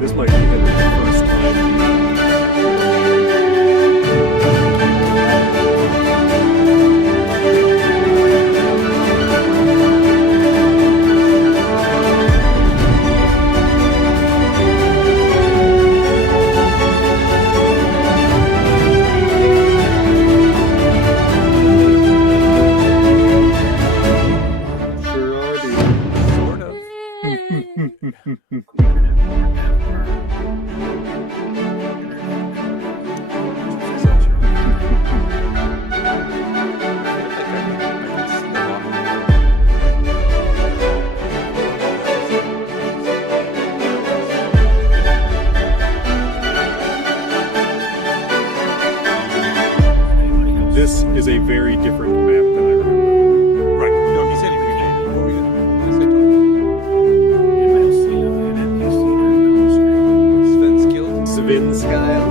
This might be Henry's first time. This is a very different map than I remember. Right. No, he said he renamed it. What were you going to say? Svenskyle.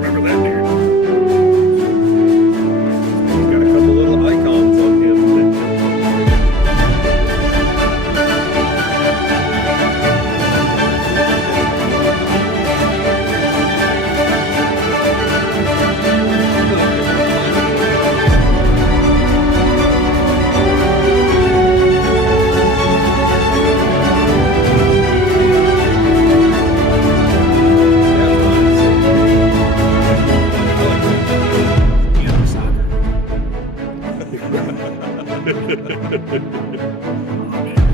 Remember that dude. He's got a couple little icons on him.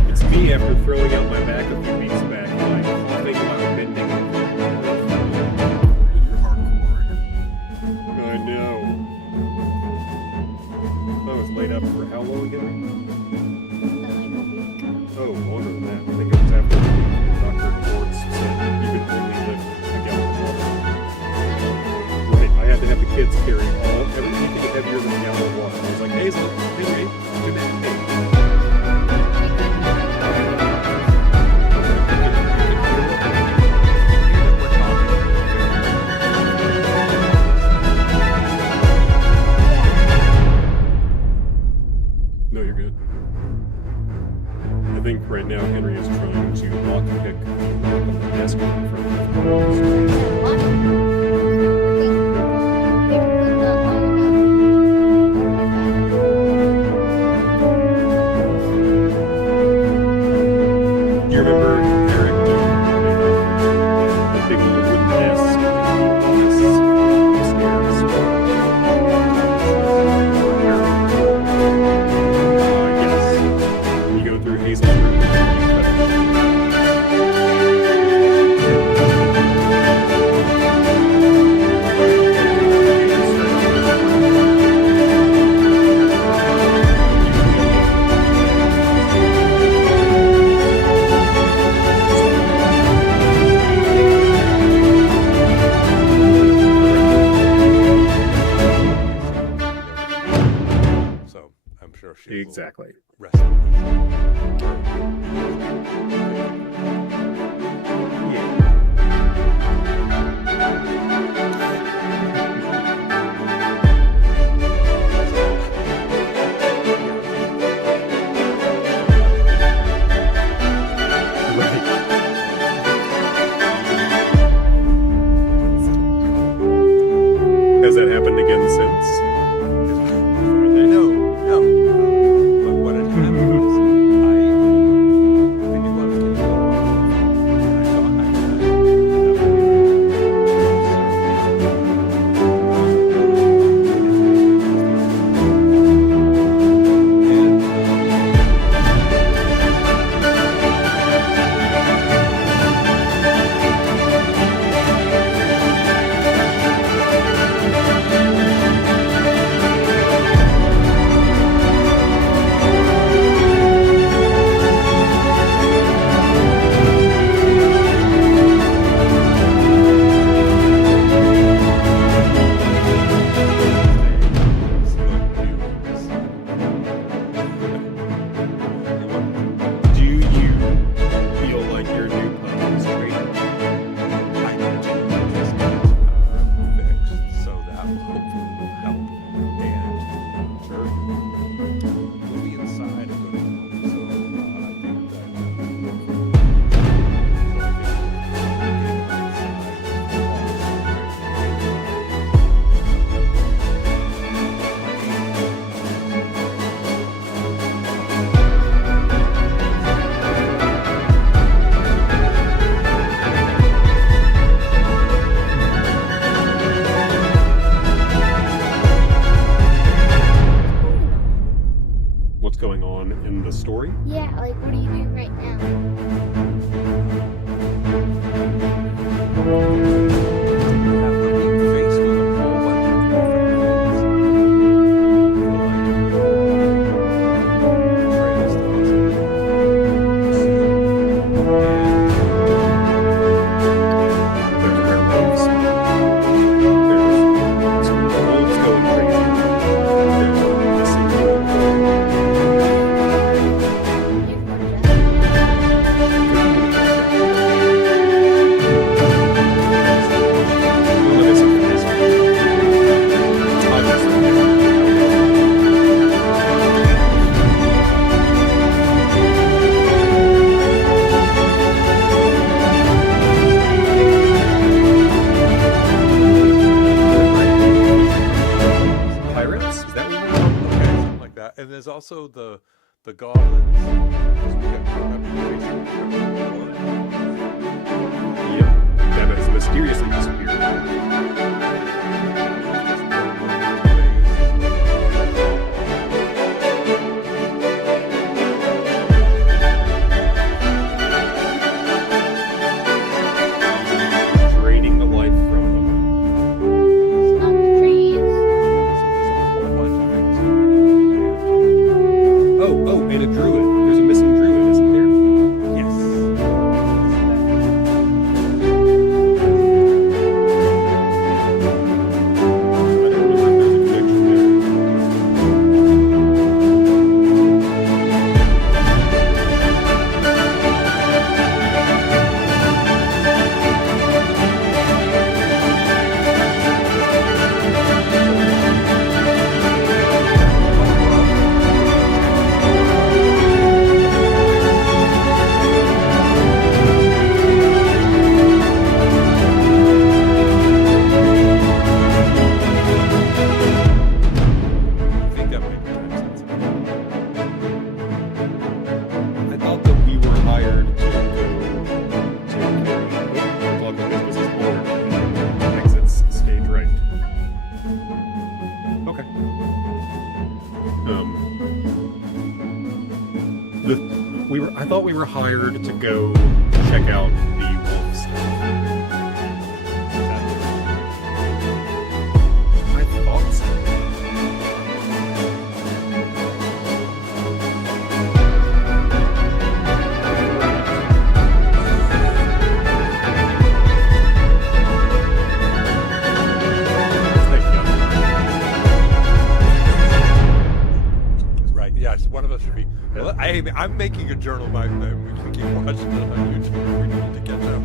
It's me after throwing out my back a few weeks back, like coughing while bending. You're hardcore. I know. I was laid up for how long again? Oh, longer than that. I think it was after Dr. Ford said you could only live a gallon of water. Right, I had to have the kids carry everything heavier than a gallon of water. I was like, Hazel, Henry, do that. No, you're good. I think right now Henry is trying to lockpick the desk in front of him. Do you remember Eric? The big wooden desk upstairs. Yes. You go through Hazel's room. So I'm sure she Exactly. will rest in peace. the goblins. Because we got reputation. Yep. That has mysteriously disappeared. Draining the life from them. Not the trees. Oh, and a druid. There's a missing druid, isn't there? Yes. I don't remember if there's a connection there. I think that might be time sensitive. I thought that we were hired to go to carry plug the business board and exits stage right. Okay. I thought we were hired to go check out the wolves. I thought so. Right. Yes. One of us should be. Well, I'm making a journal. We can keep watching it on YouTube. We need to catch up.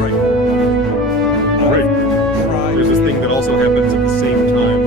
Right. Right. There's this thing that also happens at the same time.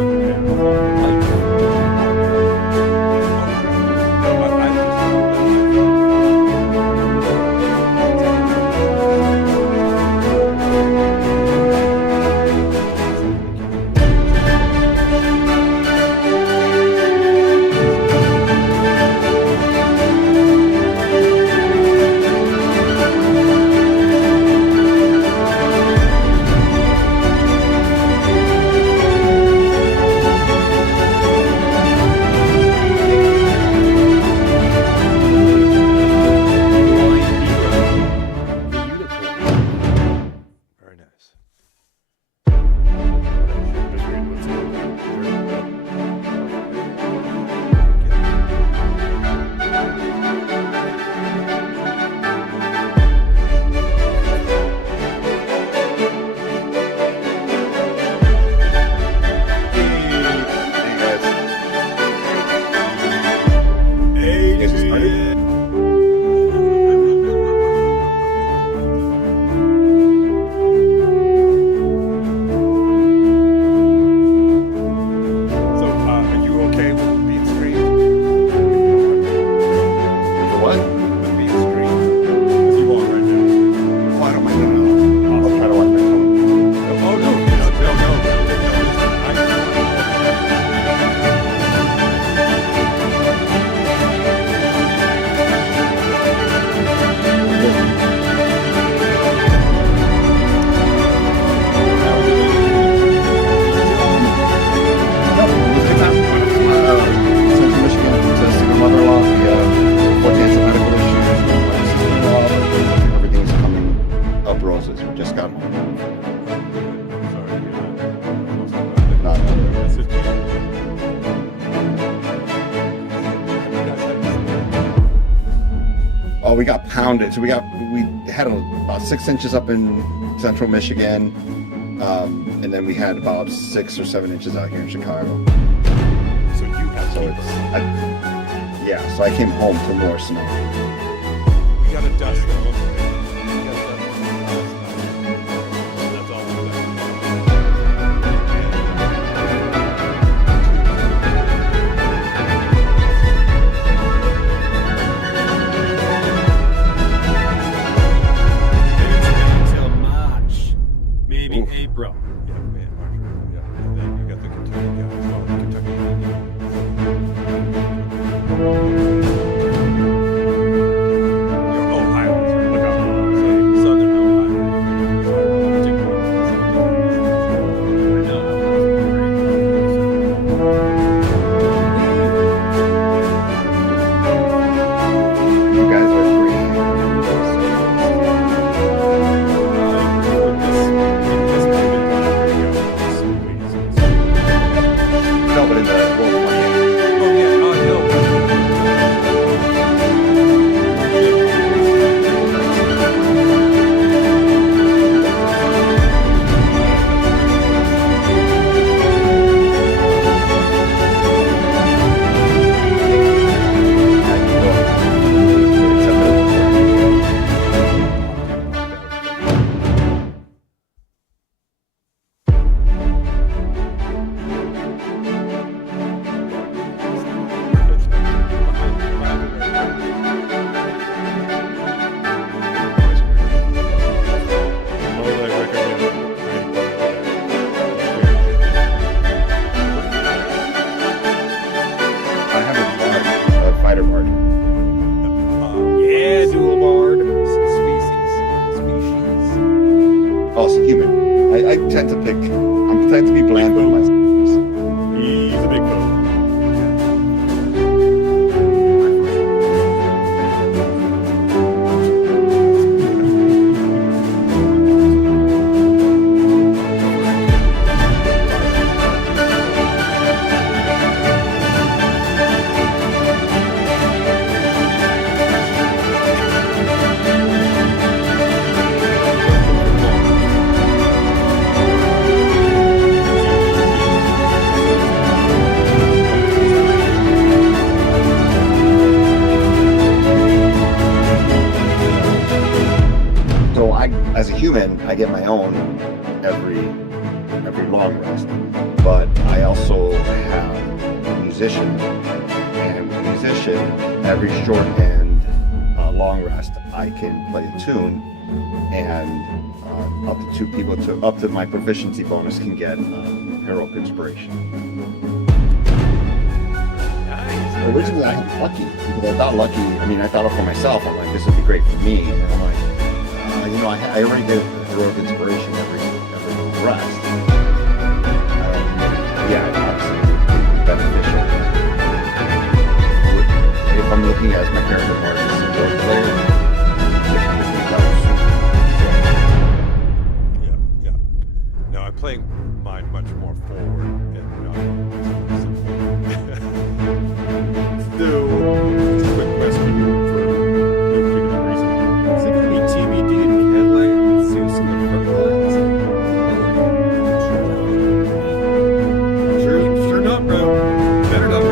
Very nice. So, are you okay with being streamed? What? With being streamed? If you want right now. Oh, I don't mind. No. I'll try to watch my phone. Oh, no. No. No, it was a good time. Central Michigan to see my mother-in-law. We forecast some medical issues. My sister-in-law. Everything's coming up roses. We just got home. Sorry. No, no. That's it. Oh, we got pounded. So we had about 6 inches up in Central Michigan, and then we had about 6 or 7 inches out here in Chicago. So you have So to. yeah. So I came home to more snow. We got to dust them. We got to dust them last night. That's all we're Until March, maybe Oof. April. be bland with myself. He's a big folk. So as a human, I get my own every long rest, but I also have a musician, and with a musician, every short and long rest, I can play a tune, and up to 2 people up to my proficiency bonus can get heroic inspiration. Nice. Originally, I got lucky because I thought I thought for myself. I'm like, this would be great for me, and I'm like, I already get heroic inspiration every rest. Yeah, obviously it would be beneficial. If I'm looking at my character more as a support player, Yeah. No, I'm playing mine much more forward and Just a quick question for no particular reason. Is it going to be TBD and headlight and Zeus in the front lines? Sure not, bro. Better not be.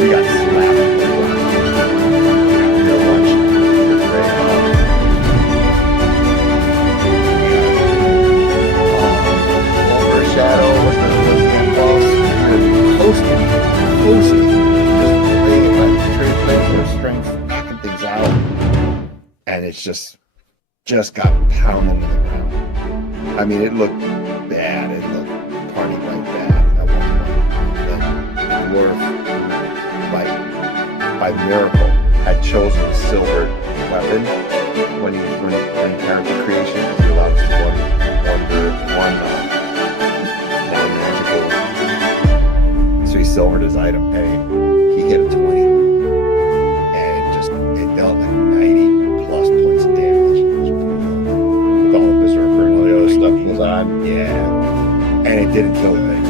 we got and it's just got pounded into the ground. I mean, it looked bad. It looked party like bad at one point. Then Dwarf, by miracle, had chosen a silver weapon when character creation he allowed us one non-magical. So he silvered his item, and he hit a 20, and it dealt like 90 plus points of damage. It was pretty low. With all the berserker and all the other stuff was on, yeah, and it didn't kill the thing.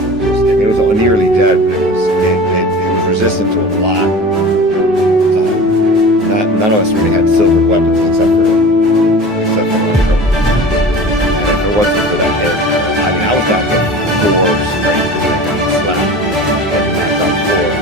It was nearly dead, but it was resistant to a lot. None of us really had silver weapons except for Reyverse. And if it wasn't for that hit, I mean, I was down to 4 strength because I got slapped. And I got 4.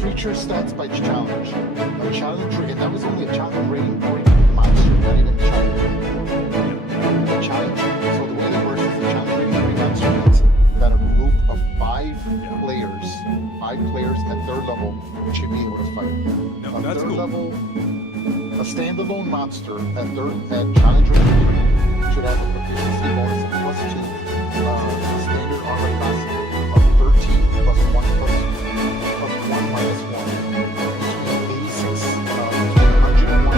Creature stats by challenge. A challenge, and that was only a challenge rating for monster, not even challenge rating. A challenge, so the way that works is the challenge rating for monster means that a group of 5 players at third level should be able to fight. No, A that's third cool. level, a standalone monster at challenge rating 3 should have a proficiency bonus of +2. A standard armor class of 13 plus 1 plus 1 minus 1. Which means 86, 101,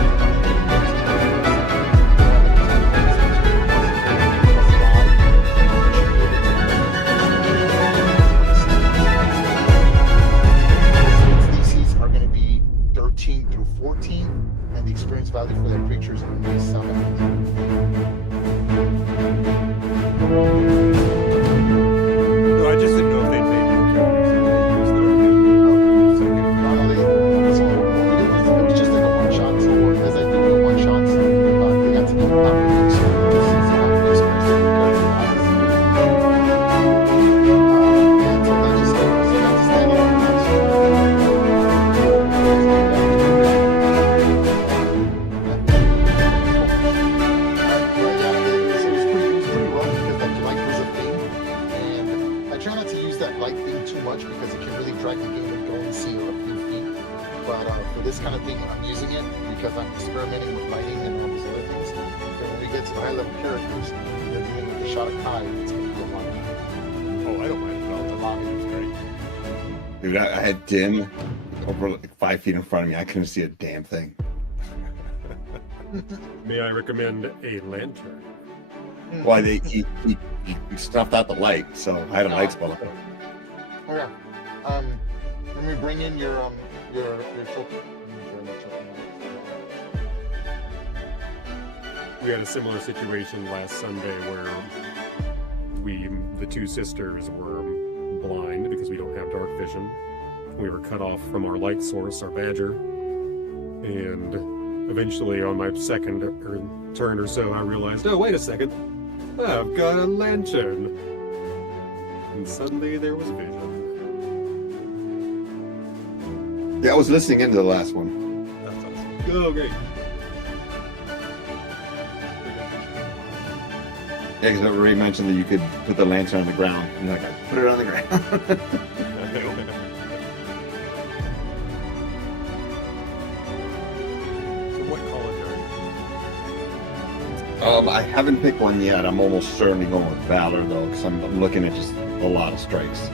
DCs are going to be 13 through 14, and the experience value for their creatures is going to be 7. No, I just didn't know if they'd made new characters and they used their second. So what we did was, it was just like a one-shot, so as I do the one-shots, they got to give out the experience, so how the experience that the character has. And so that's just a standalone monster. experimenting with lighting and all these other things. But when we get to the high level characters, they're dealing with the shot of Kai. It's going to be a lot. Oh, I don't mind it at all. The lobby is great. Dude, I had dim over like 5 feet in front of me. I couldn't see a damn thing. May I recommend a lantern? Why he snuffed out the light, so I had a light spell. Okay. Let me bring in your token. We had a similar situation last Sunday where the two sisters were blind because we don't have dark vision. We were cut off from our light source, our badger, and eventually on my second turn or so, I realized, oh, wait a second, I've got a lantern. And suddenly there was vision. Yeah, I was listening into the last one. That's awesome. Oh, great. Yeah, because Ray mentioned that you could put the lantern on the ground. And like, I put it on the ground. So what college are you? I haven't picked one yet. I'm almost certainly going with Valor, though, because I'm looking at just a lot of strikes.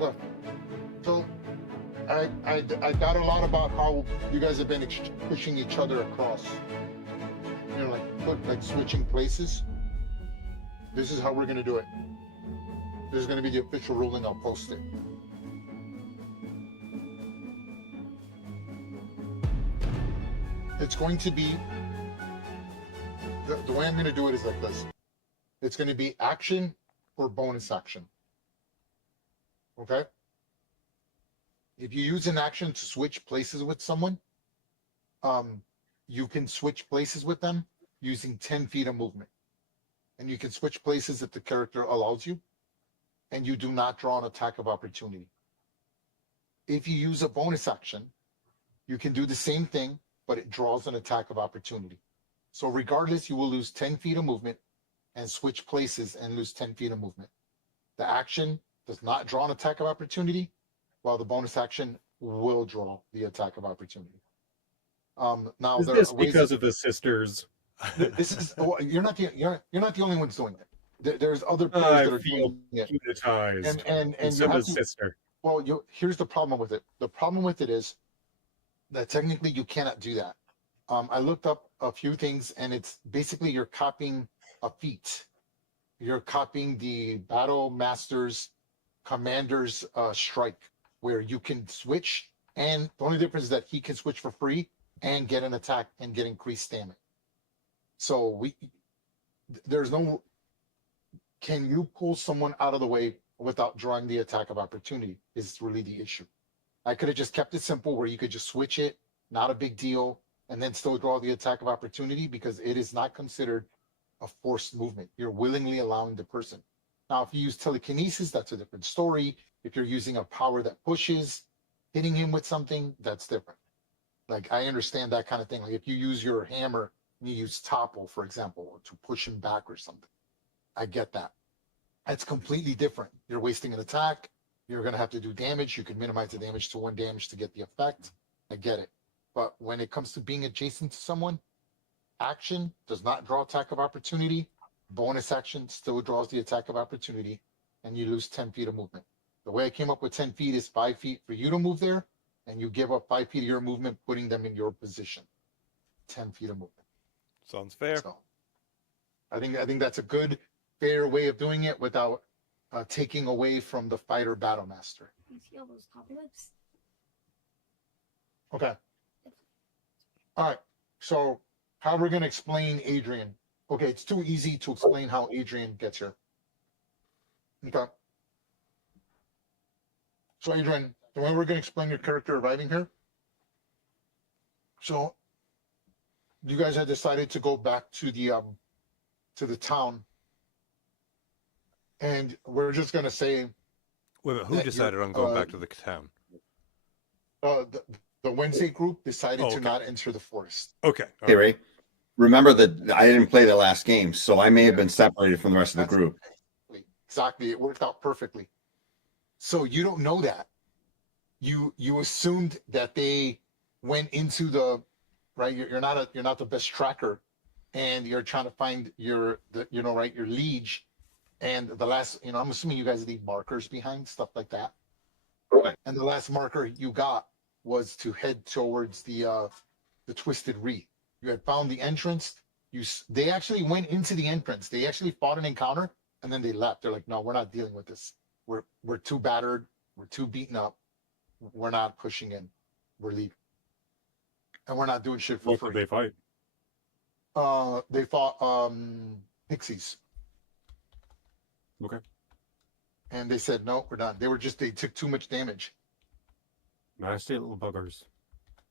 Look, so I got a lot about how you guys have been pushing each other across. You know, like switching places. This is how we're gonna do it. This is gonna be the official ruling. I'll post it. It's going to be the way I'm gonna do it is like this. It's gonna be action or bonus action. Okay? If you use an action to switch places with someone, you can switch places with them using 10 feet of movement. And you can switch places if the character allows you, and you do not draw an attack of opportunity. If you use a bonus action, you can do the same thing, but it draws an attack of opportunity. So regardless, you will lose 10 feet of movement and switch places and lose 10 feet of movement. The action does not draw an attack of opportunity, while the bonus action will draw the attack of opportunity. Now, Is there this are ways because of the sisters? this is you're not the only ones doing it. There's other players I that are feel doing it, hypnotized. and So you have does to, sister. well, here's the problem with it. The problem with it is that technically you cannot do that. I looked up a few things, and it's basically you're copying a feat. You're copying the Battle Master's Commander's strike, where you can switch, and the only difference is that he can switch for free and get an attack and get increased stamina. So there's no, can you pull someone out of the way without drawing the attack of opportunity is really the issue. I could have just kept it simple where you could just switch it, not a big deal, and then still draw the attack of opportunity because it is not considered a forced movement. You're willingly allowing the person. Now, if you use telekinesis, that's a different story. If you're using a power that pushes, hitting him with something, that's different. Like, I understand that kind of thing. Like, if you use your hammer and you use topple, for example, to push him back or something, I get that. That's completely different. You're wasting an attack. You're going to have to do damage. You can minimize the damage to 1 damage to get the effect. I get it. But when it comes to being adjacent to someone, action does not draw attack of opportunity. Bonus action still draws the attack of opportunity, and you lose 10 feet of movement. The way I came up with 10 feet is 5 feet for you to move there, and you give up 5 feet of your movement, putting them in your position. 10 feet of movement. Sounds fair. So I think that's a good, fair way of doing it without taking away from the fighter battle master. You feel those cobwebs? Okay. All right. So how we're going to explain Adrian. Okay, it's too easy to explain how Adrian gets here. Okay. So Adrian, the way we're going to explain your character arriving here. So you guys had decided to go back to the town, and we're just going to say Wait a minute, who that decided on going back to the town? the Wednesday group decided Oh, to okay. not enter the forest. Okay. all Hey, right. Ray, remember that I didn't play the last game, so I may have been separated from the rest of the group. Exactly. It worked out perfectly. So you don't know that. you assumed that they went into the right. You're not the best tracker, and you're trying to find your liege. And the last, I'm assuming you guys leave markers behind, stuff like that. Right. And the last marker you got was to head towards the Twisted Reef. You had found the entrance. They actually went into the entrance. They actually fought an encounter, and then they left. They're like, no, we're not dealing with this. We're too battered. We're too beaten up. We're not pushing in. We're leaving. And we're not doing shit for What free. did they fight? They fought pixies. Okay. And they said, no, we're done. They took too much damage. Nasty little buggers.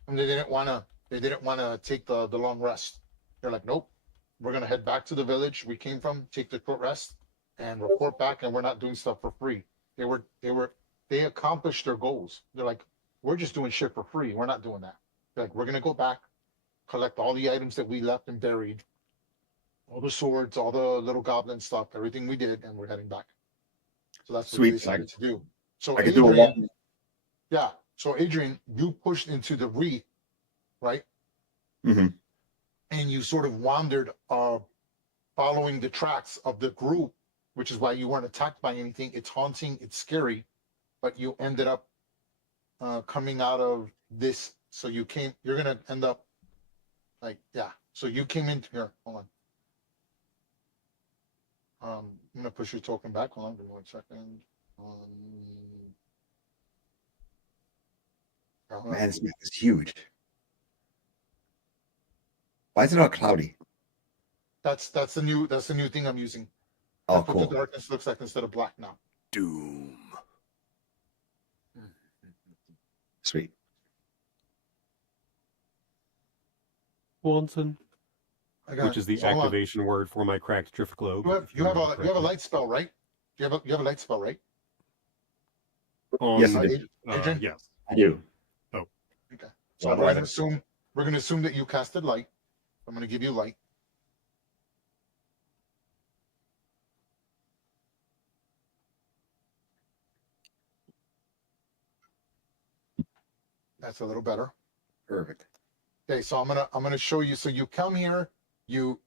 And they didn't want to take the long rest. They're like, nope, we're going to head back to the village we came from, take the short rest, and report back, and we're not doing stuff for free. They accomplished their goals. They're like, we're just doing shit for free. We're not doing that. They're like, we're going to go back, collect all the items that we left and buried, all the swords, all the little goblin stuff, everything we did, and we're heading back. So that's what Sweet. they decided to do. So I could do a Adrian, one. yeah. So Adrian, you pushed into the reef, right? Mm-hmm. And you sort of wandered, following the tracks of the group, which is why you weren't attacked by anything. It's haunting, it's scary, but you ended up coming out of this. So you're gonna end up like, yeah. So you came into here. Hold on. I'm gonna push your token back. Hold on, give me 1 second. Man, this map is huge. Why is it all cloudy? That's the new thing I'm using. Oh, That's what cool. the darkness looks like instead of black now. Doom. Sweet. Wanton, I got which is the so hold on. activation word for my cracked drift globe. You have a light spell, right? You have a light spell, right? Yes, I do. Adrian? Yes. I do. Okay. So Well, we're right. gonna assume that you casted light. I'm gonna give you light. That's a little better. Perfect. Okay, so I'm gonna show you. So you come here, your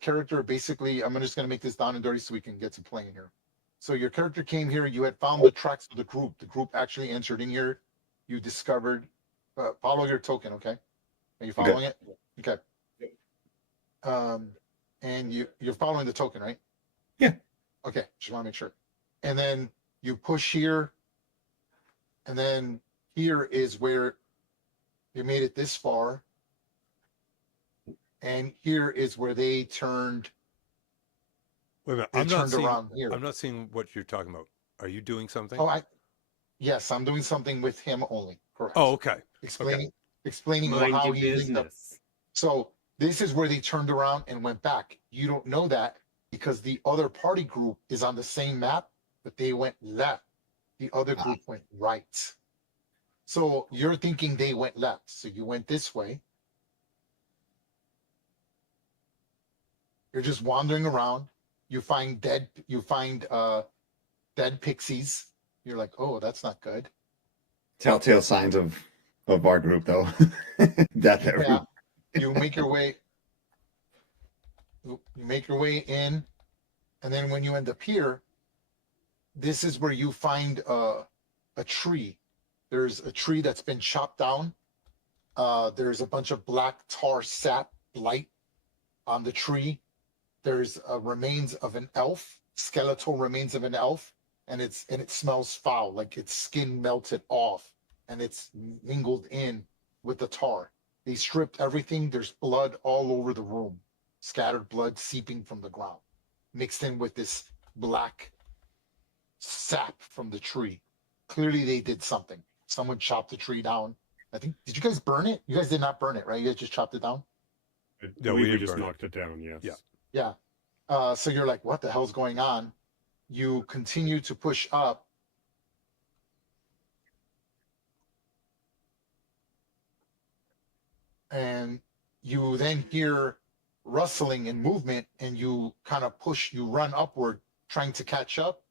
character basically. I'm just gonna make this down and dirty so we can get to playing here. So your character came here. You had found the tracks of the group. The group actually entered in here. You discovered. Follow your token, okay? Are you following it? Okay. And you're following the token, right? Yeah. Okay, just want to make sure. And then you push here, and then here is where you made it this far, and here is where they turned. Wait a minute. They I'm not turned seeing. around here. I'm not seeing what you're talking about. Are you doing something? Oh, yes, I'm doing something with him only. Correct. Oh, okay. Explaining Mind how your he linked up. business. So this is where they turned around and went back. You don't know that because the other party group is on the same map, but they went left. The other group went right. So you're thinking they went left. So you went this way. You're just wandering around. You find dead pixies. You're like, oh, that's not good. Telltale signs of our group, though. Death every. Yeah. You make your way. You make your way in, and then when you end up here, this is where you find a tree. There's a tree that's been chopped down. There's a bunch of black tar sap blight on the tree. There's remains of an elf, skeletal remains of an elf, and it smells foul, like its skin melted off, and it's mingled in with the tar. They stripped everything. There's blood all over the room, scattered blood seeping from the ground, mixed in with this black sap from the tree. Clearly, they did something. Someone chopped the tree down. I think. Did you guys burn it? You guys did not burn it, right? You guys just chopped it down. No, we we didn't just burn it. knocked it down. Yes. Yeah. Yeah. So you're like, what the hell's going on? You continue to push up. And you then hear rustling and movement, and you kind of push, you run upward, trying to catch up.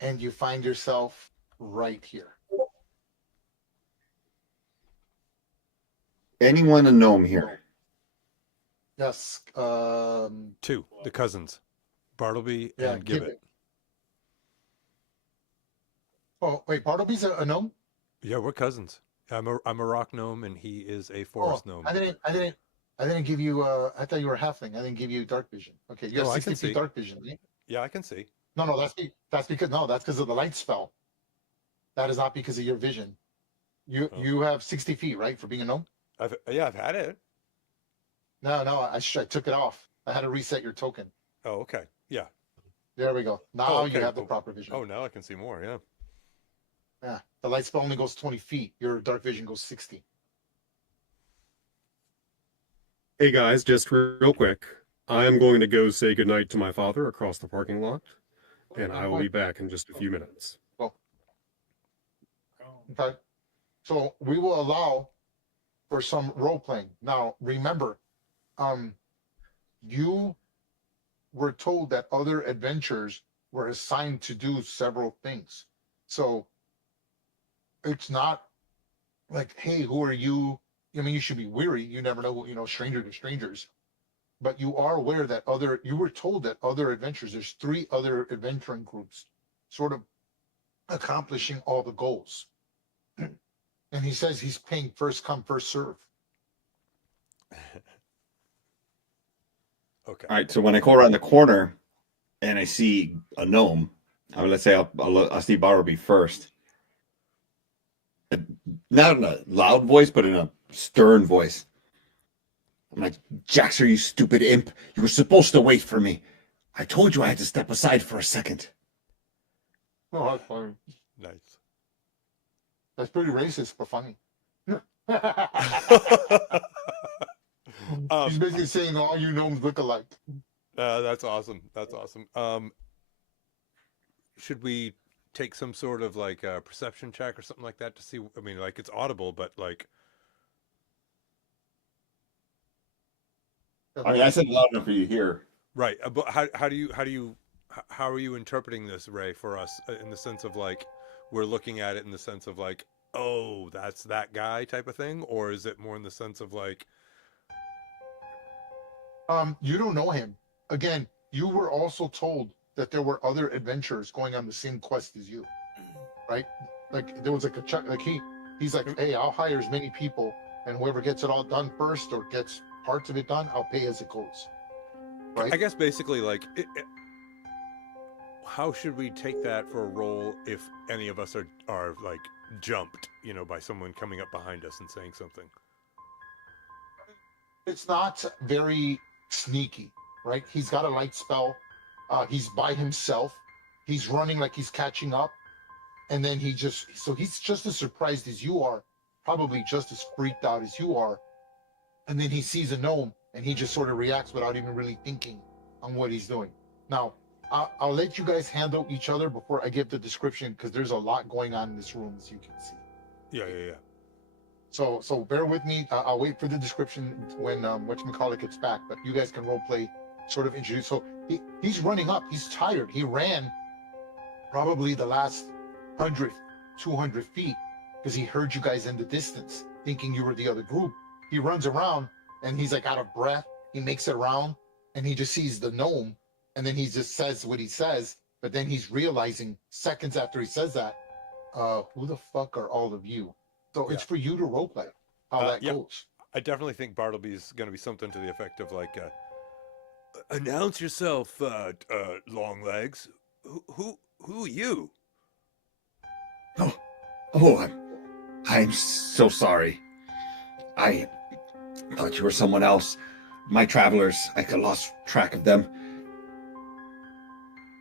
and you find yourself right here. Anyone a gnome here? Yes. Two, the cousins, Bartleby Yeah, and Gibbet. Oh, wait, Bartleby's a gnome? Yeah, we're cousins. I'm a rock gnome and he is a Oh, forest gnome. I didn't give you. I thought you were a halfling. I didn't give you dark vision. Okay, you have Oh, I 60 can feet see. dark vision. Right? Yeah, I can see. No, that's because of the light spell. That is not because of your vision. You Oh. you have 60 feet, right, for being a gnome? I've had it. No, I took it off. I had to reset your token. Oh, okay. Yeah. There we go. Now Oh, you okay. have the proper vision. Oh, now I can see more. Yeah. Yeah, the light spell only goes 20 feet. Your dark vision goes 60. Hey guys, just real quick. I'm going to go say goodnight to my father across the parking lot, and I will be back in just a few minutes. Well, okay. So we will allow for some role playing. Now, remember, you were told that other adventurers were assigned to do several things. So it's not like, hey, who are you? I mean, you should be weary. You never know, stranger to strangers. But you are aware that you were told that other adventures, there's 3 other adventuring groups sort of accomplishing all the goals. And he says he's paying first come, first serve. Okay. All right, so when I go around the corner and I see a gnome, let's say I'll see Bartleby first. Not in a loud voice, but in a stern voice. I'm like, Jaxer, you stupid imp. You were supposed to wait for me. I told you I had to step aside for a second. Oh, that's funny. Nice. That's pretty racist, but funny. He's basically saying all you gnomes look alike. That's awesome. That's awesome. Should we take some sort of like a perception check or something like that to see? I mean, like it's audible, but like. I mean, I said loud enough for you to hear. Right, but how are you interpreting this, Ray, for us in the sense of like we're looking at it in the sense of like, oh, that's that guy type of thing, or is it more in the sense of like, You don't know him. Again, you were also told that there were other adventurers going on the same quest as you, right? Like there was like he's like, hey, I'll hire as many people, and whoever gets it all done first or gets parts of it done, I'll pay as it goes. Right? I guess basically like, how should we take that for a role if any of us are like jumped, by someone coming up behind us and saying something? It's not very sneaky, right? He's got a light spell. He's by himself. He's running like he's catching up. And then he's just as surprised as you are, probably just as freaked out as you are. And then he sees a gnome and he just sort of reacts without even really thinking on what he's doing. Now, I'll let you guys handle each other before I give the description, because there's a lot going on in this room, as you can see. Yeah. So bear with me. I'll wait for the description when whatchamacallit gets back, but you guys can role play, sort of introduce. So he's running up. He's tired. He ran probably the last 100, 200 feet because he heard you guys in the distance, thinking you were the other group. He runs around and he's like out of breath. He makes it around and he just sees the gnome, and then he just says what he says. But then he's realizing seconds after he says that, who the fuck are all of you? So it's for you to roleplay how that goes. I definitely think Bartleby's going to be something to the effect of like, announce yourself, long legs. Who are you? I'm so sorry. I thought you were someone else. My travelers, I lost track of them.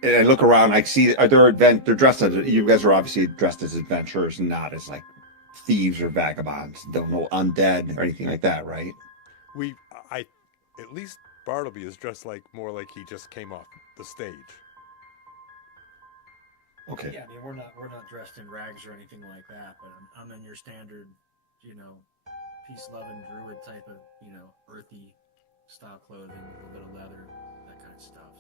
And I look around, I see they're dressed as, you guys are obviously dressed as adventurers, not as like thieves or vagabonds. Don't know undead or anything like that, right? At least Bartleby is dressed more like he just came off the stage. Okay. Yeah, I mean we're not dressed in rags or anything like that, but I'm in your standard, peace loving druid type of, earthy style clothing, a little bit of leather, that kind of stuff.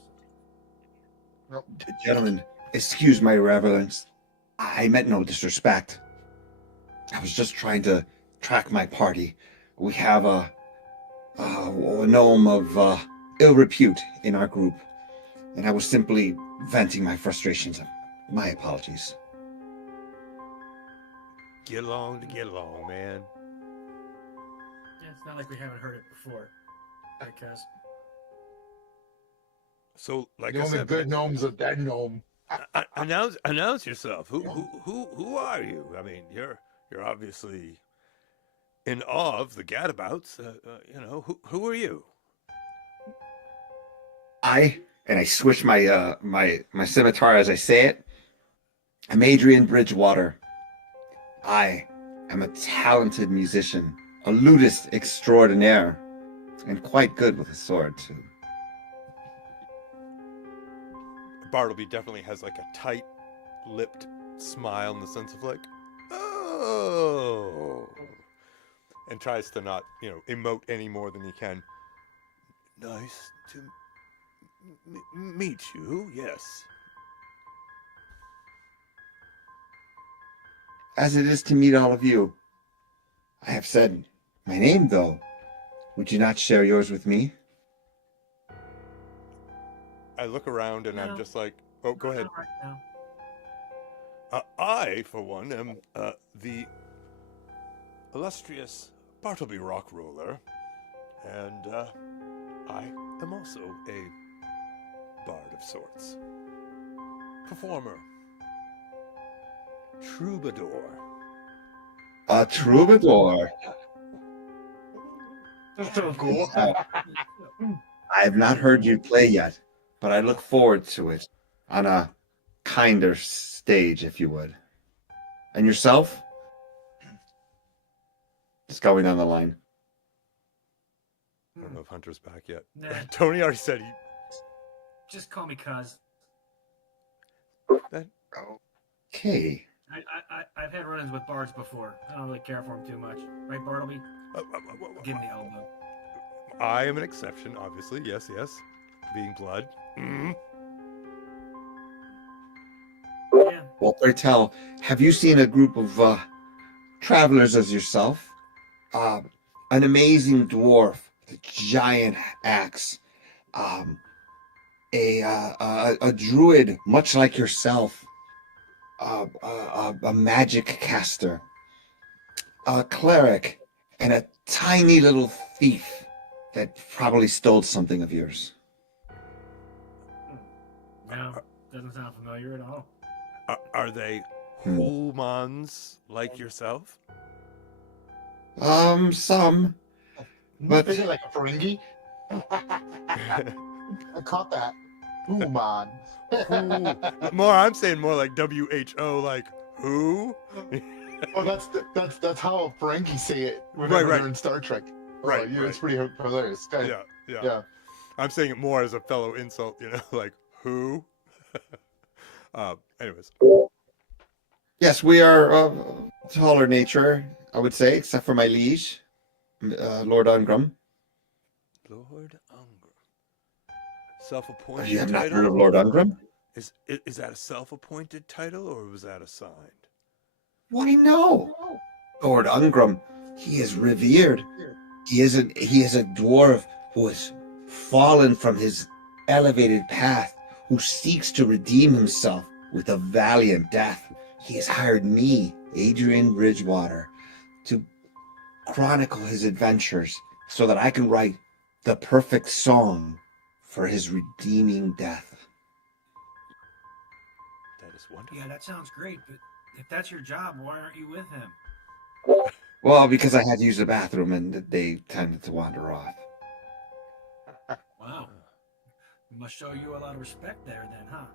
So. Gentlemen, Excuse my irreverence. I meant no disrespect. I was just trying to track my party. We have a gnome of ill repute in our group, and I was simply venting my frustrations. My apologies. Get along to get along, man. Yeah, it's not like we haven't heard it before. Because So, like The I only said, good gnome's a dead gnome. announce yourself. Who are you? I mean, you're obviously in awe of the Gadabouts. You know, who are you? I switch my my scimitar as I say it. I'm Adrian Bridgewater. I am a talented musician, a lutist extraordinaire, and quite good with a sword too. Bartleby definitely has like a tight-lipped smile in the sense of like, oh, and tries to not, emote any more than he can. Nice to meet you. Yes. As it is to meet all of you. I have said my name, though. Would you not share yours with me? I look around and I'm No. just like, oh, go ahead. Not right now. I, for one, am the illustrious Bartleby Rock Roller, and I am also a bard of sorts, performer, troubadour. A troubadour. That's so cool. I have not heard you play yet, but I look forward to it on a kinder stage, if you would. And yourself? Just going down the line. I don't know if Hunter's back yet. Nah. Tony already said he. Just call me Cuz. Okay. I've had run-ins with bards before. I don't really care for them too much. Right, Bartleby? Give me the elbow. I am an exception, obviously. Yes. Being blood. Mhm. Yeah. Well, pray tell, have you seen a group of travelers as yourself? An amazing dwarf with a giant axe. A druid, much like yourself. A magic caster. A cleric. And a tiny little thief that probably stole something of yours. No, doesn't sound familiar at all. Are they Hmm. humans like yourself? Some. But- Is it like a Ferengi? I caught that. Ooh, man. More, I'm saying more like WHO, like who? Oh, that's how Ferengi say it Right, whenever right. they're in Star Trek. Oh, Right, yeah, right. it's pretty hilarious. Okay. Yeah. Yeah. I'm saying it more as a fellow insult, like who? Anyways, Yes, we are taller nature, I would say, except for my liege, Lord Ungram. Lord Ungram, self-appointed You have not title. heard of Lord Ungram? Is that a self-appointed title or was that assigned? Why no? Lord Ungram, he is revered. He is a dwarf who has fallen from his elevated path, who seeks to redeem himself with a valiant death. He has hired me, Adrian Bridgewater, to chronicle his adventures so that I can write the perfect song for his redeeming death. That is wonderful. Yeah, that sounds great, but if that's your job, why aren't you with him? Well, because I had to use the bathroom and they tended to wander off. Wow. We must show you a lot of respect there then, huh?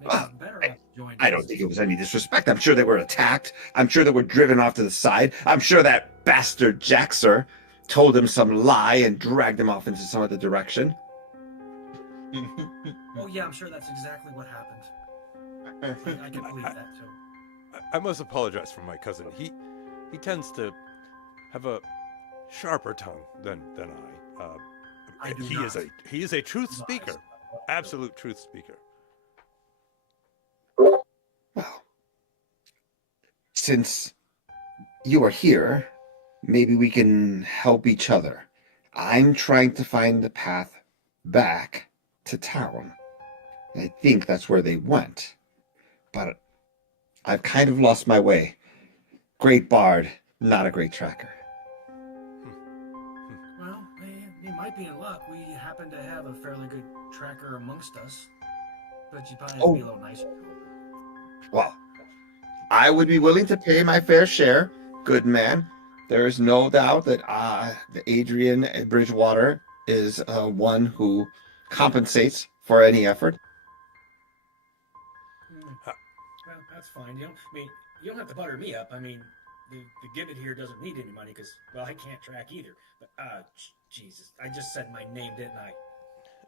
Maybe Ah, it's better off to join I us. don't think it was any disrespect. I'm sure they were attacked. I'm sure they were driven off to the side. I'm sure that bastard Jaxer told them some lie and dragged them off into some other direction. Oh yeah, I'm sure that's exactly what happened. I can believe that too. I must apologize for my cousin. He tends to have a sharper tongue than I. I do he not. is a truth Lies. speaker, absolute truth speaker. since you are here, maybe we can help each other. I'm trying to find the path back to town. I think that's where they went. But I've kind of lost my way. Great bard, not a great tracker. Well, you might be in luck. We happen to have a fairly good tracker amongst us, but you probably have to be a little nicer to him. Well, I would be willing to pay my fair share, good man. There is no doubt that the Adrian at Bridgewater is one who compensates for any effort. Well, that's fine. You don't have to butter me up. I mean, the Gibbet here doesn't need any money because, well, I can't track either. But Jesus, I just said my name, didn't I?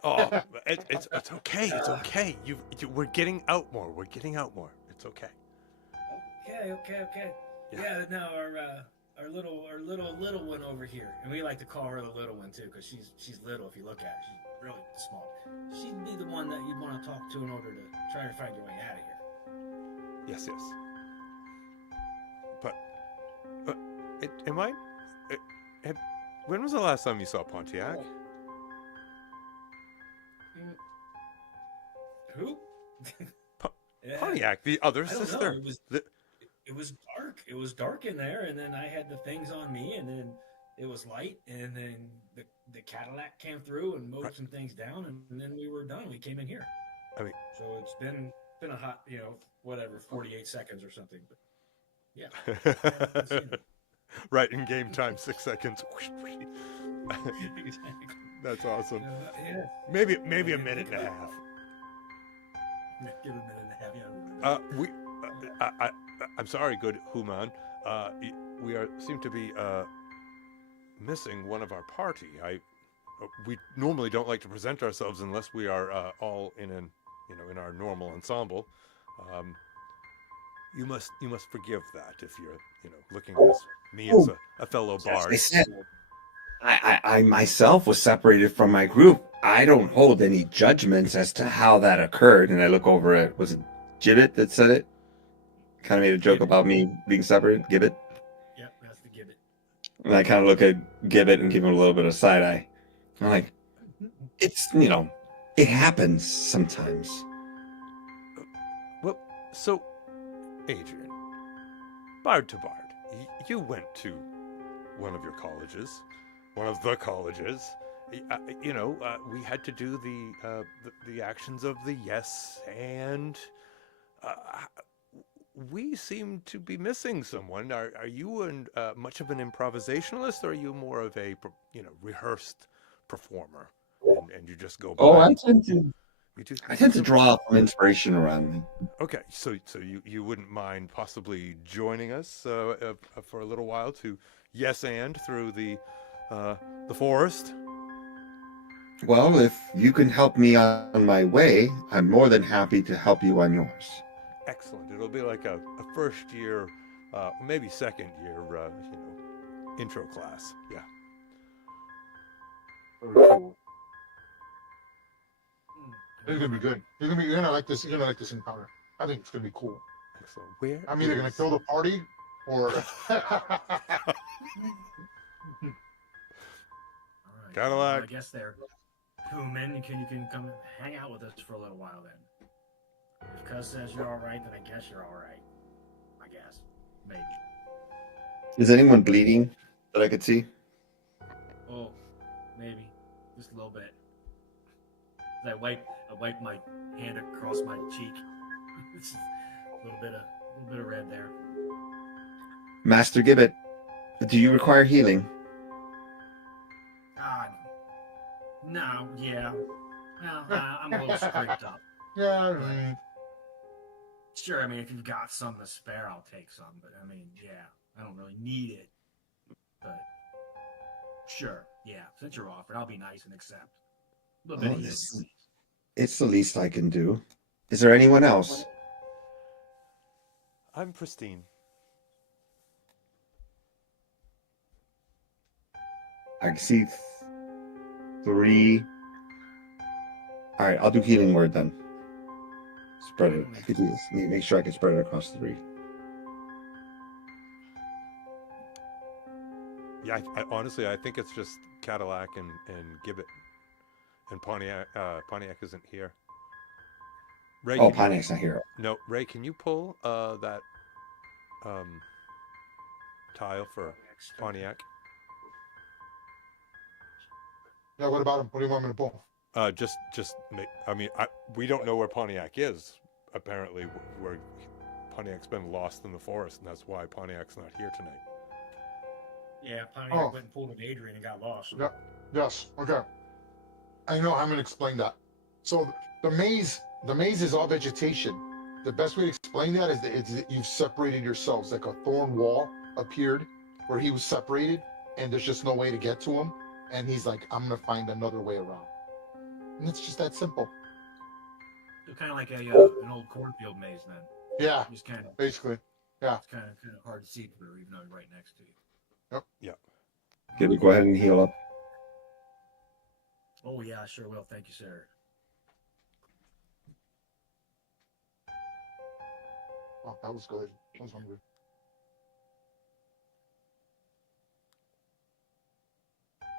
Oh, it's okay. It's okay. We're getting out more. We're getting out more. It's okay. Okay. Yeah, now our little one over here, and we like to call her the little one too, because she's little. If you look at her, she's really small. She'd be the one that you'd want to talk to in order to try to find your way out of here. Yes. But when was the last time you saw Pontiac? Who? Pontiac, the other I don't sister. know. It was dark. It was dark in there, and then I had the things on me, and then it was light, and then the Cadillac came through and mowed some things down, and then we were done. We came in here. I mean, so it's been a hot, 48 seconds or something. But yeah. Right, in game time, 6 seconds. Exactly. That's awesome. Yeah. Maybe a minute and a half. Give it a minute and a half. Yeah. I'm sorry, good Human. We seem to be missing one of our party. We normally don't like to present ourselves unless we are all in in our normal ensemble. You must forgive that if you're looking at me as a fellow bard. I myself was separated from my group. I don't hold any judgments as to how that occurred. And I look over at, was it Gibbet that said it? Kind of made a joke about me being separated. Gibbet? Yep, that's the Gibbet. And I kind of look at Gibbet and give him a little bit of side eye. I'm like, it's, it happens sometimes. Well, so, Adrian, bard to bard, you went to one of your colleges, one of the colleges. We had to do the actions of the yes and. We seem to be missing someone. Are you much of an improvisationalist, or are you more of a rehearsed performer, and you just go by? Oh, I tend to draw up inspiration around me. Okay, so you wouldn't mind possibly joining us for a little while to yes and through the forest? Well, if you can help me on my way, I'm more than happy to help you on yours. Excellent. It'll be like a first year, maybe second year, intro class. Yeah. Very cool. It's gonna be good. You're gonna like this. You're gonna like this encounter. I think it's gonna be cool. Excellent. Where I'm either gonna kill the party or. All right. Cadillac. Well, I guess they're human. You can come hang out with us for a little while then. If Cuz says you're all right, then I guess you're all right. I guess. Maybe. Is anyone bleeding that I could see? Oh, maybe. Just a little bit. I wipe my hand across my cheek. It's a little bit of red there. Master Gibbet, do you require healing? No, yeah. No, I'm a little scraped up. Yeah, right. Sure, I mean, if you've got some to spare, I'll take some. But, I mean, yeah, I don't really need it. But, sure, yeah, since you're offered, I'll be nice and accept. A little bit of healing. It's the least I can do. Is there anyone else? I'm pristine. I can see 3. All right, I'll do healing word then. Spread it. I could do this. Make sure I can spread it across 3. Yeah, honestly, I think it's just Cadillac and Gibbet, and Pontiac isn't here. Ray, Oh, can you? Pontiac's not here. No, Ray, can you pull that um tile for Pontiac? Yeah, what about him? What do you want me to pull? Just make. I mean, we don't know where Pontiac is. Apparently, where Pontiac's been lost in the forest, and that's why Pontiac's not here tonight. Yeah, Pontiac Oh. went and pulled an Adrian and got lost. Yeah. Yes. Okay. I know. I'm going to explain that. So the maze is all vegetation. The best way to explain that is that you've separated yourselves. Like a thorn wall appeared where he was separated, and there's just no way to get to him. And he's like, I'm going to find another way around. And it's just that simple. It's kind of like an old cornfield maze then. Yeah. Just kind of Basically. it's kind of hard to see through, even though you're right next to you. Gibby, go ahead and heal up. Oh yeah, I sure will. Thank you, sir. Oh, that was good. I was hungry.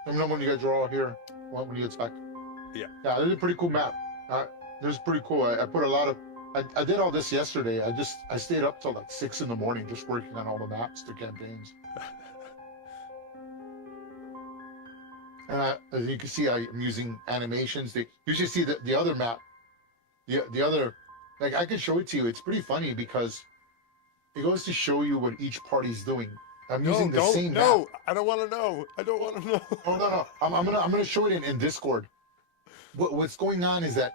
Let me know when you guys are all here. When you get back. Yeah. Yeah, this is a pretty cool map. This is pretty cool. I put a lot of. I did all this yesterday. I stayed up till like 6 in the morning just working on all the maps, the campaigns. And as you can see, I'm using animations. You should see the other map. The other, like I can show it to you. It's pretty funny because it goes to show you what each party's doing. I'm using the same map. No, I don't want to know. I don't want to know. Oh no. I'm gonna show it in Discord. What's going on is that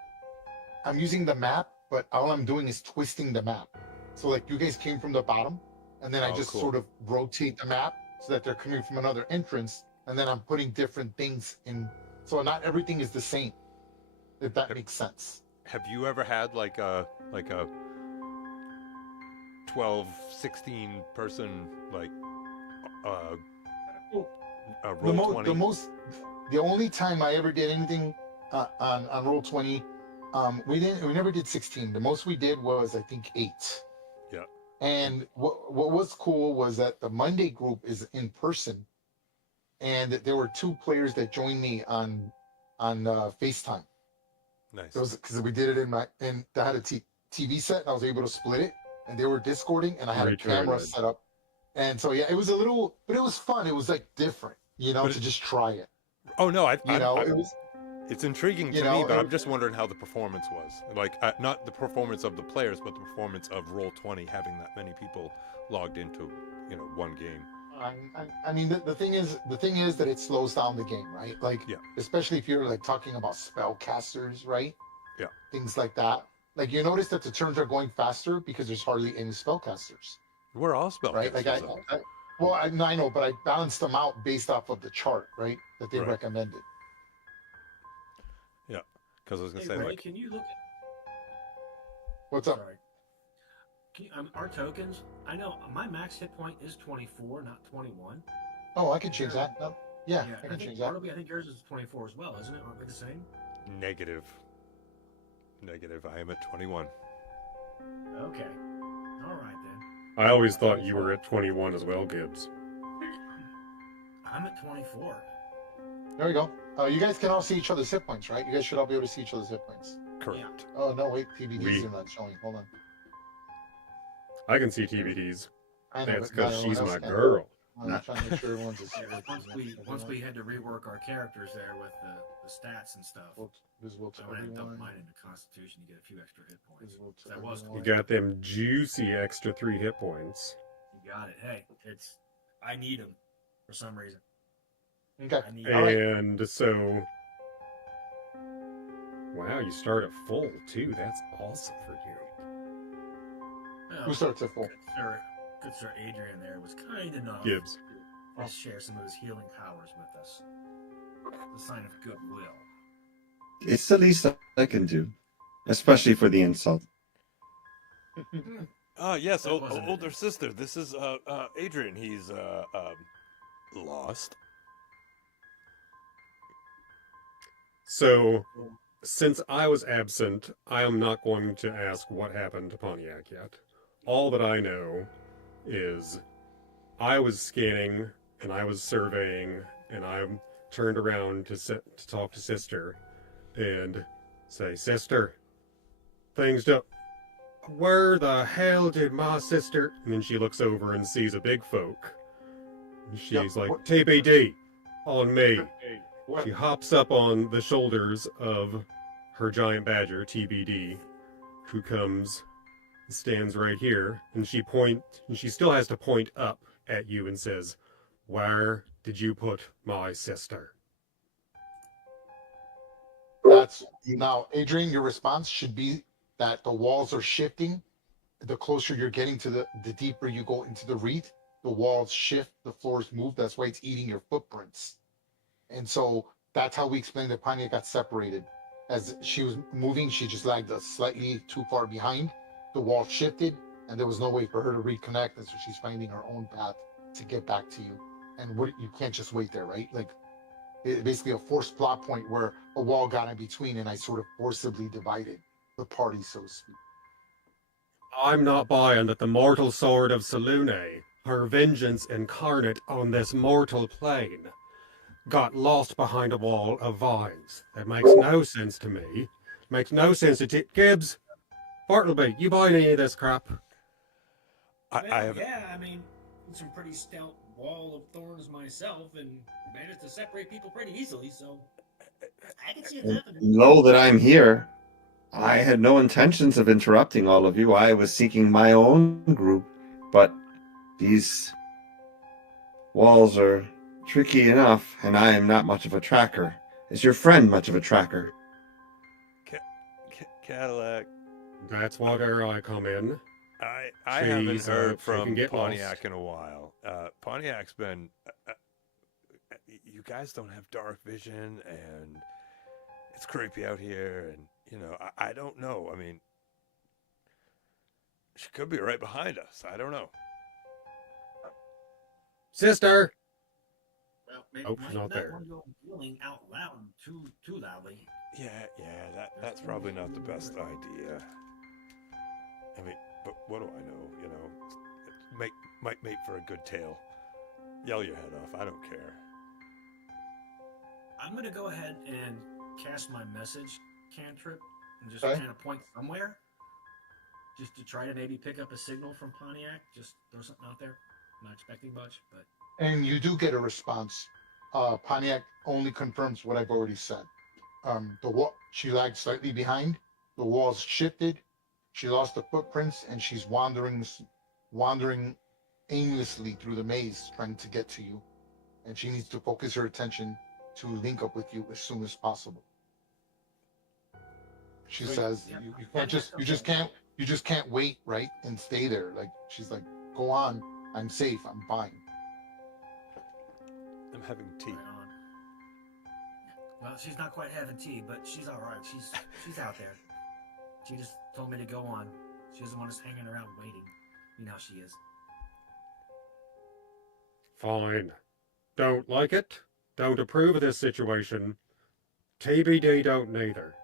I'm using the map, but all I'm doing is twisting the map. So like you guys came from the bottom, and then I just cool. sort of rotate the map so that they're coming from another entrance, and then I'm putting different things in. So not everything is the same. If that makes sense. Have you ever had like a 12, 16 person like roll 20? The only time I ever did anything on roll 20, we never did 16. The most we did was I think 8. Yeah. And what was cool was that the Monday group is in person, and there were 2 players that joined me on FaceTime. Nice. It was because we did it and I had a TV set, and I was able to split it, and they were Discording, and I had a camera set up, and so yeah, it was a little, but it was fun. It was like different, to just try it. Oh no, It was. It's intriguing to me, but I'm just wondering how the performance was. Like, not the performance of the players, but the performance of Roll20 having that many people logged into, one game. I mean, the thing is that it slows down the game, right? Like, Yeah. especially if you're like talking about spellcasters, right? Yeah. Things like that. Like you notice that the turns are going faster because there's hardly any spellcasters, We're all spellcasters, right? Like I know, but I balanced them out based off of the chart, right? That they Right. recommended. Yeah, because I was gonna Hey, say Ray, like, can you look at? What's up? Sorry. Our tokens. I know my max hit point is 24, not 21. Oh, I can change that. No. Yeah, I can think change that. Bartleby, I think yours is 24 as well, isn't it? Aren't we the same? negative. I am at 21. Okay. All right then. I always thought you were at 21 as well, Gibbs. I'm at 24. There we go. You guys can all see each other's hit points, right? You guys should all be able to see each other's hit points. Correct. Oh no, wait, TVDs We- are not showing. Hold on. I can see TVDs. I know, That's but not because she's everyone my else can. girl. I'm trying to make sure everyone's is. Yeah, once we had to rework our characters there with the stats and stuff. Visible to So I had to dump everyone. mine into Constitution to get a few extra hit points. Visible to That was everyone. You got them juicy extra 3 hit points. You got it. Hey, I need them for some reason. Okay. I need All right. And so, wow, you start at full too. That's awesome for you. Well, Who starts at full? Good Sir Adrian there was kind enough Gibbs. to share some of his healing powers with us. The sign of goodwill. It's the least I can do, especially for the insult. Yes, That wasn't older it. sister. This is Adrian. He's lost. So, since I was absent, I am not going to ask what happened to Pontiac yet. All that I know is I was scanning and I was surveying, and I turned around to talk to Sister, and say, Sister, things don't. Where the hell did my sister? And then she looks over and sees a big folk. And she's like, TBD on me. She hops up on the shoulders of her giant badger, TBD, who comes and stands right here, and she still has to point up at you and says, where did you put my sister? That's now, Adrian, your response should be that the walls are shifting. The closer you're getting to the deeper you go into the wreath, the walls shift, the floors move. That's why it's eating your footprints. And so that's how we explained that Panya got separated. As she was moving, she just lagged us slightly too far behind. The wall shifted, and there was no way for her to reconnect. And so she's finding her own path to get back to you. And you can't just wait there, right? Like, basically a forced plot point where a wall got in between, and I sort of forcibly divided the party, so to speak. I'm not buying that the mortal sword of Selune, her vengeance incarnate on this mortal plane, got lost behind a wall of vines. That makes no sense to me. Makes no sense to Gibbs, Bartleby, you buying any of this crap? I have. Yeah, I mean, some pretty stout wall of thorns myself, and managed to separate people pretty easily. So I can see it happening. Know that I'm here. I had no intentions of interrupting all of you. I was seeking my own group, but these walls are tricky enough, and I am not much of a tracker. Is your friend much of a tracker? Cadillac. That's where I come in. I haven't heard so you from can get Pontiac lost. in a while. Pontiac's been. You guys don't have dark vision, and it's creepy out here, and you know, I don't know. I mean, she could be right behind us. I don't know. Sister! Well, maybe Oh, she's not there. One go yelling out loud too loudly. Yeah, that's probably not the best idea. I mean, but what do I know? You know, it might make for a good tale. Yell your head off. I don't care. I'm gonna go ahead and cast my message cantrip and just Okay. kind of point somewhere, just to try to maybe pick up a signal from Pontiac. Just throw something out there. I'm not expecting much, but And you do get a response. Pontiac only confirms what I've already said. She lagged slightly behind. The walls shifted. She lost the footprints, and she's wandering aimlessly through the maze, trying to get to you. And she needs to focus her attention to link up with you as soon as possible. She Sweet. says, Yeah. you just can't wait, right, and stay there. Like, she's like, go on, I'm safe, I'm fine. I'm having tea. right on. Well, she's not quite having tea, but she's all right. She's out there. She just told me to go on. She doesn't want us hanging around waiting. You know how she is. Fine. Don't like it. Don't approve of this situation. TBD don't neither.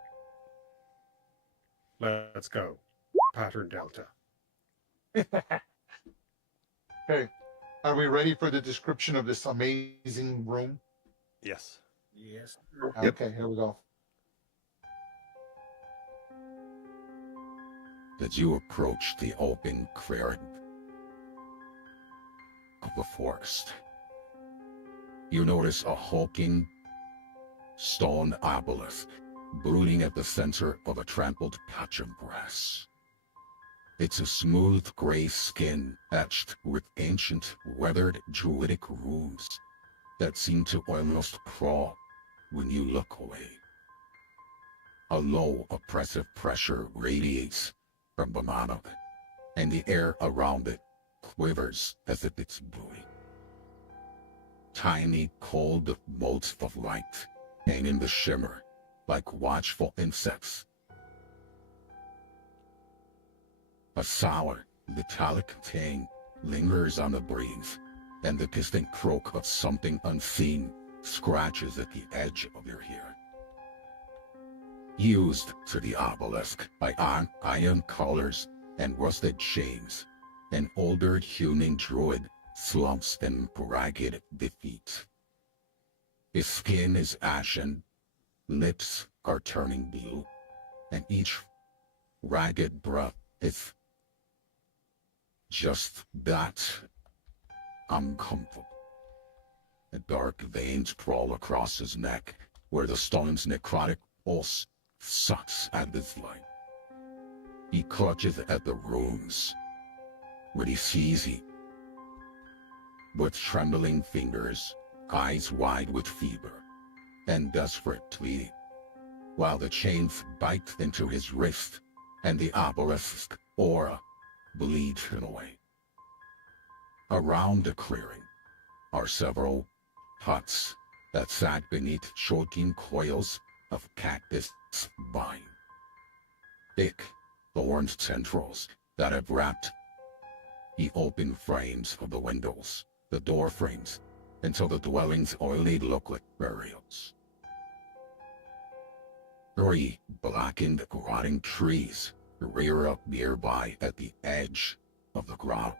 Let's go. Pattern Delta. Okay, are we ready for the description of this amazing room? Yes. Yes. Yep. Okay, here we go. As you approach the open clearing of the forest, you notice a hulking stone obelisk brooding at the center of a trampled patch of grass. It's a smooth gray skin etched with ancient, weathered druidic runes that seem to almost crawl when you look away. A low, oppressive pressure radiates from the monolith, and the air around it quivers as if it's brewing. Tiny, cold motes of light hang in the shimmer like watchful insects. A sour, metallic tang lingers on the breeze, and the distant croak of something unseen scratches at the edge of your hearing. Used to the obelisk by iron collars and rusted chains, an older human druid slumps in ragged defeat. His skin is ashen, lips are turning blue, and each ragged breath is just that uncomfortable. The dark veins crawl across his neck, where the stone's necrotic pulse sucks at his life. He clutches at the runes, when he sees he, with trembling fingers, eyes wide with fever, and desperate pleading, while the chains bite into his wrist, and the obelisk aura bleeds him away. Around the clearing are several huts that sat beneath choking coils of cactus vine. Thick, thorned tendrils that have wrapped the open frames of the windows, the door frames, until the dwellings only look like burials. 3 blackened, rotting trees rear up nearby at the edge of the ground,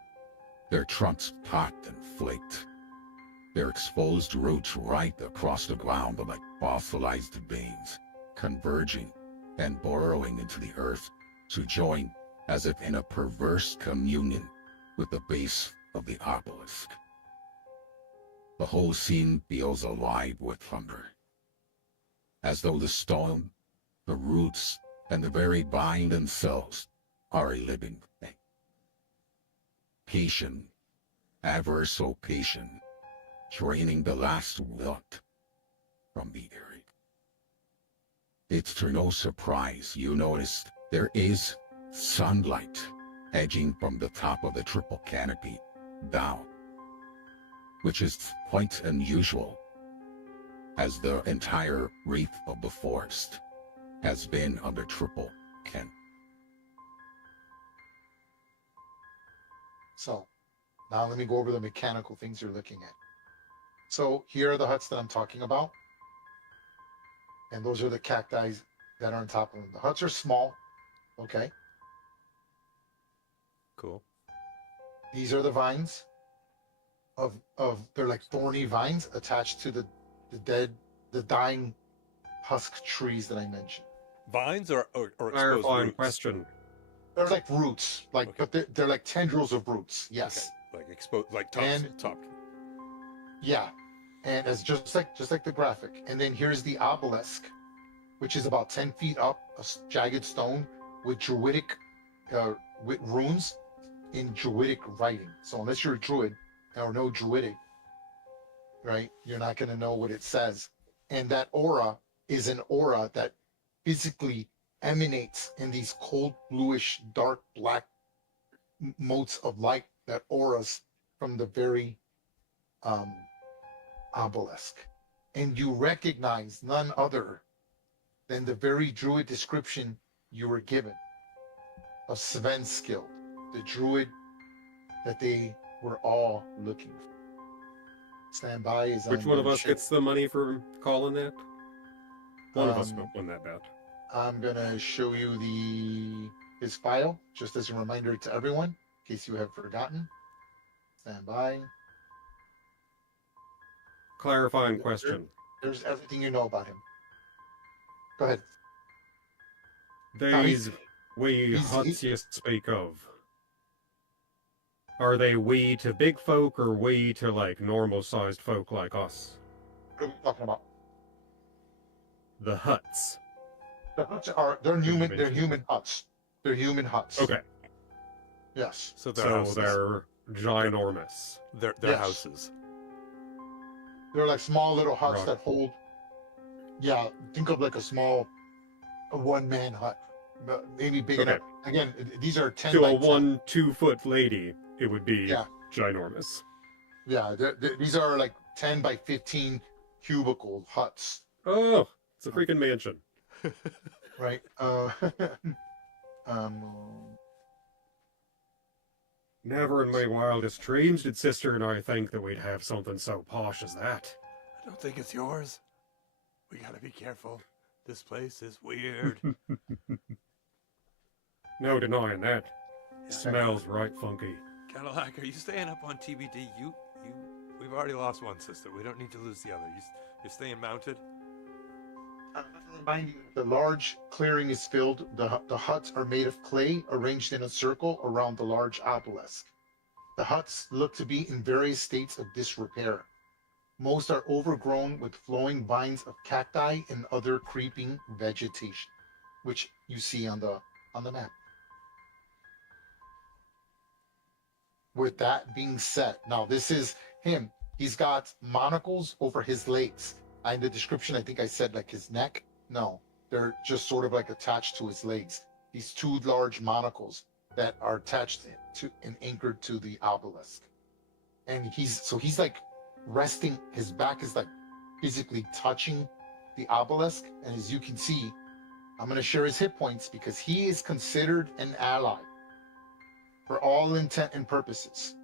their trunks pocked and flaked, their exposed roots right across the ground like fossilized veins, converging and burrowing into the earth to join as if in a perverse communion with the base of the obelisk. The whole scene feels alive with hunger, as though the stone, the roots, and the very vine themselves are a living thing. Patient, ever so patient, draining the last lot from the area. It's to no surprise you noticed there is sunlight edging from the top of the triple canopy down, which is quite unusual, as the entire wreath of the forest has been under triple canopy. So, now let me go over the mechanical things you're looking at. So here are the huts that I'm talking about. And those are the cacti that are on top of them. The huts are small, okay? Cool. These are the vines they're like thorny vines attached to the dying husk trees that I mentioned. Vines or exposed Clarifying roots? question. They're like roots, like Okay. but they're like tendrils of roots. Yes. Okay. Like exposed, like top. And- top. Yeah. And it's just like the graphic. And then here's the obelisk, which is about 10 feet up, a jagged stone with druidic with runes in druidic writing. So unless you're a druid or know druidic, right, you're not going to know what it says. And that aura is an aura that physically emanates in these cold bluish dark black motes of light that auras from the very obelisk. And you recognize none other than the very druid description you were given of Svenskild, the druid that they were all looking for. Stand by as Which I'm one of gonna us gets the money for calling that? One of us Um, won that bet. I'm gonna show you his file just as a reminder to everyone, in case you have forgotten. Stand by. Clarifying question. There's everything you know about him. Go ahead. These wee he's- huts you speak of, are they wee to big folk or wee to like normal sized folk like us? What are we talking about? The huts. The huts they're human huts. They're human huts. Okay, Yes. So they're so houses. they're ginormous. They're Yes. houses. They're like small little huts Right. that hold. Yeah, think of like a one-man hut, but maybe big Okay. enough. Again, these are 10 To by a 10. 2 foot lady, it would be Yeah. ginormous. Yeah, these are like 10 by 15 cubicle huts, Oh, it's a freaking mansion. right? Um, Never in my wildest dreams did Sister and I think that we'd have something so posh as that. I don't think it's yours. We gotta be careful. This place is weird. No denying that. Smells right funky. Cadillac, are you staying up on TBD? We've already lost one sister. We don't need to lose the other. You're staying mounted? I'm going to remind you, the large clearing is filled. The huts are made of clay arranged in a circle around the large obelisk. The huts look to be in various states of disrepair. Most are overgrown with flowing vines of cacti and other creeping vegetation, which you see on the map. With that being said, now this is him. He's got monocles over his legs. In the description, I think I said like his neck. No, they're just sort of like attached to his legs. These two large monocles that are attached to and anchored to the obelisk. And he's like resting, his back is like physically touching the obelisk. And as you can see, I'm going to share his hit points because he is considered an ally for all intent and purposes,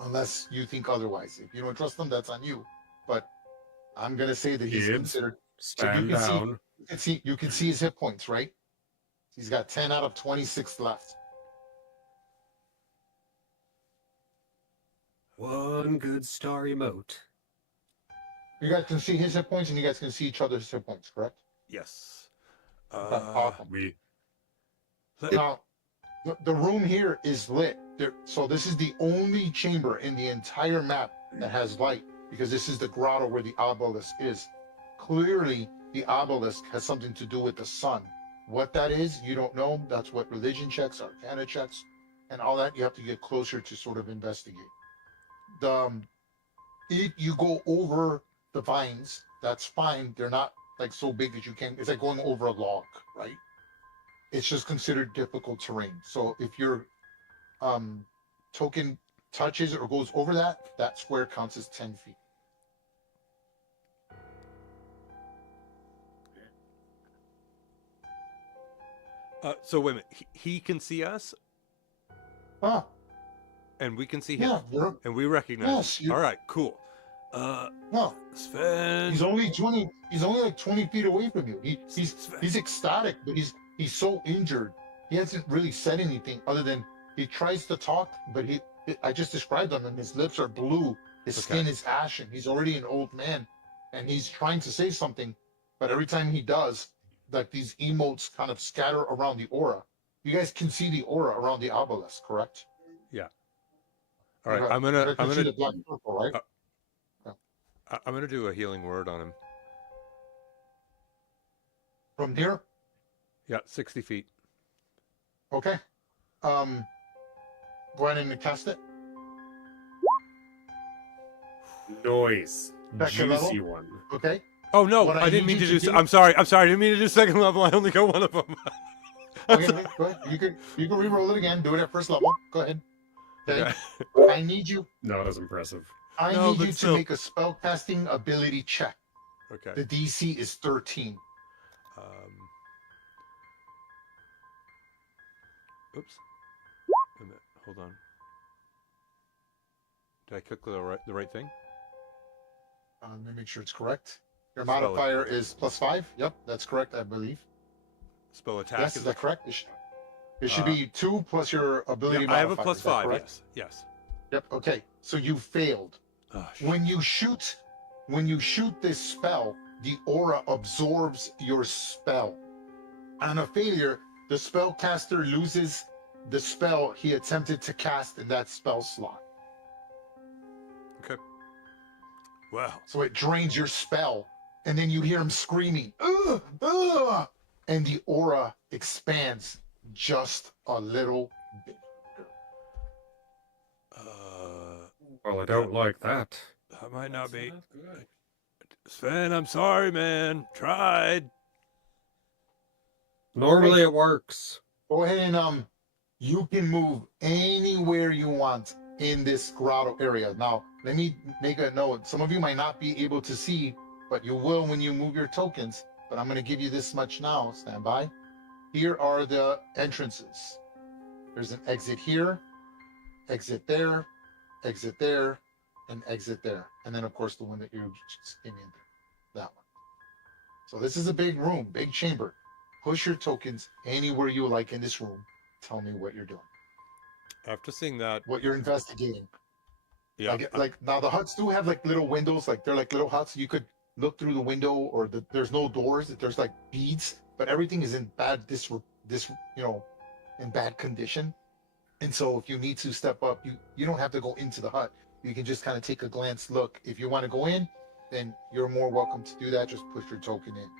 unless you think otherwise. If you don't trust him, that's on you. But I'm going to say that he's Gibbs, considered. Stand down. You can see his hit points, right? He's got 10 out of 26 left. One good star emote. You guys can see his hit points, and you guys can see each other's hit points, correct? Yes. Awesome. We Now, the room here is lit. So this is the only chamber in the entire map that has light, because this is the grotto where the obelisk is. Clearly, the obelisk has something to do with the sun. What that is, you don't know. That's what religion checks, arcana checks, and all that. You have to get closer to sort of investigate. If you go over the vines, that's fine. They're not like so big that you can't. It's like going over a log, right? It's just considered difficult terrain. So if your token touches or goes over that square counts as 10 feet. So wait a minute. He can see us, Huh? and we can see him, Yeah. and we recognize him. Yes, All right, cool. No. Sven. He's only like 20 feet away from you. He's ecstatic, but he's so injured. He hasn't really said anything other than he tries to talk, but I just described him, and his lips are blue. His skin is ashen. He's already an old man, and he's trying to say something, but every time he does, like these emotes kind of scatter around the aura. You guys can see the aura around the obelisk, correct? Yeah. All right, Okay. I'm You gonna guys can see the black and purple, right? I'm gonna do a healing word on him. From here? Yeah, 60 feet. Okay. Go ahead and cast it. noise. Second Juicy level? one. Okay. Oh no, What I I didn't need mean to you do. to do- I'm sorry. I didn't mean to do second level. I only got one of them. Okay, go ahead. You can re-roll it again. Do it at first level. Go ahead. Okay. Okay. I need you. Not as impressive. I No, need but you still. to make a spellcasting ability check. Okay. The DC is 13. Oops. Wait a minute. Hold on. Did I click the right thing? Let me make sure it's correct. Your Spell modifier is +5. Yep, that's correct, I believe. Spell attack. Yes, is that correct? It should be 2 plus your ability Yeah, I have a modifier. Is that +5. correct? Yes. Yes. Yep. Okay. So you failed. Oh, When you shoot this spell, the aura absorbs your spell. On a failure, the spellcaster loses the spell he attempted to cast in that spell slot. Okay. Wow. So it drains your spell, and then you hear him screaming, "Ugh, ugh," and the aura expands just a little bit. Well, I don't like that. That might not be. That's good. Sven, I'm sorry, man. Tried. Normally it works. Go ahead and you can move anywhere you want in this grotto area. Now, let me make a note. Some of you might not be able to see, but you will when you move your tokens. But I'm going to give you this much now. Stand by. Here are the entrances. There's an exit here, exit there, and exit there. And then, of course, the one that you just came in there. That one. So this is a big room, big chamber. Push your tokens anywhere you like in this room. Tell me what you're doing. After seeing that, what you're investigating. yeah, Like now the huts do have like little windows, like they're like little huts. You could look through the window, or there's no doors. There's like beads, but everything is in bad this in bad condition. And so if you need to step up, you don't have to go into the hut. You can just kind of take a glance look. If you want to go in, then you're more welcome to do that. Just push your token in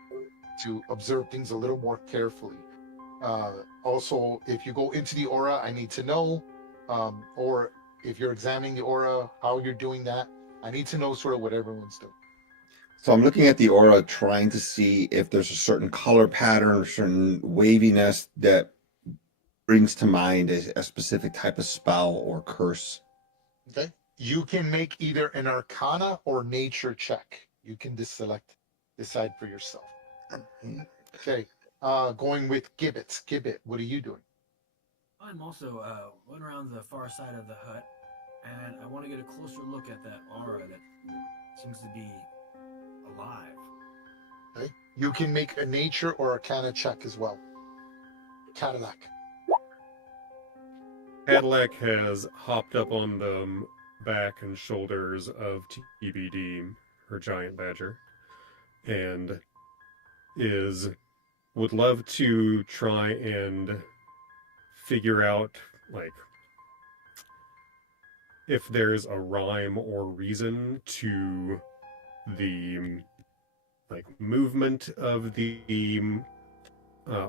to observe things a little more carefully. Also, if you go into the aura, I need to know, or if you're examining the aura, how you're doing that. I need to know sort of what everyone's doing. So I'm looking at the aura, trying to see if there's a certain color pattern or certain waviness that brings to mind a specific type of spell or curse. Okay. You can make either an arcana or nature check. You can decide for yourself. Okay. Going with Gibbet. Gibbet, what are you doing? I'm also went around the far side of the hut, and I want to get a closer look at that aura that seems to be alive. Okay. You can make a nature or arcana check as well. Cadillac. Cadillac has hopped up on the back and shoulders of TBD, her giant badger, and would love to try and figure out, like, if there's a rhyme or reason to the, like, movement of the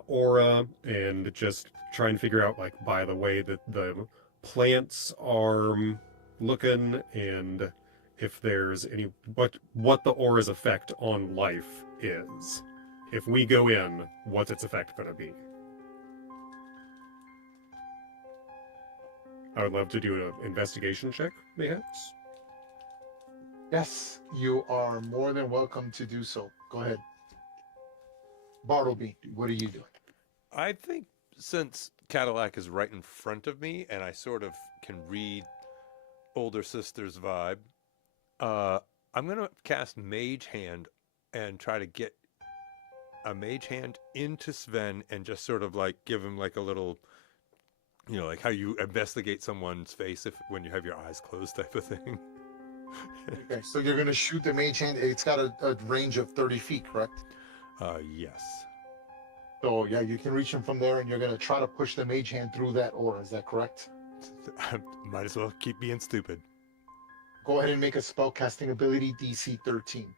aura, and just try and figure out, like, by the way that the plants are looking, and if there's any, what the aura's effect on life is. If we go in, what's its effect going to be? I would love to do an investigation check, perhaps. Yes, you are more than welcome to do so. Go ahead. Bartleby, what are you doing? I think since Cadillac is right in front of me and I sort of can read older sister's vibe, I'm gonna cast Mage Hand and try to get a Mage Hand into Sven and just sort of like give him like a little, like how you investigate someone's face when you have your eyes closed type of thing. Okay, so you're gonna shoot the mage hand. It's got a range of 30 feet, correct? Yes. So yeah, you can reach him from there, and you're gonna try to push the mage hand through that aura. Is that correct? Might as well keep being stupid. Go ahead and make a spell casting ability DC 13.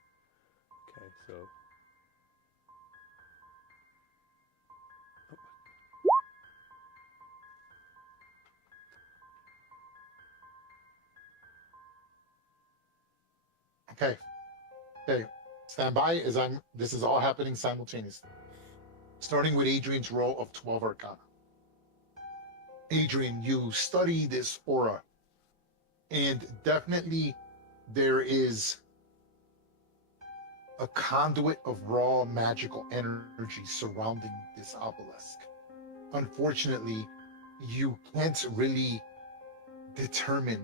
Okay, so. Okay. Okay. Stand by as this is all happening simultaneously. Starting with Adrian's roll of 12 Arcana. Adrian, you study this aura, and definitely there is a conduit of raw magical energy surrounding this obelisk. Unfortunately, you can't really determine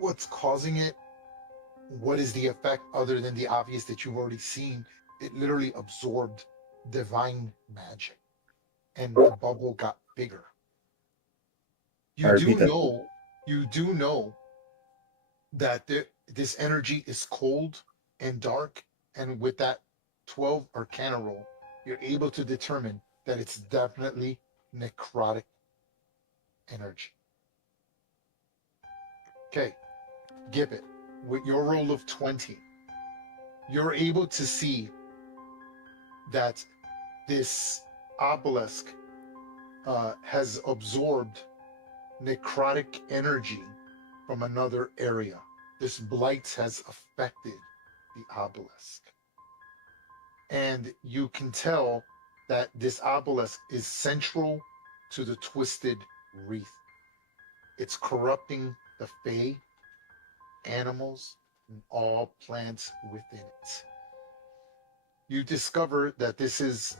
what's causing it, what is the effect, other than the obvious that you've already seen. It literally absorbed divine magic, and the bubble got bigger. You do know that this energy is cold and dark, and with that 12 Arcana roll, you're able to determine that it's definitely necrotic energy. Okay, Gibbet, with your roll of 20, you're able to see that this obelisk has absorbed necrotic energy from another area. This blight has affected the obelisk. And you can tell that this obelisk is central to the twisted wreath. It's corrupting the fae, animals, and all plants within it. You discover that this is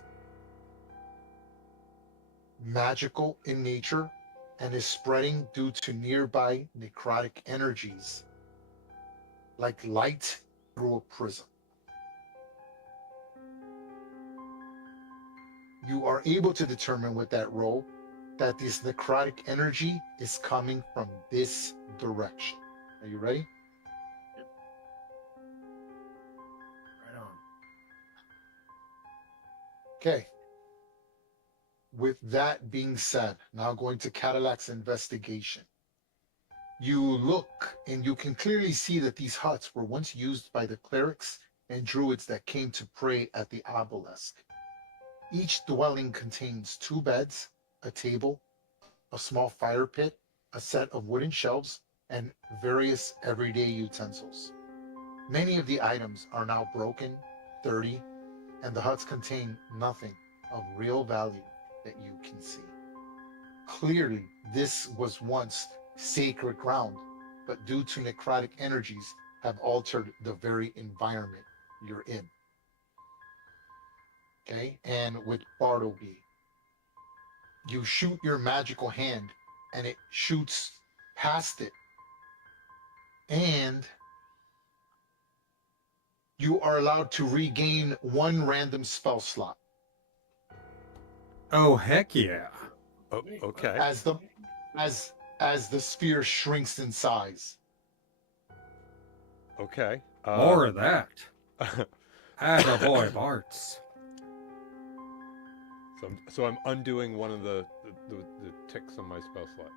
magical in nature and is spreading due to nearby necrotic energies, like light through a prism. You are able to determine with that roll that this necrotic energy is coming from this direction. Are you ready? Right on. Okay. With that being said, now going to Cadillac's investigation. You look and you can clearly see that these huts were once used by the clerics and druids that came to pray at the obelisk. Each dwelling contains 2 beds, a table, a small fire pit, a set of wooden shelves, and various everyday utensils. Many of the items are now broken, dirty, and the huts contain nothing of real value that you can see. Clearly, this was once sacred ground, but due to necrotic energies have altered the very environment you're in. Okay, and with Bartleby, you shoot your magical hand and it shoots past it, and you are allowed to regain 1 random spell slot Oh, heck yeah. Oh, okay. as the sphere shrinks in size. Okay. More of that. Attaboy, Barts. So I'm undoing one of the ticks on my spell slot.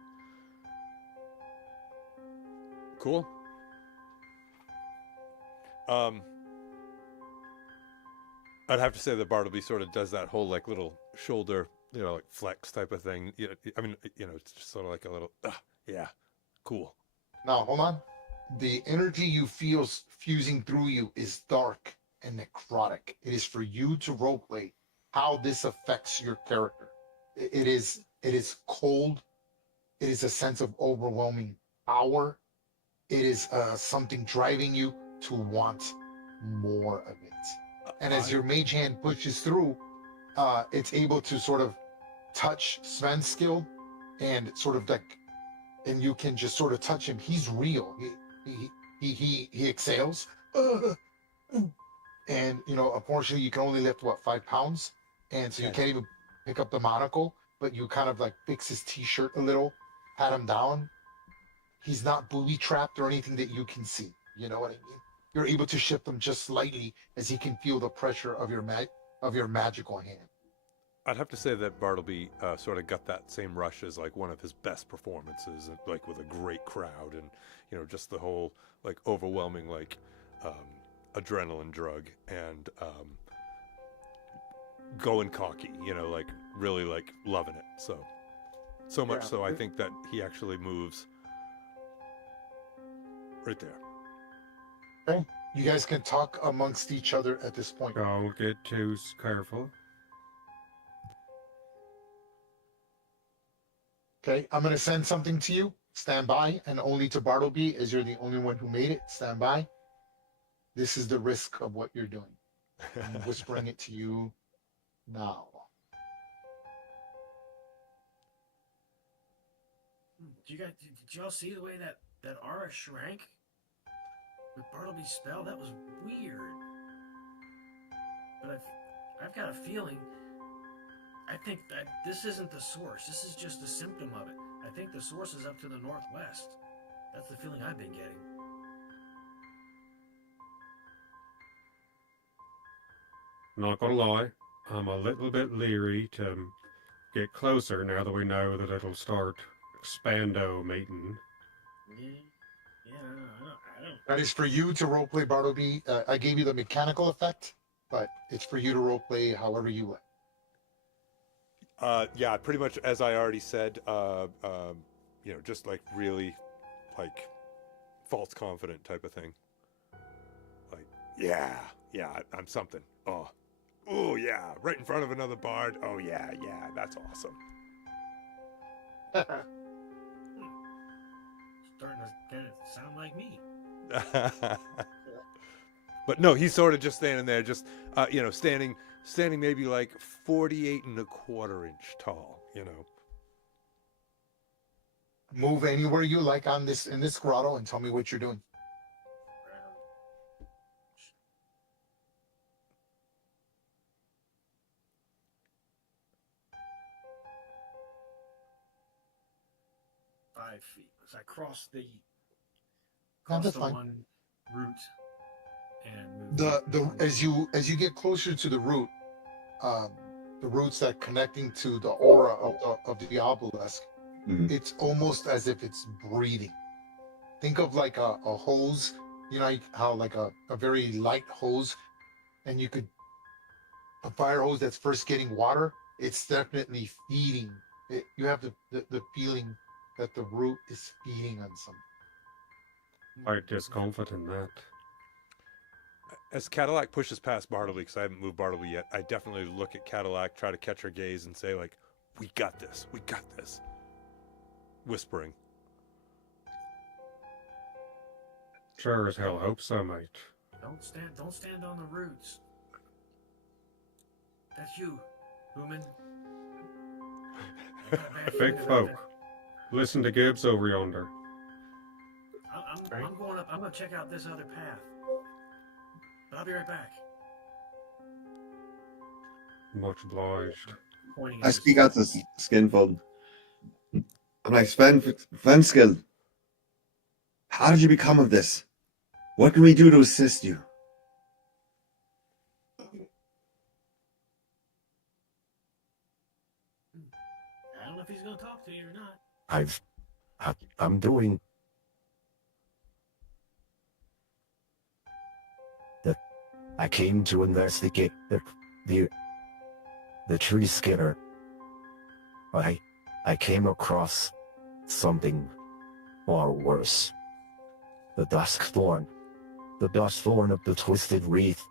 Cool. I'd have to say that Bartleby sort of does that whole like little shoulder, like flex type of thing. I mean, it's just sort of like a little, yeah, cool. Now, hold on. The energy you feel fusing through you is dark and necrotic. It is for you to roleplay how this affects your character. It is cold. It is a sense of overwhelming power. It is something driving you to want more of it. And as your mage hand pushes through, it's able to sort of touch Sven's skill and sort of like, and you can just sort of touch him. He's real. He exhales. And, unfortunately, you can only lift, 5 pounds? And so you can't even pick up the monocle, but you kind of like fix his t-shirt a little, pat him down. He's not booby trapped or anything that you can see. You know what I mean? You're able to shift him just slightly as he can feel the pressure of your magical hand. I'd have to say that Bartleby sort of got that same rush as like one of his best performances, like with a great crowd and just the whole like overwhelming like adrenaline drug and going cocky, like really like loving it. So much so I think that he actually moves right there. Okay. You guys can talk amongst each other at this point. Don't get too careful. Okay, I'm going to send something to you. Stand by, and only to Bartleby, as you're the only one who made it. Stand by. This is the risk of what you're doing. I'm whispering it to you now. Did y'all see the way that aura shrank with Bartleby's spell? That was weird. But I've got a feeling. I think that this isn't the source. This is just a symptom of it. I think the source is up to the northwest. That's the feeling I've been getting. Not gonna lie, I'm a little bit leery to get closer now that we know that it'll start expando mating. Yeah, I don't. That is for you to roleplay Bartleby. I gave you the mechanical effect, but it's for you to roleplay however you like. Yeah, pretty much as I already said, just like really like false confident type of thing. Like, yeah, I'm something. Oh yeah, right in front of another bard. Oh yeah, that's awesome. Starting to kind of sound like me. But no, he's sort of just standing there, just standing maybe like 48 and a quarter inch tall, Move anywhere you like in this grotto and tell me what you're doing. feet. So I cross the that's fine. one root and move The as you get closer to the root, the roots that connecting to the aura of the obelisk, Mhm. it's almost as if it's breathing. Think of like a hose, you know, like how like a very light hose, and you could a fire hose that's first getting water, it's definitely feeding. You have the feeling that the root is feeding on something. Quite discomfort in that. As Cadillac pushes past Bartleby, because I haven't moved Bartleby yet, I definitely look at Cadillac, try to catch her gaze, and say, like, we got this. We got this. Whispering. Sure as hell hope so, mate. Don't stand on the roots. That's you, human. I got a bad feeling Big about folk. that. Listen to Gibbs over yonder. I'm going up. I'm gonna check out this other path. But I'll be right back. Much obliged. Pointing I at speak out to Skinfold. I'm like, Svenskin, how did you become of this? What can we do to assist you? I don't know if he's gonna talk to you or not. I'm doing the. I came to investigate the tree skinner. I came across something far worse. The dusk thorn. The dusk thorn of the twisted wreath.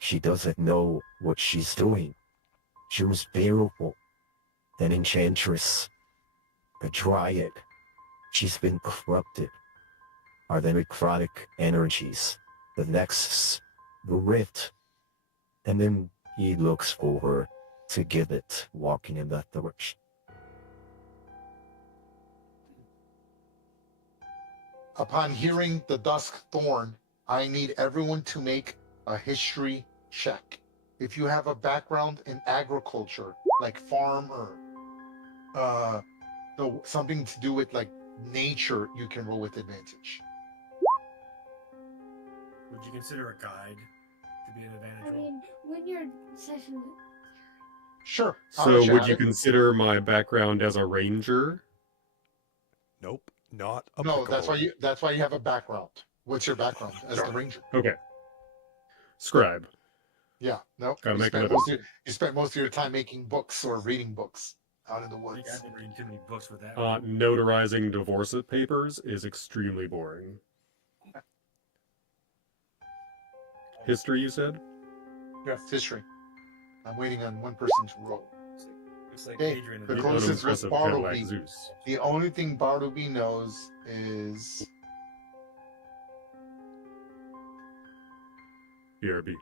She doesn't know what she's doing. She was beautiful, an enchantress, a dryad. She's been corrupted by the necrotic energies, the nexus, the rift. And then he looks for her to give it, walking in that direction. Upon hearing the dusk thorn, I need everyone to make a history check. If you have a background in agriculture, like farm or something to do with like nature, you can roll with advantage. Would you consider a guide to be an advantage I roll? mean, when your session. Sure. I'll So let would have you it. consider my background as a ranger? Nope, not No, applicable. that's why you have a background. What's your background as the ranger? Okay. Scribe. Yeah, no. Gotta You make a spent, living. you spent most of your time making books or reading books out in the I think woods. I've been reading too many books with that. Notarizing divorce papers is extremely boring. History, you said? Yes, history. I'm waiting on one person to roll. Looks like Okay, Adrian the is closest was Unimpressive Cadillac Bartleby. Zeus. The only thing Bartleby knows is BRB.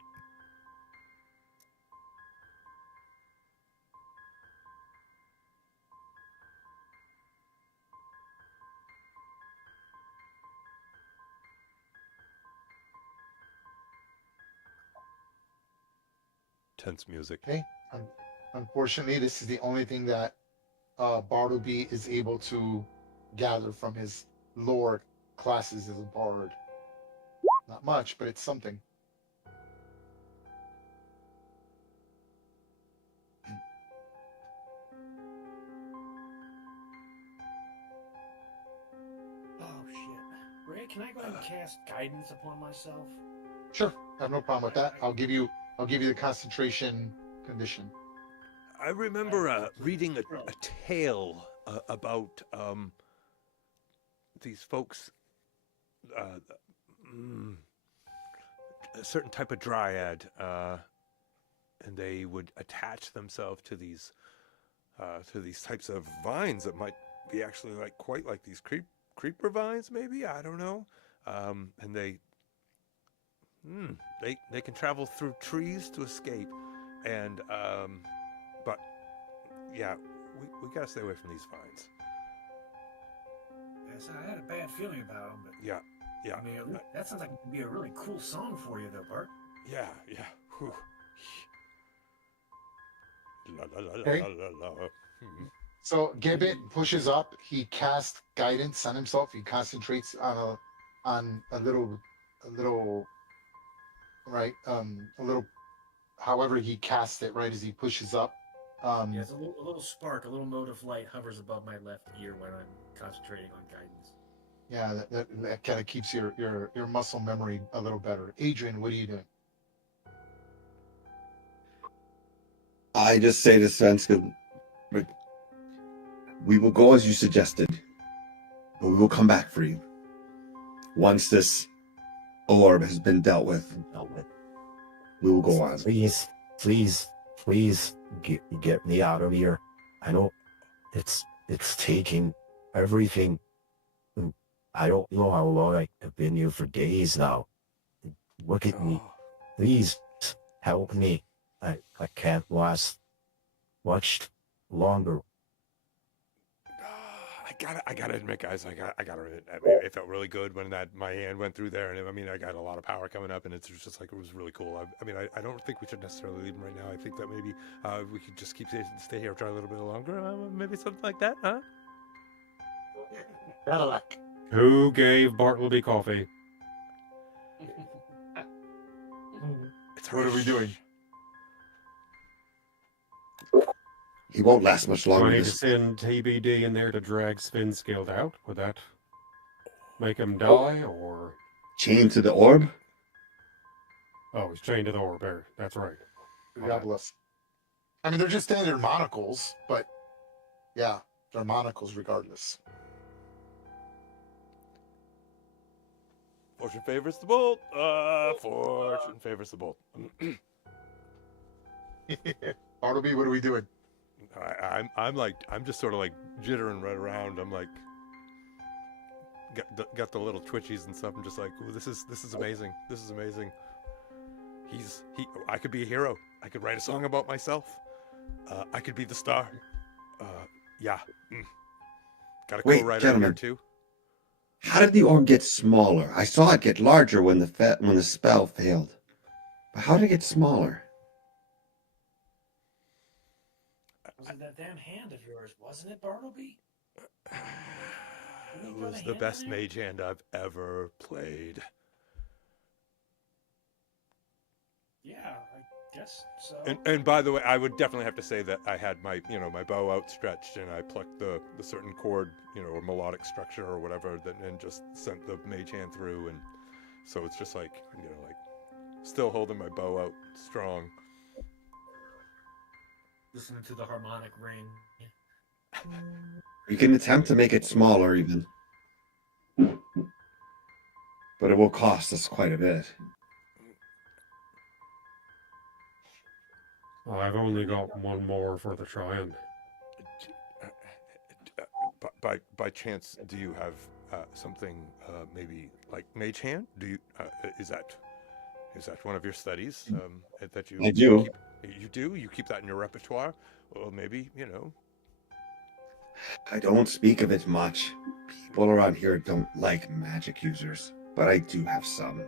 Tense music. okay. Unfortunately, this is the only thing that Bartleby is able to gather from his lore classes as a bard. Not much, but it's something. Oh shit. Ray, can I go ahead and cast guidance upon myself? Sure, I have no problem with that. I'll give you the concentration condition. I remember reading a tale about these folks, a certain type of dryad, and they would attach themselves to these types of vines that might be actually like quite like these creeper vines, maybe, I don't know, and they can travel through trees to escape, and but yeah, we gotta stay away from these vines. Yes, I had a bad feeling about them, but Yeah. I mean, that sounds like it could be a really cool song for you, though, Bart. Yeah. Whew. La, la, la, Okay. la, la, la. Hmm. So Gibbet pushes up. He casts guidance on himself. He concentrates on a little right a little. However, he casts it right as he pushes up. Yeah, it's a little spark, a little mote of light hovers above my left ear when I'm concentrating on guidance. Yeah, that kind of keeps your muscle memory a little better. Adrian, what are you doing? I just say to Svenska, we will go as you suggested, but we will come back for you once this orb has been dealt with. We will go on. Please, please, please get me out of here. I know it's taking everything. I don't know how long I've been here for days now. Look at me. Please help me. I can't last much longer. I gotta admit, guys, I gotta admit, I mean, it felt really good when my hand went through there, and I mean, I got a lot of power coming up, and it's just like, it was really cool. I mean, I don't think we should necessarily leave him right now. I think that maybe we could just stay here, try a little bit longer, maybe something like that, huh? Who gave Bartleby coffee? What are we doing? He won't last much Do I longer. need to send TBD in there to drag Svenskild out? Would that make him die, or... Chained to the orb? Oh, he's chained to the orb there. That's right. God bless. I mean, they're just standard monocles, but yeah, they're monocles regardless. Fortune favors the bolt. Fortune favors the bolt. Bartleby, what are we doing? I'm just sort of like jittering right around. I'm like, got the little twitchies and stuff. I'm just like, ooh, this is amazing. This is amazing. I could be a hero. I could write a song about myself. I could be the star. Yeah. Got a Wait, co-writer here gentlemen. too. How did the orb get smaller? I saw it get larger when the spell failed. But how did it get smaller? Was it that damn hand of yours, wasn't it, Bartleby? It was the best mage hand I've ever played. Yeah, I guess so. And by the way, I would definitely have to say that I had my bow outstretched, and I plucked the certain chord, or melodic structure or whatever, and just sent the mage hand through, and so it's just like, like still holding my bow out strong. Listening to the harmonic ring. You can attempt to make it smaller even. But it will cost us quite a bit. Well, I've only got one more for the trying. By chance, do you have something maybe like mage hand? Do you is that one of your studies that you? I do. You do? You keep that in your repertoire? Well, maybe I don't speak of it much. People around here don't like magic users, but I do have some.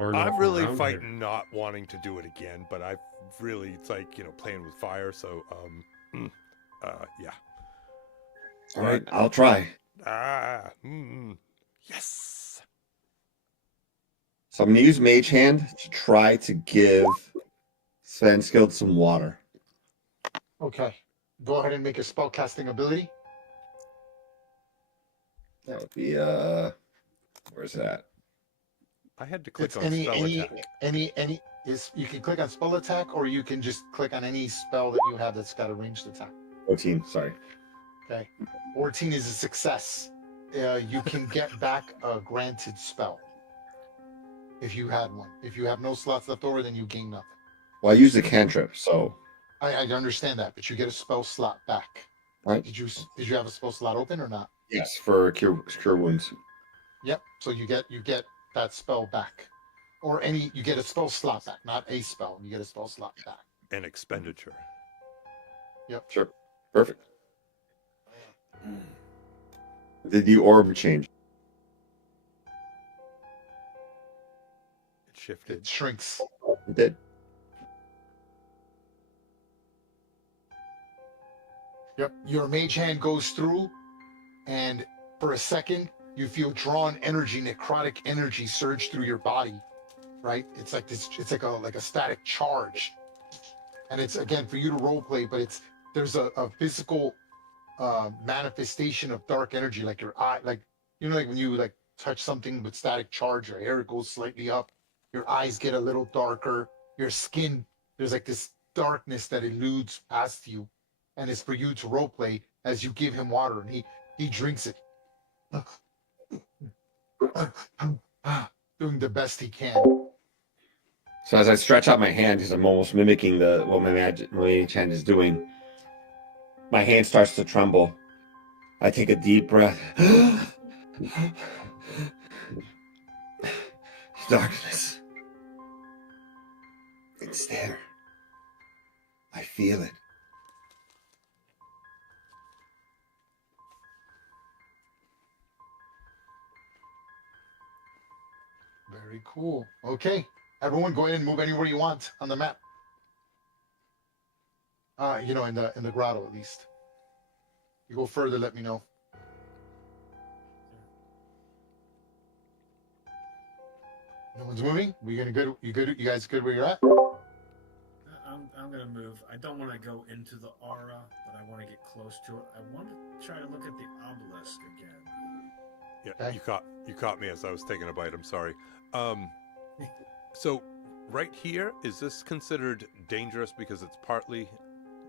I'm really fighting not wanting to do it again, but I really, it's like, playing with fire, so, yeah. All right, I'll try. Yes! So I'm going to use Mage Hand to try to give Svenskild some water. Okay. Go ahead and make a spell casting ability. That would be, where's that? I had to click It's on any spell attack. you can click on spell attack, or you can just click on any spell that you have that's got a ranged attack. 14, sorry. Okay. 14 is a success. You can get back a granted spell if you had one. If you have no slots left over, then you gain nothing. Well, I used a cantrip, so. I understand that, but you get a spell slot back. Right. Did you have a spell slot open or not? Yes, for cure wounds. Yep. So you get that spell back, or you get a spell slot back, not a spell. You get a spell slot back. An expenditure. Yep. Sure. Perfect. Did the orb change? It shifted. It shrinks. It did. Yep. Your mage hand goes through, and for a second, you feel drawn energy, necrotic energy surge through your body. Right? It's like this. It's like a static charge, and it's again for you to role play, but there's a physical manifestation of dark energy, like your eye, like like when you like touch something with static charge, your hair goes slightly up, your eyes get a little darker, your skin, there's like this darkness that eludes past you, and it's for you to role play as you give him water, and he drinks it, doing the best he can. So as I stretch out my hand, because I'm almost mimicking what my mage hand is doing, my hand starts to tremble. I take a deep breath. Darkness. It's there. I feel it. Very cool. Okay, everyone, go ahead and move anywhere you want on the map. In the grotto at least. You go further, let me know. No one's moving. We gonna good? You good? You guys good where you're at? I'm gonna move. I don't want to go into the aura, but I want to get close to it. I want to try to look at the obelisk again. Yeah, Okay. you caught me as I was taking a bite. I'm sorry. So right here, is this considered dangerous because it's partly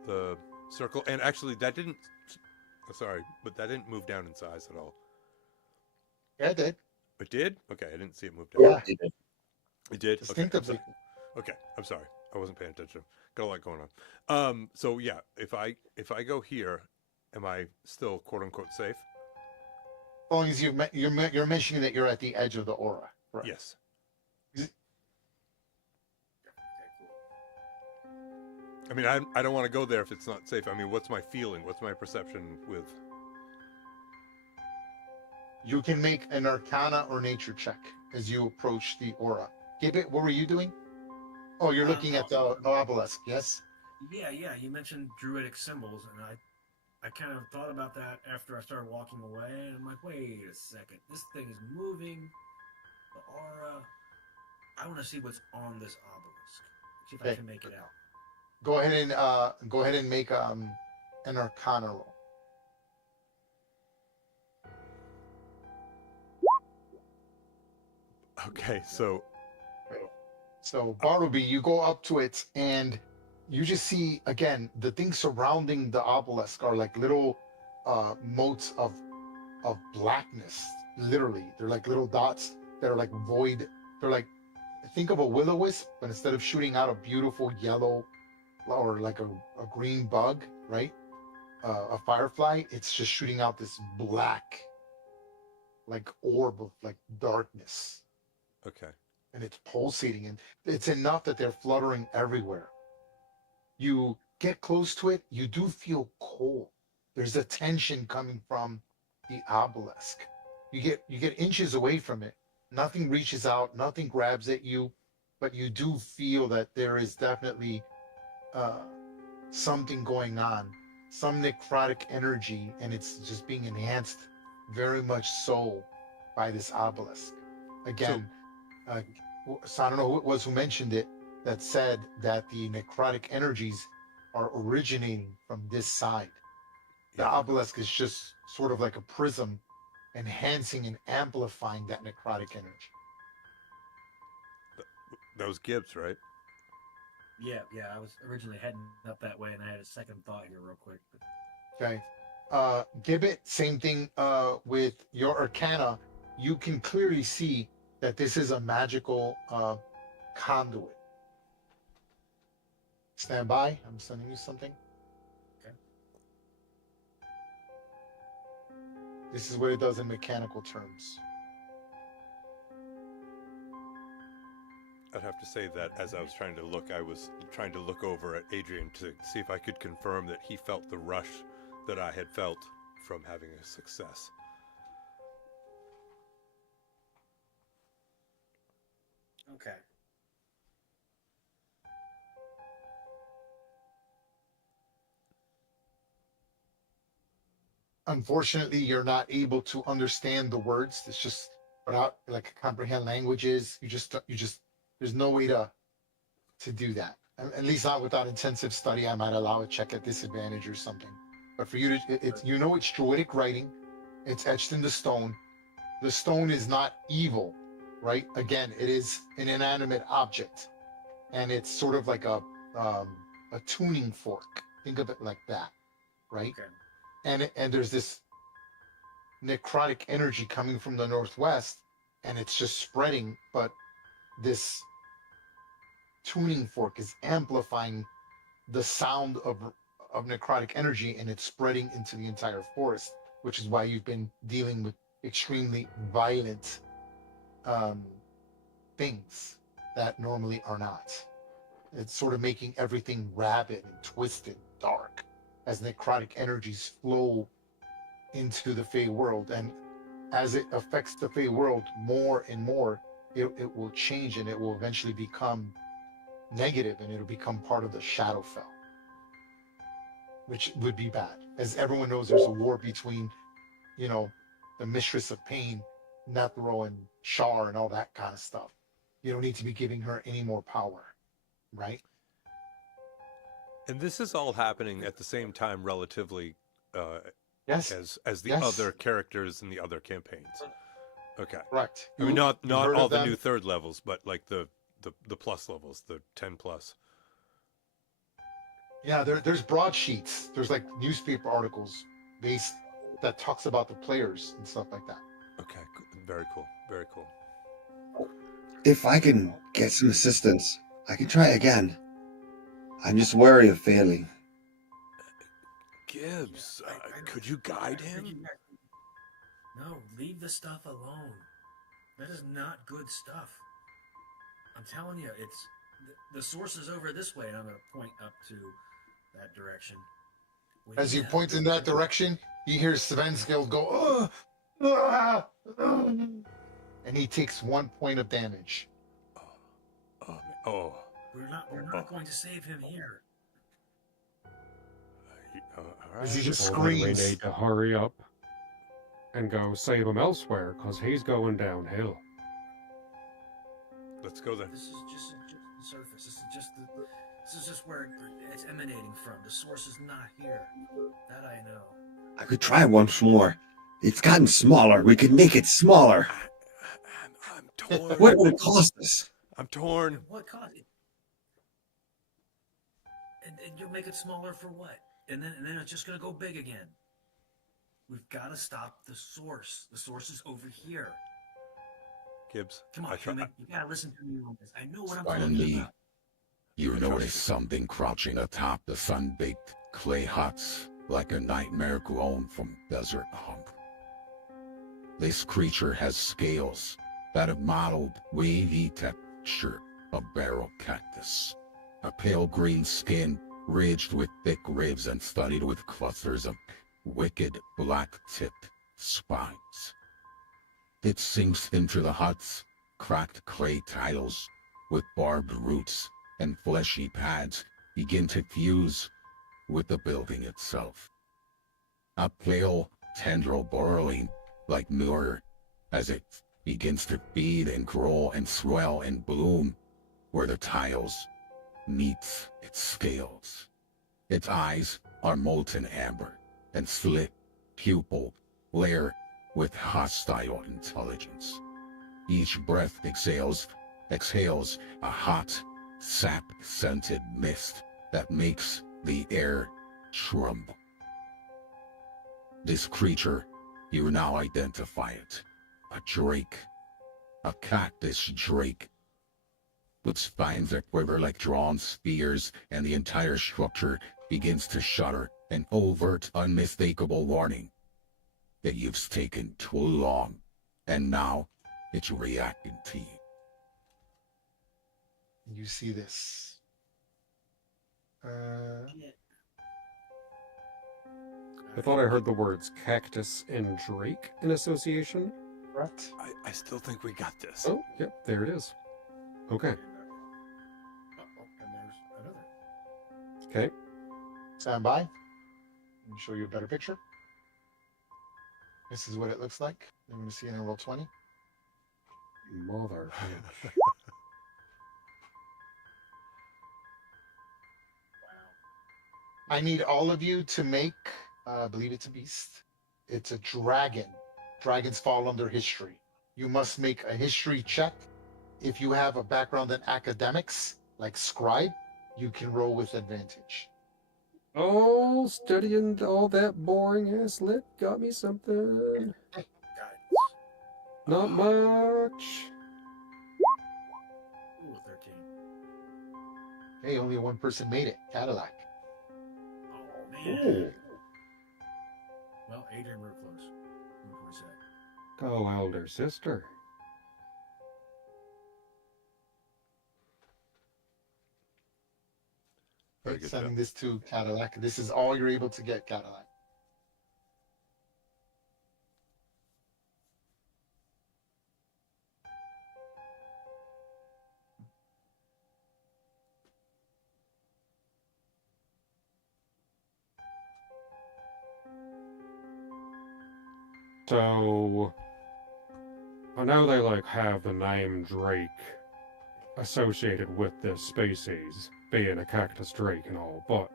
the circle? And actually, that didn't. Sorry, but that didn't move down in size at all. Yeah, it did. It did? Okay, I didn't see it move down. Yeah, It did. distinctively. Okay, I'm sorry. I wasn't paying attention. Got a lot going on. So yeah, if I go here, am I still quote unquote safe? As long as you're mentioning that you're at the edge of the aura. Right. Yes. I mean, I don't want to go there if it's not safe. I mean, what's my feeling? What's my perception with? You can make an Arcana or Nature check as you approach the aura. Gibbet, what were you doing? Oh, you're looking at the obelisk, yes? Yeah. You mentioned druidic symbols, and I kind of thought about that after I started walking away, and I'm like, wait a second, this thing is moving. The aura. I want to see what's on this obelisk. See if I can make it out. Go ahead and make an Arcana roll. Okay, so Bartleby, you go up to it and you just see again the things surrounding the obelisk are like little motes of blackness. Literally, they're like little dots that are like void. They're like, think of a will-o-wisp, but instead of shooting out a beautiful yellow or like a green bug, right? A firefly, it's just shooting out this black like orb of like darkness. okay. And it's pulsating, and it's enough that they're fluttering everywhere. You get close to it, you do feel cold. There's a tension coming from the obelisk. You get inches away from it. Nothing reaches out, nothing grabs at you, but you do feel that there is definitely something going on, some necrotic energy, and it's just being enhanced very much so by this obelisk. Again, so I don't know who it was who mentioned it, that said that the necrotic energies are originating from this side. The obelisk is just sort of like a prism, enhancing and amplifying that necrotic energy. That was Gibbs, right? Yeah. I was originally heading up that way, and I had a second thought here, real quick. Okay. Gibbet, same thing with your Arcana. You can clearly see that this is a magical conduit. Stand by. I'm sending you something. Okay. This is what it does in mechanical terms. I'd have to say that as I was trying to look, I was trying to look over at Adrian to see if I could confirm that he felt the rush that I had felt from having a success. Okay. unfortunately, you're not able to understand the words. It's just without like comprehend languages. There's no way to do that. At least not without intensive study. I might allow a check at disadvantage or something. But for you to, it's it's Druidic writing. It's etched in the stone. The stone is not evil, right? Again, it is an inanimate object, and it's sort of like a tuning fork. Think of it like that, right? Okay. And there's this necrotic energy coming from the northwest, and it's just spreading. But this tuning fork is amplifying the sound of necrotic energy, and it's spreading into the entire forest, which is why you've been dealing with extremely violent things that normally are not. It's sort of making everything rabid and twisted, dark, as necrotic energies flow into the Fey world. And as it affects the Fey world more and more, it will change, and it will eventually become negative, and it'll become part of the Shadowfell, which would be bad. As everyone knows, there's a war between, the Mistress of Pain, Nethro, and Shar, and all that kind of stuff. You don't need to be giving her any more power, right? And this is all happening at the same time, relatively, Yes. as the Yes. other characters in the other campaigns. Okay. Correct. I mean, not You've heard all of the them? new third levels, but like the plus levels, the 10 plus. Yeah, there's broadsheets. There's like newspaper articles based that talks about the players and stuff like that. Okay, very cool, very cool. If I can get some assistance, I can try again. I'm just wary of failing. Gibbs, I could you guide I think him? you guys- No, leave the stuff alone. That is not good stuff. I'm telling you, it's the source is over this way, and I'm going to point up to that direction. As you point in that direction, you hear Svenskild go, and he takes 1 point of damage. Oh, We're not going to save him here. all As he right. just Well, then we screams. need to hurry up and go save him elsewhere, because he's going downhill. Let's go then. This is just the surface. This is just where it's emanating from. The source is not here. That I know. I could try once more. It's gotten smaller. We could make it smaller. I'm torn. What would it cost us? I'm torn. And what cost? And you'll make it smaller for what? And then it's just gonna go big again. We've got to stop the source. The source is over here. Gibbs, Come on, I try. human. You gotta listen to me on this. I know what I'm Finally, talking about. you notice something crouching atop the sun-baked clay huts like a nightmare grown from desert hump. This creature has scales that have mottled wavy texture of barrel cactus, a pale green skin ridged with thick ribs and studded with clusters of wicked black-tipped spines. It sinks into the hut's cracked clay tiles with barbed roots, and fleshy pads begin to fuse with the building itself. A pale tendril burrowing like mirror as it begins to feed and grow and swell and bloom where the tiles meets its scales. Its eyes are molten amber and slit pupil glare with hostile intelligence. Each breath exhales a hot, sap-scented mist that makes the air tremble. This creature, you now identify it. A drake. A cactus drake. With spines that quiver like drawn spears, and the entire structure begins to shudder, an overt, unmistakable warning that you've taken too long, and now it's reacting to you. You see this. I thought I heard the words cactus and drake in association. Correct. I still think we got this. Oh, yep, there it is. Okay. And there's another. Okay. Stand by. Let me show you a better picture. This is what it looks like. I'm going to see it in roll 20. Mother bitch. I need all of you to make, I believe it's a beast. It's a dragon. Dragons fall under history. You must make a history check. If you have a background in academics, like scribe, you can roll with advantage. Oh, studying all that boring ass lit got me something. Not much. Ooh, 13. Hey, only one person made it. Cadillac. Oh, man. Ooh. Well, Adrian, we're close. What can we say? Go, elder sister. Very good Sending job. this to Cadillac. This is all you're able to get, Cadillac. So, I know they like have the name Drake associated with this species, being a cactus drake and all, but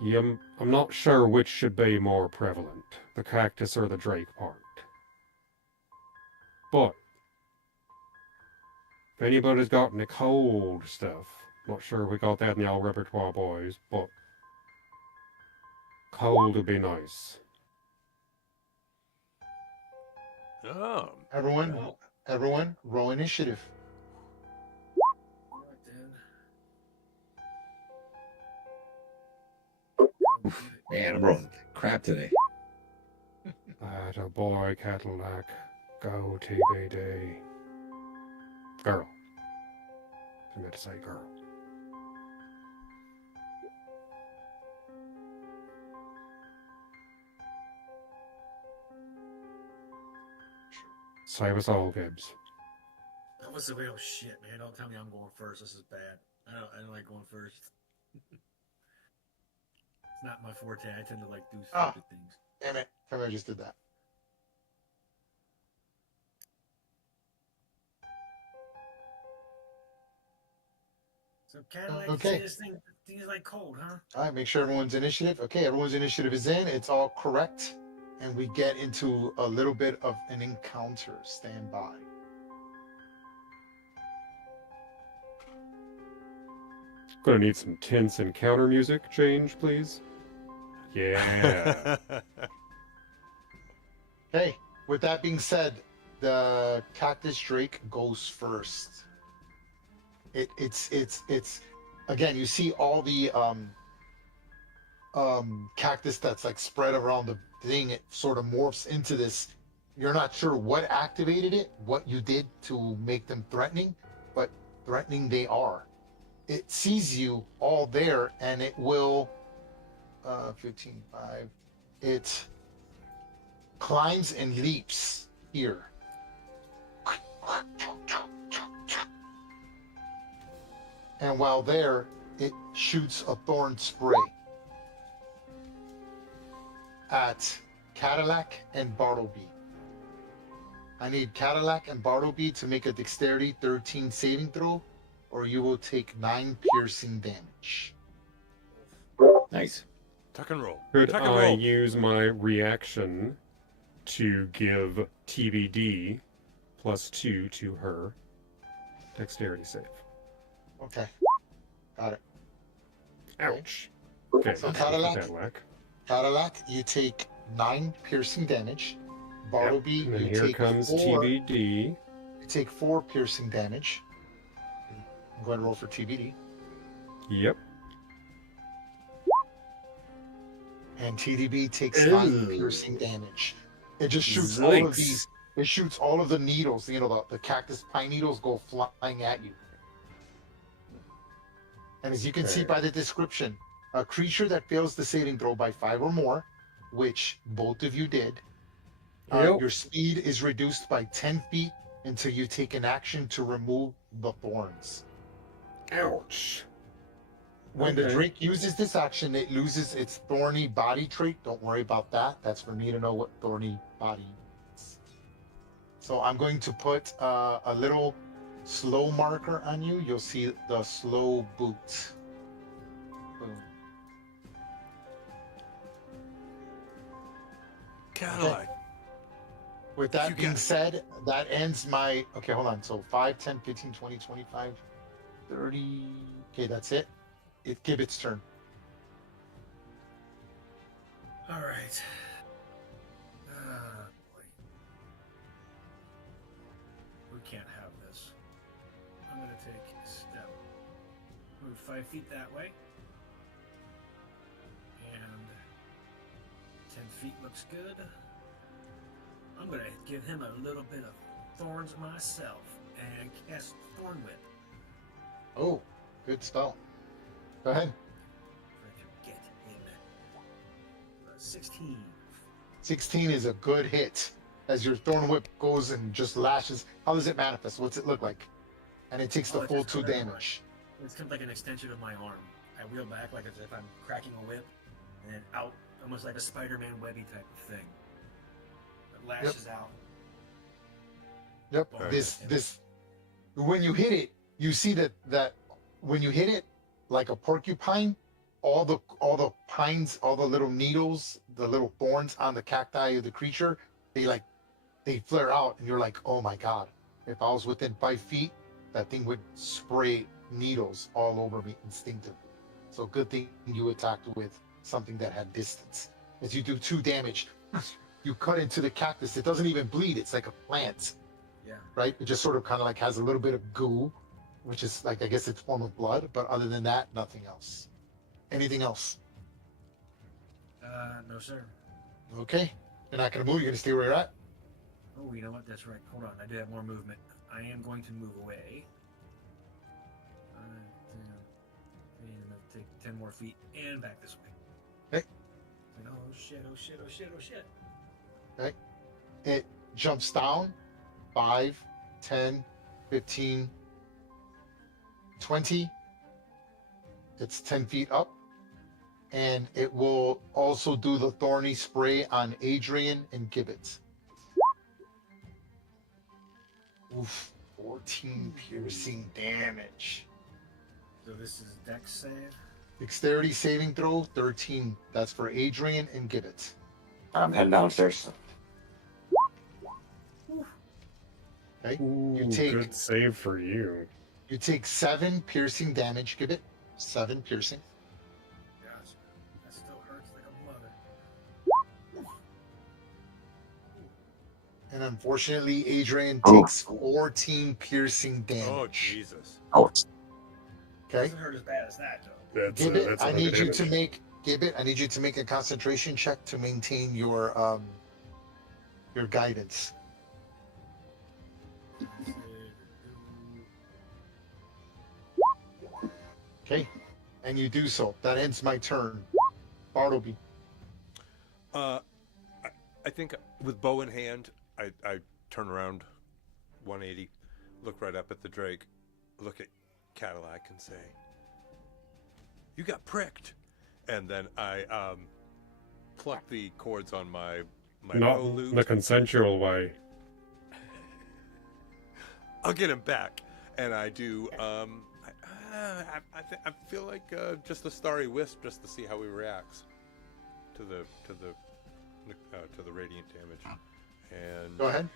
yeah, I'm not sure which should be more prevalent, the cactus or the drake part. But if anybody's got any cold stuff, not sure we got that in y'all repertoire, boys, but cold would be nice. Oh. Everyone, roll initiative. Alright, then. Man, I'm rolling crap today. Atta boy, Cadillac, go TBD. Girl. I meant to say girl. Save us all, Gibbs. That was the way. Oh shit, man! Don't tell me I'm going first. This is bad. I don't like going first. It's not my forte. I tend to like do Ah. stupid things. Damn it. I just did that. So Cadillac, Okay. this thing is like cold, huh? All right, make sure everyone's initiative. Okay, everyone's initiative is in. It's all correct. And we get into a little bit of an encounter. Stand by. Gonna need some tense encounter music change, please. Yeah. Okay, with that being said, the cactus drake goes first. It's again, you see all the cactus that's like spread around the thing. It sort of morphs into this. You're not sure what activated it, what you did to make them threatening, but threatening they are. It sees you all there, and it will 15, 5. It climbs and leaps here. And while there, it shoots a thorn spray at Cadillac and Bartleby. I need Cadillac and Bartleby to make a dexterity 13 saving throw, or you will take 9 piercing damage. Nice. Tuck and roll. Could Tuck and I roll. use my reaction to give TBD +2 to her dexterity save? Okay. Got it. Ouch. Okay, So that's Cadillac? Cadillac, you take 9 piercing damage. Bartleby, And then you here take comes 4. TBD. You take 4 piercing damage. I'm going to roll for TBD. Yep. And TDB takes 9 piercing damage. It just shoots all of Zoinks. these. It shoots all of the needles. You know, the cactus pine needles go flying at you. And as you can see Okay. by the description, a creature that fails the saving throw by 5 or more, which both of you did, Yep. your speed is reduced by 10 feet until you take an action to remove the thorns. Ouch. when the Okay. Drake uses this action, it loses its thorny body trait. Don't worry about that. That's for me to know what thorny body is. So I'm going to put a little slow marker on you. You'll see the slow boot. Boom. Cadillac. With that You being got- said, that ends my. Okay, hold on. So 5, 10, 15, 20, 25, 30. Okay, that's it. It's Gibbet's turn. All right. Boy. We can't have this. I'm gonna take a step. Move 5 feet that way. And 10 feet looks good. I'm gonna give him a little bit of thorns myself and cast Thorn Whip. Oh, good spell. Go ahead. Try to get him. 16. 16 is a good hit. As your thorn whip goes and just lashes. How does it manifest? What's it look like? And it takes the Oh, it full just 2 goes out. damage. It's kind of like an extension of my arm. I wheel back like as if I'm cracking a whip, and then out, almost like a Spider-Man webby type of thing. It lashes out. Yep. Boom. This when you hit it, you see that when you hit it like a porcupine, all the pines, all the little needles, the little thorns on the cacti of the creature, they flare out, and you're like, oh my god. If I was within 5 feet, that thing would spray needles all over me instinctively. So good thing you attacked with something that had distance. As you do 2 damage, you cut into the cactus. It doesn't even bleed. It's like a plant, Yeah. right? It just sort of kind of like has a little bit of goo, which is like, I guess it's form of blood. But other than that, nothing else. Anything else? No, sir. Okay. You're not going to move. You're going to stay where you're at. Oh, you know what? That's right. Hold on. I do have more movement. I am going to move away. And I'm going to take 10 more feet and back this way. Okay. Like, oh shit, oh shit, oh shit, oh shit. Okay. It jumps down 5, 10, 15, 20. It's 10 feet up. And it will also do the thorny spray on Adrian and Gibbet. Oof. 14 piercing damage. So this is Dex save. Dexterity saving throw 13. That's for Adrian and Gibbet. I'm heading downstairs. Okay. Ooh, take- good save for you. You take 7 piercing damage, Gibbet. 7 piercing. Gosh, that still hurts like a mother. And unfortunately, Adrian Oh. takes 14 piercing damage. Oh Jesus. Oh, Okay. Doesn't hurt as bad as that though. Gibbet, That's I a lot of need you to damage. make Gibbet, I need you to make a concentration check to maintain your guidance. Okay. And you do so. That ends my turn. Bartleby. I think with bow in hand, I turn around 180, look right up at the Drake, look at Cadillac and say, "You got pricked," and then I pluck the cords on my Not bow loop. the consensual way. I'll get him back, and I do. I feel like just the starry wisp, just to see how he reacts to the radiant damage. And Go ahead.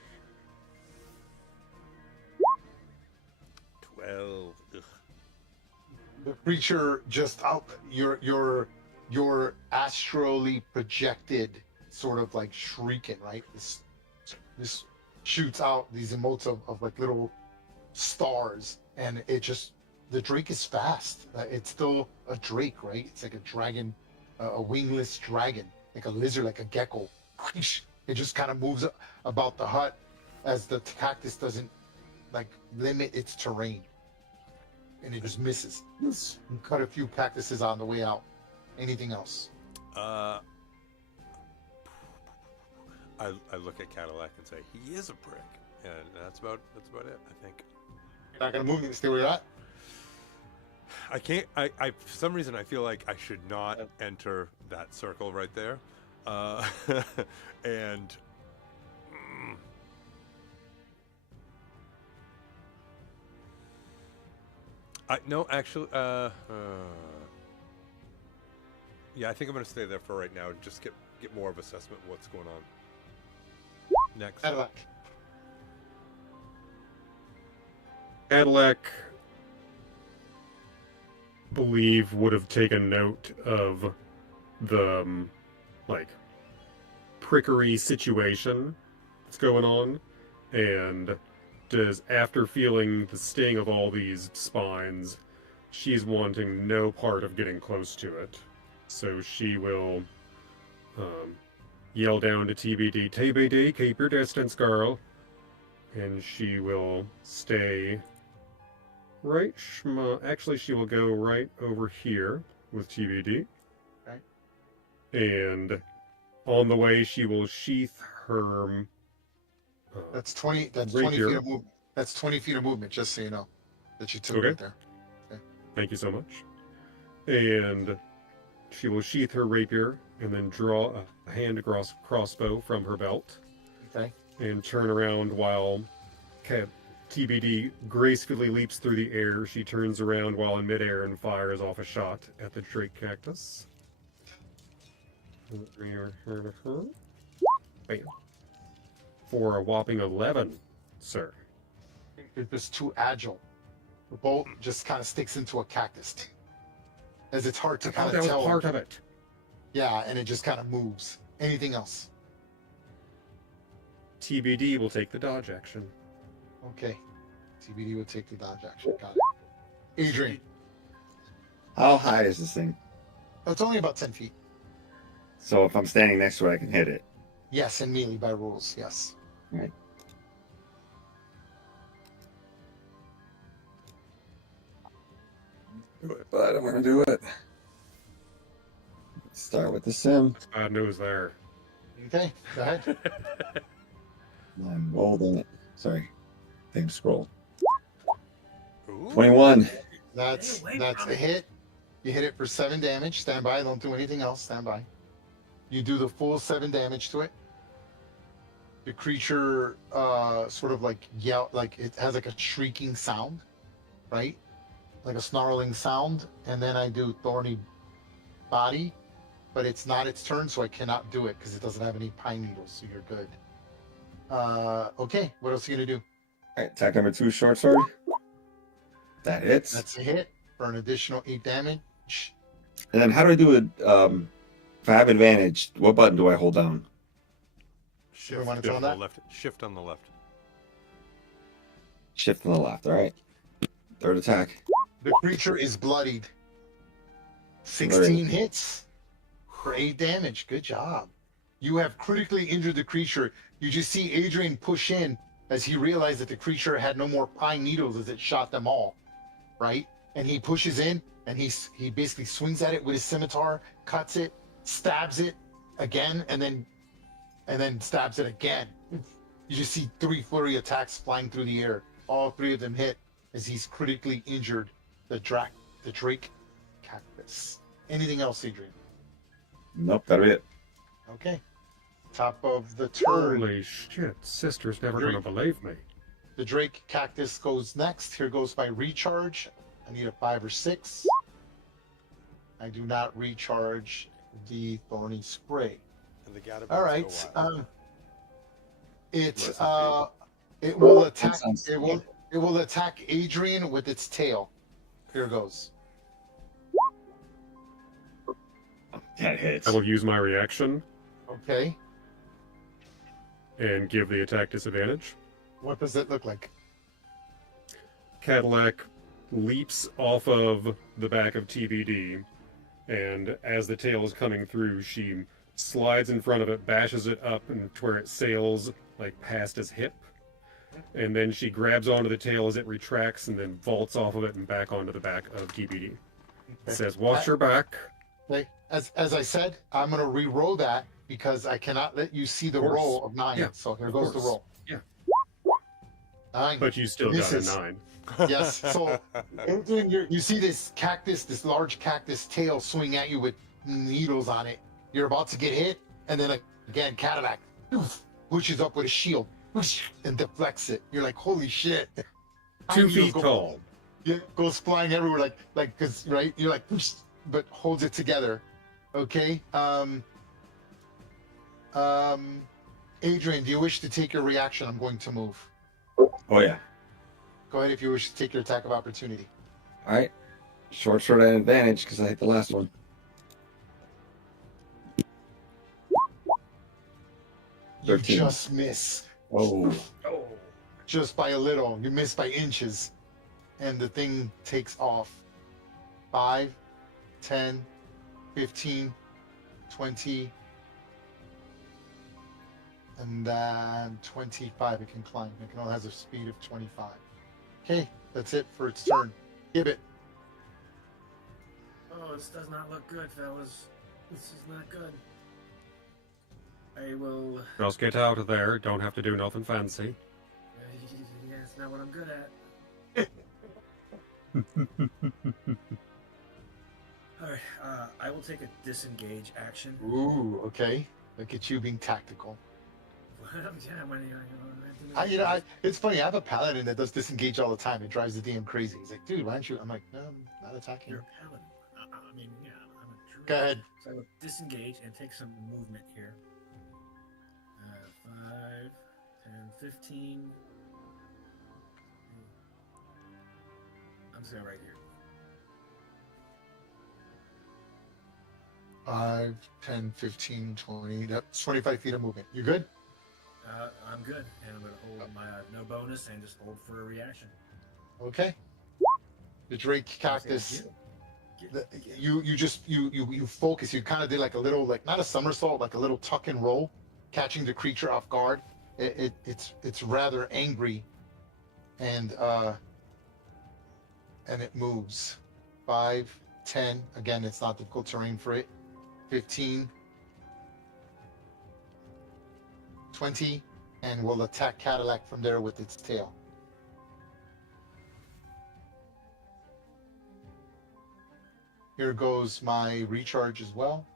12. Ugh. The creature just out your astrally projected sort of like shrieking, right? This shoots out these emotes of like little stars, and it just, the Drake is fast. It's still a Drake, right? It's like a dragon, a wingless dragon, like a lizard, like a gecko. It just kind of moves about the hut as the cactus doesn't like limit its terrain, and it just misses. You cut a few cactuses on the way out. Anything else? I look at Cadillac and say, "He is a prick," and that's about it. I think. You're not gonna move. You can stay where you're at. I can't. I for some reason I feel like I should not enter that circle right there, and I no actually. Yeah, I think I'm gonna stay there for right now and just get more of assessment of what's going on. Next. Cadillac. Cadillac, believe, would have taken note of the like prickery situation that's going on, and does, after feeling the sting of all these spines, she's wanting no part of getting close to it. So she will yell down to TBD, TBD, keep your distance, girl. And she will stay right. Actually, she will go right over here with TBD. Okay. And on the way, she will sheath her. That's 20. That's Rapier. 20 feet of movement. That's 20 feet of movement. Just so you know, that you took Okay. right there. Thank you so much. And she will sheath her rapier and then draw a hand crossbow from her belt. Okay. And turn around while TBD gracefully leaps through the air. She turns around while in midair and fires off a shot at the Drake cactus. Bam. For a whopping 11, sir. It's just too agile. The bolt just kind of sticks into a cactus, as it's hard to I kind thought of that tell. was part of it. Yeah, and it just kind of moves. Anything else? TBD will take the dodge action. Okay. TBD would take the dodge action. Got it. Adrian. How high is this thing? It's only about 10 feet. So if I'm standing next to it, I can hit it. Yes, and melee by rules. Yes. Right. But I'm gonna do it. Start with the sim. That's bad news there. Okay. Go ahead. I'm holding it. Sorry. Thing scroll. Ooh. 21. That's away a from it. hit. You hit it for 7 damage. Stand by. Don't do anything else. Stand by. You do the full 7 damage to it. The creature sort of like yell, like it has like a shrieking sound, right? Like a snarling sound. And then I do thorny body, but it's not its turn, so I cannot do it because it doesn't have any pine needles. So you're good. Okay. What else are you gonna do? Alright, attack number 2, short sword. That hits. That's a hit for an additional 8 damage. And then how do I do it? If I have advantage, what button do I hold down? Shift wanna on tell the that? left. Shift on the left. Shift on the left. Alright. Third attack. The creature is bloodied. 16 hits for 8 damage. Good job. You have critically injured the creature. You just see Adrian push in as he realized that the creature had no more pine needles as it shot them all, right? And he pushes in and he basically swings at it with his scimitar, cuts it, stabs it again, and then stabs it again. You just see 3 flurry attacks flying through the air. All 3 of them hit as he's critically injured the Drake cactus. Anything else, Adrian? Nope, that'll be it. Okay. Top of the turn. Holy shit, sister's never Drake. gonna believe me. The Drake cactus goes next. Here goes my recharge. I need a 5 or 6. I do not recharge the thorny spray. And the Gadabouts All go right. wild. It will attack. sounds It will attack Adrian with its tail. Here goes. That hits. I will use my reaction Okay. and give the attack disadvantage. What does it look like? Cadillac leaps off of the back of TBD, and as the tail is coming through, she slides in front of it, bashes it up and to where it sails like past his hip, and then she grabs onto the tail as it retracts and then vaults off of it and back onto the back of TBD. It says, "Watch your back." Okay. As I said, I'm gonna re-roll that because I cannot let you see the Of course. roll of 9. Yeah, So here of goes the course. roll. Yeah. 9. But you still got a Misses. 9. Yes. So Adrian, you see this cactus, this large cactus tail swing at you with needles on it. You're about to get hit, and then again, Cadillac pushes up with a shield and deflects it. You're like, holy shit. 2 Needles feet go- tall. Yeah, goes flying everywhere, because right, you're like, but holds it together. Okay. Adrian, do you wish to take your reaction? I'm going to move. Oh yeah. Go ahead if you wish to take your attack of opportunity. All right. Short sword at advantage because I hit the last one. You 13. just miss. Oh. Oh, Just by a little. You miss by inches. And the thing takes off. 5, 10, 15, 20, and then 25. It can climb. It only has a speed of 25. Okay, that's it for its turn. Give it. oh, this does not look good, fellas. This is not good. I will. Just get out of there. Don't have to do nothing fancy. Yeah, it's not what I'm good at. All right, I will take a disengage action. Ooh, okay. Look at you being tactical. Yeah, when It's funny. I have a paladin that does disengage all the time. It drives the DM crazy. He's like, dude, why don't you? I'm like, no, I'm not attacking. you're a paladin. I mean, yeah, I'm a druid. Go ahead. So I will disengage and take some movement here. 5, 10, 15. I'm just going right here. 5, 10, 15, 20. That's 25 feet of movement. You good? I'm good, and I'm going to hold my no bonus and just hold for a reaction. Okay. The Drake cactus. You focus. You kind of did like a little, like not a somersault, like a little tuck and roll, catching the creature off guard. It's rather angry, and it moves. 5, 10. Again, it's not difficult terrain for it. 15, 20, and will attack Cadillac from there with its tail. Here goes my recharge as well.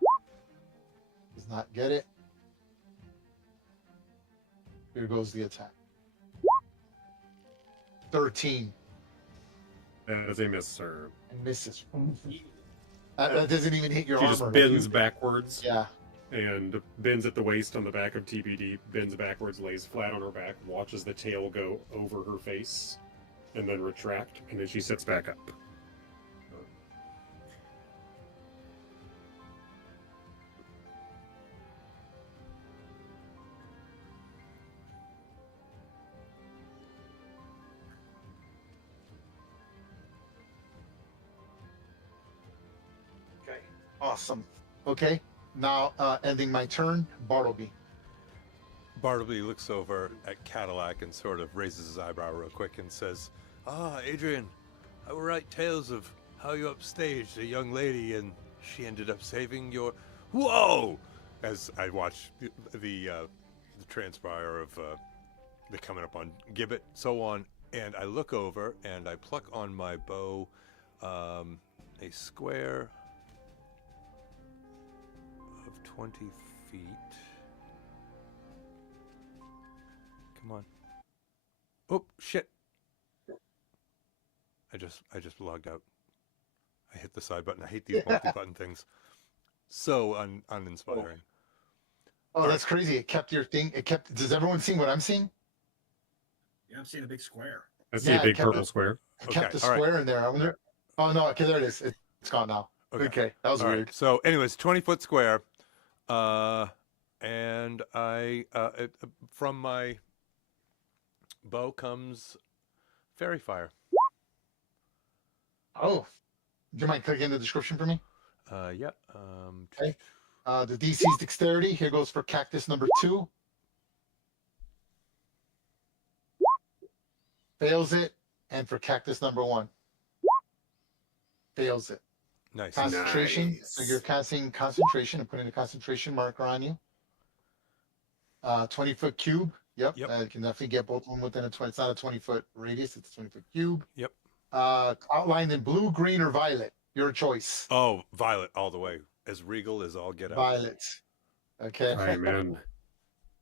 Does not get it. Here goes the attack. 13 That is a miss, sir. and misses. That doesn't even hit your She armor. just like bends you- backwards Yeah. and bends at the waist on the back of TBD, bends backwards, lays flat on her back, watches the tail go over her face, and then retract, and then she sits back up. Okay. Awesome. Okay. Now ending my turn, Bartleby. Bartleby looks over at Cadillac and sort of raises his eyebrow real quick and says, "Ah, Adrian, I will write tales of how you upstaged a young lady and she ended up saving your..." Whoa! As I watch the transpire of the coming up on Gibbet, so on, and I look over and I pluck on my bow a square of 20 feet. Come on. Oh shit. I just logged out. I hit the side button. I hate these multi-button things. So uninspiring. Oh, that's crazy. It kept your thing. It kept. Does everyone see what I'm seeing? Yeah, I'm seeing a big square. I see Yeah, a I big kept purple it. square. It kept Okay, the all right. square in there. I wonder. Oh no. Okay, there it is. It's gone now. Okay, that was All right. weird. So, anyways, 20-foot square, and from my bow comes fairy fire. Oh, do you mind clicking the description for me? Yeah. Okay. The DC's dexterity. Here goes for cactus number 2. Fails it, and for cactus number 1. Fails it. Nice. Concentration. Nice. So you're casting concentration and putting a concentration marker on you. 20-foot cube. Yep. Yep. You can definitely get both of them within a 20. It's not a 20-foot radius. It's a 20-foot cube. Yep. Outlined in blue, green, or violet. Your choice. Oh, violet all the way. As regal as all get out. Violet. Okay. Amen.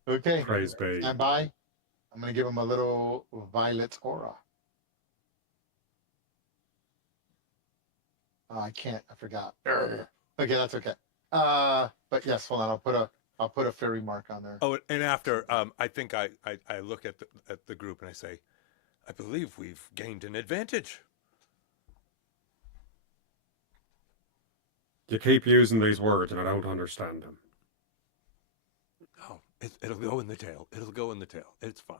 Okay. Praise be. Stand by. I'm gonna give him a little violet aura. Oh, I can't. I forgot. Urgh. Okay, that's okay. But yes, hold on. I'll put a fairy mark on there. Oh, and after, I think I look at the group and I say, I believe we've gained an advantage. You keep using these words and I don't understand them. Oh, it'll go in the tail. It'll go in the tail. It's fine.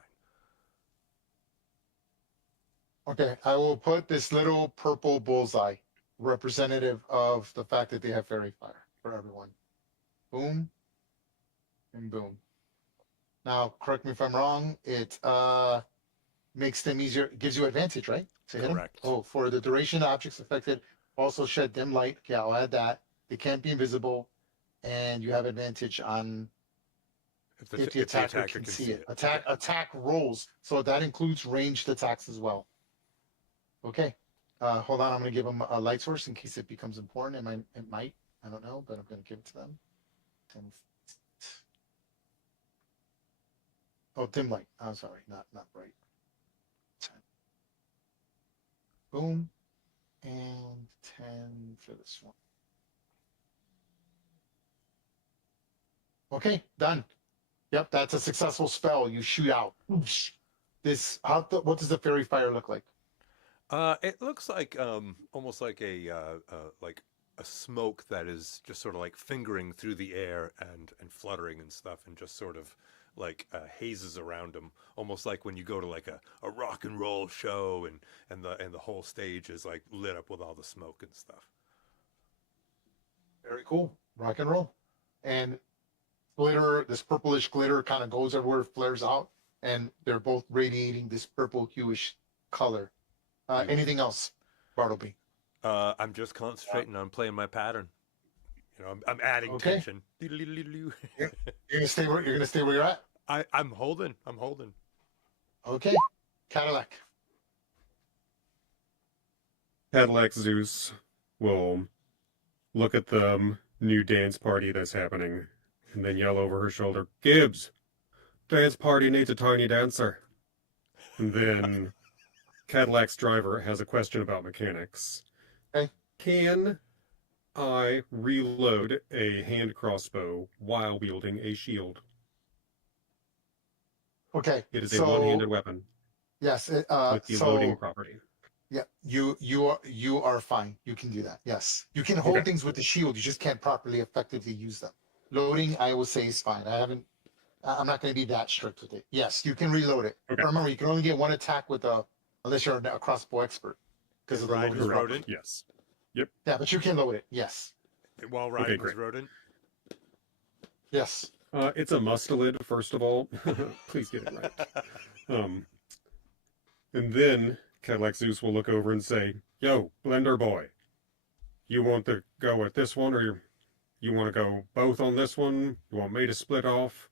Okay, I will put this little purple bullseye, representative of the fact that they have fairy fire for everyone. Boom, and boom. Now, correct me if I'm wrong. It makes them easier, gives you advantage, right? To hit 'em? Correct. Oh, for the duration, objects affected also shed dim light. Okay, I'll add that. They can't be invisible, and you have advantage on if the attacker can see it. Attack rolls. So that includes ranged attacks as well. Okay. Hold on. I'm going to give them a light source in case it becomes important. It might. I don't know, but I'm going to give it to them. Oh, dim light. I'm sorry. Not bright. 10. Boom. And 10 for this one. Okay, done. Yep, that's a successful spell. You shoot out. This, what does the fairy fire look like? It looks like almost like a smoke that is just sort of like fingering through the air and fluttering and stuff, and just sort of like hazes around them, almost like when you go to like a rock and roll show and the whole stage is like lit up with all the smoke and stuff. Very cool. Rock and roll. And glitter, this purplish glitter kind of goes everywhere, flares out, and they're both radiating this purple hueish color. Anything else, Bartleby? I'm just concentrating on playing my pattern. You know, I'm adding tension. You're gonna stay where you're at? I'm holding. Okay. Cadillac. Cadillac Zeus will look at the new dance party that's happening and then yell over her shoulder, Gibbs, dance party needs a tiny dancer. And then Cadillac's driver has a question about mechanics. Okay. Can I reload a hand crossbow while wielding a shield? Okay. It is a one-handed weapon. Yes. With the loading property. Yeah, you are fine. You can do that. Yes, you can hold things with the shield. You just can't properly, effectively use them. Loading, I will say, is fine. I'm not going to be that strict with it. Yes, you can reload it. Okay. Remember, you can only get one attack with unless you're a crossbow expert, because of the Ryan loading was property. rodent. Yes. Yep. Yeah, but you can load it. Yes. While Ryan was great. rodent. Yes. It's a mustelid, first of all. Please get it right. And then Cadillac Zeus will look over and say, Yo, Blender Boy, you want to go with this one, or you want to go both on this one? You want me to split off?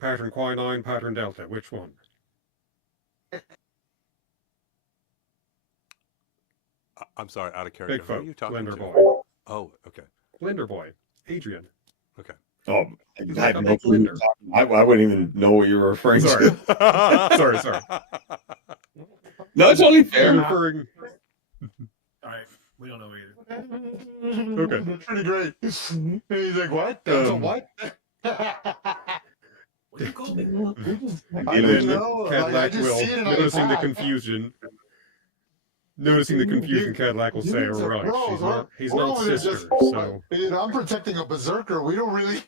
Pattern Quinine, Pattern Delta, which one? I'm sorry, out of character. Who are you Bigfoot, talking Blender to? Boy. Oh, okay. Blender Boy, Adrian. Okay. Oh, He's I like have a no big clue. blender. I wouldn't even know what you were referring Sorry. to. Sorry. No, it's only You're fair. referring... All right, we don't know either. Okay. That's pretty great. And he's like, what? That's a what? What do you call me? I And don't then know. Like, I Cadillac just will, see it and I noticing the laugh. confusion, Cadillac will say, all right, he's not sister, so I'm protecting a berserker. We don't really.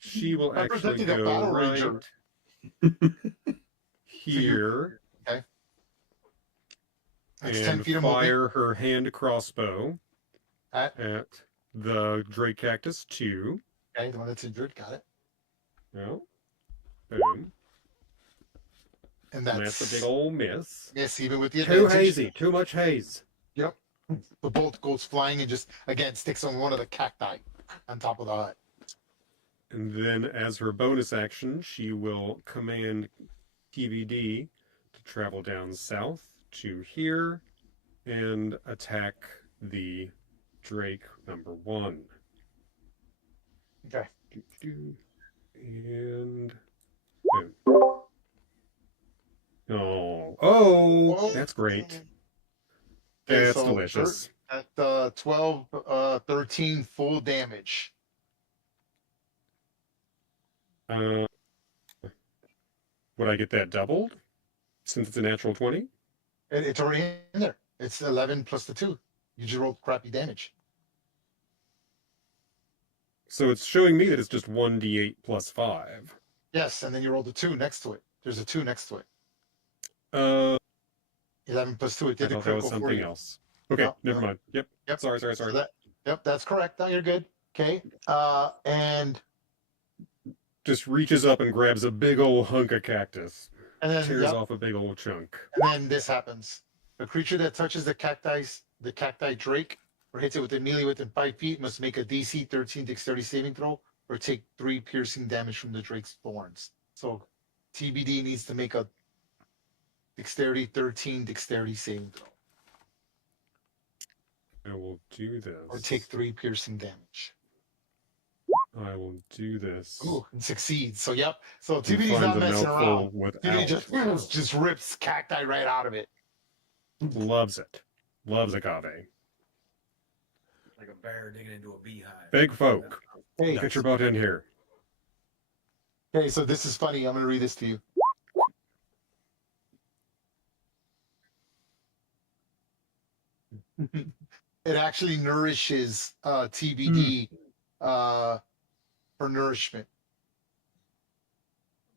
she will I'm actually protecting a go battle right ranger. here That's 10 and feet of movement. fire her hand crossbow At- at the Drake Cactus 2. Okay, the one that's injured. Got it. No. Boom. And And that's a big old miss. Yes, even with the Too advantage. hazy, too much haze. Yep. The bolt goes flying and just, again, sticks on one of the cacti on top of the hut. And then as her bonus action, she will command TBD to travel down south to here and attack the Drake number 1. Okay. And boom. Oh, that's great. Okay, That's so delicious. at 12, 13 full damage. Would I get that doubled since it's a natural 20? It's already in there. It's 11 plus the 2. You just rolled crappy damage. So it's showing me that it's just 1d8 plus 5. Yes, and then you rolled a 2 next to it. There's a 2 next to it. Uh, 11 plus 2. It I did a thought that was critical for something you. else. Okay, No, never no. mind. Yep. Yep. Sorry. So yep, that's correct. No, you're good. Okay. And Just reaches up and grabs a big old hunk of cactus. then Tears yep, off a big old chunk. and then this happens. A creature that touches the cacti drake, or hits it with a melee within 5 feet must make a DC 13 dexterity saving throw or take 3 piercing damage from the drake's thorns. So TBD needs to make a dexterity 13 dexterity saving throw I will do this. or take 3 piercing damage. I will do this. Ooh, and succeeds. So yep. So And TBD's finds not a messing mouthful around. without. TBD just rips cacti right out of it. Loves it. Loves agave. Like a bear digging into a beehive. Big folk. Hey, Get your butt in here. okay, so this is funny. I'm gonna read this to you. It actually nourishes TBD for nourishment.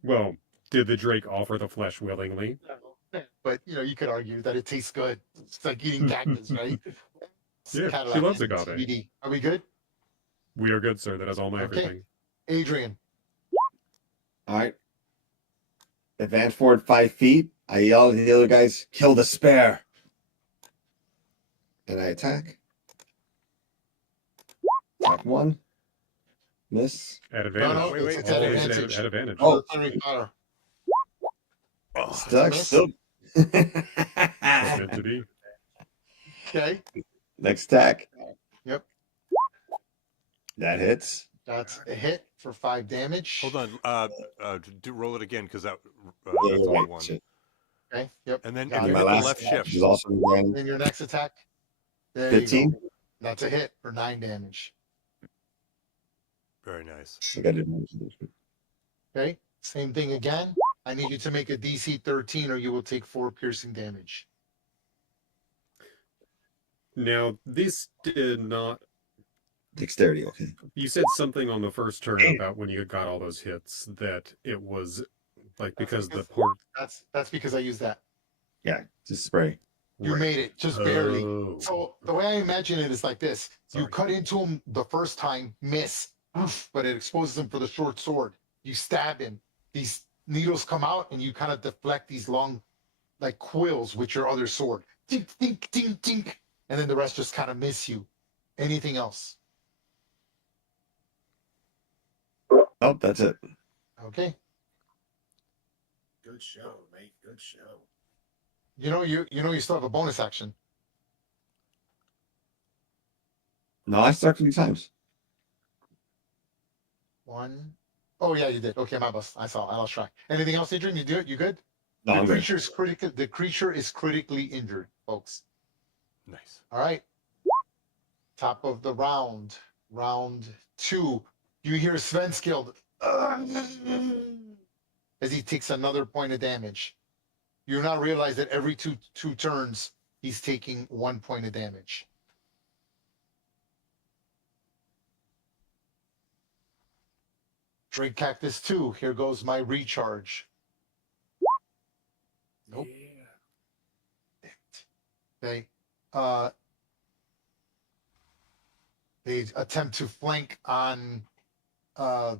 Well, did the Drake offer the flesh willingly? But you could argue that it tastes good. It's like eating cactus, right? Yeah, Cadillac she loves and agave. TBD. Are we good? We are good, sir. That is all my Okay. everything. Adrian. All right. Advance forward 5 feet. I yell at the other guys, kill the spare. And I attack. Attack 1. Miss. At advantage. No, Wait, wait, it's oh, at is it advantage. At advantage. Oh. Fiery fire. Oh, Stuck. miss. Still. That's meant to be. Okay, Next attack. Yep. That hits. that's a hit for 5 damage. hold on. Do roll it again because that's Yeah, only right. one. Shit. Okay, yep. And then Got if it. you My hit the last left attack shift, is also again Then your next attack. There 15. you go. That's a hit for 9 damage. very nice. I think I did manage to do it. Okay, same thing again. I need you to make a DC 13 or you will take 4 piercing damage. Now, this did not. Dexterity, okay. You said something on the first turn about when you got all those hits that it was like because the port. That's because I used that. Yeah, just spray. You Right. made it just barely. Oh. So the way I imagine it is like this: you Sorry. cut into him the first time, miss, but it exposes him for the short sword. You stab him. These needles come out, and you kind of deflect these long, like quills with your other sword. Tink, tink, tink, tink, and then the rest just kind of miss you. Anything else? Oh, that's it. Okay. Good show, mate. Good show. You still have a bonus action. No, I struck 3 times. 1. Oh yeah, you did. Okay, my bust. I lost track. Anything else, Adrian? You do it? You good? No, The I'm good. creature is critically injured, folks. Nice. All right. Top of the round. Round 2. You hear Svenskild as he takes another point of damage. You now realize that every two turns, he's taking 1 point of damage. Drake Cactus 2. Here goes my recharge. Nope. They attempt to flank on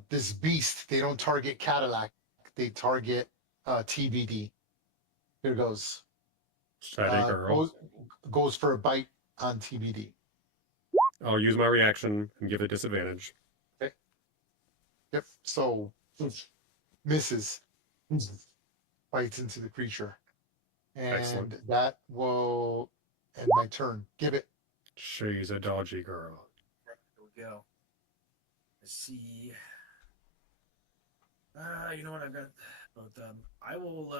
this beast. They don't target Cadillac. They target TBD. Here goes. Should I take a hurl? Goes for a bite on TBD. I'll use my reaction and give it disadvantage. Yep, Yep. So misses, bites into the creature, and Excellent. that will end my turn. Give it. She's a dodgy girl. Here we go. Let's see. You know what I've got? But I will.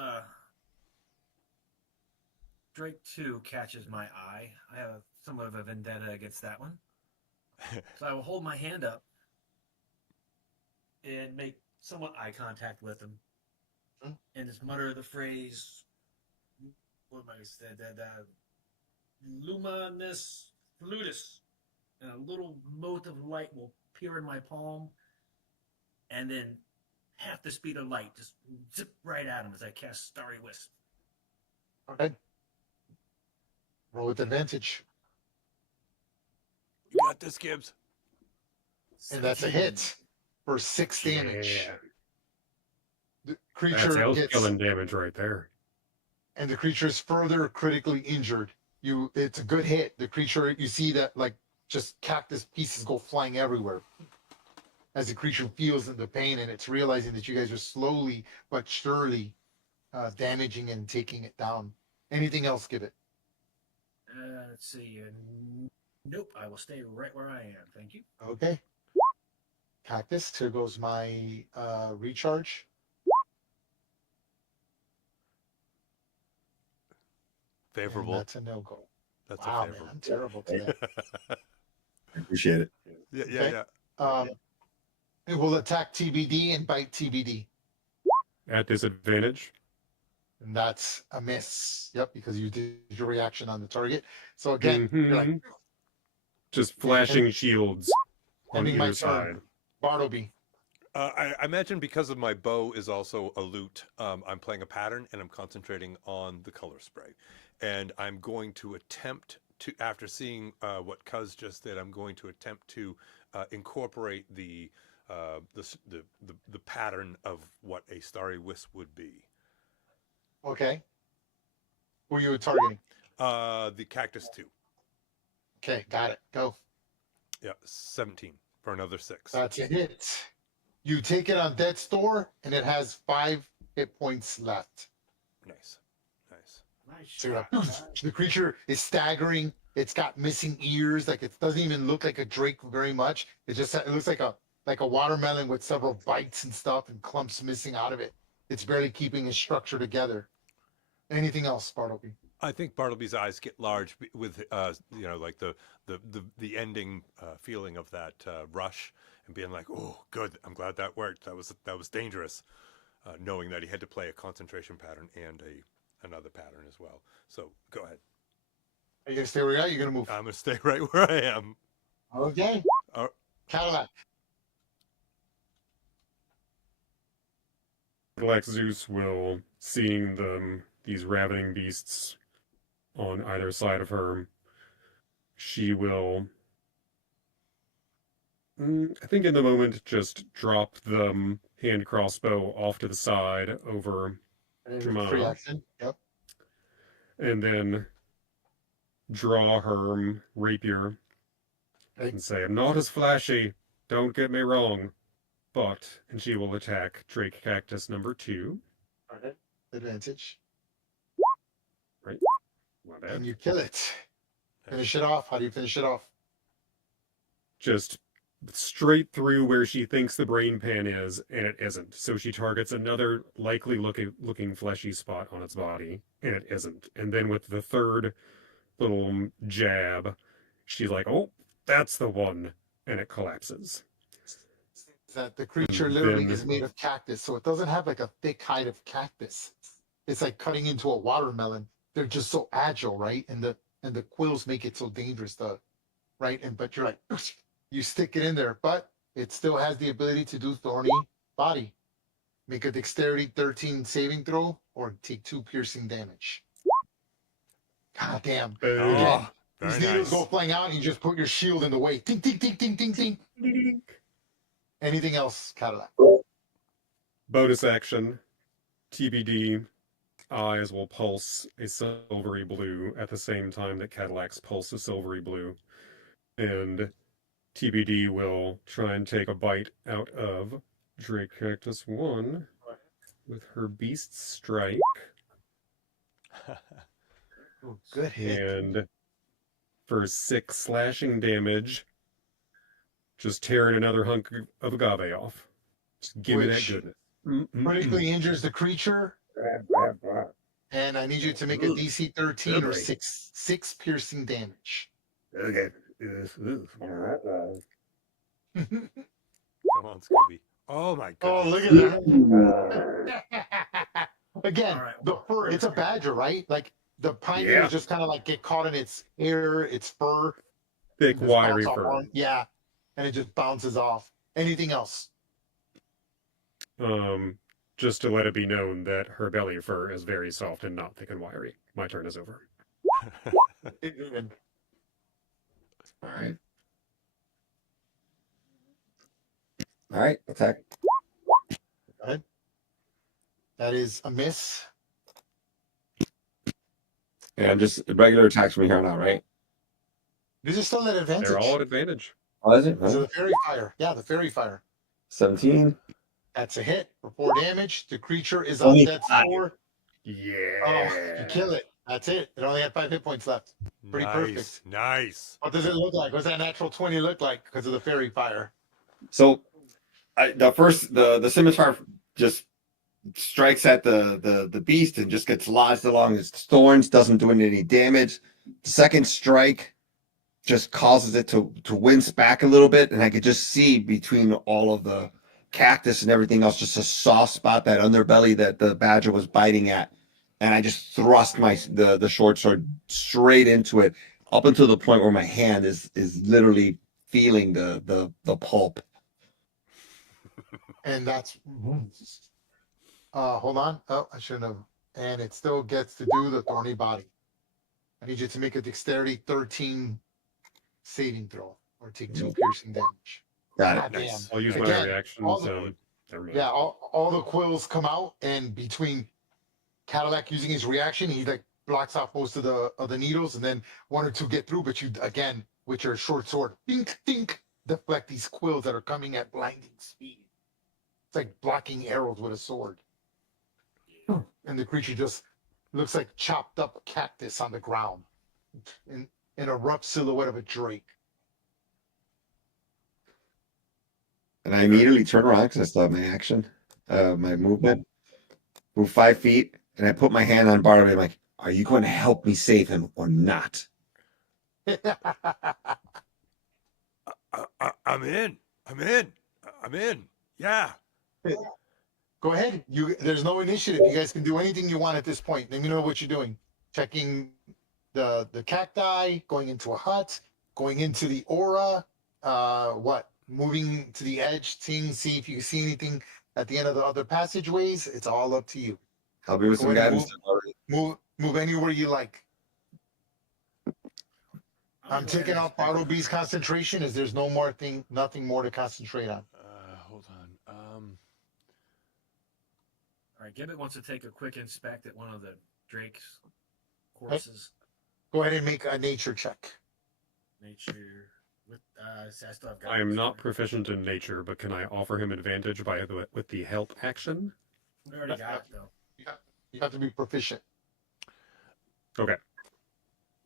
Drake 2 catches my eye. I have somewhat of a vendetta against that one. So I will hold my hand up and make somewhat eye contact with him, and just mutter the phrase, what am I saying? Luminous flutus. And a little mote of light will appear in my palm, and then half the speed of light just zip right at him as I cast Starry Wisp. Okay. Roll with advantage. You got this, Gibbs. And that's a hit for 6 damage. Yeah. The That's creature hell gets, killing damage right there. and the creature is further critically injured. It's a good hit. The creature, you see that like just cactus pieces go flying everywhere as the creature feels the pain, and it's realizing that you guys are slowly but surely damaging and taking it down. Anything else? Give it. Let's see. Nope, I will stay right where I am. Thank you. Okay. Cactus. Here goes my recharge. And Favorable. that's a no go. That's Wow, a man, favorable. I'm terrible today. I appreciate it. Yeah, Okay. yeah. It will attack TBD and bite TBD. At disadvantage. And that's a miss. Yep, because you did your reaction on the target. So again, you're like, Mhm. Just flashing shields on ending my either side. turn. Bartleby. I imagine because of my bow is also a lute, I'm playing a pattern and I'm concentrating on the color spray. And I'm going to attempt to, after seeing what Cuz just did, I'm going to attempt to incorporate the pattern of what a starry wisp would be. Okay. Who are you targeting? The cactus 2. Okay, got it. Go. Yeah, 17 for another 6. That's a hit. You take it on Death's Door, and it has 5 hit points left. Nice, nice. Nice So you're shot. like, the creature is staggering. It's got missing ears. Like it doesn't even look like a drake very much. It looks like a watermelon with several bites and stuff and clumps missing out of it. It's barely keeping its structure together. Anything else, Bartleby? I think Bartleby's eyes get large with, like the ending feeling of that rush and being like, "Oh, good! I'm glad that worked. That was dangerous." Knowing that he had to play a concentration pattern and another pattern as well. So go ahead. Are you gonna stay where you're at? You're gonna move. I'm gonna stay right where I am. Okay. Uh, Cadillac. Black Zeus will, seeing these ravening beasts on either side of her, she will, I think in the moment, just drop the hand crossbow off to the side over Jemima, Free action. Yep. and then draw her rapier Okay. and say, "I'm not as flashy, don't get me wrong, but," and she will attack Drake Cactus number 2. Okay. Advantage. My bad. And you kill it. Finish it off. How do you finish it off? Just straight through where she thinks the brain pan is, and it isn't. So she targets another likely looking fleshy spot on its body, and it isn't. And then with the third little jab, she's like, "Oh, that's the one," and it collapses. That the creature literally is made of cactus, so it doesn't have like a thick hide of cactus. It's like cutting into a watermelon. They're just so agile, right? And the quills make it so dangerous, right? But you're like, you stick it in there, but it still has the ability to do thorny body. Make a dexterity 13 saving throw or take 2 piercing damage. God damn. Boom. Again, very these needles nice. go flying out and you just put your shield in the way. Ding, ding, ding, ding, ding, ding. Anything else, Cadillac? Bonus action, TBD, eyes will pulse a silvery blue at the same time that Cadillac's pulse a silvery blue. And TBD will try and take a bite out of Drake Cactus 1 with her Beast Strike. Ooh, good hit. And for 6 slashing damage, just tearing another hunk of agave off. Just give me that Which goodness. critically injures the creature. And I need you to make a DC 13 or 6 piercing damage. Okay. Come on, Scooby. Oh my Oh, god. look at that. Again, All right. the fur, it's a badger, right? Like the pine Yeah. needles just kind of like get caught in its hair, its fur. Thick, Just wiry bounce off fur. on- Yeah. And it just bounces off. Anything else? Just to let it be known that her belly fur is very soft and not thick and wiry. My turn is over. All right. All right. Attack. That is a miss. And just regular attacks from here on out, right? This is still an advantage. They're all at advantage. Oh, is it? Because of the fairy fire. Yeah, the fairy fire. 17. That's a hit for 4 damage. The creature is Only up. That's 4. Yeah. Oh, you kill it. That's it. It only had 5 hit points left. Pretty perfect. Nice. What does it look like? What's that natural 20 look like because of the fairy fire? So the scimitar just strikes at the beast and just gets lodged along his thorns, doesn't do any damage. The second strike just causes it to wince back a little bit, and I could just see between all of the cactus and everything else just a soft spot, that underbelly that the badger was biting at. And I just thrust the short sword straight into it, up until the point where my hand is literally feeling the pulp. And that's hold on. Oh, I shouldn't have. And it still gets to do the thorny body. I need you to make a dexterity 13 saving throw or take 2 piercing damage. Got it. God damn. Nice. I'll use my Again, reaction, all the- so never mind. Yeah, all the quills come out, and between Cadillac using his reaction, he like blocks off most of the needles, and then 1 or 2 get through. But you again, with your short sword, think, deflect these quills that are coming at blinding speed. It's like blocking arrows with a sword. And the creature just looks like chopped up cactus on the ground, in a rough silhouette of a drake. And I immediately turn around because I still have my action, my movement, move 5 feet, and I put my hand on Barnaby. I'm like, "Are you going to help me save him or not?" I'm in. I'm in. I'm in. Yeah. Go ahead. There's no initiative. You guys can do anything you want at this point. Let me know what you're doing. Checking the cacti, going into a hut, going into the aura, what? Moving to the edge, see if you see anything at the end of the other passageways. It's all up to you. Help me with some Go ahead and guidance. Move anywhere you like. I'm taking off Bartleby's concentration as there's nothing more to concentrate on. Hold on. All right, Gibbet wants to take a quick inspect at one of the Drake's corpses. Go ahead and make a nature check. Nature. With I still have I am not guidance. proficient in nature, but can I offer him advantage with the help action? We already got it though. You have to be proficient. Okay.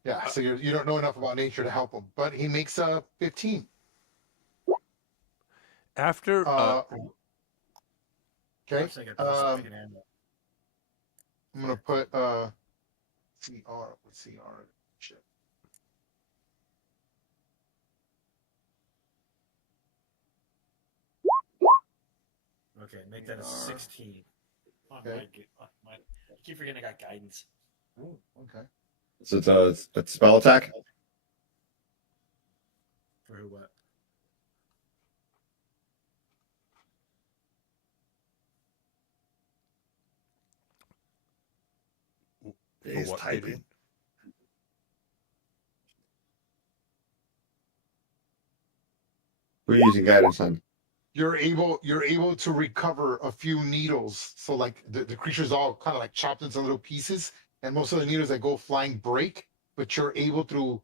Yeah, so you don't know enough about nature to help him, but he makes a 15. After Okay. Looks like a second hand. I'm gonna put CR. What's CR? Shit. Okay, make that a 16. Okay. I keep forgetting I got guidance. Oh, okay. So it's a spell attack. For who what? He's what typing. meeting? Who are you using guidance on? You're able to recover a few needles. So like the creature's all kind of like chopped into little pieces, and most of the needles that go flying break, but you're able through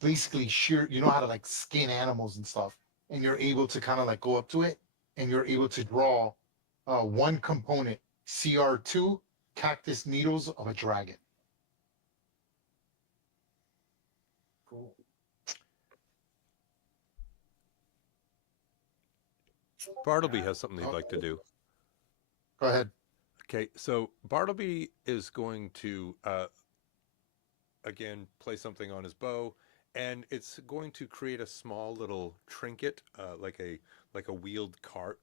basically sheer, you know how to like skin animals and stuff, and you're able to kind of like go up to it and you're able to draw one component, CR2, cactus needles of a dragon. Cool. Bartleby has something he'd like to do. Go ahead. Okay, so Bartleby is going to again play something on his bow, and it's going to create a small little trinket, like a wheeled cart,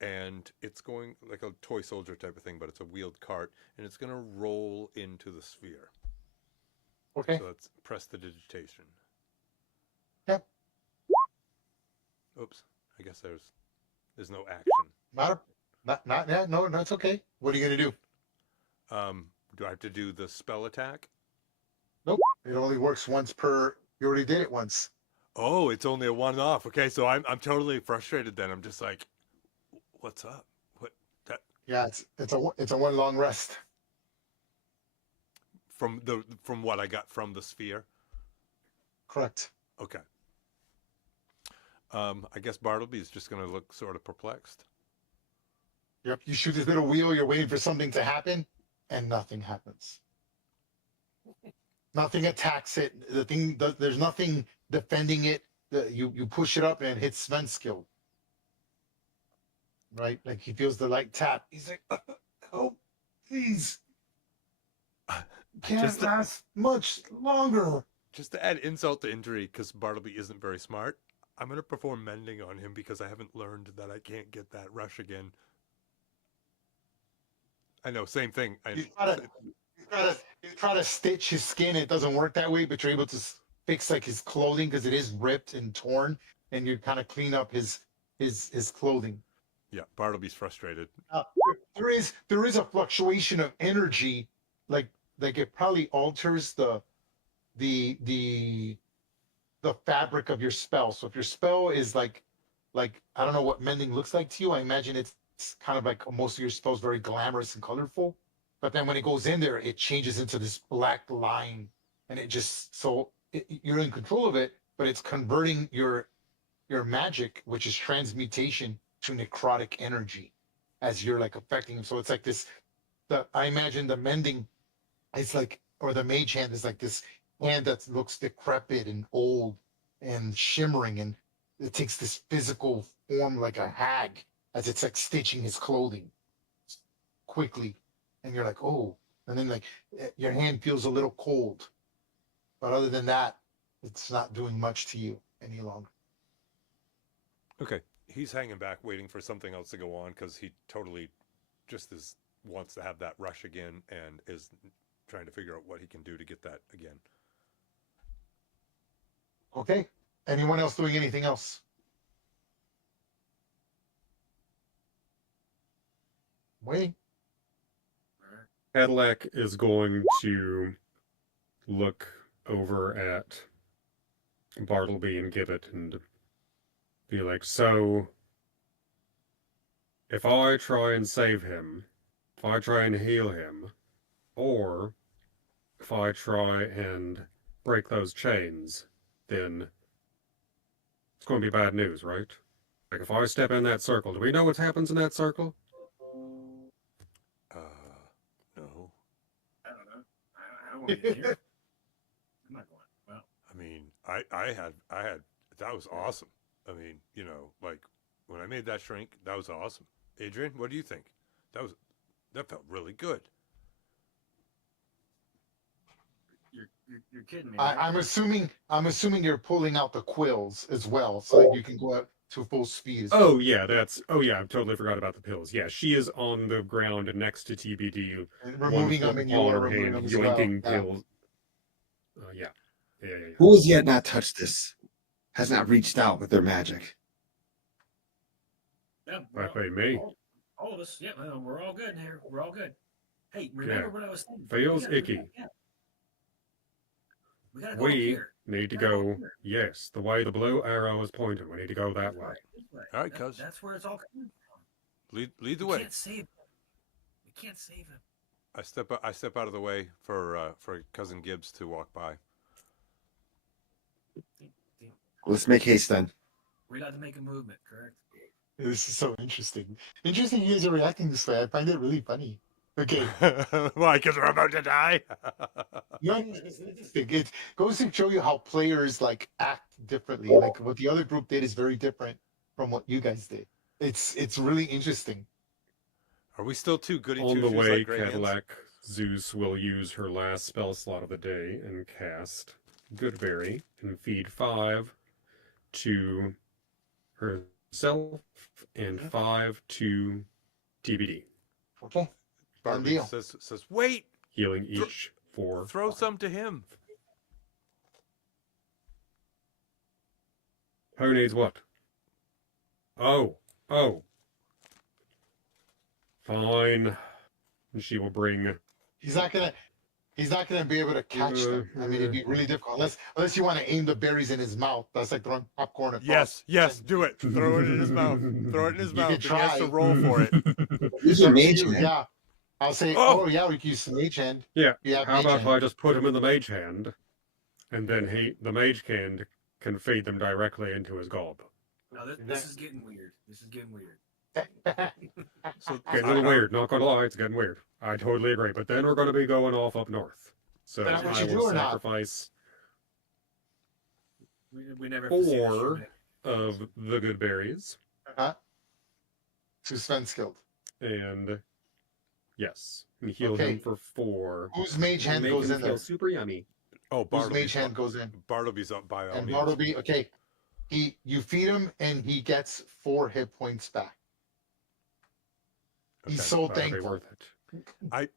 and it's going like a toy soldier type of thing, but it's a wheeled cart, and it's going to roll into the sphere. Okay. So let's press the digitation. Yep. Oops, I guess there's no action. Not yet. No, that's okay. What are you gonna do? Do I have to do the spell attack? Nope. It only works once per. You already did it once. Oh, it's only a one-off. Okay, so I'm totally frustrated then. I'm just like, what's up? What that Yeah, it's a one long rest. from what I got from the sphere? Correct. Okay. I guess Bartleby is just going to look sort of perplexed. Yep. You shoot this little wheel. You're waiting for something to happen, and nothing happens. Nothing attacks it. The thing does. There's nothing defending it. You push it up and it hits Svenskill. Right, like he feels the light tap. He's like, "Oh, please, can't Just to- last much longer." Just to add insult to injury, because Bartleby isn't very smart, I'm going to perform mending on him because I haven't learned that I can't get that rush again. I know, same thing. You try to stitch his skin. It doesn't work that way, but you're able to fix like his clothing because it is ripped and torn, and you kind of clean up his clothing. Yeah, Bartleby's frustrated. There is a fluctuation of energy, like it probably alters the fabric of your spell. So if your spell is like I don't know what mending looks like to you. I imagine it's kind of like most of your spells very glamorous and colorful. But then when it goes in there, it changes into this black line, and it just you're in control of it, but it's converting your magic, which is transmutation, to necrotic energy as you're like affecting him. So it's like this. I imagine the mending is like, or the mage hand is like this hand that looks decrepit and old and shimmering, and it takes this physical form like a hag as it's like stitching his clothing quickly, and you're like, oh, and then like your hand feels a little cold, but other than that, it's not doing much to you any longer. Okay, he's hanging back, waiting for something else to go on because he totally just wants to have that rush again and is trying to figure out what he can do to get that again. Okay. Anyone else doing anything else? Wait. Cadillac is going to look over at Bartleby and Gibbet and be like, so if I try and save him, if I try and heal him, or if I try and break those chains, then it's going to be bad news, right? Like if I step in that circle, do we know what happens in that circle? No. I don't know. I want to hear. I'm not going. Well, I mean, I had that was awesome. I mean, you know, like when I made that shrink, that was awesome. Adrian, what do you think? That felt really good. you're kidding me. I'm assuming you're pulling out the quills as well, so that you can go up to full speed. Oh yeah, I totally forgot about the pills. Yeah, she is on the ground next to TBD, And removing them, and you on are her removing hand, them as well. yoinking Yeah. pills. Yeah. Who has yet not touched this? Has not reached out with their magic. Yeah, That way, me. all of us. Yeah, well, we're all good here. We're all good. Hey, remember Yeah. what I was saying? Feels We gotta- icky. yeah. We gotta go up We here. need to We gotta go, up here. yes, the way the blue arrow is pointing. We need to go that way. This way. All right, That- cuz. That's where it's all coming from. Lead the We way. can't save him. We can't save him. I step out of the way for cousin Gibbs to walk by. Let's make haste then. We got to make a movement, correct? This is so interesting. Interesting you guys are reacting this way. I find it really funny. Okay. Why? Because we're about to die. No, it's interesting. It goes to show you how players like act differently. Like what the other group did is very different from what you guys did. It's really interesting. Are we still too goody On two the shoes way, like Grey Hands? Cadillac Zeus will use her last spell slot of the day and cast Goodberry and feed 5 to herself and 5 to TBD, Okay. Done Barbie deal. says, wait, healing each for throw 5. some to him. Who needs what? Oh. Fine. And she will bring. He's not gonna be able to catch them. I mean, it'd be really difficult unless you want to aim the berries in his mouth. That's like throwing popcorn across. Yes, do it. Throw it in his mouth. Throw it in his You mouth. could He has to try. roll for it. Use your mage hand. Yeah. I'll say, Oh! oh yeah, we can use the mage hand. Yeah. Yeah, How mage about if hand. I just put him in the mage hand, and then the mage hand can feed them directly into his gob. No, this is getting weird. This is getting weird. So Getting a little weird, not gonna lie, it's getting weird. I totally agree. But then we're gonna be going off up north. So That's what I you do will or not? sacrifice We never have to see this 4 shit. of the good berries. To Svenskild. And yes. And heal Okay. him for 4. Whose mage hand Make goes him in feel there? super yummy. Oh, Whose Bartleby's mage hand goes in? Bartleby's up by all And means. Bartleby, okay. You feed him and he gets 4 hit points back. He's Okay, so that'll be thankful. worth it.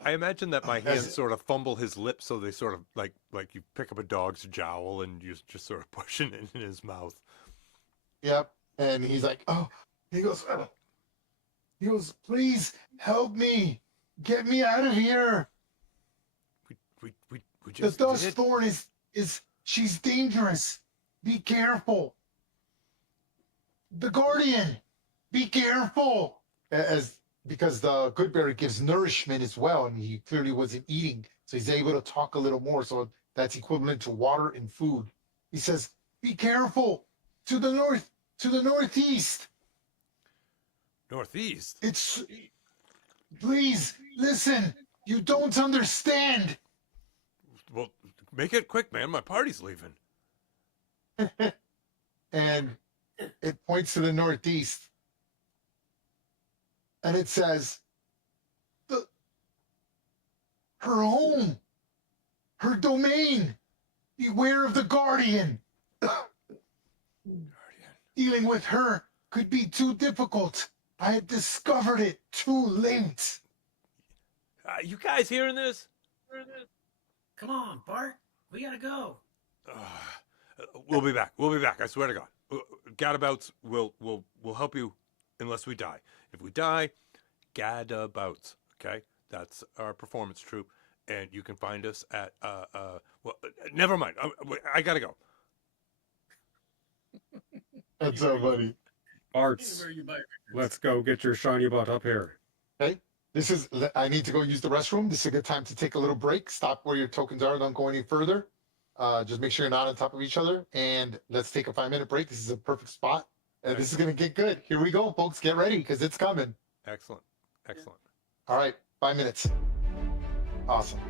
I imagine that my That's- hands sort of fumble his lips, so they sort of like you pick up a dog's jowl and you just sort of pushing it in his mouth. Yep. And he's like, oh, he goes, please help me. Get me out of here. We The just dust did it. thorn is she's dangerous. Be careful. The guardian, be careful. Because the goodberry gives nourishment as well, and he clearly wasn't eating, so he's able to talk a little more. So that's equivalent to water and food. He says, "Be careful to the north, to the northeast. Northeast. It's please listen. You don't understand." Well, make it quick, man. My party's leaving. And it points to the northeast. And it says, her home, her domain. Beware of the guardian. Dealing with her could be too difficult. I had discovered it too late. You guys hearing this? Come on, Bart. We gotta go. We'll be back. We'll be back. I swear to God. Gadabouts will help you unless we die. If we die, Gadabouts. Okay, that's our performance troupe, and you can find us at well, never mind. I gotta go. That's so funny. Arts, Where you buy it. let's go get your shiny butt up here. Okay. I need to go use the restroom. This is a good time to take a little break. Stop where your tokens are. Don't go any further. Just make sure you're not on top of each other. And let's take a 5-minute break. This is a perfect spot. And this is going to get good. Here we go, folks. Get ready because it's coming. Excellent. Excellent. All right. 5 minutes. Awesome.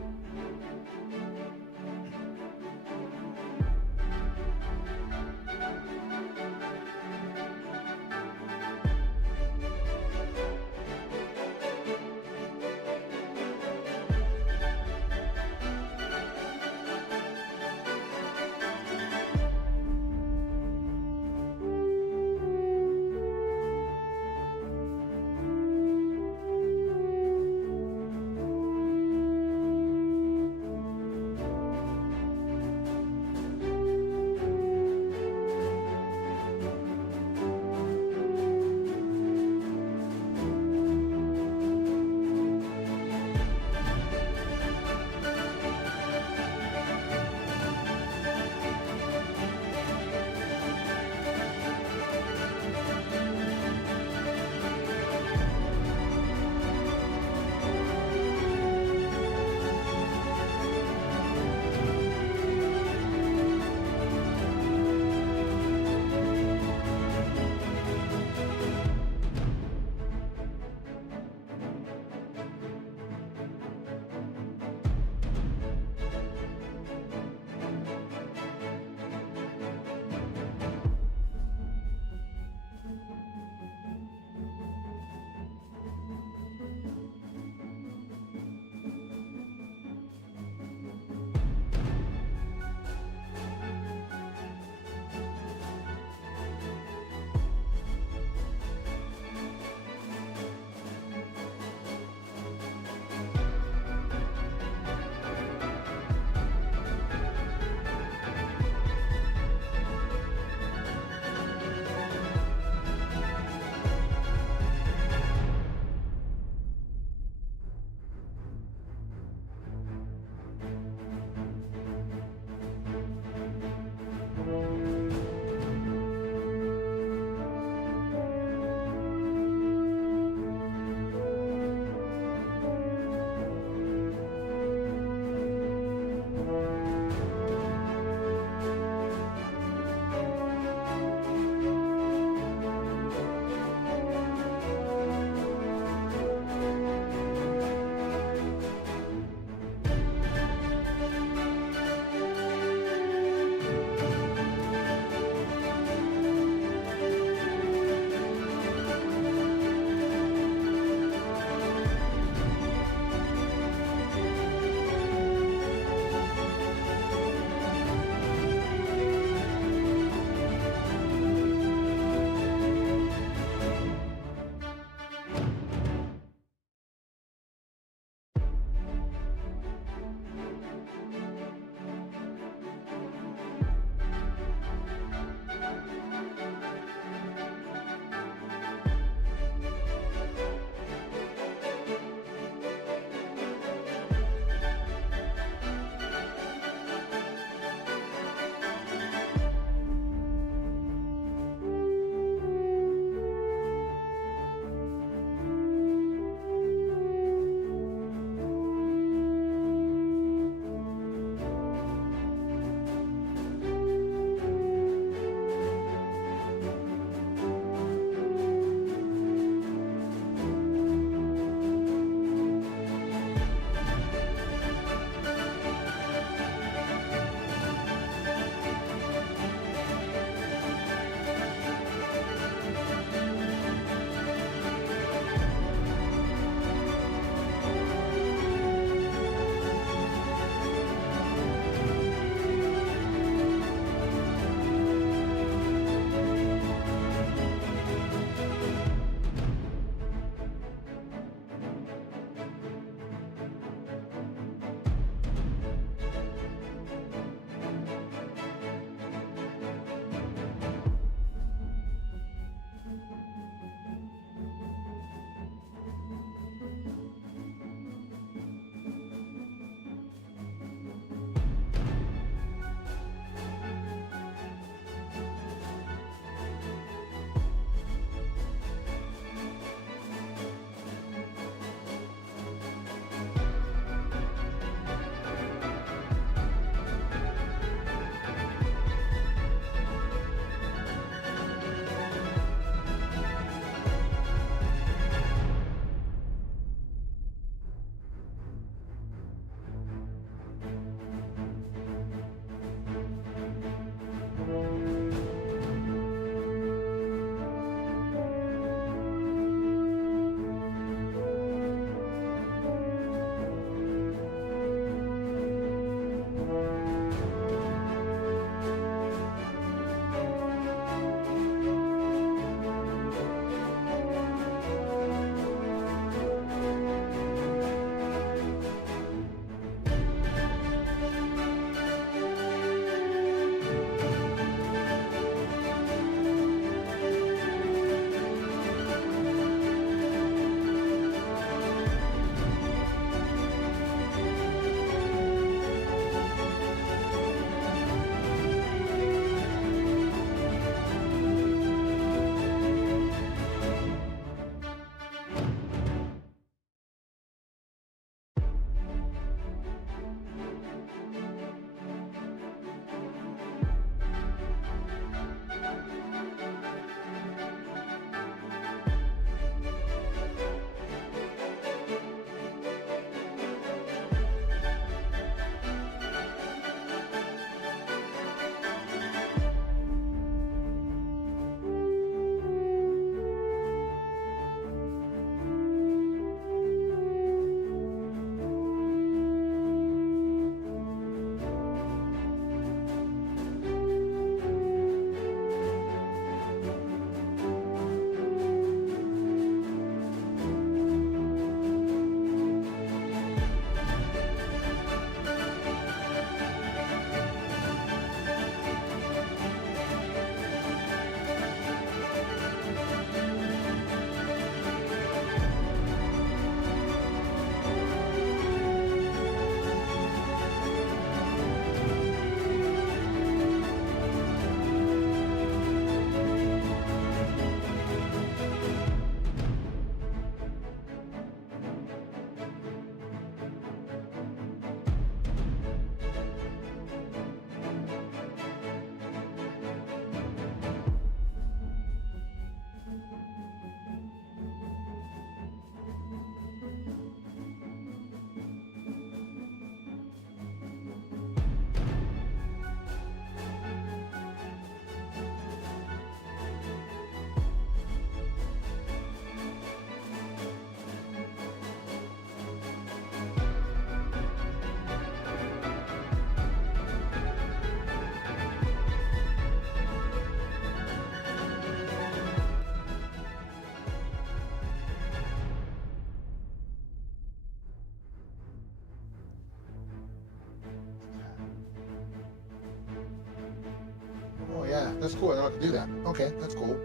that's cool. I don't have to do that. Okay, that's cool.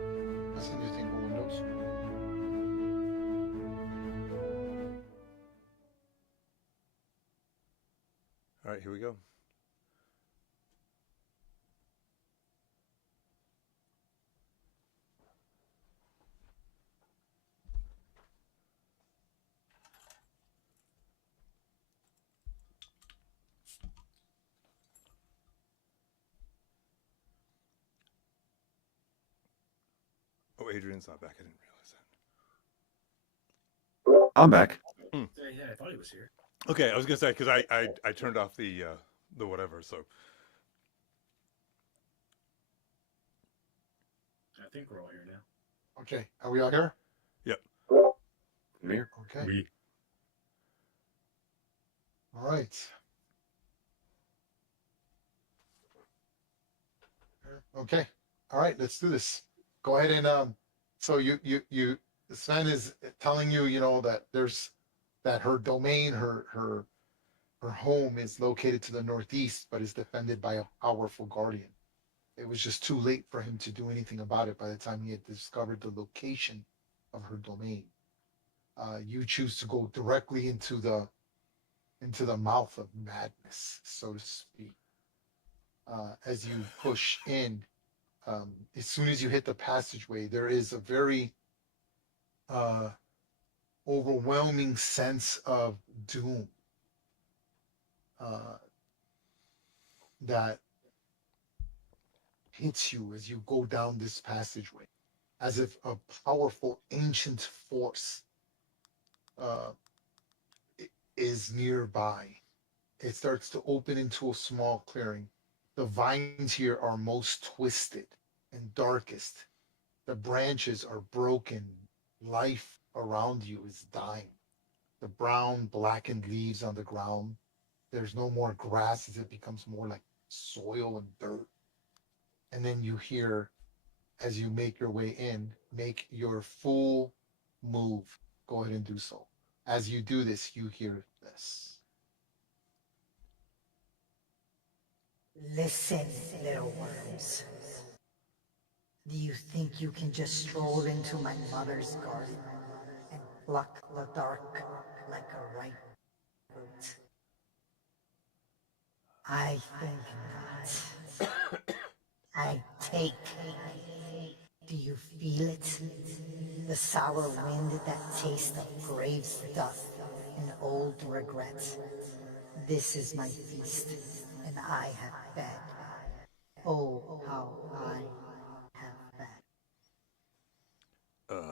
That's a new thing for Windows. All right, here we go. Oh, Adrian's not back. I didn't realize that. I'm back. Yeah, I thought he was here. Okay, I was gonna say because I turned off the whatever. So I think we're all here now. Okay, are we all here? yep. I'm here. Okay. We All right. Okay. All right. Let's do this. Go ahead and so Sven is telling you, you know, that there's that her domain, her home is located to the northeast, but is defended by a powerful guardian. It was just too late for him to do anything about it by the time he had discovered the location of her domain. You choose to go directly into the mouth of madness, so to speak. As you push in, as soon as you hit the passageway, there is a very overwhelming sense of doom that hits you as you go down this passageway, as if a powerful ancient force is nearby. It starts to open into a small clearing. The vines here are most twisted and darkest. The branches are broken. Life around you is dying. The brown, blackened leaves on the ground. There's no more grass as it becomes more like soil and dirt. And then you hear, as you make your way in, make your full move. Go ahead and do so. As you do this, you hear this. Listen, little worms. Do you think you can just stroll into my mother's garden and pluck the dark like a ripe fruit? I think not. I take. Do you feel it? The sour wind that tastes of grave's dust and old regrets. This is my feast, and I have fed. Oh, how I have fed.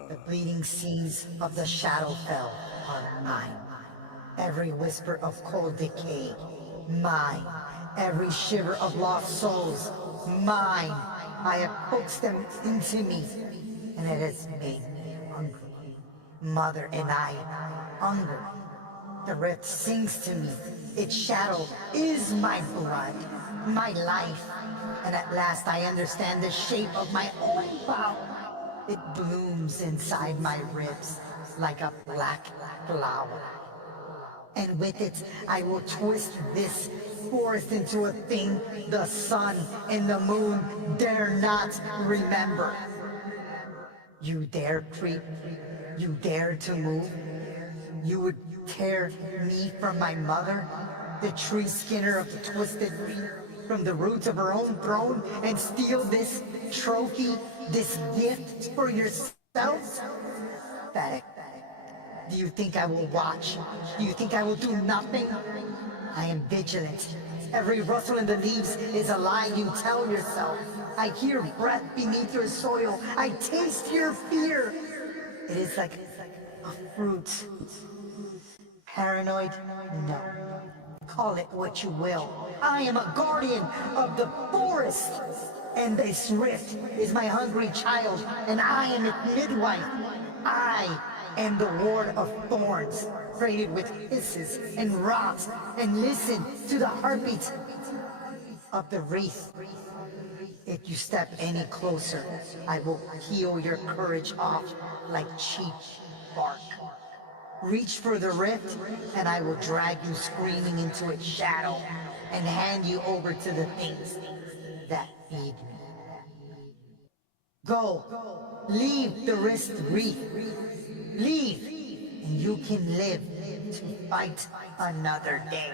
The bleeding seas of the Shadowfell are mine. Every whisper of cold decay, mine. Every shiver of lost souls, mine. I have coaxed them into me, and it has made me hungry. Mother and I hunger. The rift sings to me. Its shadow is my blood, my life. And at last I understand the shape of my own power. It blooms inside my ribs like a black flower. And with it, I will twist this forest into a thing the sun and the moon dare not remember. You dare creep? You dare to move? You would tear me from my mother, the tree skinner of the twisted tree, from the roots of her own throne, and steal this trophy, this gift for yourself? Pathetic. Do you think I will watch? Do you think I will do nothing? I am vigilant. Every rustle in the leaves is a lie you tell yourself. I hear breath beneath your soil. I taste your fear. It is like a fruit. Paranoid? No. Call it what you will. I am a guardian of the forest. And this rift is my hungry child, and I am its midwife. I am the ward of thorns, freighted with hisses and rots, and listen to the heartbeat of the wreath. If you step any closer, I will peel your courage off like cheap bark. Reach for the rift, and I will drag you screaming into its shadow and hand you over to the things that feed me. Go. Leave the wrist wreath. Leave, and you can live to fight another day.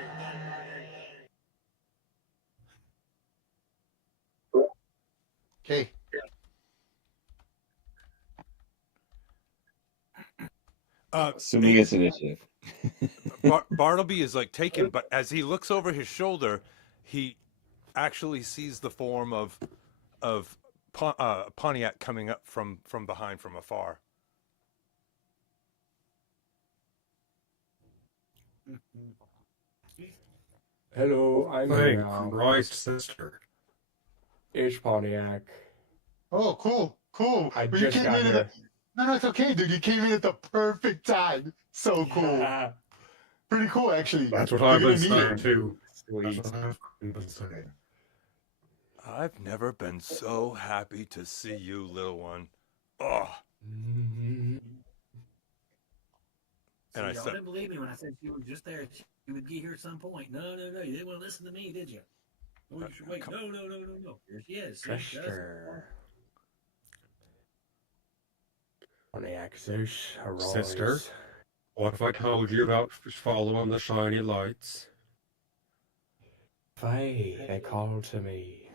Okay. Assuming it's initiative. Bartleby is like taken, but as he looks over his shoulder, he actually sees the form of Pontiac coming up from behind from afar. Hello, I'm Thank here now. Christ, sister. It's Pontiac. Oh, cool. Cool. I Well, you just came got in here. No, it's okay, dude. You came in at the perfect time. So cool. Pretty cool, actually. That's what You're I've gonna been need saying it. too. Sweet. That's what I've been saying. I've never been so happy to see you, little one. Oh. See, And I y'all said, didn't believe me when I said she was just there. She would be here at some point. No, you didn't want to listen to me, did you? Oh, you should wait. No. Here she is. See, Sister. Pontiac Zeus, arise. Sister, what if I told you about following the shiny lights? Faye, they call to me.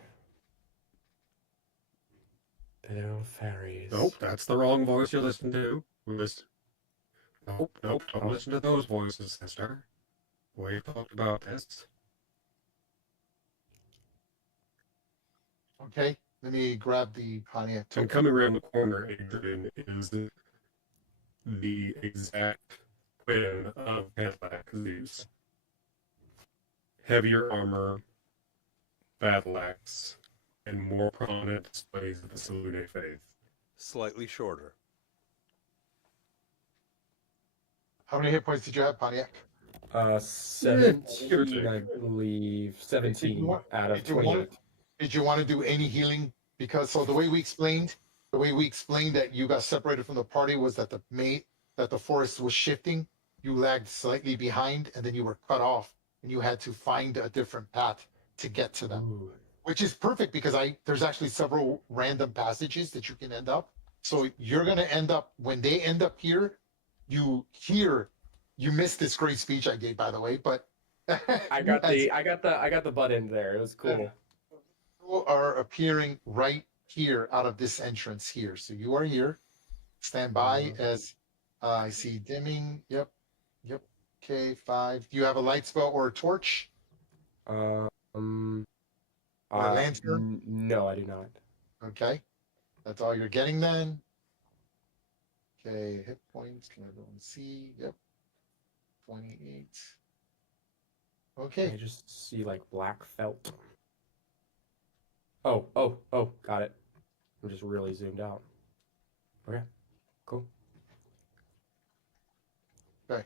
The little fairies. Nope, that's the wrong voice you listen to. Nope, don't listen to those voices, sister. We've talked about this. Okay. Let me grab the Pontiac And token. coming around the corner, Adrian, is the exact twin of Cadillac Zeus. Heavier armor, battle axe, and more prominent displays of the Salute faith. slightly shorter. How many hit points did you have, Pontiac? 17, I believe. 17 out of Did you want 28. Did you want to do any healing? Because the way we explained that you got separated from the party was that the forest was shifting. You lagged slightly behind, and then you were cut off, and you had to find a different path to get to them. Ooh. Which is perfect because there's actually several random passages that you can end up. So you're gonna end up when they end up here. You missed this great speech I gave, by the way, but I got the butt end there. It was cool. You are appearing right here out of this entrance here. So you are here. Stand by as I see dimming. Yep. Okay, 5. Do you have a light spell or a torch? Or a lantern? No, I do not. Okay. That's all you're getting then. Okay, hit points. Can everyone see? Yep. 28. Okay. I just see like black felt. Oh, got it. I'm just really zoomed out. Okay, cool. Okay.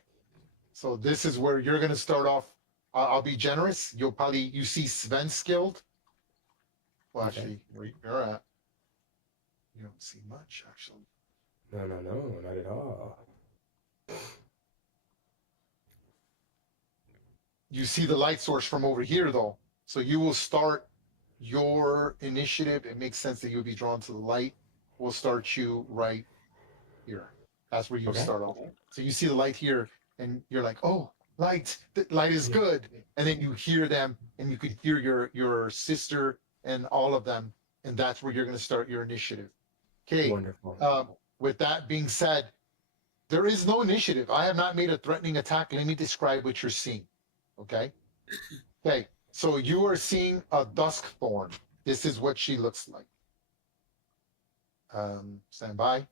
So this is where you're gonna start off. I'll be generous. You see Sven skilled. Well, Okay. actually, where you're at, you don't see much actually. No, not at all. You see the light source from over here though. So you will start your initiative. It makes sense that you would be drawn to the light. We'll start you right here. That's where you Okay. start off. So you see the light here, and you're like, "Oh, light! The light is good." And then you hear them, and you could hear your sister and all of them, and that's where you're going to start your initiative. Okay. Wonderful. With that being said, there is no initiative. I have not made a threatening attack. Let me describe what you're seeing. Okay. Okay. So you are seeing a dusk thorn. This is what she looks like. Stand by.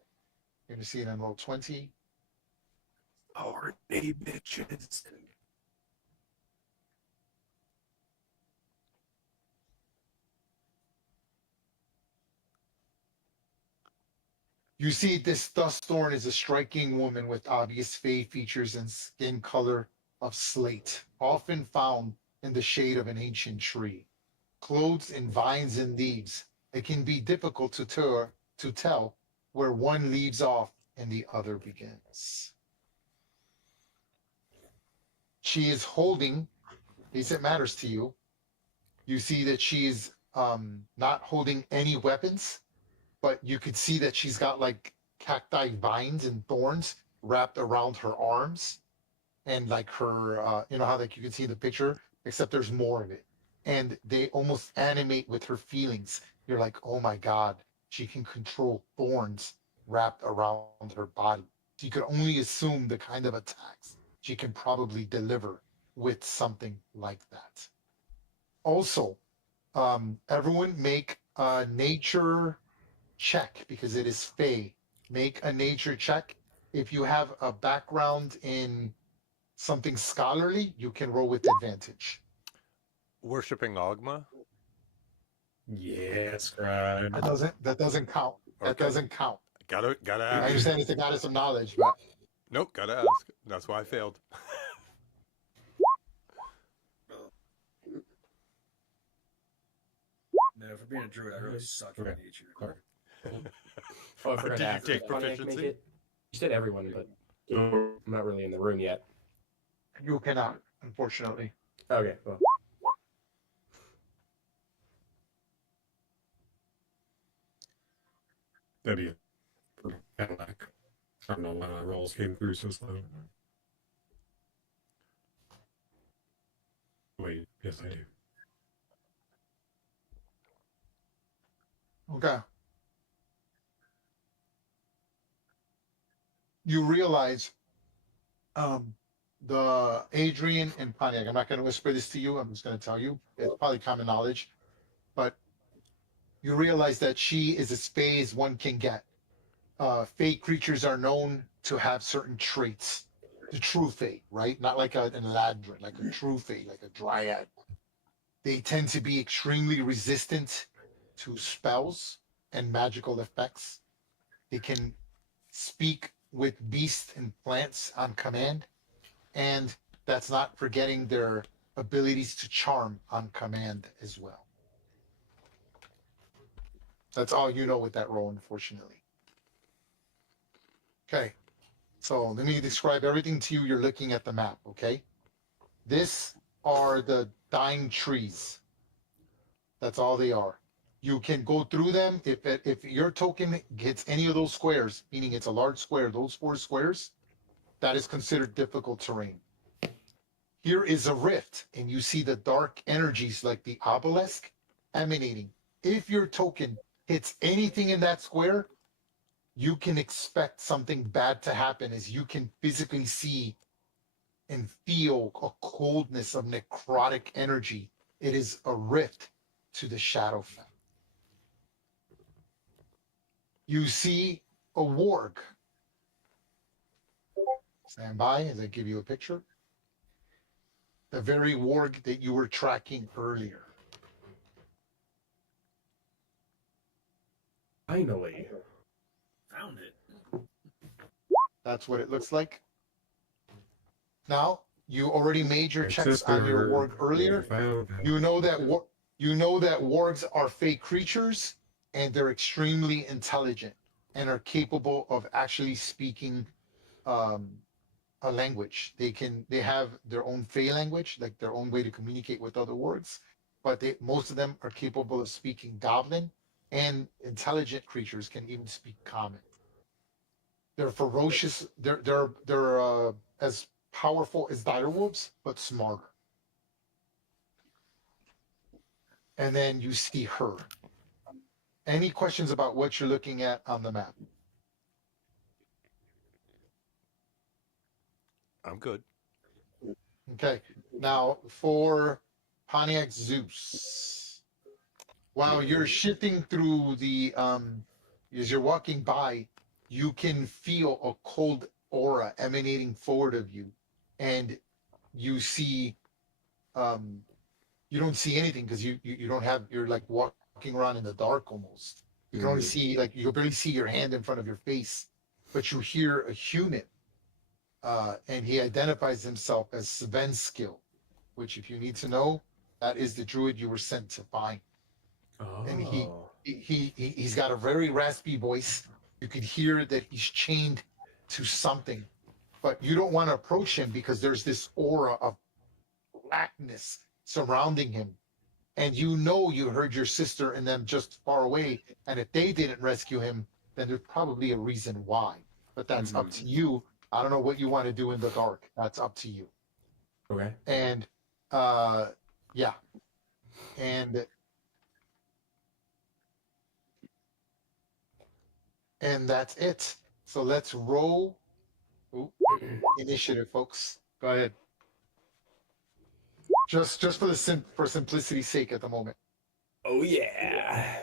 You're gonna see it in roll 20. Horny bitches. You see this dust thorn is a striking woman with obvious fey features and skin color of slate, often found in the shade of an ancient tree. Clothed in vines and leaves, it can be difficult to tell where one leaves off and the other begins. She is holding, at least it matters to you. You see that she is not holding any weapons. but you could see that she's got like cacti vines and thorns wrapped around her arms, and like her, you know how like you can see in the picture, except there's more of it, and they almost animate with her feelings. You're like, oh my god, she can control thorns wrapped around her body. So you could only assume the kind of attacks she can probably deliver with something like that. Also, everyone make a nature check because it is Fey. Make a nature check. If you have a background in something scholarly, you can roll with advantage. Worshipping Ogma. Yeah, scribe. That doesn't count. That Okay. doesn't count. Gotta I ask. understand it's a goddess of knowledge, but Nope, gotta ask. That's why I failed. No, for being a druid, I really suck at Okay. nature. Oh, I forgot Did to you ask. take Did Pontiac proficiency? make it? You said everyone, but So, I'm not really in the room yet. you cannot, unfortunately. Okay, well. that'd be it. For Cadillac. I don't know why my rolls came through so slow. Wait, yes I do. Okay. You realize the Adrian and Pontiac, I'm not going to whisper this to you. I'm just going to tell you. It's probably common knowledge. But you realize that she is as fey as one can get. Fey creatures are known to have certain traits. The true fey, right? Not like an eladrin, like a true fey, like a dryad. They tend to be extremely resistant to spells and magical effects. They can speak with beasts and plants on command, and that's not forgetting their abilities to charm on command as well. That's all you know with that role, unfortunately. Okay, so let me describe everything to you. You're looking at the map, okay? This are the dying trees. That's all they are. You can go through them. If your token hits any of those squares, meaning it's a large square, those 4 squares, that is considered difficult terrain. Here is a rift, and you see the dark energies like the obelisk emanating. If your token hits anything in that square, you can expect something bad to happen as you can physically see and feel a coldness of necrotic energy. It is a rift to the Shadowfell. You see a warg. Stand by as I give you a picture. The very warg that you were tracking earlier. Finally. Found it. That's what it looks like. Now, you already made your My checks on your sister warg earlier. found that. You know that wargs are fake creatures, and they're extremely intelligent and are capable of actually speaking a language. They have their own fey language, like their own way to communicate with other wargs, but most of them are capable of speaking goblin, and intelligent creatures can even speak common. They're ferocious. They're as powerful as direwolves, but smarter. And then you see her. Any questions about what you're looking at on the map? I'm good. Okay. Now for Pontiac Zeus. While you're shifting through the as you're walking by, you can feel a cold aura emanating forward of you, and you see you don't see anything because you don't have, you're like walking around in the dark almost. You can only see, like, you can barely see your hand in front of your face, but you hear a human, and he identifies himself as Svenskill, which, if you need to know, that is the druid you were sent to find. Oh. And he's got a very raspy voice. You could hear that he's chained to something, but you don't want to approach him because there's this aura of blackness surrounding him, and you know you heard your sister and them just far away, and if they didn't rescue him, then there's probably a reason why. But that's up to you. I don't know what you want to do in the dark. That's up to you. Okay. And yeah. And that's it. So let's roll initiative, folks. Go ahead. Just for the for simplicity's sake at the moment, Oh yeah.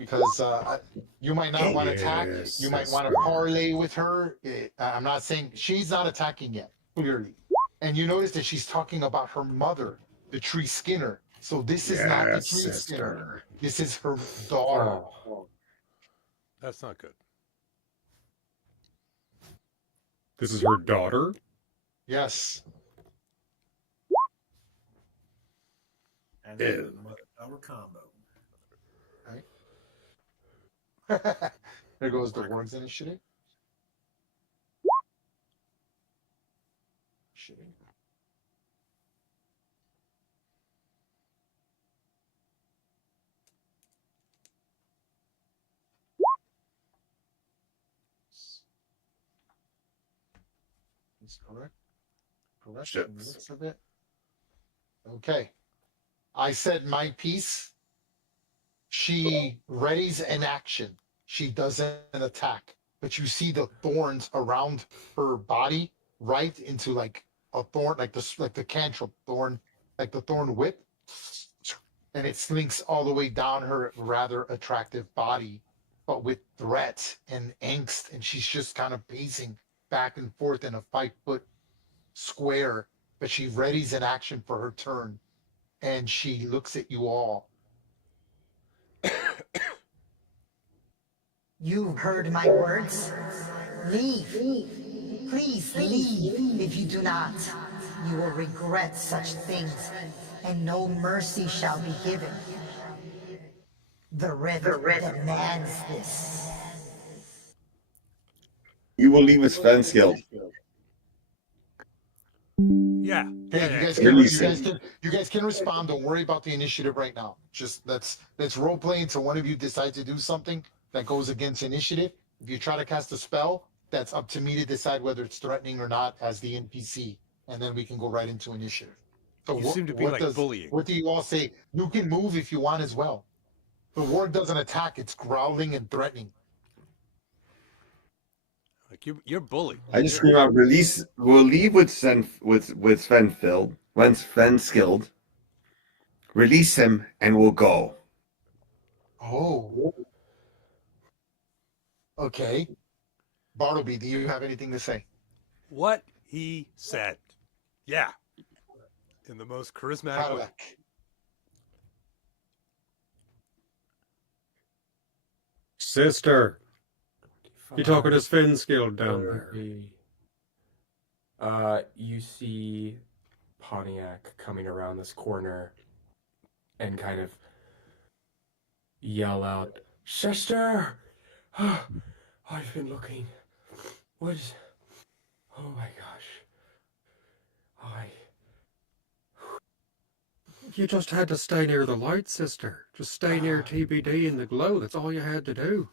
because you might not want to attack. Yes, You might want to parlay with her. I'm not saying she's not attacking yet, clearly. And you notice that she's talking about her mother, the tree skinner. So this is not the Yes, tree skinner. sister. This is her daughter. Oh. That's not good. This is her daughter? Yes. And Ew. our combo. There goes the words initiative. Is correct. Correct. from the looks of it. Okay. I said my piece. She readies an action. She doesn't attack, but you see the thorns around her body, right into like a thorn, like the cantrip thorn, like the thorn whip, and it slinks all the way down her rather attractive body, but with threat and angst, and she's just kind of pacing back and forth in a 5-foot square, but she readies an action for her turn, and she looks at you all. You've heard my words. Leave. Please leave. If you do not, you will regret such things, and no mercy shall be given. The rhythm demands this. You will leave us fence guild. Yeah. Hey, you guys can respond. Don't worry about the initiative right now. Just let's role play until one of you decides to do something that goes against initiative. If you try to cast a spell, that's up to me to decide whether it's threatening or not as the NPC, and then we can go right into initiative. So You seem to be like bullying. What do you all say? You can move if you want as well. The ward doesn't attack; it's growling and threatening. Like you're bullied. I just scream out, release. We'll leave with Svenfield. When Svenskilled, release him, and we'll go. Oh. Okay. Bartleby, do you have anything to say? What he said. Yeah. In the most charismatic way. Sister. You talking to Svenskill down there? You see Pontiac coming around this corner and kind of yell out, "Sister! I've been looking. What is... Oh my gosh. You just had to stay near the light, sister. Just stay near TBD in the glow. That's all you had to do.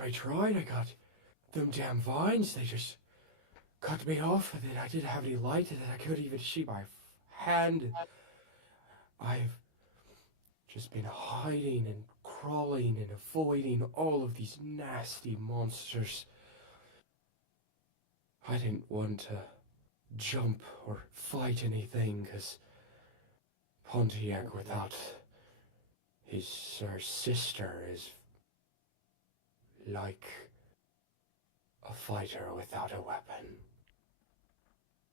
I tried. I got them damn vines. They just cut me off with it. I didn't have any light in it. I couldn't even see my hand. I've just been hiding and crawling and avoiding all of these nasty monsters. I didn't want to jump or fight anything, because Pontiac without her sister is like a fighter without a weapon.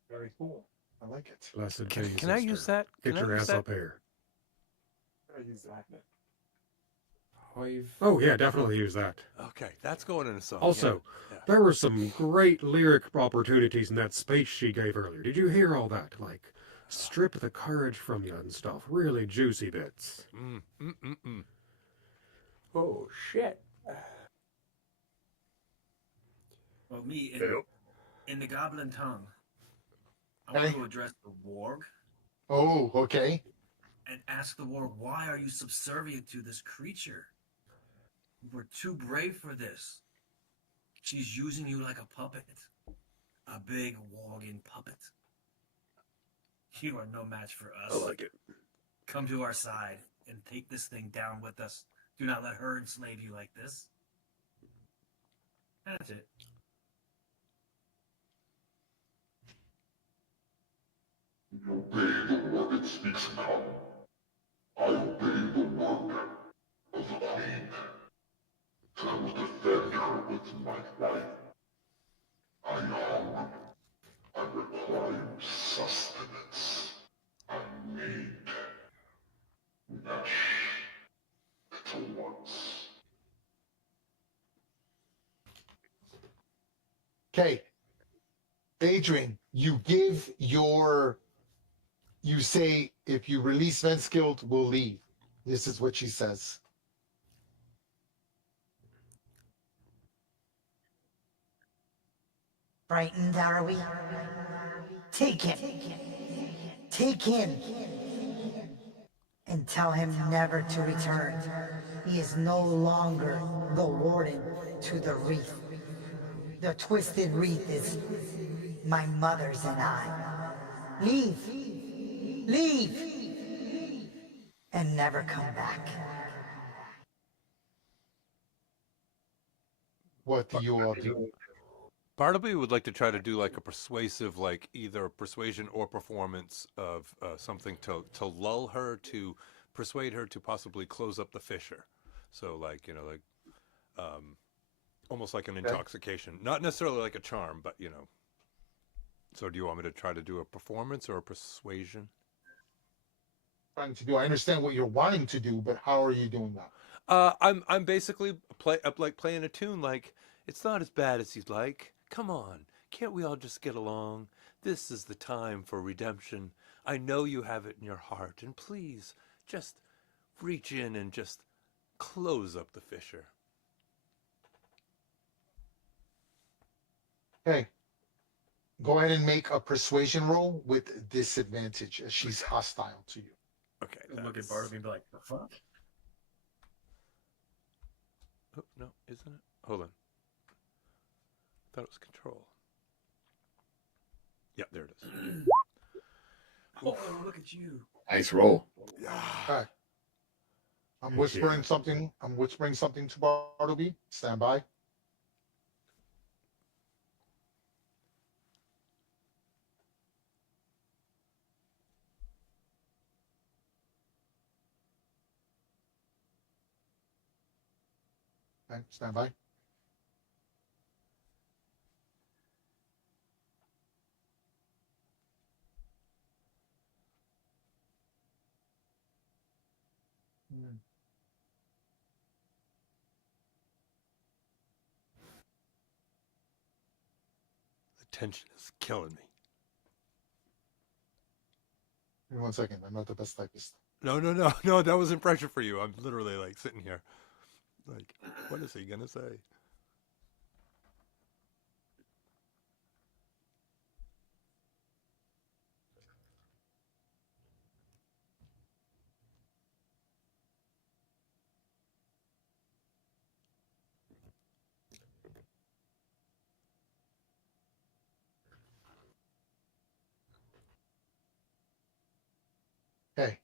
Very cool. I like it. Blessed Can be, I sister. use that? Get Can I your use ass that? up here. I use that. Oh, yeah, definitely use that. Okay, that's going in a song. Also, yeah. there were some great lyric opportunities in that speech she gave earlier. Did you hear all that? Like, strip the courage from you and stuff. Really juicy bits. Oh, shit. Well, me, in the goblin tongue, I want to address the warg. Oh, okay. and ask the war, why are you subservient to this creature? We're too brave for this. She's using you like a puppet. A big walking puppet. You are no match for us. I like it. Come to our side and take this thing down with us. Do not let her enslave you like this. That's it. You obey the word it speaks come. I obey the word of the Queen. I will defend her with my life. I hunger. I require sustenance. I need mesh to once. Okay. Adrian, you say, if you release Venskild, we'll leave. This is what she says. Frightened, are we? Take him. Take him. And tell him never to return. He is no longer the warden to the wreath. The twisted wreath is my mother's and I. Leave. Leave. And never come back. What do you all do? Bartleby would like to try to do like a persuasive, like either persuasion or performance of something to lull her, to persuade her to possibly close up the fissure. So like, almost like an intoxication, not necessarily like a charm, but So do you want me to try to do a performance or a persuasion? Trying to do. I understand what you're wanting to do, but how are you doing that? I'm basically playing a tune like, it's not as bad as you'd like. Come on, can't we all just get along? This is the time for redemption. I know you have it in your heart, and please just reach in and just close up the fissure. Okay. Go ahead and make a persuasion roll with disadvantage as she's hostile to you. Okay. Look at Bartleby and be like, the fuck? Oh, no, isn't it? Hold on. I thought it was control. Yeah, there it is. Oh, look at you. Nice roll. Okay. I'm whispering something. I'm whispering something to Bartleby. Stand by. Okay, stand by. The tension is killing me. Give me 1 second. I'm not the best typist. No, that wasn't pressure for you. I'm literally like sitting here. Like, what is he gonna say? Okay.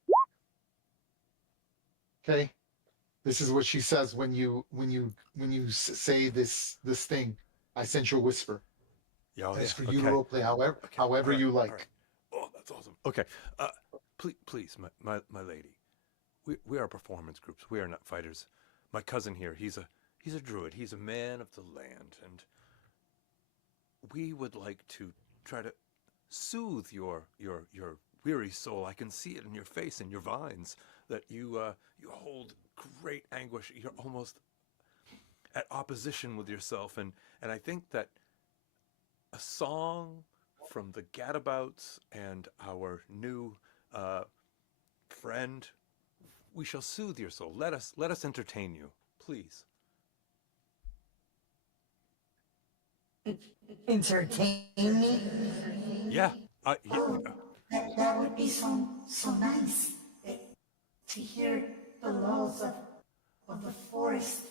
Okay. This is what she says when you say this thing. I sent you a whisper. Yeah, It's for you to role play however right, you like. right. Oh, that's awesome. Okay, please, my lady, we are performance groups. We are not fighters. My cousin here, he's a druid. He's a man of the land, and we would like to try to soothe your weary soul. I can see it in your face and your vines that you hold great anguish. You're almost at opposition with yourself, and I think that a song from the Gadabouts and our new friend, we shall soothe your soul. Let us entertain you, please. Entertain me? Yeah. That would be so nice. to hear the lulls of the forest.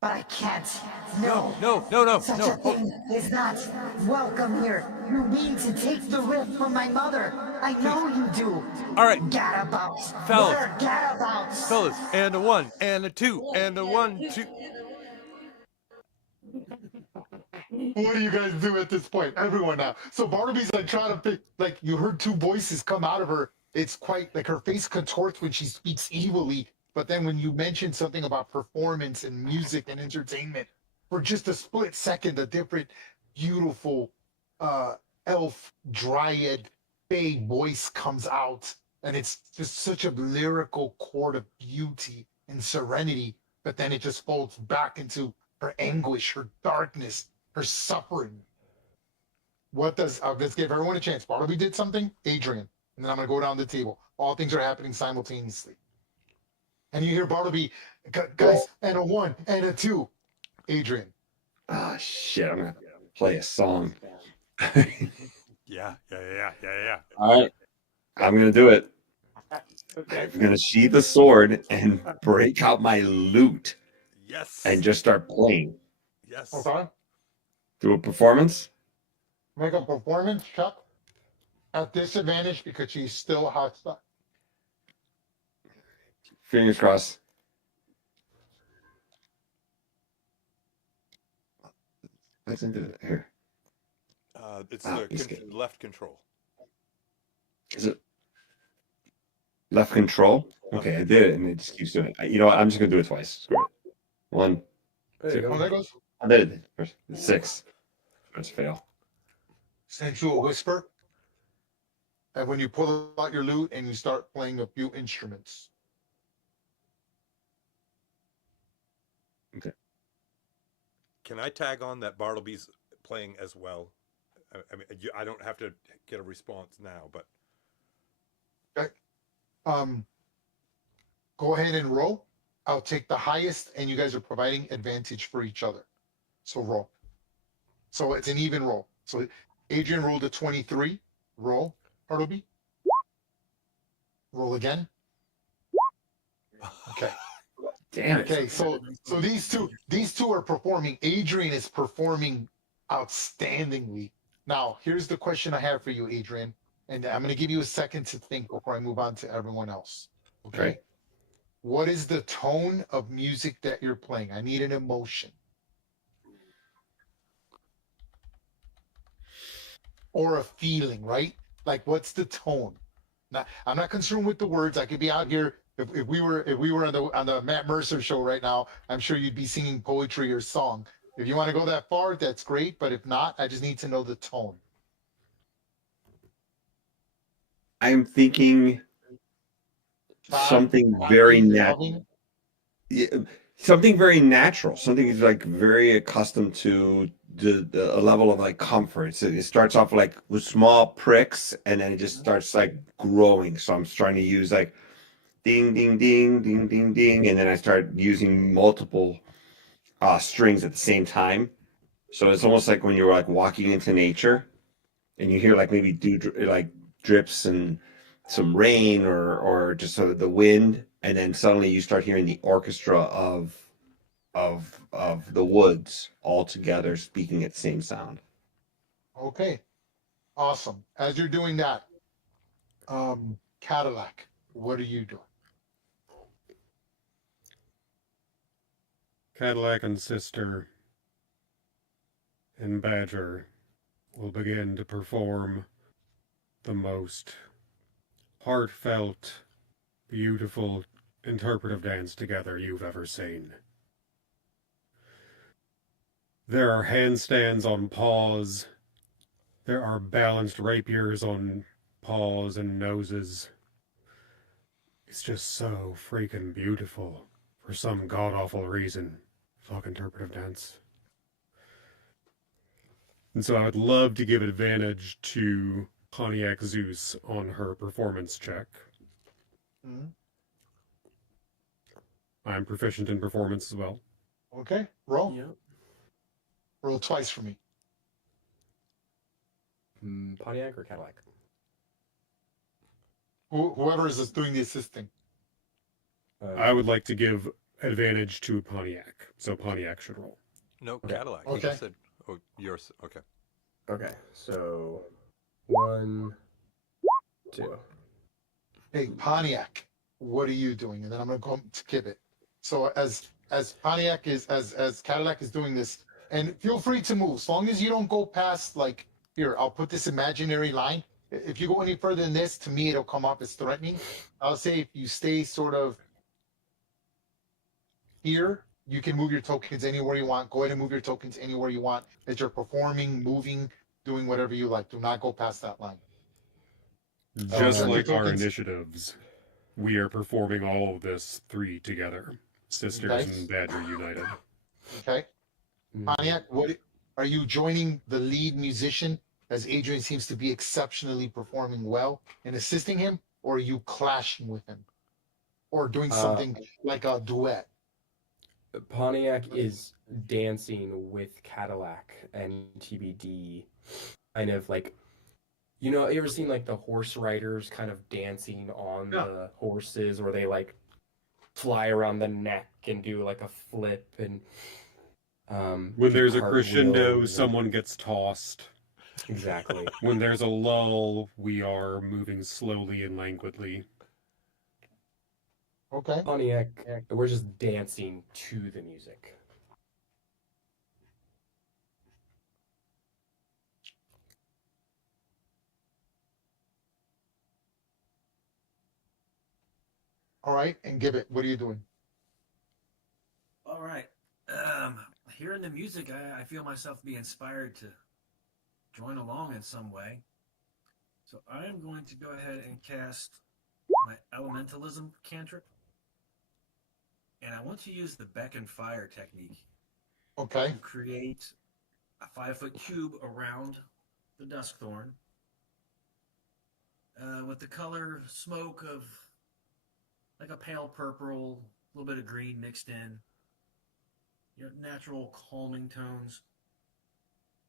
But I can't. No. No. Such a thing is not welcome here. You mean to take the rift from my mother. I know you do. All right. Gadabouts. Fellas. What are gadabouts? Fellas, and a 1, and a 2, and a 1, 2. What do you guys do at this point? Everyone now. So Barnaby's like trying to pick, like you heard two voices come out of her. It's quite like her face contorts when she speaks evilly. But then when you mention something about performance and music and entertainment, for just a split second, a different, beautiful elf, dryad, fae voice comes out. And it's just such a lyrical chord of beauty and serenity. But then it just folds back into her anguish, her darkness, her suffering. What does, let's give everyone a chance. Bartleby did something, Adrian. And then I'm going to go down the table. All things are happening simultaneously. And you hear Bartleby, guys, and a 1 and a 2. Adrian. Ah, shit. I'm going to play a song. Yeah. All right. I'm going to do it. I'm going to sheath the sword and break out my lute. Yes. And just start playing. Yes. Okay. Do a performance. Make a performance check at disadvantage because she's still hot stuff. Fingers crossed. Let's do it here. It's he's the left control. Is it left control? Okay, I did it, and it just keeps doing it. You know what? I'm just gonna do it twice. Screw it. 1, There you 2. go. Oh, there goes. I did it first. 6. First fail. Send you a whisper. And when you pull out your lute and you start playing a few instruments. Okay. Can I tag on that Bartleby's playing as well? I mean, I don't have to get a response now, but Okay. Go ahead and roll. I'll take the highest, and you guys are providing advantage for each other. So roll. So it's an even roll. So Adrian rolled a 23. Roll, Bartleby. Roll again. Okay. Damn it. Okay, so these two are performing. Adrian is performing outstandingly. Now, here's the question I have for you, Adrian, and I'm going to give you a second to think before I move on to everyone else. Okay. Right. What is the tone of music that you're playing? I need an emotion. Or a feeling, right? Like what's the tone? Now, I'm not concerned with the words. I could be out here. If we were on the Matt Mercer show right now, I'm sure you'd be singing poetry or song. If you want to go that far, that's great. But if not, I just need to know the tone. I'm thinking something very natural. Something very natural. Something is like very accustomed to a level of like comfort. So it starts off like with small pricks, and then it just starts like growing. So I'm starting to use like ding, ding, ding, ding, ding, ding, and then I start using multiple strings at the same time. So it's almost like when you're like walking into nature, and you hear like maybe like drips and some rain or just sort of the wind, and then suddenly you start hearing the orchestra of the woods all together speaking at the same sound. Okay, awesome. As you're doing that, Cadillac, what are you doing? Cadillac and Sister and Badger will begin to perform the most heartfelt, beautiful, interpretive dance together you've ever seen. There are handstands on paws. There are balanced rapiers on paws and noses. It's just so freaking beautiful for some god-awful reason. Fuck interpretive dance. And so I would love to give advantage to Pontiac Zeus on her performance check. Mhm. I'm proficient in performance as well. Okay, roll. Yep. Roll twice for me. Pontiac or Cadillac? whoever is doing the assisting. I would like to give advantage to Pontiac, so Pontiac should roll. No, Okay. Cadillac. He Okay. just said, "Oh, yours." Okay. Okay, so 1, 2. Hey, Pontiac, what are you doing? And then I'm gonna go to Kibit. So as Pontiac is as Cadillac is doing this, and feel free to move as long as you don't go past like here. I'll put this imaginary line. If you go any further than this, to me it'll come up as threatening. I'll say if you stay sort of here, you can move your tokens anywhere you want. Go ahead and move your tokens anywhere you want as you're performing, moving, doing whatever you like. Do not go past that line. Just Okay. like our Tokens. initiatives, we are performing all of this 3 together. Sisters Okay. and Badger United. Okay. Pontiac, what are you joining the lead musician as Adrian seems to be exceptionally performing well and assisting him, or are you clashing with him? Or doing something like a duet? Pontiac is dancing with Cadillac and TBD, kind of like, you know, you ever seen like the horse riders kind of dancing on the horses, or they like fly around the neck and do like a flip and When there's a cartwheels crescendo, and- someone gets tossed. Exactly. When there's a lull, we are moving slowly and languidly. Okay. Pontiac, we're just dancing to the music. All right. And Gibbet, what are you doing? All right. Hearing the music, I feel myself be inspired to join along in some way. So I am going to go ahead and cast my elementalism cantrip. And I want to use the beckon fire technique Okay. to create a 5-foot cube around the duskthorn with the color smoke of like a pale purple, a little bit of green mixed in. Natural calming tones,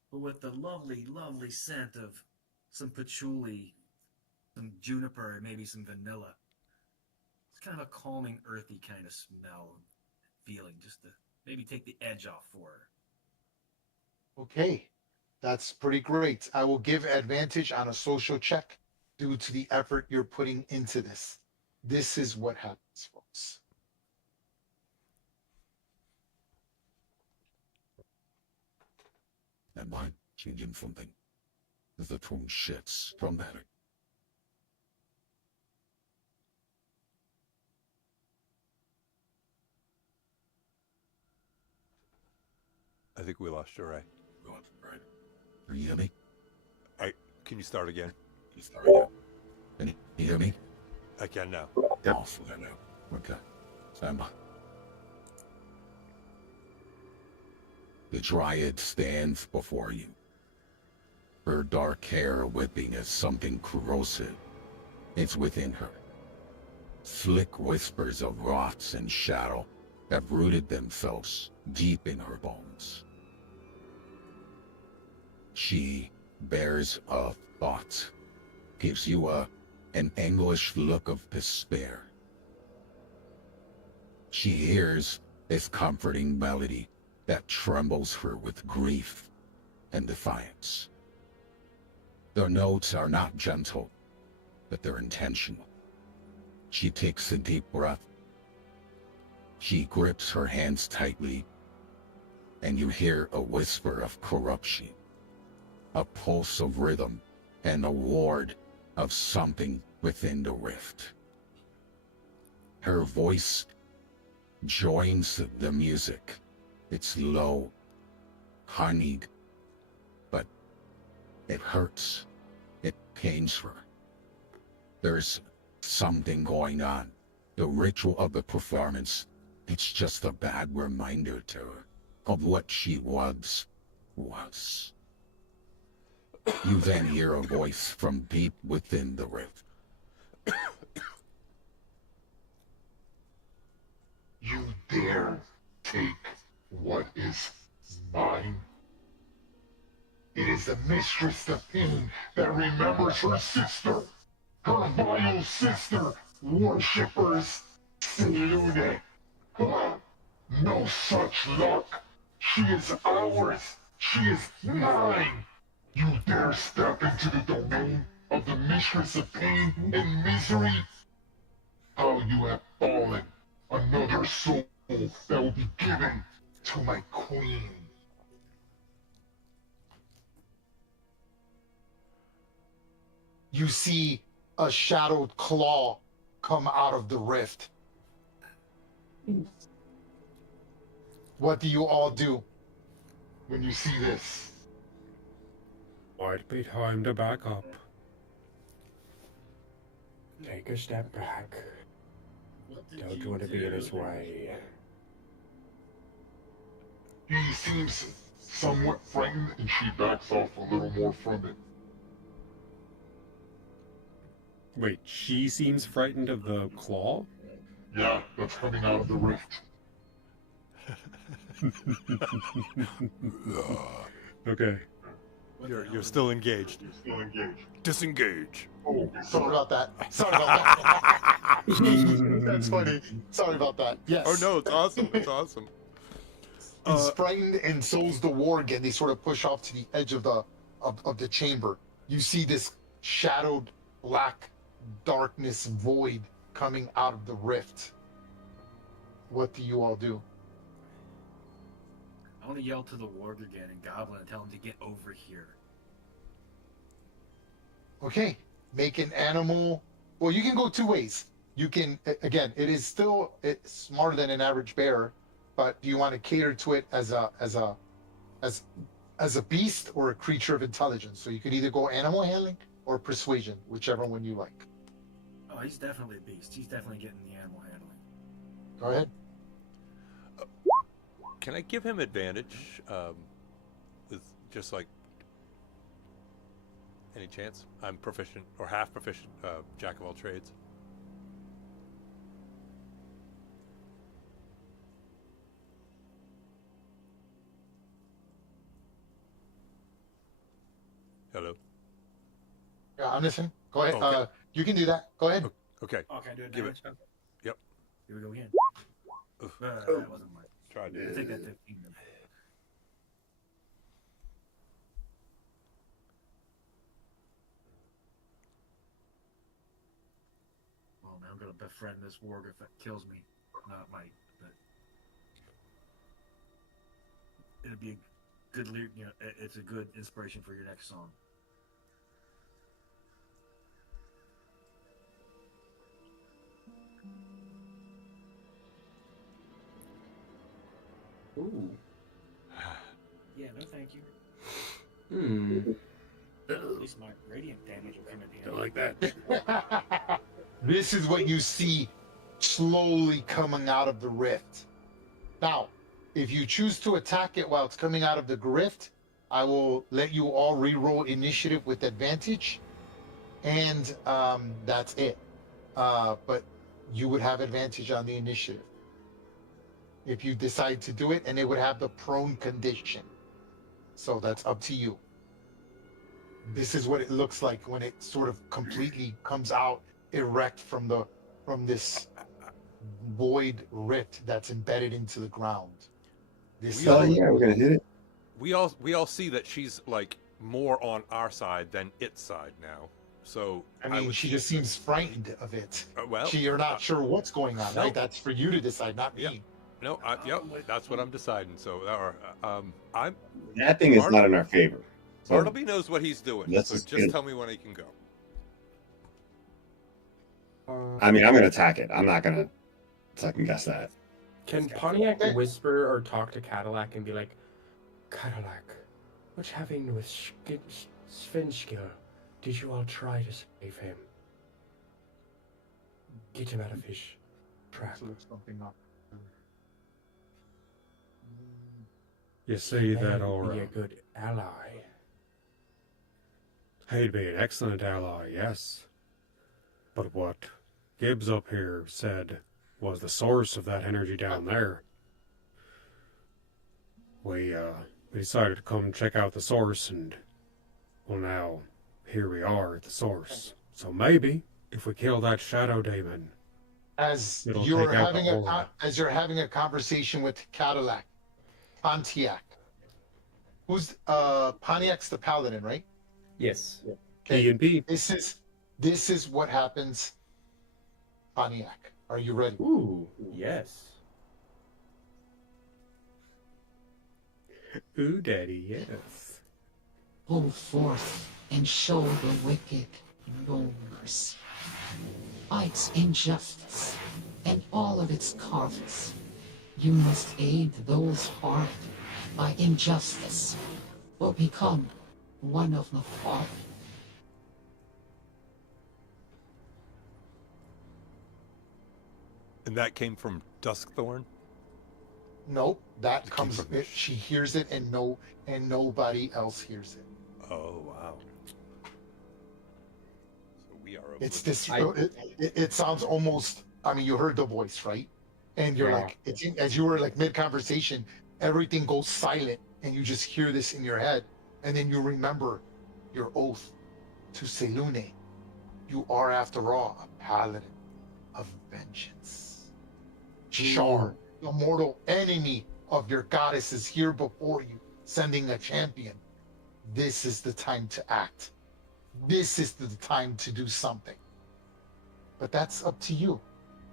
but with the lovely, lovely scent of some patchouli, some juniper, and maybe some vanilla. It's kind of a calming, earthy kind of smell and feeling, just to maybe take the edge off for her. Okay. That's pretty great. I will give advantage on a social check due to the effort you're putting into this. This is what happens, folks. Am I changing something? The tone shits dramatic. I think we lost you, Ray. Right. Are you hear me? Can you start again? You start again. Can you hear me? I can now. Awesome. Okay. Stand by. The Dryad stands before you. Her dark hair whipping as something corrosive. It's within her. Slick whispers of rots and shadow have rooted themselves deep in her bones. She bears a thought, gives you an anguished look of despair. She hears this comforting melody that trembles her with grief and defiance. The notes are not gentle, but they're intentional. She takes a deep breath. She grips her hands tightly, and you hear a whisper of corruption, a pulse of rhythm, and a ward of something within the rift. Her voice joins the music. It's low, honeyed, but it hurts. It pains her. There's something going on. The ritual of the performance, it's just a bad reminder to her of what she was. You then hear a voice from deep within the rift. You dare take what is mine? It is the mistress, the fiend, that remembers her sister. her vile sister worshippers salute. No such luck. She is ours. She is mine. You dare step into the domain of the mistress of pain and misery? How you have fallen. Another soul that will be given to my queen. You see a shadowed claw come out of the rift. What do you all do when you see this? Might be time to back up. Take a step back. Don't want to be in his way. He seems somewhat frightened and she backs off a little more from it. Wait, she seems frightened of the claw? Yeah, that's coming out of the rift. Okay. You're still engaged. Still engaged. Disengage. Oh, sorry about that. Sorry about that. That's funny. Sorry about that. Yes. Oh no, it's awesome. It's awesome. He's frightened, and so's the warg, and they sort of push off to the edge of the chamber. You see this shadowed black darkness void coming out of the rift. What do you all do? I want to yell to the warg again and goblin and tell him to get over here. Okay, make an animal. Well, you can go two ways. You can, again, it is still smarter than an average bear, but do you want to cater to it as a beast or a creature of intelligence? So you could either go animal handling or persuasion, whichever one you like. Oh, he's definitely a beast. He's definitely getting the animal handling. Go ahead. Can I give him advantage with just like any chance? I'm proficient or half proficient, jack of all trades. Hello. Yeah, I'm listening. Go ahead. Okay. You can do that. Go ahead. Okay. Okay, do it. Give it. Okay. Yep. Here we go again. Oof. That wasn't mine. Tried I to. think that 15. Well, man, I'm gonna befriend this warg if it kills me. Not might, but it'd be a good, it's a good inspiration for your next song. Ooh. Yeah, no, thank you. At least my radiant damage will come at the Don't end. like that. This is what you see slowly coming out of the rift. Now, if you choose to attack it while it's coming out of the rift, I will let you all re-roll initiative with advantage, and that's it. But you would have advantage on the initiative if you decide to do it, and it would have the prone condition. So that's up to you. This is what it looks like when it sort of completely comes out erect from this void rift that's embedded into the ground. This yeah, we're gonna hit it. We all see that she's like more on our side than its side now. So I mean, she just seems frightened of it. well, You're not sure what's going on, no. right? That's for you to decide, not me. Yeah. No, yep, that's what I'm deciding. So, I'm. That thing is not in our favor. So Bartleby knows what he's doing. let's So just just get- tell me when he can go. I mean, I'm gonna attack it. I'm not gonna second guess that. Can Pontiac whisper or talk to Cadillac and be like, Cadillac, what's happening with Svenskil? Did you all try to save him? Get him out of his trap. Something up. You see that Be aura? a good ally. He'd be an excellent ally, yes. But what Gibbs up here said was the source of that energy down there. We decided to come check out the source, and well, now here we are at the source. So maybe If we kill that shadow demon, As it'll you're take out the having aura. as you're having a conversation with Cadillac, Pontiac. Who's Pontiac's the paladin, right? Yes. P and P. This is what happens. Pontiac, are you ready? Ooh, yes. Ooh, daddy, yes. Go forth and show the wicked no mercy. Fight injustice and all of its causes. You must aid those harmed by injustice or become one of the fallen. And that came from Duskthorn? Nope, that It came comes. from- She hears it, and nobody else hears it. Oh, wow. So we are It's oblivious. this. It sounds almost. I mean, you heard the voice, right? And you're Yeah. like, as you were like mid conversation, everything goes silent, and you just hear this in your head, and then you remember your oath to Selune. You are, after all, a paladin of vengeance. Shar, the mortal enemy of your goddess, is here before you, sending a champion. This is the time to act. This is the time to do something. But that's up to you.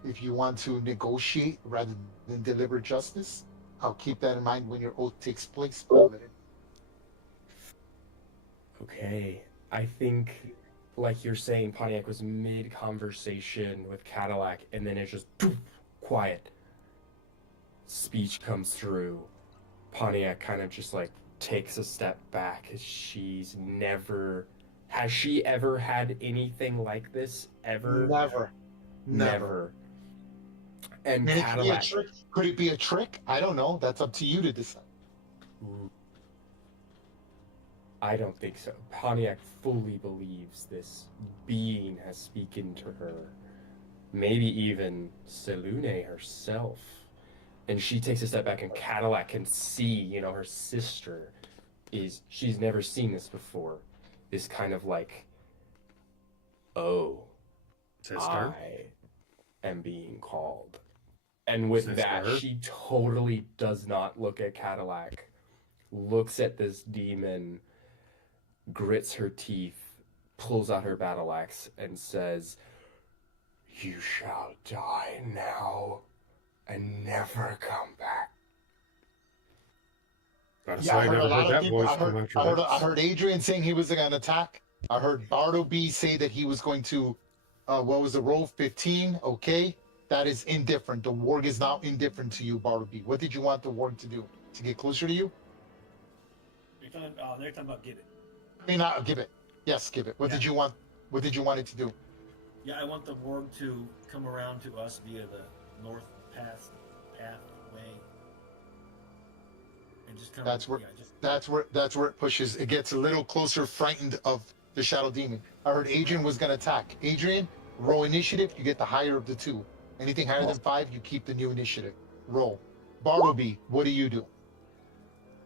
If you want to negotiate rather than deliver justice, I'll keep that in mind when your oath takes place, paladin. Okay. I think, like you're saying, Pontiac was mid-conversation with Cadillac, and then it's just poof, quiet. Speech comes through. Pontiac kind of just like takes a step back. Has she ever had anything like this ever? Never. And Could it be a Cadillac. trick? Could it be a trick? I don't know. That's up to you to decide. Ooh. I don't think so. Pontiac fully believes this being has spoken to her. Maybe even Selune herself. And she takes a step back, and Cadillac can see, her sister she's never seen this before. This kind of like, oh, Sister? I am being called. And with that, Sister? she totally does not look at Cadillac, looks at this demon, grits her teeth, pulls out her battle axe, and says, "You shall die now and never come back." Gotta Yeah, say, I I heard a never lot heard of that people. voice I from heard, after I heard, that. I heard Adrian saying he was going to attack. I heard Bartleby say that he was going to. What was the roll? 15. Okay, that is indifferent. The warg is now indifferent to you, Bartleby. What did you want the warg to do? To get closer to you? They're talking about Gibbet. I mean, not give it. Yes, give it. What did you want? What did you want it to do? Yeah, I want the warg to come around to us via the north pathway, and just come. That's where. Yeah, just That's where it pushes. It gets a little closer, frightened of the shadow demon. I heard Adrian was going to attack. Adrian, roll initiative. You get the higher of the two. Anything higher than 5, you keep the new initiative. Roll. Bartleby, what do you do?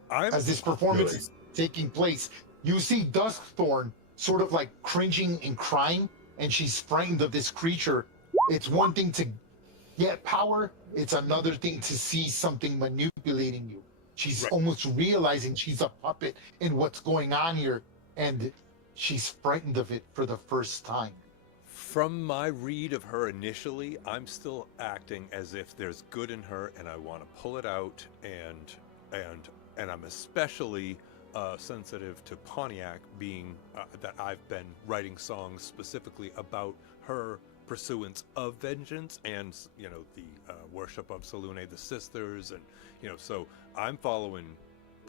As this performance is taking place, you see Duskthorn sort of like cringing and crying, and she's frightened of this creature. It's one thing to get power, it's another thing to see something manipulating you. She's almost realizing she's a puppet in what's going on here, and she's frightened of it for the first time. From my read of her initially, I'm still acting as if there's good in her, and I want to pull it out, and I'm especially sensitive to Pontiac, being that I've been writing songs specifically about her pursuance of vengeance and the worship of Selune, the sisters, and so I'm following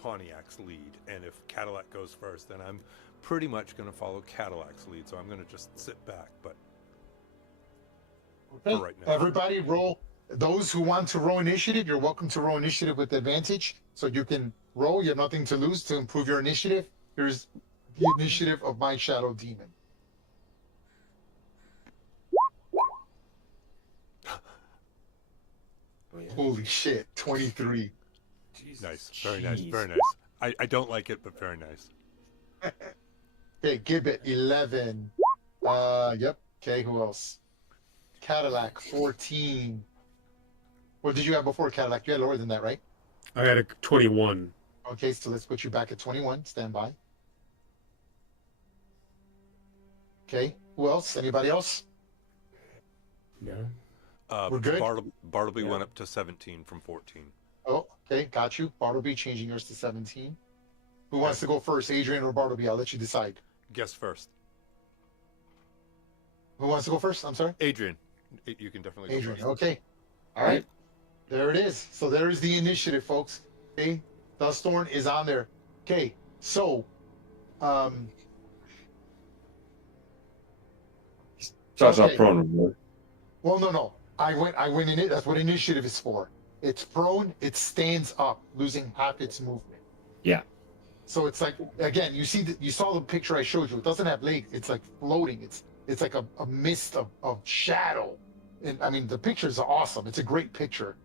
Pontiac's lead, and if Cadillac goes first, then I'm pretty much going to follow Cadillac's lead, so I'm going to just sit back, but Okay. for right now. Everybody roll. Those who want to roll initiative, you're welcome to roll initiative with advantage. So you can roll. You have nothing to lose to improve your initiative. Here's the initiative of my shadow demon. Holy shit, 23. Nice, very nice, very nice. I don't like it, but very nice. Okay, Gibbet, 11. Yep. Okay, who else? Cadillac, 14. What did you have before Cadillac? You had lower than that, right? I had a 21. Okay, so let's put you back at 21. Stand by. Okay, who else? Anybody else? No. We're good? Bartleby went up to 17 from 14. Oh, okay, got you. Bartleby changing yours to 17. Who wants to go first, Adrian or Bartleby? I'll let you decide. Guess first. Who wants to go first? I'm sorry? Adrian. You can definitely go Adrian, first. okay. All right. There it is. So there is the initiative, folks. Okay, Dusthorn is on there. Okay, so, Starts off okay. prone. Right? Well, no. I went in it. That's what initiative is for. It's prone. It stands up, losing half its movement. Yeah. So it's like, again, you saw the picture I showed you. It doesn't have legs. It's like floating. It's like a mist of shadow. And I mean, the pictures are awesome. It's a great picture.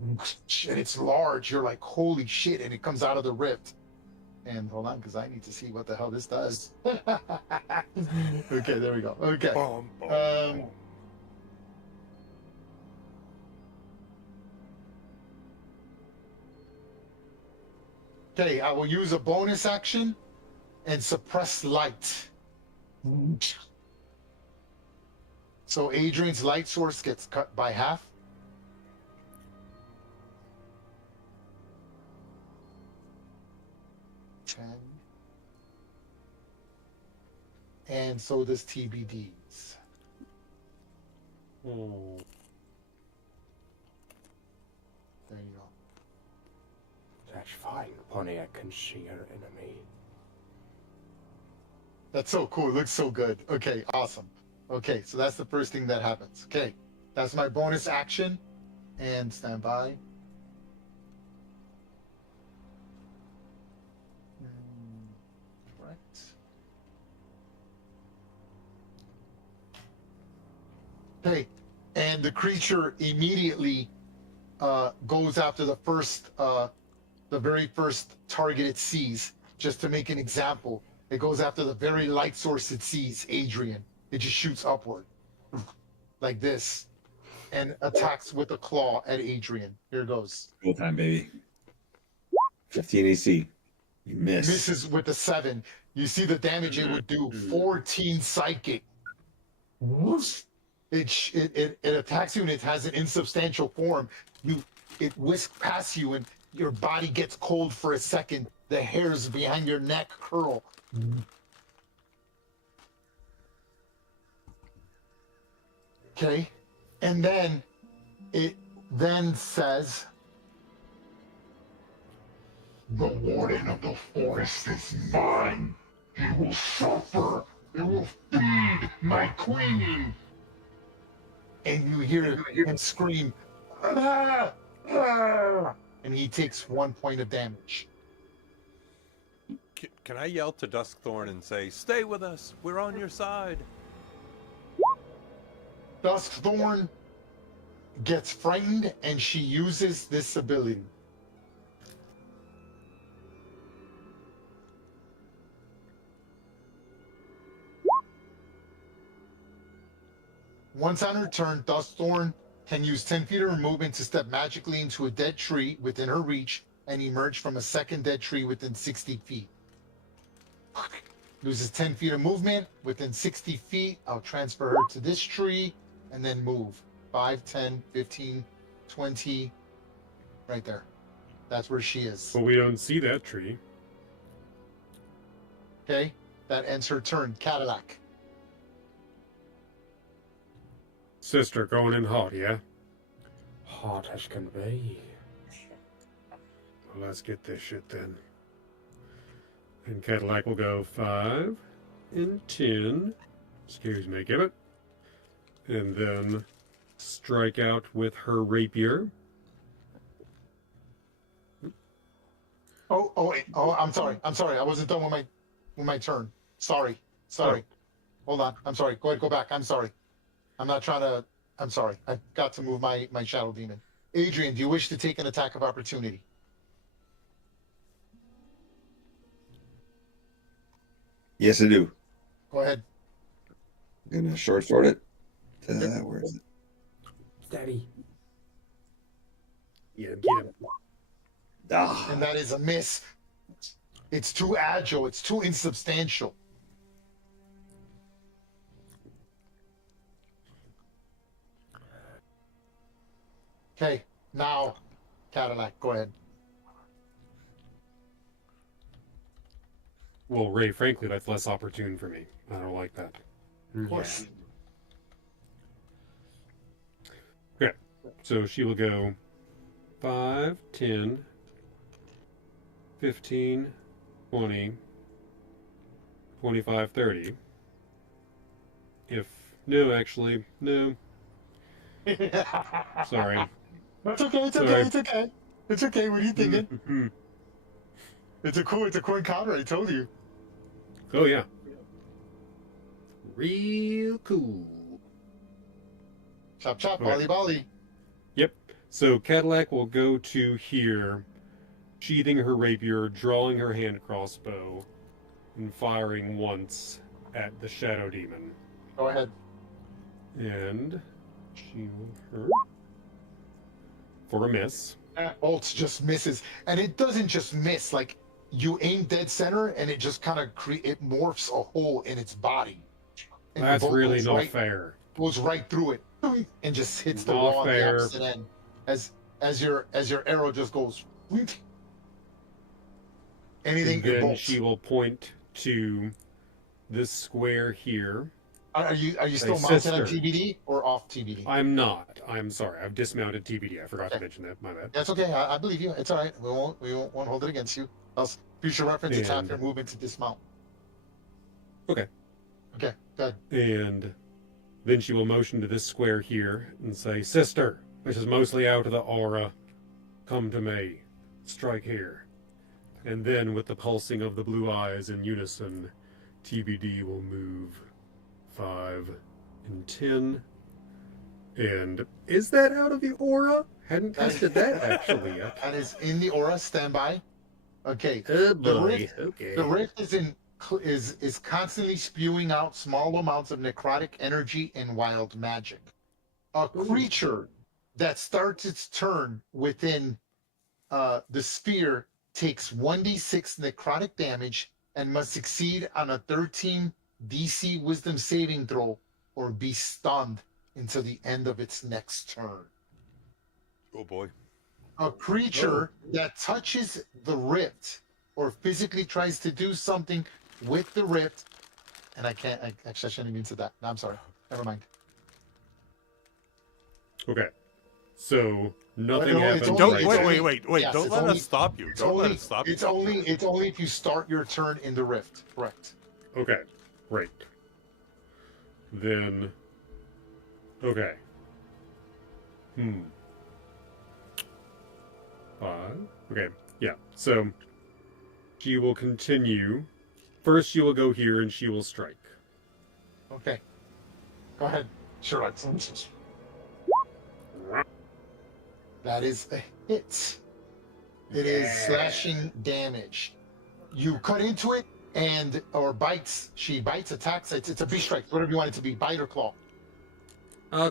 And it's large. You're like, holy shit. And it comes out of the rift. And hold on, because I need to see what the hell this does. Okay, there we go. Okay. Okay, I will use a bonus action and suppress light. So Adrian's light source gets cut by half. And so does TBD's. Oh. There you go. That's fine. Pontiac can see her enemy. That's so cool. It looks so good. Okay, awesome. Okay, so that's the first thing that happens. Okay, that's my bonus action. And stand by. Correct. Okay, and the creature immediately goes after the very first target it sees. Just to make an example, it goes after the very light source it sees, Adrian. It just shoots upward, like this, and attacks with a claw at Adrian. Here goes. Full time, baby. 15 AC. You miss. Misses with the 7. You see the damage it would do. 14 psychic. It attacks you and it has an insubstantial form. It whisks past you and your body gets cold for a second. The hairs behind your neck curl. Okay, and then it then says, The warden of the forest is mine. He will suffer. It will feed my queen. and you hear him scream, "Ah! Ah!" and he takes 1 point of damage. Can I yell to Duskthorn and say, "Stay with us. We're on your side"? Duskthorn gets frightened and she uses this ability. Once on her turn, Duskthorn can use 10 feet of her movement to step magically into a dead tree within her reach and emerge from a second dead tree within 60 feet. Loses 10 feet of movement within 60 feet. I'll transfer her to this tree and then move. 5, 10, 15, 20. Right there. That's where she is. But we don't see that tree. Okay? That ends her turn. Cadillac. Sister going in hot, yeah? Hot as can be. Well, let's get this shit then. And Cadillac will go 5 and 10. Excuse me, give it. And then strike out with her rapier. Oh, I'm sorry. I wasn't done with my turn. Sorry. Hold on. I'm sorry. Go ahead, go back. I'm sorry. I'm not trying to. I'm sorry. I've got to move my shadow demon. Adrian, do you wish to take an attack of opportunity? Yes, I do. Go ahead. Gonna short sword it. Where is it? Steady. Yeah, get him. Ah. And that is a miss. It's too agile. It's too insubstantial. Okay, now, Cadillac, go ahead. Well, Ray, frankly, that's less opportune for me. I don't like that. Of course. Okay, so she will go 5, 10, 15, 20, 25, 30. No, actually, no. Sorry. That's okay, it's Sorry. okay, it's okay. It's okay, what are you thinking? It's a cool encounter, I told you. Oh, yeah. Real cool. Chop chop, Okay. volley volley. Yep. So Cadillac will go to here, sheathing her rapier, drawing her hand crossbow, and firing once at the shadow demon. Go ahead. And she will hurt for a miss. Bolts just misses. And it doesn't just miss, like you aim dead center and it just kind of it morphs a hole in its body. And the That's bolt really goes not right, fair. goes right through it and just hits the Not wall on the fair. opposite end. As your arrow just goes. Anything And it then bolts. she will point to this square here. Are you still Say, mounted on sister. TBD or off TBD? I'm not. I'm sorry. I've dismounted TBD. I forgot to mention that. My bad. That's okay. I believe you. It's all right. We won't hold it against you. Else, future reference, it's half And- your movement to dismount. Okay. Okay, good. And then she will motion to this square here and say, "Sister, which is mostly out of the aura, come to me. Strike here." And then, with the pulsing of the blue eyes in unison, TBD will move 5 and 10. And is that out of the aura? Hadn't tested that actually yet. That is in the aura. Standby. Okay. Oh The boy. rift, Okay. the rift is constantly spewing out small amounts of necrotic energy and wild magic. A creature that starts its turn within the sphere takes 1d6 necrotic damage and must succeed on a 13 DC wisdom saving throw or be stunned until the end of its next turn. Oh boy. A creature that touches the rift or physically tries to do something with the rift, and I shouldn't even said that. No, I'm sorry. Never mind. Okay. So nothing no, it's happens. only- Don't wait. Yes, Don't it's let only- us stop you. It's Don't let only, us stop you. it's only if you start your turn in the rift. Correct. Okay, right. Then, okay. 5. Okay, yeah. So, she will continue. First, she will go here and she will strike. Okay. Go ahead. Sure. That is a hit. It is slashing damage. You cut into it or bites. She bites, attacks. It's a beast strike, whatever you want it to be, bite or claw.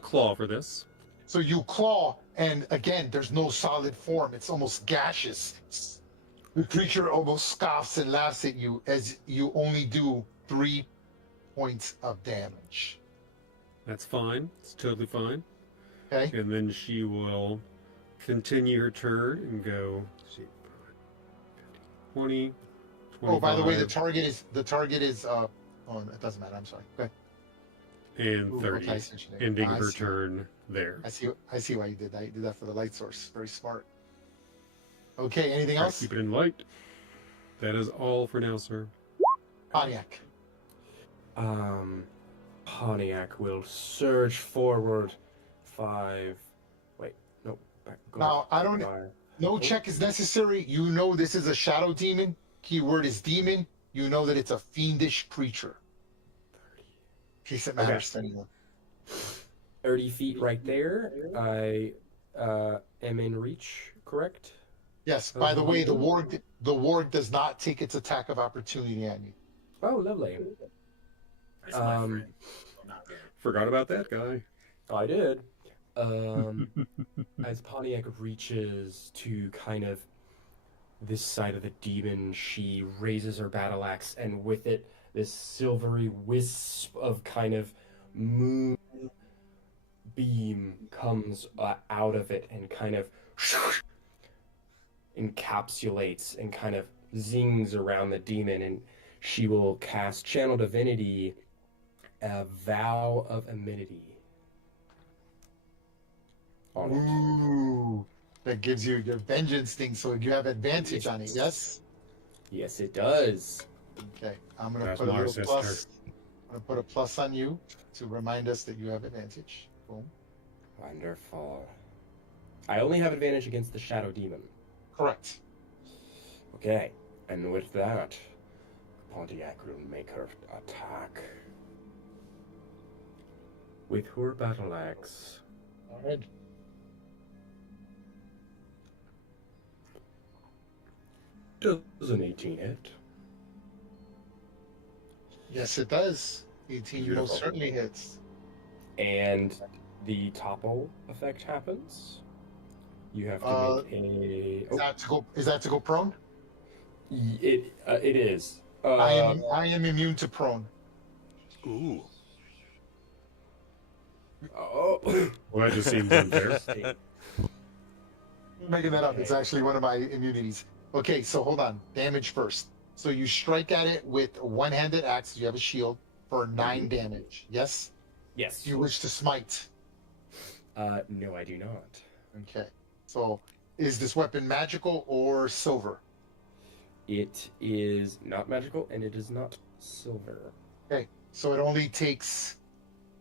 Claw for this. So you claw, and again, there's no solid form. It's almost gaseous. The creature almost scoffs and laughs at you as you only do 3 points of damage. That's fine. It's totally fine. Okay. And then she will continue her turn and go. Let's see, 20. 25, Oh, by the way, the target is oh, it doesn't matter. I'm sorry. Okay. and Ooh, 30, okay, I see what you did. ending I her see. turn there. I see why you did that. You did that for the light source. Very smart. Okay, anything Try to else? keep it in light. That is all for now, sir. Pontiac. Pontiac will surge forward 5. Wait, no, back. Go Now, I don't. 5. No check is necessary. You know this is a shadow demon. Keyword is demon. You know that it's a fiendish creature. In case it matters to anyone. 30 feet right there. I am in reach, correct? Yes. By the way, the warg does not take its attack of opportunity on you. Oh, lovely. That's my friend. not really. Forgot about that guy. I did. As Pontiac reaches to kind of this side of the demon, she raises her battle axe, and with it, this silvery wisp of kind of moon beam comes out of it and kind of encapsulates and kind of zings around the demon, and she will cast Channel Divinity, a Vow of Amenity on it. Ooh, that gives you your vengeance thing, so you have advantage on it. Yes. Yes, it does. Okay, I'm gonna That's put a my little sister. plus. I'm gonna put a plus on you to remind us that you have advantage. Boom. Wonderful. I only have advantage against the Shadow Demon. Correct. Okay, and with that, Pontiac will make her attack with her battle axe. All right. Does an 18 hit? Yes, it does. 18 Beautiful. most certainly hits. And the topple effect happens. You have to make a. Is that to go prone? It is. I am immune to prone. Ooh. Oh. Well, that just seems unfair. Making that up. It's actually one of my immunities. Okay, so hold on. Damage first. So you strike at it with a one-handed axe. You have a shield for 9 damage. Yes? Yes. Do you wish to smite? No, I do not. Okay. So is this weapon magical or silver? It is not magical, and it is not silver. Okay. So it only takes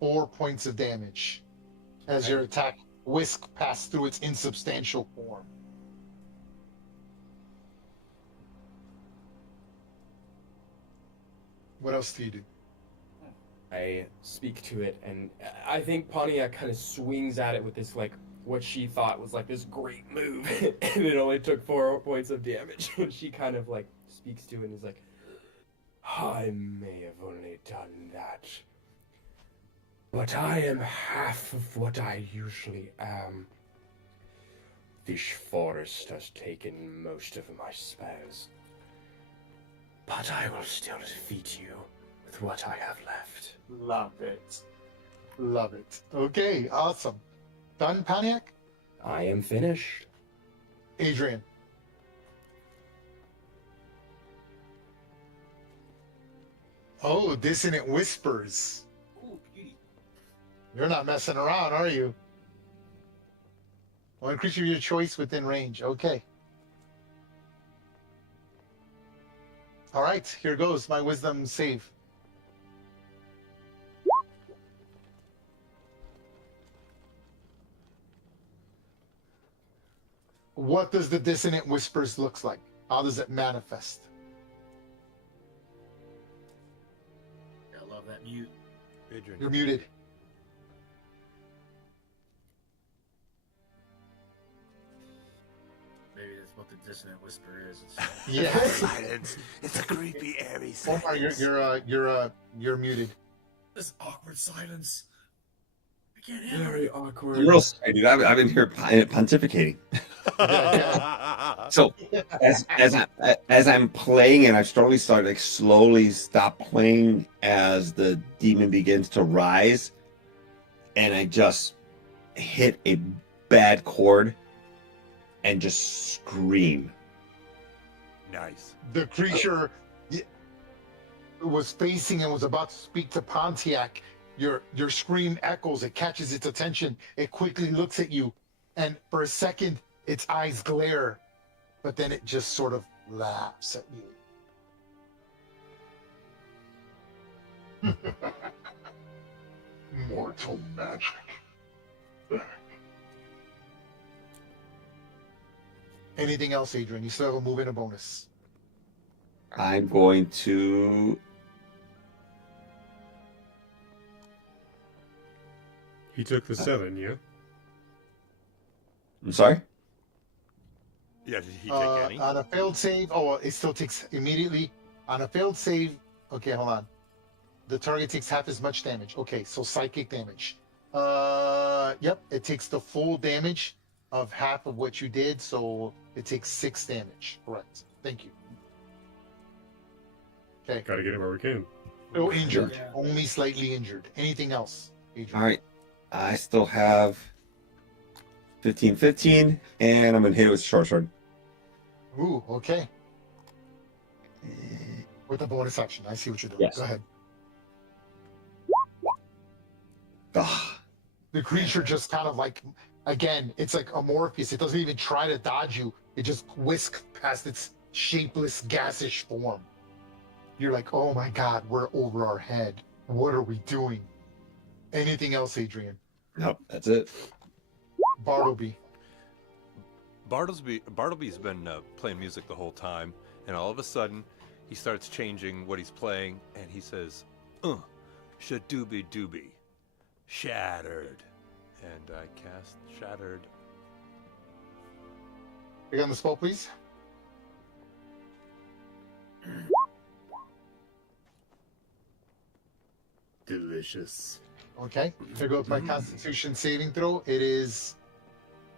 4 points of damage as your attack whisk past through its insubstantial form. What else do you do? I speak to it, and I think Pontiac kind of swings at it with this, like, what she thought was, like, this great move, and it only took 4 points of damage, and she kind of, like, speaks to it and is like, I may have only done that, but I am half of what I usually am. This forest has taken most of my spells, but I will still defeat you with what I have left. Love it. Love it. Okay, awesome. Done, Pontiac? I am finished. Adrian. Oh, Dissonant Whispers. Ooh, beauty. You're not messing around, are you? One creature of your choice within range. Okay. All right, here goes my wisdom save. What does the Dissonant Whispers looks like? How does it manifest? I love that mute. Adrian. You're muted. Maybe that's what the dissonant whisper is. Yeah. Silence. It's a creepy, airy silence. Omar, you're muted. This awkward silence. I can't handle Very it. awkward. I'm real sorry, dude. I've been here pontificating. So as I'm playing, and I've slowly stop playing as the demon begins to rise, and I just hit a bad chord and just scream. Nice. The creature was facing and was about to speak to Pontiac. Your scream echoes. It catches its attention. It quickly looks at you, and for a second, its eyes glare, but then it just sort of laughs at you. Mortal magic. Anything else, Adrian? You still have a move and a bonus. I'm going to. He took the 7, yeah? I'm sorry? Yeah, did he take any? On a failed save, it still takes immediately. On a failed save, okay, hold on. The target takes half as much damage. Okay, so psychic damage. Yep, it takes the full damage of half of what you did, so it takes 6 damage. Correct. Thank you. Okay. Gotta get it where we can. No injured. Only slightly injured. Anything else, Adrian? All right. I still have 15, and I'm gonna hit it with short sword. Ooh, okay. With a bonus action. I see what you're doing. Yes. Go ahead. Ugh. The creature just kind of like, again, it's like amorphous. It doesn't even try to dodge you. It just whisks past its shapeless, gassish form. You're like, oh my god, we're over our head. What are we doing? Anything else, Adrian? Nope, that's it. Bartleby. Bartleby's been playing music the whole time, and all of a sudden, he starts changing what he's playing, and he says, "Shadooby dooby, shattered," and I cast Shattered. You on the spell, please. Delicious. Okay. Here goes my Constitution saving throw. It is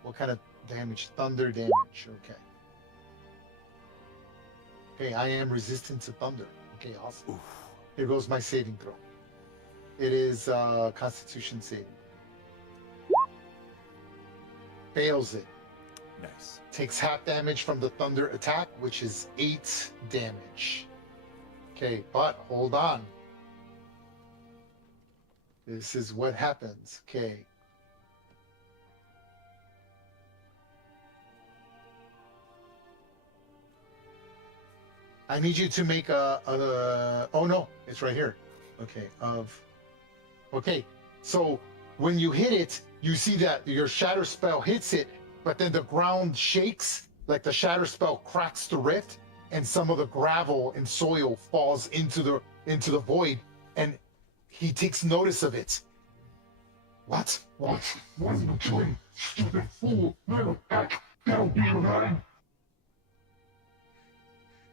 what kind of damage? Thunder damage. Okay. Okay, I am resistant to thunder. Okay, awesome. Here goes my saving throw. It is Constitution saving. Fails it. Nice. Takes half damage from the thunder attack, which is 8 damage. Okay, but hold on. This is what happens. Okay. I need you to make oh no, it's right here. Okay, okay, so when you hit it, you see that your shatter spell hits it, but then the ground shakes, like the shatter spell cracks the rift, and some of the gravel and soil falls into the void, and he takes notice of it. What? What are you doing, stupid fool? Little heck, that'll be right.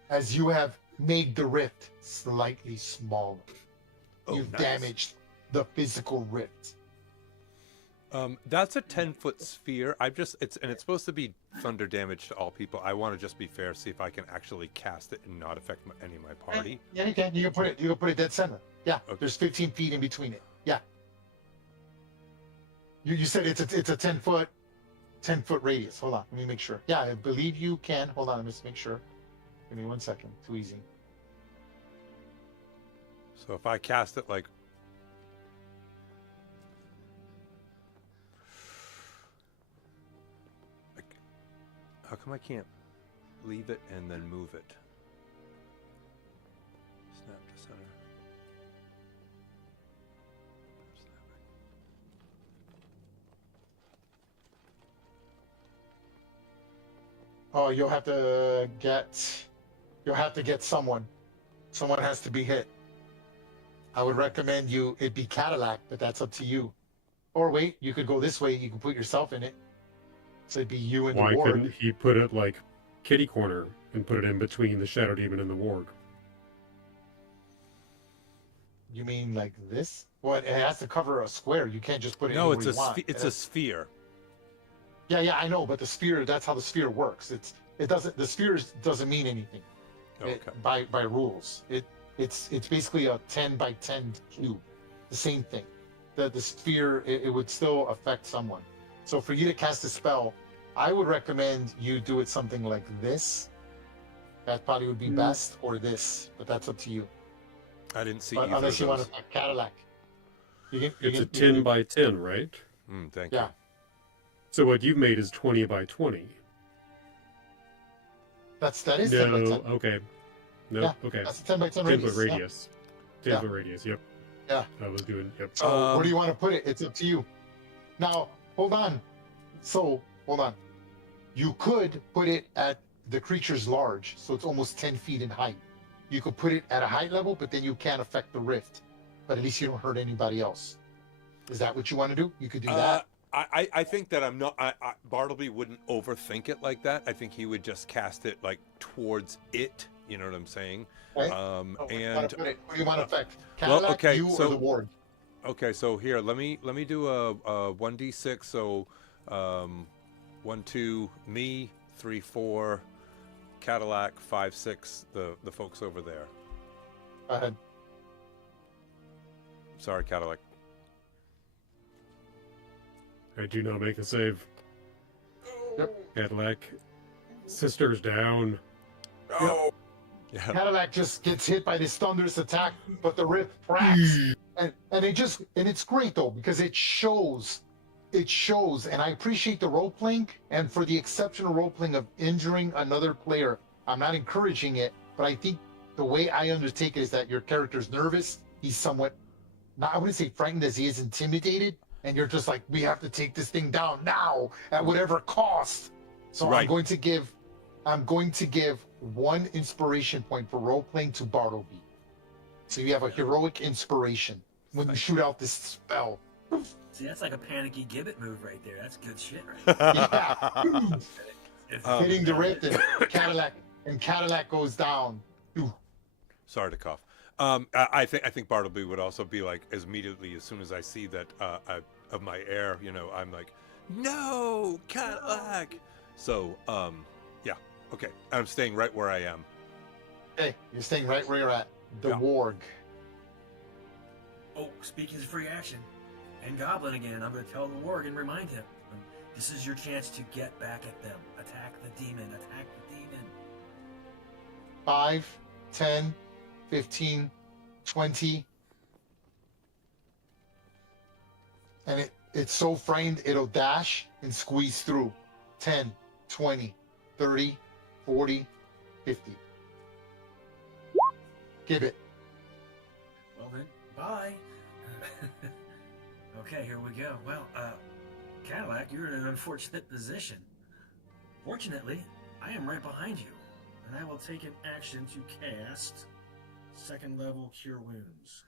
As you have made the rift slightly smaller. You've nice. damaged the physical rift. That's a 10-foot sphere. It's supposed to be thunder damage to all people. I want to just be fair, see if I can actually cast it and not affect any of my party. Yeah, you can. You can put it dead center. Yeah, Okay. there's 15 feet in between it. Yeah. You said it's a 10-foot radius. Hold on, let me make sure. Yeah, I believe you can. Hold on, let me just make sure. Give me 1 second. Too easy. So if I cast it like... How come I can't leave it and then move it? Snap to center. Oh, you'll have to get someone. Someone has to be hit. I would recommend it be Cadillac, but that's up to you. Or wait, you could go this way. You can put yourself in it. So it'd be you and Why the ward. couldn't he put it like kitty corner and put it in between the Shadow Demon and the Warg? You mean like this? Well, it has to cover a square. You can't just put it No, anywhere you want. it's a sphere. Yeah, I know, but the sphere, that's how the sphere works. The sphere doesn't mean anything. Okay. By rules. It's basically a 10 by 10 cube. The same thing. The sphere, it would still affect someone. So for you to cast a spell, I would recommend you do it something like this. That probably would be best, or this, but that's up to you. I didn't see But either unless of you want those. a Cadillac. It's a 10 by 10, right? Thank Yeah. you. So what you've made is 20 by 20. That is 10 by 10. Okay. No, Yeah, okay. that's a 10 by 10 10 radius. foot radius. 10 Yeah. foot radius, yep. Yeah. I was doing, yep. So where do you want to put it? It's up to you. Now, hold on. So, hold on. You could put it at the creature's large, so it's almost 10 feet in height. You could put it at a height level, but then you can't affect the rift. But at least you don't hurt anybody else. Is that what you want to do? You could do that. I think that I'm not. Bartleby wouldn't overthink it like that. I think he would just cast it like towards it, You know what I'm saying? Okay. And Who do you want to affect? well, Cadillac, okay, you or so the ward? okay, so here let me do a 1d6. So 1, 2, me, 3, 4, Cadillac, 5, 6, the folks over there. Go ahead. Sorry, Cadillac. I do not make a save. Yep. Cadillac. Sister's down. Oh. Yeah. Cadillac just gets hit by this thunderous attack, but the rip cracks, and it's great though because it shows, and I appreciate the role playing and for the exceptional role playing of injuring another player. I'm not encouraging it, but I think the way I undertake it is that your character's nervous. He's somewhat, not I wouldn't say frightened as he is intimidated, and you're just like, we have to take this thing down now at whatever cost. So Right. I'm going to give 1 inspiration point for role playing to Bartleby. So you have a heroic inspiration when you shoot out this spell. See, that's like a panicky gibbet move right there. That's good shit, right? Yeah. If- Hitting the rip and Cadillac goes down. Ooh. Sorry to cough. I think Bartleby would also be like, as immediately as soon as I see that of my heir, you know, I'm like, no, Cadillac. So yeah, okay, I'm staying right where I am. Okay, you're staying right where you're at. The Yeah. warg. Oh, speaking of free action, and Goblin again, I'm going to tell the warg and remind him. This is your chance to get back at them. Attack the demon. Attack the demon. 5, 10, 15, 20. And it's so framed it'll dash and squeeze through. 10, 20, 30, 40, 50. Give it. Well then, bye. Okay, here we go. Well, Cadillac, you're in an unfortunate position. Fortunately, I am right behind you, and I will take an action to cast 2nd level Cure Wounds.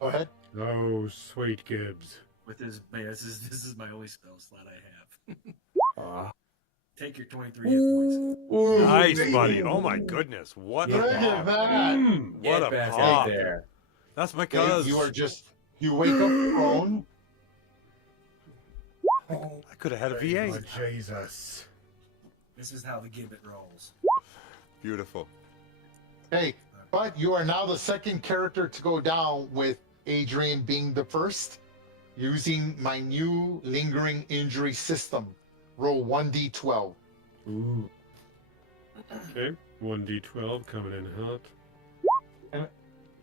Go ahead. Oh, sweet Gibbs. With this, man, this is my only spell slot I have. Take your 23 hit points. Nice, buddy. Oh my goodness, what Look a at pop. that. What a back pop. out there. That's my Okay, cuz. you wake up prone. I could have had a Oh, VA. Jesus. This is how the gibbet rolls. Beautiful. Hey, but you are now the 2nd character to go down, with Adrian being the first, using my new lingering injury system. Roll 1d12. Ooh. Okay, 1d12 coming in hot. And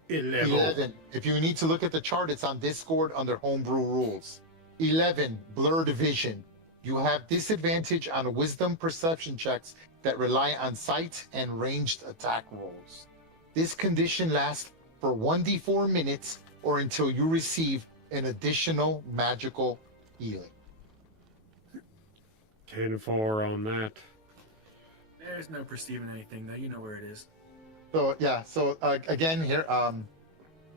11. 11. If you need to look at the chart, it's on Discord under Homebrew Rules. 11. Blurred vision. You have disadvantage on wisdom perception checks that rely on sight and ranged attack rolls. This condition lasts for 1d4 minutes or until you receive an additional magical healing. 10-4 on that. There's no perceiving anything, though. You know where it is. So yeah, so again here,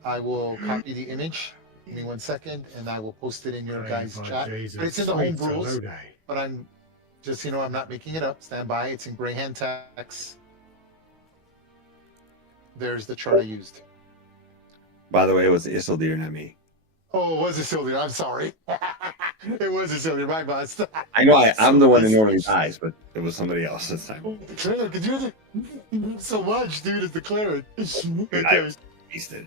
I will copy the image. Give me 1 second, and I will post it in your guys' By chat. Jesus, But it's in the sweet home rules. Salute. But I'm just, I'm not making it up. Stand by. It's in Greyhand text. There's the chart I used. By the way, it was Isildir, not me. Oh, it was a Sylvia. I'm sorry. It was a Sylvia. My bust. I know I'm the one who normally dies, but it was somebody else this time. The cleric, could you do so much, dude, as the cleric. I was beasted.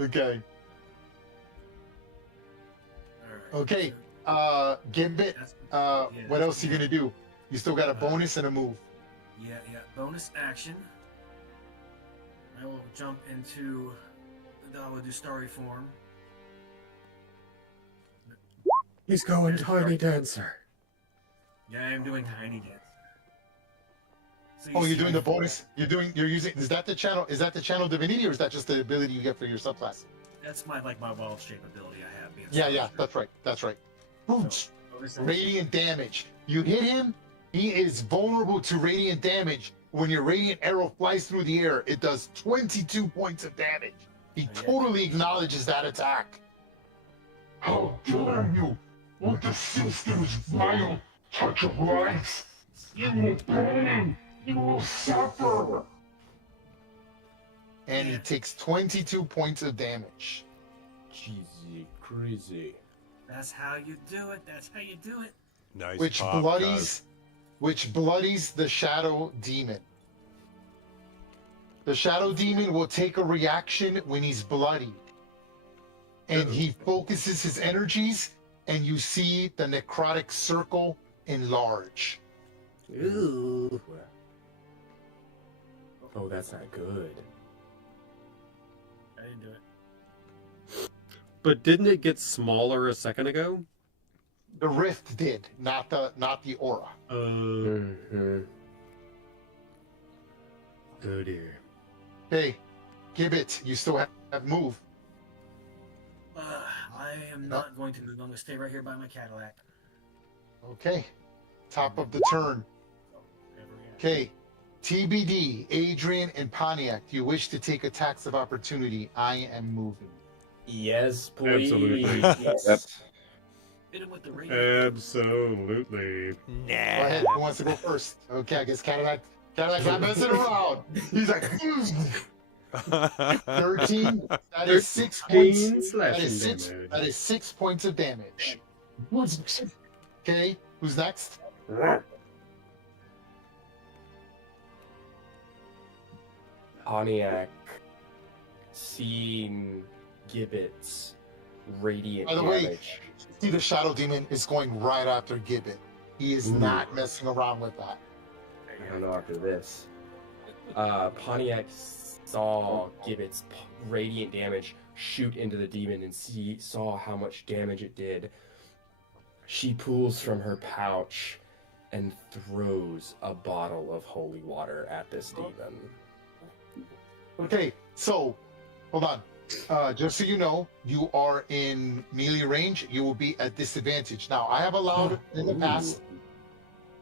Okay. Okay. Gambit. What else are you gonna do? You still got a bonus and a move. Yeah. Bonus action. I will jump into the Dawadustari form. He's going Tiny Dancer. Yeah, I am doing Tiny Dance. So Oh, see you're doing my the bonus. You're using. Is that the channel? Is that the channel divinity, or is that just the ability you get for your subclass? That's my wild shape ability I have. being Yeah, sorcerer. that's right. That's right. So, bonus action. Radiant damage. You hit him. He is vulnerable to radiant damage. When your radiant arrow flies through the air, it does 22 points of damage. He totally acknowledges that attack. How dare you! With the sister's vile touch of life, you will burn You will suffer. And he takes 22 points of damage. Cheesy, crazy. That's how you do it. That's how you do it. Nice Which pop, bloodies the shadow demon. The shadow demon will take a reaction when he's bloodied. And he focuses his energies, and you see the necrotic circle enlarge. Ooh. Oh, that's not good. I didn't do it. But didn't it get smaller a second ago? The rift did, not the aura. Mm-hmm. Oh dear. Hey, Gibbet, you still have move. I am not going to move. I'm going to stay right here by my Cadillac. Okay. Top of the turn. Okay. TBD, Adrian and Pontiac, do you wish to take attacks of opportunity? I am moving. Yes, please. Absolutely. Yes. Hit him with the ring. Absolutely. Go ahead. Who wants to go first? Okay, I guess Cadillac's not messing around. He's like, 13. That is 6 points. That is 6 points of damage. Okay, who's next? Pontiac, seeing Gibbet's radiant By the way, damage. see the shadow demon is going right after Gibbet. He is not messing around with that. I don't know after this. Pontiac saw Gibbet's radiant damage shoot into the demon and saw how much damage it did. She pulls from her pouch and throws a bottle of holy water at this demon. Okay, so hold on. Just so you know, you are in melee range. You will be at disadvantage. Now, I have allowed in the past.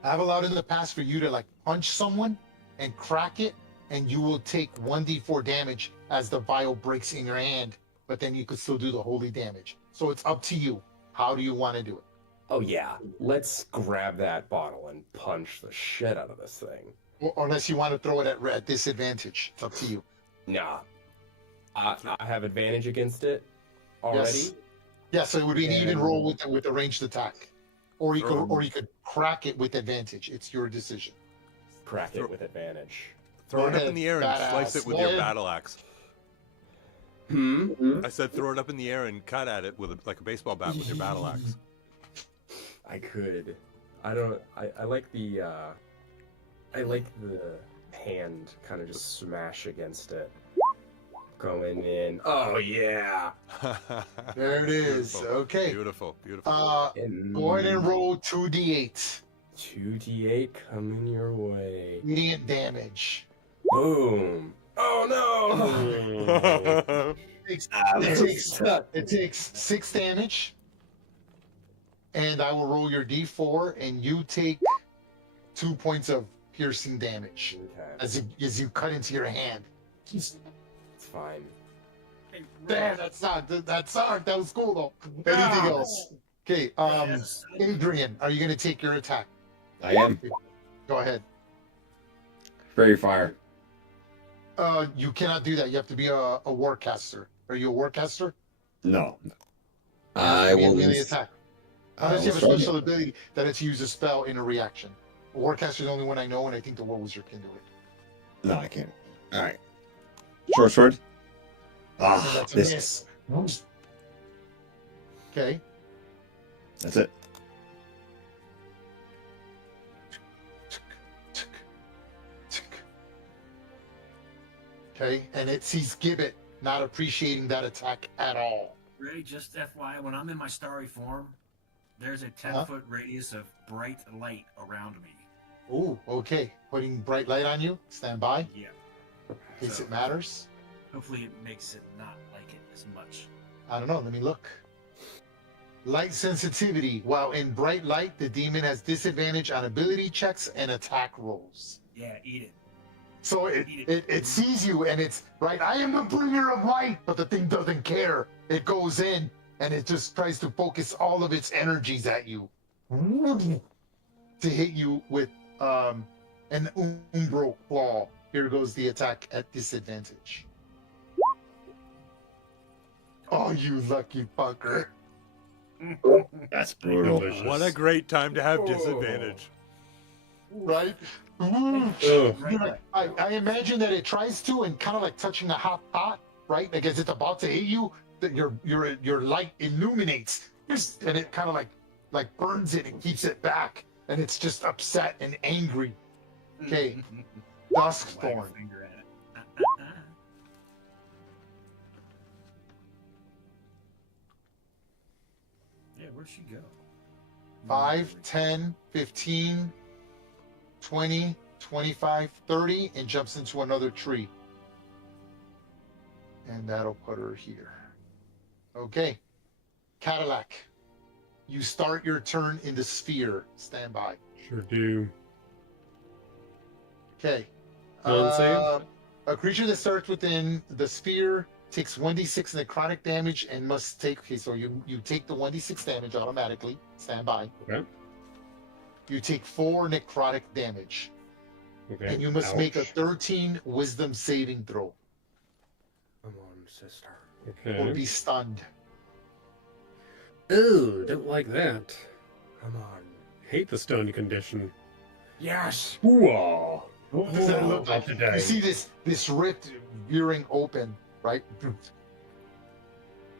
I have allowed in the past for you to like punch someone and crack it, and you will take 1d4 damage as the vial breaks in your hand. But then you could still do the holy damage. So it's up to you. How do you want to do it? Oh yeah, let's grab that bottle and punch the shit out of this thing. Or unless you want to throw it at disadvantage. It's up to you. Nah. I have advantage against it already. Yes. Yeah, so it would be an even roll with the ranged attack. Or you could crack it with advantage. It's your decision. Crack it with advantage. Throw it up in the air and slice it with your battle axe. I said throw it up in the air and cut at it with like a baseball bat with your battle axe. I could. I don't. I like the. I like the hand kind of just smash against it. Going in. Oh yeah. There it is. Beautiful. Okay. Beautiful. Go ahead and roll 2d8. 2d8 coming your way. Radiant damage. Boom. Oh no. It takes 6 damage. And I will roll your d4, and you take 2 points of piercing damage as you cut into your hand. It's fine. Damn, that sucked. That was cool though. Anything else? Okay, Adrian, are you going to take your attack? I am. Go ahead. Fairy fire. You cannot do that. You have to be a warcaster. Are you a warcaster? No. I will melee attack. Unless you have a special ability that lets you use a spell in a reaction. A warcaster is the only one I know, and I think the War Wizard can do it. No, I can't. All right. Short sword. That's a This. miss. Okay. That's it. Okay, and it sees Gibbet not appreciating that attack at all. Ray, just FYI, when I'm in my starry form, there's a 10-foot radius of bright light around me. Ooh, okay. Putting bright light on you. Stand by. Yeah. In case it matters. Hopefully it makes it not like it as much. I don't know. Let me look. Light sensitivity. While in bright light, the demon has disadvantage on ability checks and attack rolls. Yeah, eat it. So it sees you and it's right. I am the bringer of light, but the thing doesn't care. It goes in and it just tries to focus all of its energies at you to hit you with An Umbro Claw. Here goes the attack at disadvantage. Oh, you lucky fucker. That's brutal. What a great time to have disadvantage. Right? I imagine that it tries to, and kind of like touching a hot pot, right? Like as it's about to hit you, that your light illuminates, and it kind of like burns it and keeps it back, and it's just upset and angry. Okay, Duskthorn. Yeah, where'd she go? 5, 10, 15, 20, 25, 30, and jumps into another tree. And that'll put her here. Okay. Cadillac, you start your turn in the sphere. Stand by. Sure do. Okay. Con save? A creature that starts within the sphere takes 1d6 necrotic damage and must take. Okay, so you take the 1d6 damage automatically. Stand by. Okay. You take 4 necrotic damage. Okay. And you must make a 13 wisdom saving throw. Come on, sister. Okay. Or be stunned. Ooh, don't like that. Come on. Hate the stun condition. Yes. Ooh. What does that look like? Today. You see this rift veering open, right?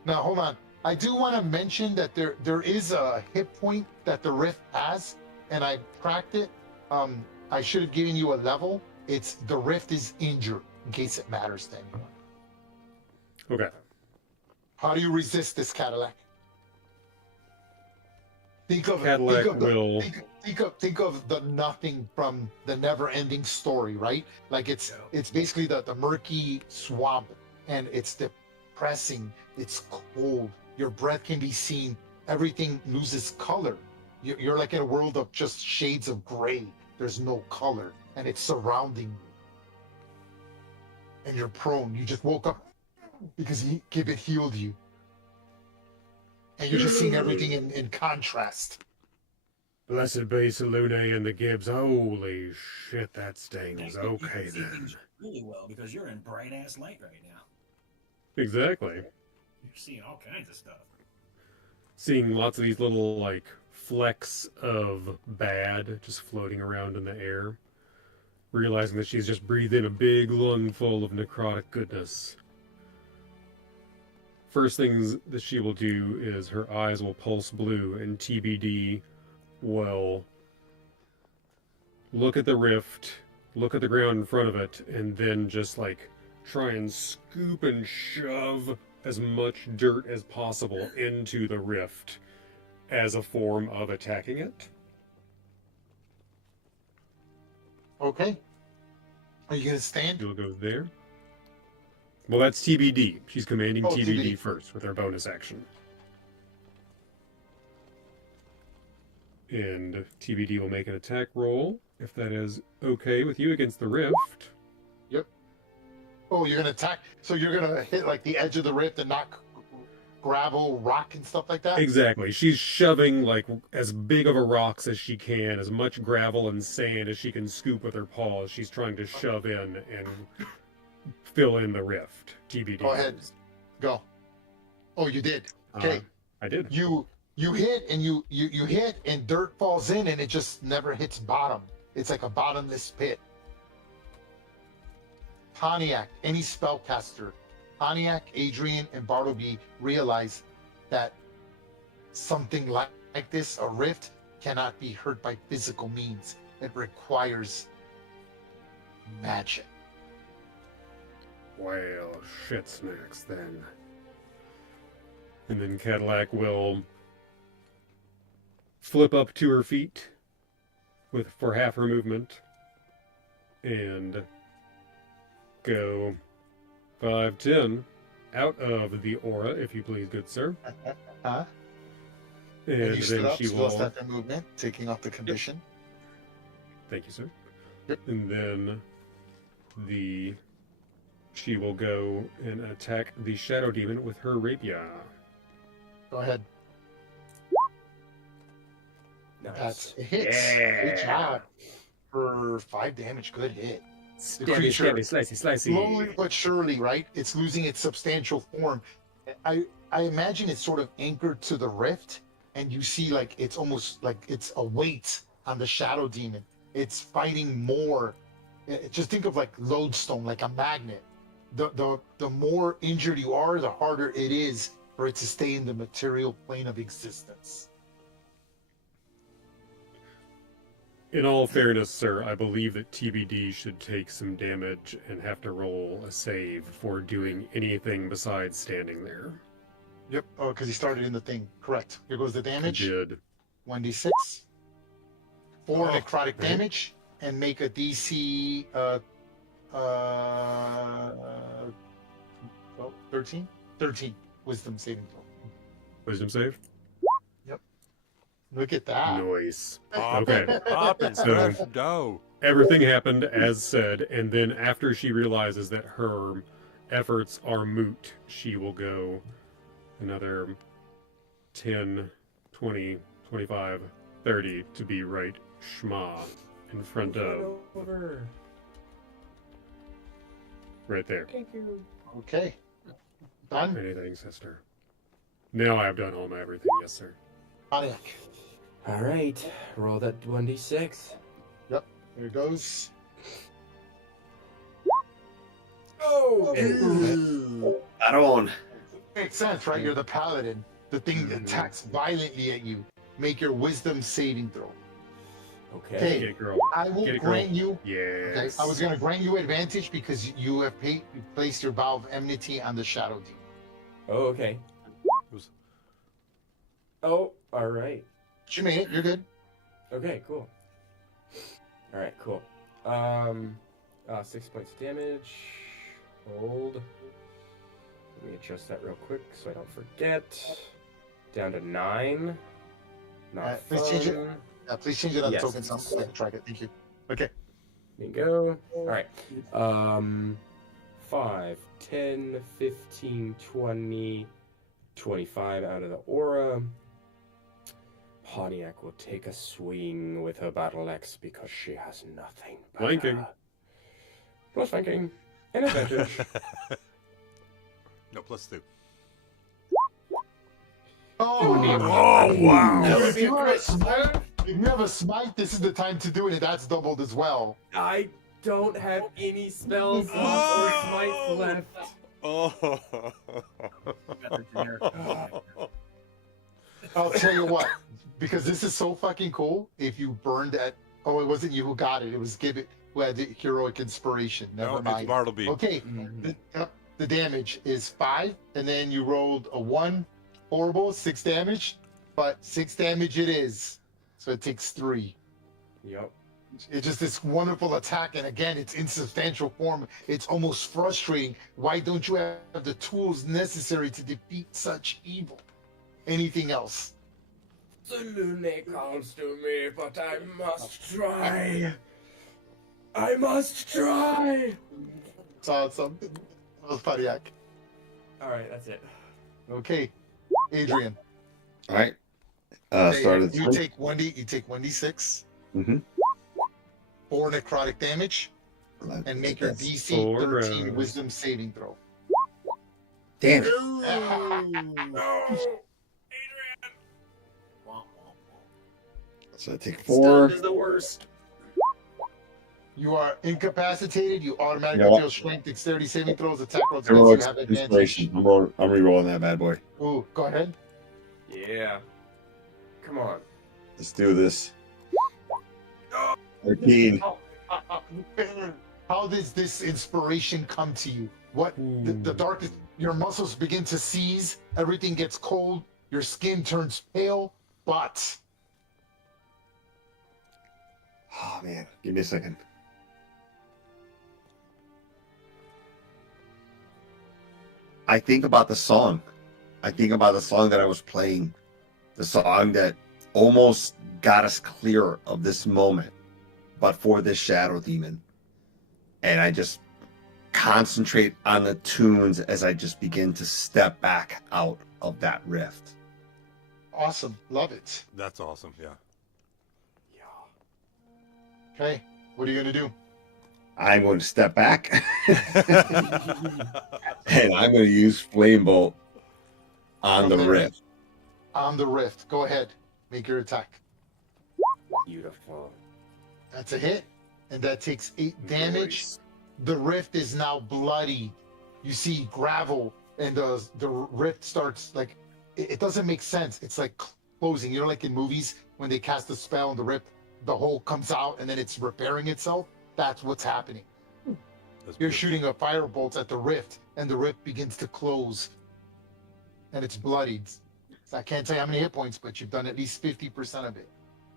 Now hold on. I do want to mention that there is a hit point that the rift has, and I cracked it. I should have given you a level. It's the rift is injured, in case it matters to anyone. Okay. How do you resist this, Cadillac? Think of the nothing from the never-ending story, right? Like it's basically the murky swamp, and it's depressing. It's cold. Your breath can be seen. Everything loses color. You're like in a world of just shades of gray. There's no color, and it's surrounding you. And you're prone. You just woke up because Gibbet healed you. And you're just seeing everything in contrast. Blessed be Salune and the Gibbs. Holy shit, that stings. You Okay can see then. things really well because you're in bright ass light right now. Exactly. You're seeing all kinds of stuff. Seeing lots of these little, like, flecks of bad just floating around in the air. Realizing that she's just breathed in a big lungful of necrotic goodness. First things that she will do is her eyes will pulse blue, and TBD will look at the rift, look at the ground in front of it, and then just like try and scoop and shove as much dirt as possible into the rift as a form of attacking it. Okay. Are you gonna stand? You'll go there. Well, that's TBD. She's commanding TBD TBD. first with her bonus action. And TBD will make an attack roll, if that is okay with you, against the rift. Yep. Oh, you're gonna attack. So you're gonna hit like the edge of the rift and knock gravel, rock, and stuff like that? Exactly. She's shoving like as big of a rocks as she can, as much gravel and sand as she can scoop with her paws. She's trying to shove in and fill in the rift. TBD. Go ahead. Go. Oh, you did. Okay. I did. You hit and you hit and dirt falls in and it just never hits bottom. It's like a bottomless pit. Pontiac, any spellcaster, Pontiac, Adrian, and Bartleby realize that something like this, a rift, cannot be hurt by physical means. It requires magic. Well, shit smacks then. And then Cadillac will flip up to her feet for half her movement and go 5, 10 out of the aura, if you please, good sir. Huh? And you stood then up, she still will start that movement, taking off the condition. Thank you, sir. Yep. And then she will go and attack the Shadow Demon with her rapier. Go ahead. Nice. That's a hit. Yeah. Good job. for 5 damage. Good hit. Stabby, stabby, slicey, slicey. Slowly but surely, right? It's losing its substantial form. I imagine it's sort of anchored to the rift, and you see like it's almost like it's a weight on the shadow demon. It's fighting more. Just think of like lodestone, like a magnet. The more injured you are, the harder it is for it to stay in the material plane of existence. In all fairness, sir, I believe that TBD should take some damage and have to roll a save for doing anything besides standing there. Yep. Oh, because he started in the thing. Correct. Here goes the damage. I did. 1d6. 4 necrotic damage, and make a DC 13? 13 wisdom saving throw. Wisdom save? Yep. Look at that. Nice. Pop Okay. it, pop it, So- fresh dough. Everything happened as said, and then after she realizes that her efforts are moot, she will go another 10, 20, 25, 30 to be right schma in front of right there. Thank you. Okay. Done. Anything, sister. Now I've done all my everything, yes, sir. Pontiac. All right, roll that 1d6. Yep. There it goes. Oh! I don't. Makes sense, right? You're the paladin. The thing attacks violently at you. Make your wisdom saving throw. Okay. Get it, girl. I will Get it, girl. grant you. Yes. Okay, I was going to grant you advantage because you have placed your vow of enmity on the shadow demon. Oh, okay. Oh, all right. You made it. You're good. Okay, cool. All right, cool. 6 points damage. Hold. Let me adjust that real quick so I don't forget. Down to 9. Not Please change it. fun. Please change it on Yes. token sound so I can track it. Thank you. Okay. There you go. All right. 5, 10, 15, 20, 25 out of the aura. Pontiac will take a swing with her battle axe because she has nothing. but, Flanking. Plus flanking. And advantage. No, +2. Oh, wow. If you have a smite, this is the time to do it, and that's doubled as well. I don't have any spell slots or smites left. Oh. I'll tell you what, because this is so fucking cool. If you burned at, oh, it wasn't you who got it. It was Gibbet who had the heroic inspiration. Never No, it's mind. Bartleby. Okay, the damage is 5, and then you rolled a 1. Horrible, 6 damage, but 6 damage it is. So it takes 3. Yep. It's just this wonderful attack, and again, it's in substantial form. It's almost frustrating. Why don't you have the tools necessary to defeat such evil? Anything else? The Lune calls to me, but I must try. I must try. Saw something. Pontiac. All right, that's it. Okay, Adrian. All right. Okay, Started. You take 1d. You take 1d6. Mm-hmm. 4 necrotic damage, and make your DC 13 Wisdom saving throw. Damn it. So I take 4. Is the worst. You are incapacitated. You automatically Yeah. deal strength, dexterity saving throws, attack rolls. Heroic You have advantage. inspiration. I'm re-rolling that bad boy. Ooh, go ahead. Yeah. Come on. Let's do this. 13. How does this inspiration come to you? What the darkness? Your muscles begin to seize. Everything gets cold. Your skin turns pale. But Oh man, give me a second. I think about the song. I think about the song that I was playing. The song that almost got us clear of this moment, but for this shadow demon. And I just concentrate on the tunes as I just begin to step back out of that rift. awesome, love it. That's awesome. Yeah. Okay, What are you gonna do? I'm going to step back, and I'm going to use Flame Bolt on the rift. On the rift. Go ahead. Make your attack. Beautiful. That's a hit, and that takes 8 damage. Nice. The rift is now bloody. You see gravel, and the rift starts like it doesn't make sense. It's like closing. You know, like in movies when they cast a spell and the rift, the hole comes out and then it's repairing itself. That's what's happening. You're shooting a firebolt at the rift, and the rift begins to close, and it's bloodied. So I can't tell you how many hit points, but you've done at least 50% of it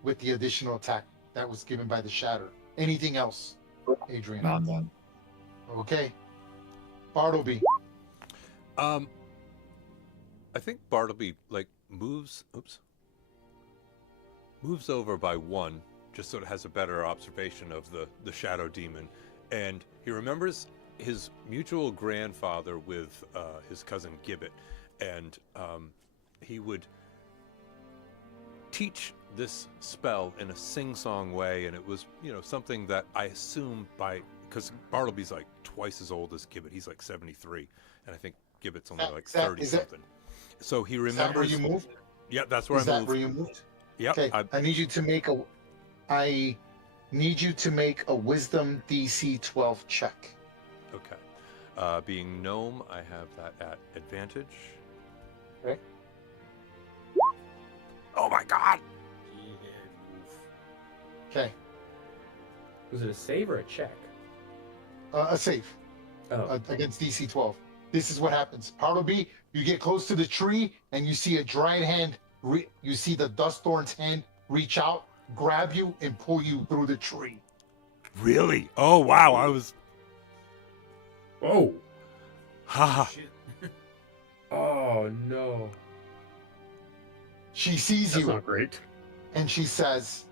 with the additional attack that was given by the shatter. Anything else, Adrian? Not done. Okay. Bartleby. I think Bartleby like moves over by 1, just so it has a better observation of the shadow demon, and he remembers his mutual grandfather with his cousin Gibbet, and he would teach this spell in a sing-song way, and it was, you know, something that I assume because Bartleby's like twice as old as Gibbet. He's like 73, and I think Gibbet's only like 30 something. So he remembers. Is that where you moved? Yeah, that's where is I that moved. where you moved? Yep. Okay. I need you to make a Wisdom DC 12 check. Okay. Being gnome, I have that at advantage. Okay. Oh my god! Okay. Was it a save or a check? A save. Oh. Against DC 12. This is what happens. Bartleby, you get close to the tree and you see a giant hand. You see the dust thorn's hand reach out, grab you, and pull you through the tree. Really? Oh wow! I was. Oh. Ha! Oh no. She sees That's you not great. and she says,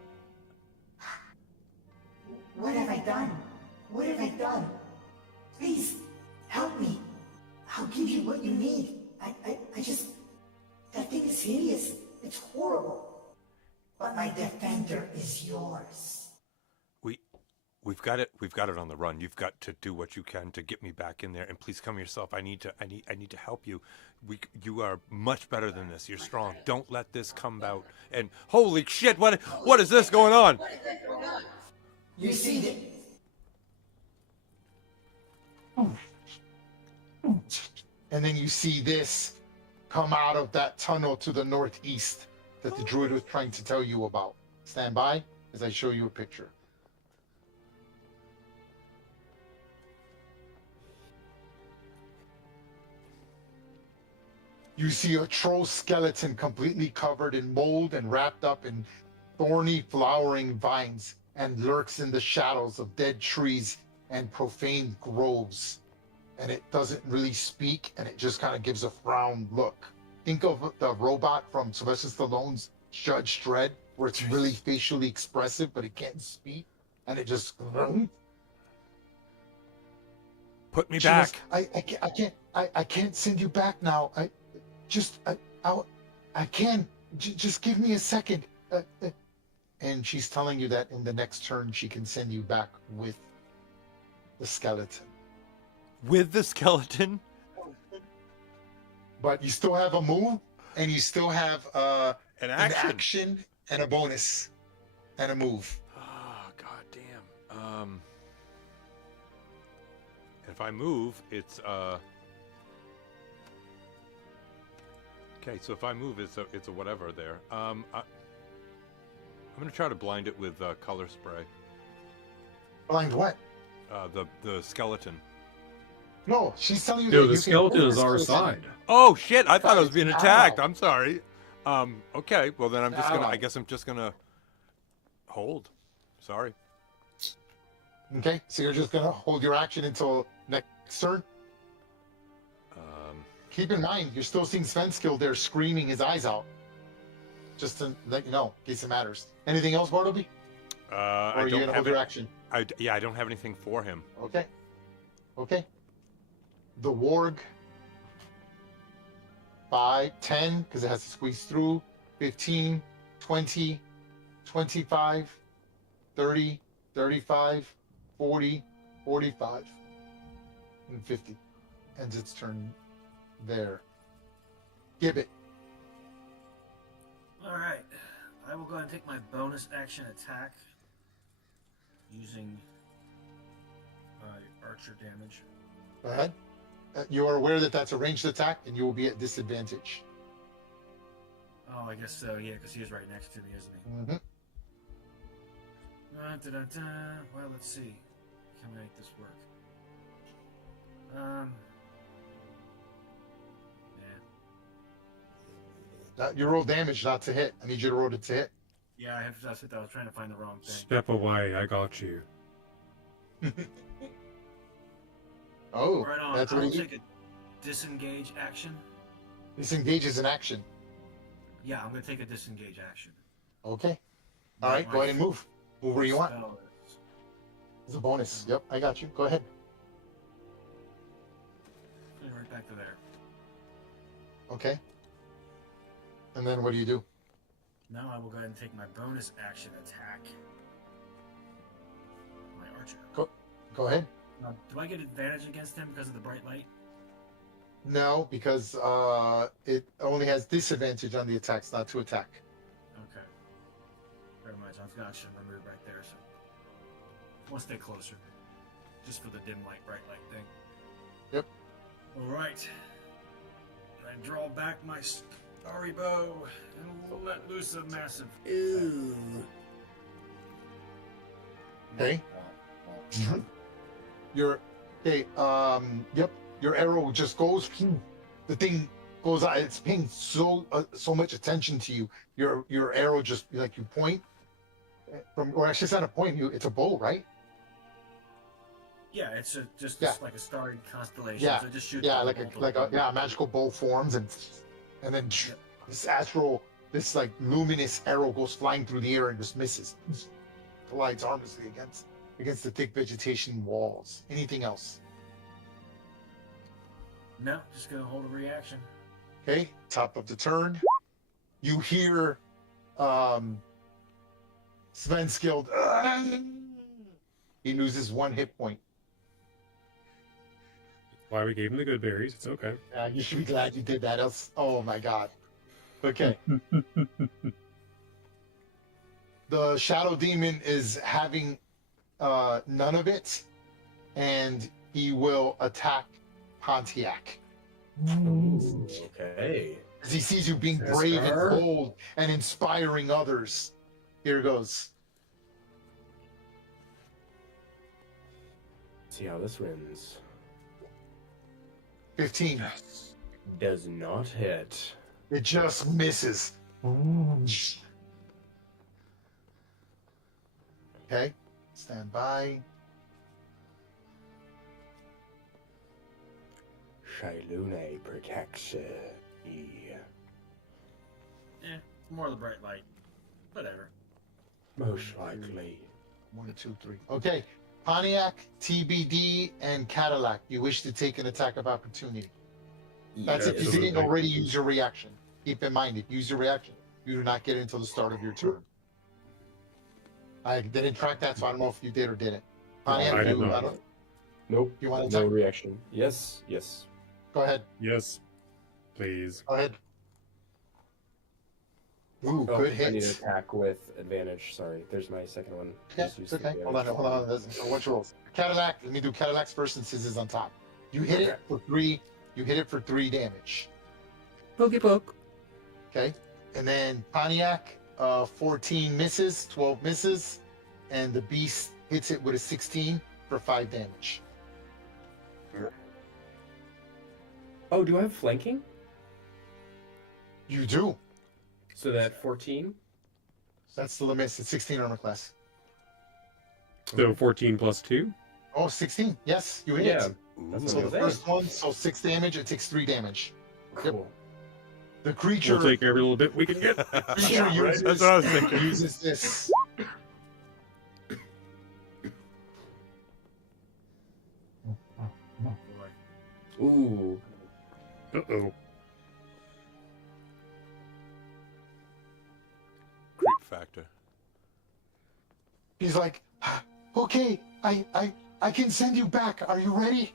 What have I done? What have I done? Please, help me. I'll give you what you need. I just... That thing is hideous. It's horrible. But my defender is yours. We've got it. We've got it on the run. You've got to do what you can to get me back in there, and please come yourself. I need to help you. You are much better than this. You're strong. Don't let this come out. And holy shit! What is this going on? You see it? and then you see this come out of that tunnel to the northeast that the druid was trying to tell you about. Stand by as I show you a picture. You see a troll skeleton completely covered in mold and wrapped up in thorny flowering vines, and lurks in the shadows of dead trees and profaned groves. And it doesn't really speak, and it just kind of gives a frowned look. Think of the robot from Sylvester Stallone's Judge Dredd, where it's really facially expressive, but it can't speak, and it just... Put me back. I can't send you back now. I can. Just give me a second. And she's telling you that in the next turn she can send you back with the skeleton. With the skeleton? But you still have a move, and you still have an action and a bonus and a move. Oh, god damn. If I move, it's okay, so if I move, it's a whatever there. I'm gonna try to blind it with color spray. Blind what? The skeleton. No, she's telling you No, that the you skeleton can is our side. Oh shit! I thought I was being Ow. attacked. I'm sorry. Okay. Well, then I'm just gonna. Ow. I guess I'm just gonna hold. Sorry. Okay, so you're just gonna hold your action until next turn. Keep in mind, you're still seeing Svenskill there screaming his eyes out. Just to let you know, in case it matters. Anything else, Bartleby? Or I are you don't gonna have hold your action? Yeah, I don't have anything for him. Okay. Okay. The warg. 5, 10, because it has to squeeze through. 15, 20, 25, 30, 35, 40, 45, and 50. Ends its turn there. Gibbet. Alright. I will go ahead and take my bonus action attack using my archer damage. Go ahead. You are aware that that's a ranged attack, and you will be at disadvantage. Oh, I guess so, yeah, because he is right next to me, isn't he? Mm-hmm. Well, let's see. Can we make this work? Yeah. You roll damage, not to hit. I need you to roll it to hit. Yeah, I was trying to find the wrong thing. Step away, I got you. Oh, Right on. that's I'll what you take a disengage action. Disengage is an action. Yeah, I'm going to take a disengage action. Okay. All right, go ahead and move. Move where you want. Spell It's a bonus. Yep, I got you. Go ahead. right back to there. Okay. And then what do you do? Now I will go ahead and take my bonus action attack. My archer. Go ahead. Now, do I get advantage against him because of the bright light? No, because it only has disadvantage on the attacks, not to attack. Okay. Very much. I've got you removed right there, so we'll stay closer. Just for the dim light, bright light thing. Yep. Alright. I draw back my starry bow and let loose a massive ooh. Okay. Yep. Your arrow just goes. The thing goes out. It's paying so much attention to you. Your arrow just like you point from, or actually it's not a point. It's a bow, right? Yeah, it's just like a starry constellation. Yeah. So just shoot like a magical bow forms and then this like luminous arrow goes flying through the air and just misses. Collides harmlessly against the thick vegetation walls. Anything else? No, just gonna hold a reaction. Okay, top of the turn. You hear Svenskild. He loses 1 hit point. Why we gave him the good berries. It's okay. You should be glad you did that. Else, oh my god. Okay. The Shadow Demon is having none of it, and he will attack Pontiac. Okay. As he sees you being brave and bold and inspiring others. Here goes. See how this wins. 15. Does not hit. It just misses. Okay. Stand by. Shailune protects More of the bright light. Whatever. most likely. 1, 2, 3. Okay. Pontiac, TBD, and Cadillac. You wish to take an attack of opportunity. That's if you didn't already use your reaction. Keep in mind, if you use your reaction, you do not get it until the start of your turn. I didn't track that, so I don't know if you did or didn't. Pontiac, I did not. Nope. You want to no attack? reaction. Yes. Go ahead. Yes, please. Go ahead. Ooh, Oh, good I need hits. to attack with advantage. Sorry. There's my second one. Yeah, Just use it's the okay. Hold on. advantage. What's your rolls? Cadillac. Let me do Cadillac's first since his is on top. You hit it for 3. You hit it for 3 damage. Pokey poke. Okay. And then Pontiac, 14 misses, 12 misses, and the beast hits it with a 16 for 5 damage. Oh, do I have flanking? You do. So that 14? That's still a miss. It's 16 armor class. So 14 plus 2? Oh, 16. Yes, you hit Yeah. it. That's So what the I'm saying. first one, so 6 damage, it takes 3 damage. Cool. The creature, We'll take every little bit we can get. creature Yeah, right? uses, That's what I was thinking. uses this. Ooh. Uh-oh. Creep factor. He's like, Okay, I can send you back. Are you ready?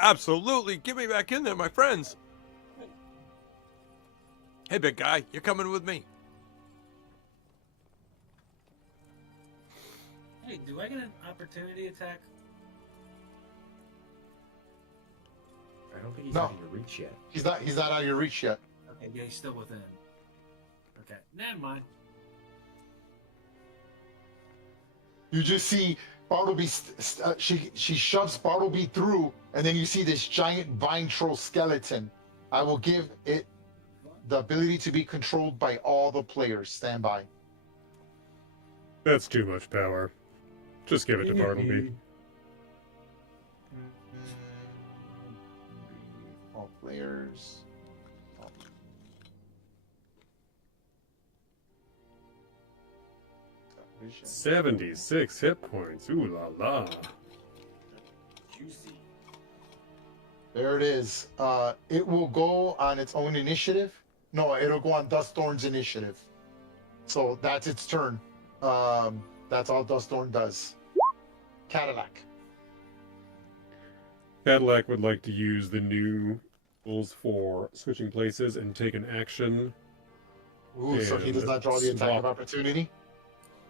Absolutely. Get me back in there, my friends. Hey, big guy, you're coming with me. Hey, do I get an opportunity attack? I don't think he's No. out of your reach yet. He's not out of your reach yet. Okay, yeah, he's still within. Okay, never mind. You just see Bartleby. She shoves Bartleby through, and then you see this giant vine troll skeleton. I will give it the ability to be controlled by all the players. Stand by. That's too much power. Just give it to Bartleby. All players. 76 hit points. Ooh la la. Juicy. There it is. It will go on its own initiative. No, it'll go on Dustthorn's initiative. So that's its turn. That's all Dustthorn does. Cadillac. Cadillac would like to use the new rules for switching places and take an action. Ooh, so he does not draw the attack of swap. opportunity?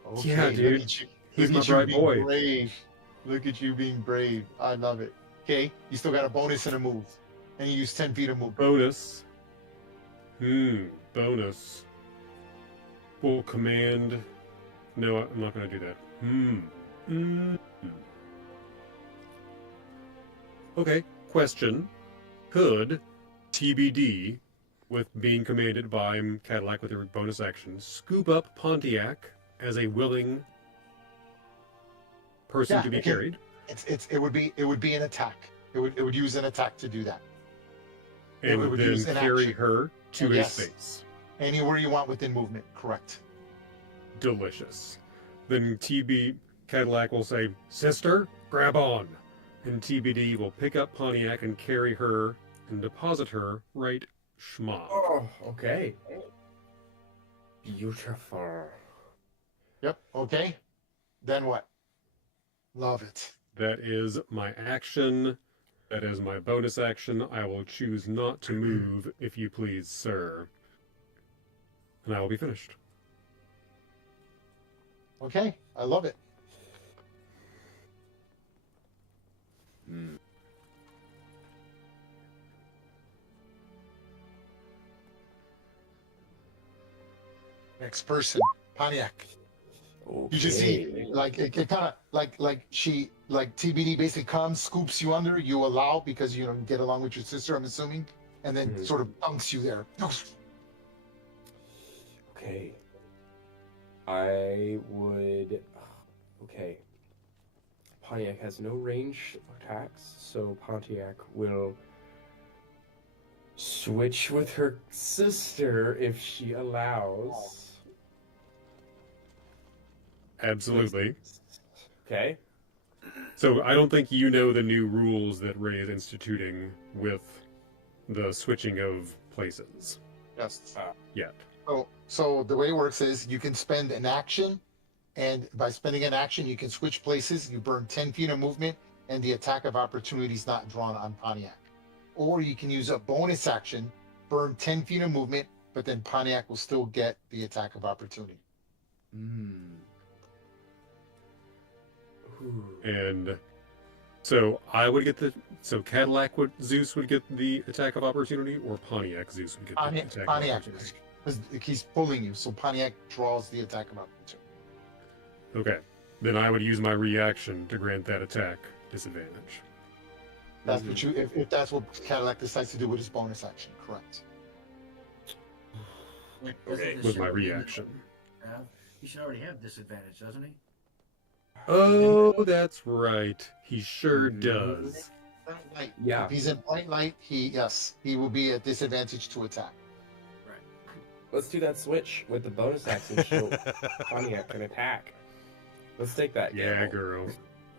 Okay, Yeah, dude. Look at you, He's my look at you bright being boy. brave. Look at you being brave. I love it. Okay, you still got a bonus and a move. And you use 10 feet of move. Bonus. Bonus. Full command. No, I'm not going to do that. Okay, question. Could TBD, with being commanded by Cadillac with a bonus action, scoop up Pontiac as a willing person to be it can- carried? It would be an attack. It would use an attack to do that. And would then use an carry action. her to a Yes. space. Anywhere you want within movement, correct. Delicious. Then Cadillac will say, "Sister, grab on." And TBD will pick up Pontiac and carry her and deposit her right schma. Oh, okay. Beautiful. Yep, okay. Then what? Love it. That is my action. That is my bonus action. I will choose not to move, if you please, sir. And I will be finished. Okay, I love it. Next person, Pontiac. You just see, like it kind of like TBD basically comes, scoops you under. You allow because you get along with your sister, I'm assuming, and then sort of dunks you there. Okay. I would. Okay. Pontiac has no range attacks, so Pontiac will switch with her sister if she allows. Absolutely. Okay. So I don't think you know the new rules that Ray is instituting with the switching of places Yes. yet. So the way it works is you can spend an action, and by spending an action, you can switch places. You burn 10 feet of movement, and the attack of opportunity is not drawn on Pontiac. Or you can use a bonus action, burn 10 feet of movement, but then Pontiac will still get the attack of opportunity. And so I would get Zeus would get the attack of opportunity, or Pontiac Zeus would get the attack Pontiac, of opportunity. because he's pulling you, so Pontiac draws the attack of opportunity. Okay. Then I would use my reaction to grant that attack disadvantage. That's what you, if that's what Cadillac decides to do with his bonus action, correct. Wait, Okay. doesn't With the my show reaction. He should already have disadvantage, doesn't he? Oh, that's right. He sure does. Light. Yeah. If he's in point light, he will be at disadvantage to attack. Let's do that switch with the bonus action so Pontiac can attack. Let's take that. Yeah, gamble. girl.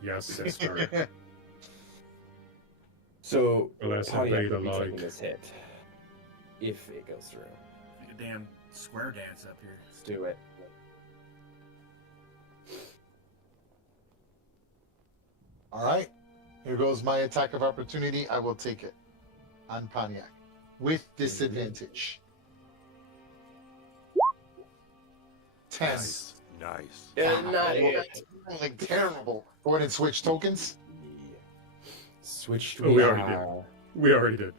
Yes, sister. So Unless I Pontiac made a will be like. taking this hit. If it goes through. Like a damn square dance up here. Let's do it. All right. Here goes my attack of opportunity. I will take it on Pontiac with disadvantage. 10. Nice. Like terrible. Go ahead and switch tokens. Switch Oh, we already did. We already did.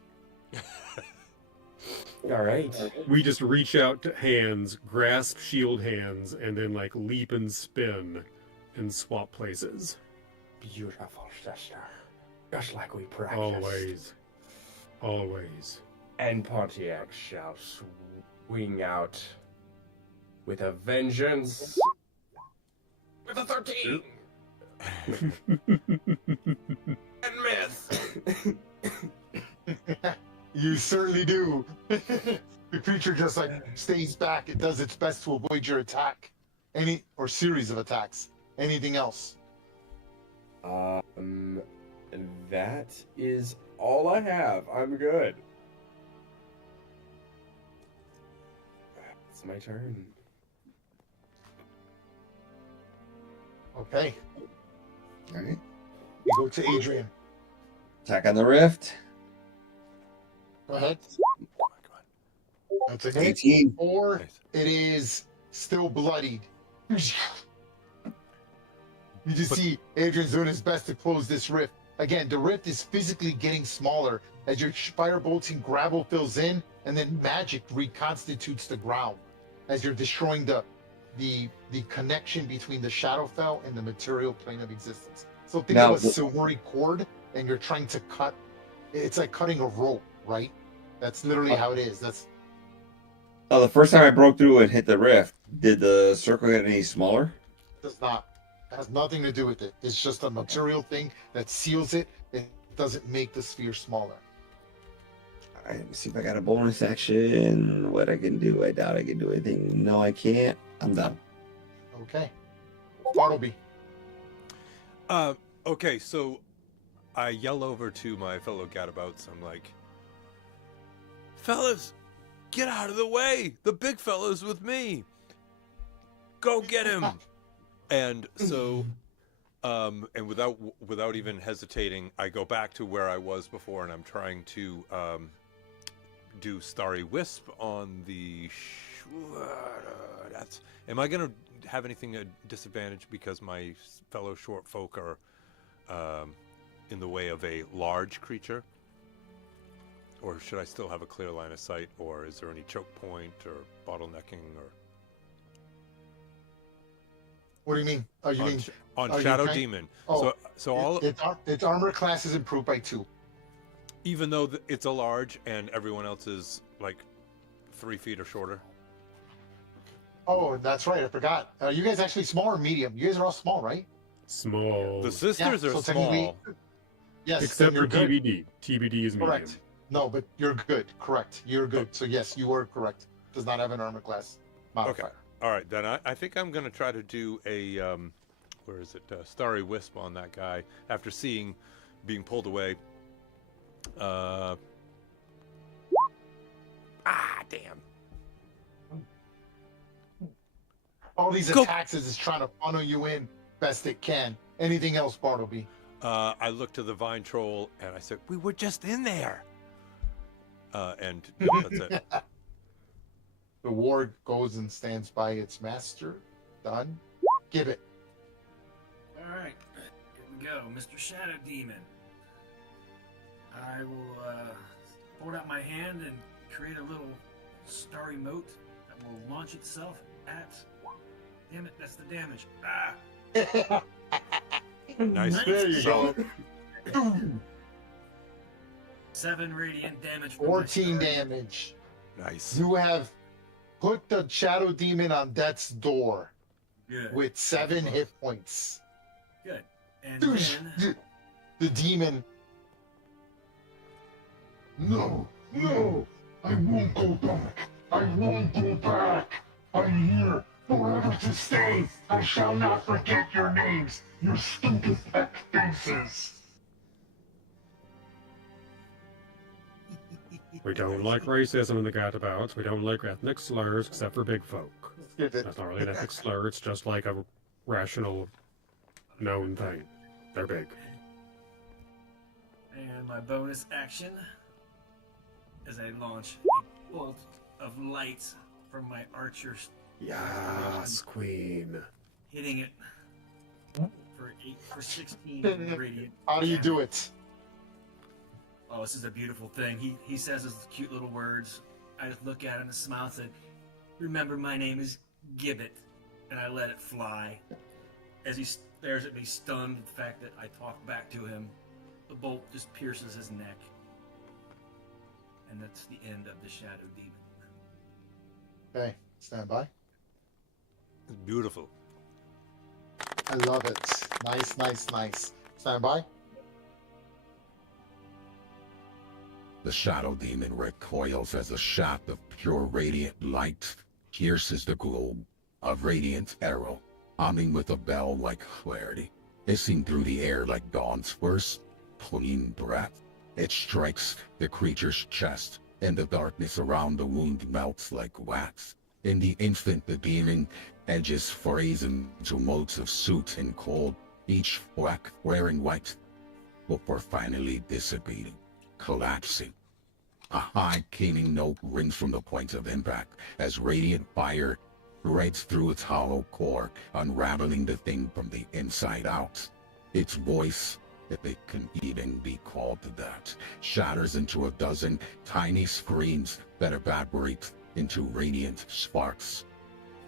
All right. We just reach out to hands, grasp shield hands, and then like leap and spin and swap places. Beautiful, sister. Just like we practiced. Always. Always. And Pontiac shall swing out with a vengeance. With a 13! And miss! You certainly do. The creature just like stays back. It does its best to avoid your attack. Any or series of attacks. Anything else? That is all I have. I'm good. It's my turn. Okay. All right. We go to Adrian. Attack on the rift. Go ahead. That's a hit. 18. Or it is still bloodied. You just see Adrian's doing his best to close this rift. Again, the rift is physically getting smaller as your firebolting gravel fills in, and then magic reconstitutes the ground as you're destroying the connection between the Shadowfell and the material plane of existence. So think of a silvery cord, and you're trying to cut. It's like cutting a rope, right? That's literally how it is. That's. Oh, the first time I broke through and hit the rift, did the circle get any smaller? Does not. It has nothing to do with it. It's just a material thing that seals it. It doesn't make the sphere smaller. All right, let me see if I got a bonus action. What I can do? I doubt I can do anything. No, I can't. I'm done. Okay. Bartleby. Okay, so I yell over to my fellow Gadabouts. I'm like, fellas, get out of the way. The big fella's with me. Go get him. And so, and without even hesitating, I go back to where I was before, and I'm trying to do Starry Wisp on the. Am I gonna have anything at disadvantage because my fellow short folk are in the way of a large creature? Or should I still have a clear line of sight? Or is there any choke point or bottlenecking or? What do you mean? Oh, you mean on Shadow Demon? Oh, so its armor class is improved by 2. Even though it's a large and everyone else is like 3 feet or shorter. Oh, that's right. I forgot. You guys actually small or medium? You guys are all small, right? Small. The sisters are small. Yes. Except for good. TBD. TBD is medium. Correct. No, but you're good. Correct. You're good. So yes, you are correct. Does not have an armor class modifier. Okay. All right, then I think I'm going to try to do a, where is it, Starry Wisp on that guy after being pulled away. Damn. All these attacks is trying to funnel you in best it can. Anything else, Bartleby? I looked to the Vine Troll and I said, we were just in there. And that's it. The ward goes and stands by its master. Done. Give it. All right, here we go, Mr. Shadow Demon. I will hold out my hand and create a little starry mote that will launch itself at. Damn it, that's the damage. Nice. There you go. 7 radiant damage. 14 damage. Nice. You have put the Shadow Demon on death's door. Good. With 7 hit points. Good. And then the demon. No, I won't go back. I won't go back. I'm here forever to stay. I shall not forget your names, your stupid fat faces. We don't like racism in the Gadabouts. We don't like ethnic slurs except for big folk. That's not really an ethnic slur. It's just like a rational, known thing. They're big. And my bonus action as I launch a bolt of light from my archer's Yes, Queen. hitting it for 16 radiant. How do you do damage. it? Oh, this is a beautiful thing. He says his cute little words. I just look at him and smile and said, "Remember, my name is Gibbet," and I let it fly. As he stares at me, stunned at the fact that I talk back to him, the bolt just pierces his neck. And that's the end of the Shadow Demon. Okay, stand by. It's beautiful. I love it. Nice, nice, nice. Stand by. The shadow demon recoils as a shaft of pure radiant light pierces the globe. A radiant arrow, humming with a bell-like clarity, hissing through the air like dawn's first clean breath. It strikes the creature's chest, and the darkness around the wound melts like wax. In the instant, the demon edges frays into modes of soot and cold, each black wearing white, before finally dissipating, collapsing. A high keening note rings from the point of impact as radiant fire breaks through its hollow core, unraveling the thing from the inside out. Its voice, if it can even be called that, shatters into a dozen tiny screams that evaporate into radiant sparks.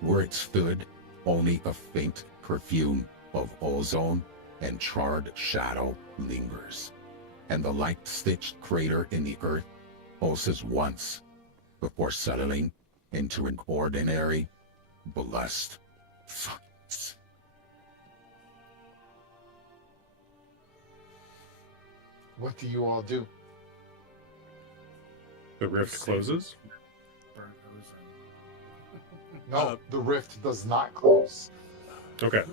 Where it stood, only a faint perfume of ozone and charred shadow lingers, and the light-stitched crater in the earth pulses once before settling into an ordinary, blessed silence. What do you all do? The rift closes. Burnt ozone. No, the rift does not close. Okay.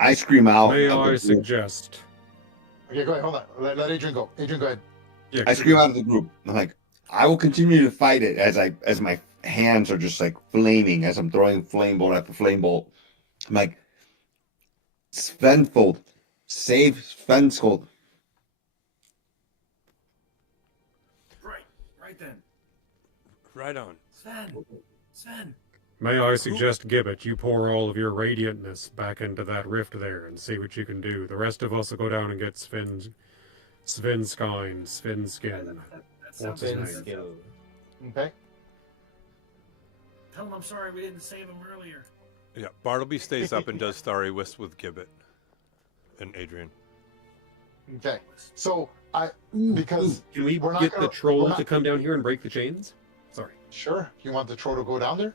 I scream out. May of the I group. suggest? Okay, go ahead. Hold on. Let Adrian go. Adrian, go ahead. Yeah, I scream out of the group. I'm like, I will continue to fight it as my hands are just like flaming as I'm throwing flame bolt after flame bolt. I'm like, Svenfold, save Svenskold. Right then. Right on. Sven. May I suggest, Gibbet, you pour all of your radiantness back into that rift there and see what you can do. The rest of us will go down and get Svenskine, Svenskin. What's his name? Okay. Tell him I'm sorry we didn't save him earlier. Yeah, Bartleby stays up and does Starry Wisp with Gibbet and Adrian. Okay. So because Can we we're not get gonna- the troll we're not- to come down here and break the chains? Sorry. Sure. You want the troll to go down there?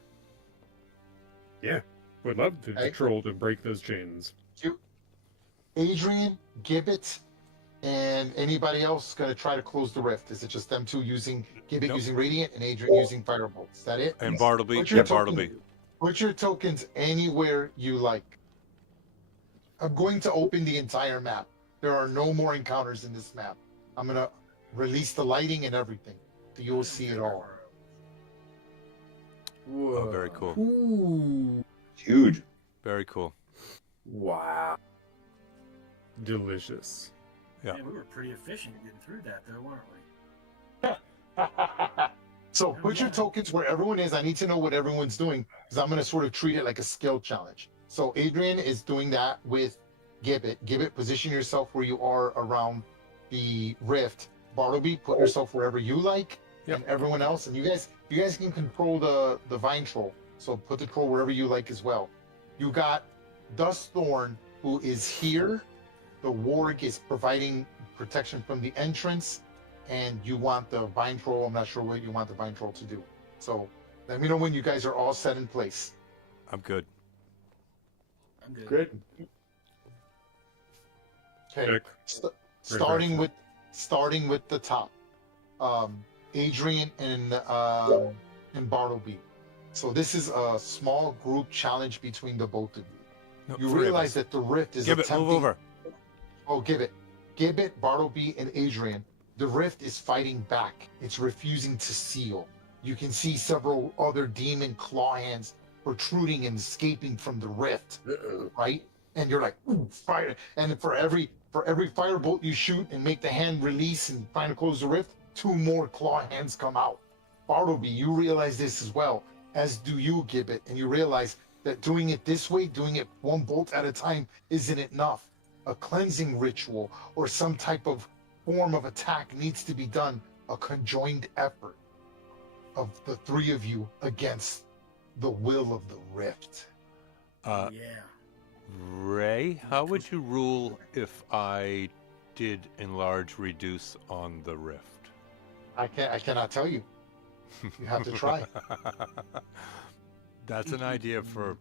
Yeah. Would love the Hey. troll to break those chains. Adrian, Gibbet, and anybody else going to try to close the rift? Is it just them two using Gibbet Nope. using Radiant and Adrian using Firebolt? Is that it? And Bartleby, Put your yeah, token- Bartleby. Put your tokens anywhere you like. I'm going to open the entire map. There are no more encounters in this map. I'm going to release the lighting and everything. So you'll see it all. Oh, very cool. Ooh. Huge. Very cool. Wow. Delicious. Yeah. Man, we were pretty efficient getting through that, though, weren't we? So put your tokens where everyone is. I need to know what everyone's doing because I'm going to sort of treat it like a skill challenge. So Adrian is doing that with Gibbet. Gibbet, position yourself where you are around the rift. Bartleby, put yourself wherever you like, and everyone else. And you guys can control the vine troll. So put the troll wherever you like as well. You got Dustthorn, who is here. The warg is providing protection from the entrance, and you want the vine troll. I'm not sure what you want the vine troll to do. So let me know when you guys are all set in place. I'm good. I'm good. Good. Okay. Pick. Starting with the top. Adrian and Bartleby. So this is a small group challenge between the both of you. No, You three of realize us. that the rift is Gibbet, attempting. move over. Oh, Gibbet, Bartleby, and Adrian. The rift is fighting back. It's refusing to seal. You can see several other demon claw hands protruding and escaping from the rift. Right? and you're like, ooh, fire! And for every firebolt you shoot and make the hand release and trying to close the rift, 2 more claw hands come out. Bartleby, you realize this as well, as do you, Gibbet, and you realize that doing it this way, doing it 1 bolt at a time, isn't enough. A cleansing ritual or some type of form of attack needs to be done, a conjoined effort of the 3 of you against the will of the rift. Yeah. Ray, how would you rule if I did enlarge reduce on the rift? I cannot tell you. You have to try. That's an idea for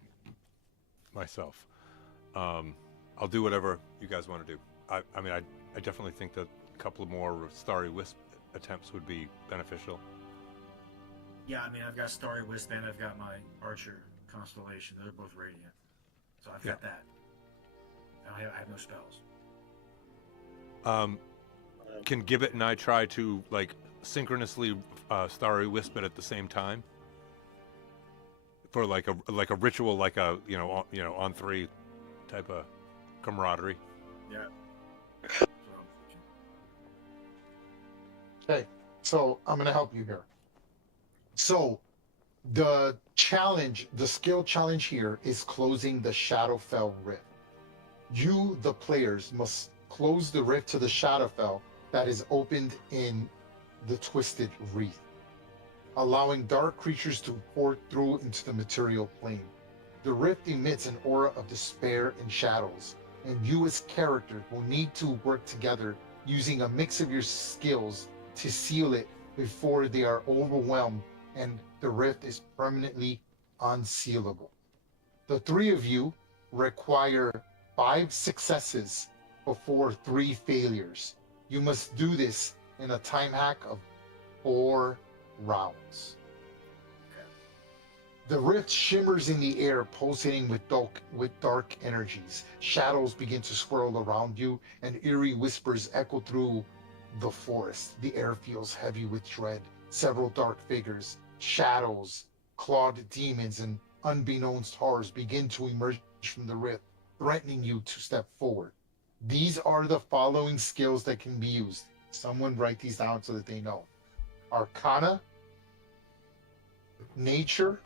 myself. I'll do whatever you guys want to do. I mean, I definitely think that a couple of more Starry Wisp attempts would be beneficial. Yeah, I mean, I've got Starry Wisp and I've got my Archer Constellation. They're both Radiant. So I've got that. I have no spells. Can Gibbet and I try to, like, synchronously Starry Wisp it at the same time? For like a ritual, like a on 3 type of camaraderie. Yeah. Okay, so I'm gonna help you here. So the challenge, the skill challenge here is closing the Shadowfell rift. You, the players, must close the rift to the Shadowfell that is opened in the Twisted Wreath, allowing dark creatures to pour through into the material plane. The rift emits an aura of despair and shadows, and you as characters will need to work together using a mix of your skills to seal it before they are overwhelmed and the rift is permanently unsealable. The 3 of you require 5 successes before 3 failures. You must do this in a time hack of 4 rounds. The rift shimmers in the air, pulsating with dark energies. Shadows begin to swirl around you, and eerie whispers echo through the forest. The air feels heavy with dread. Several dark figures, shadows, clawed demons, and unbeknownst horrors begin to emerge from the rift, threatening you to step forward. These are the following skills that can be used. Someone write these down so that they know. Arcana, Nature,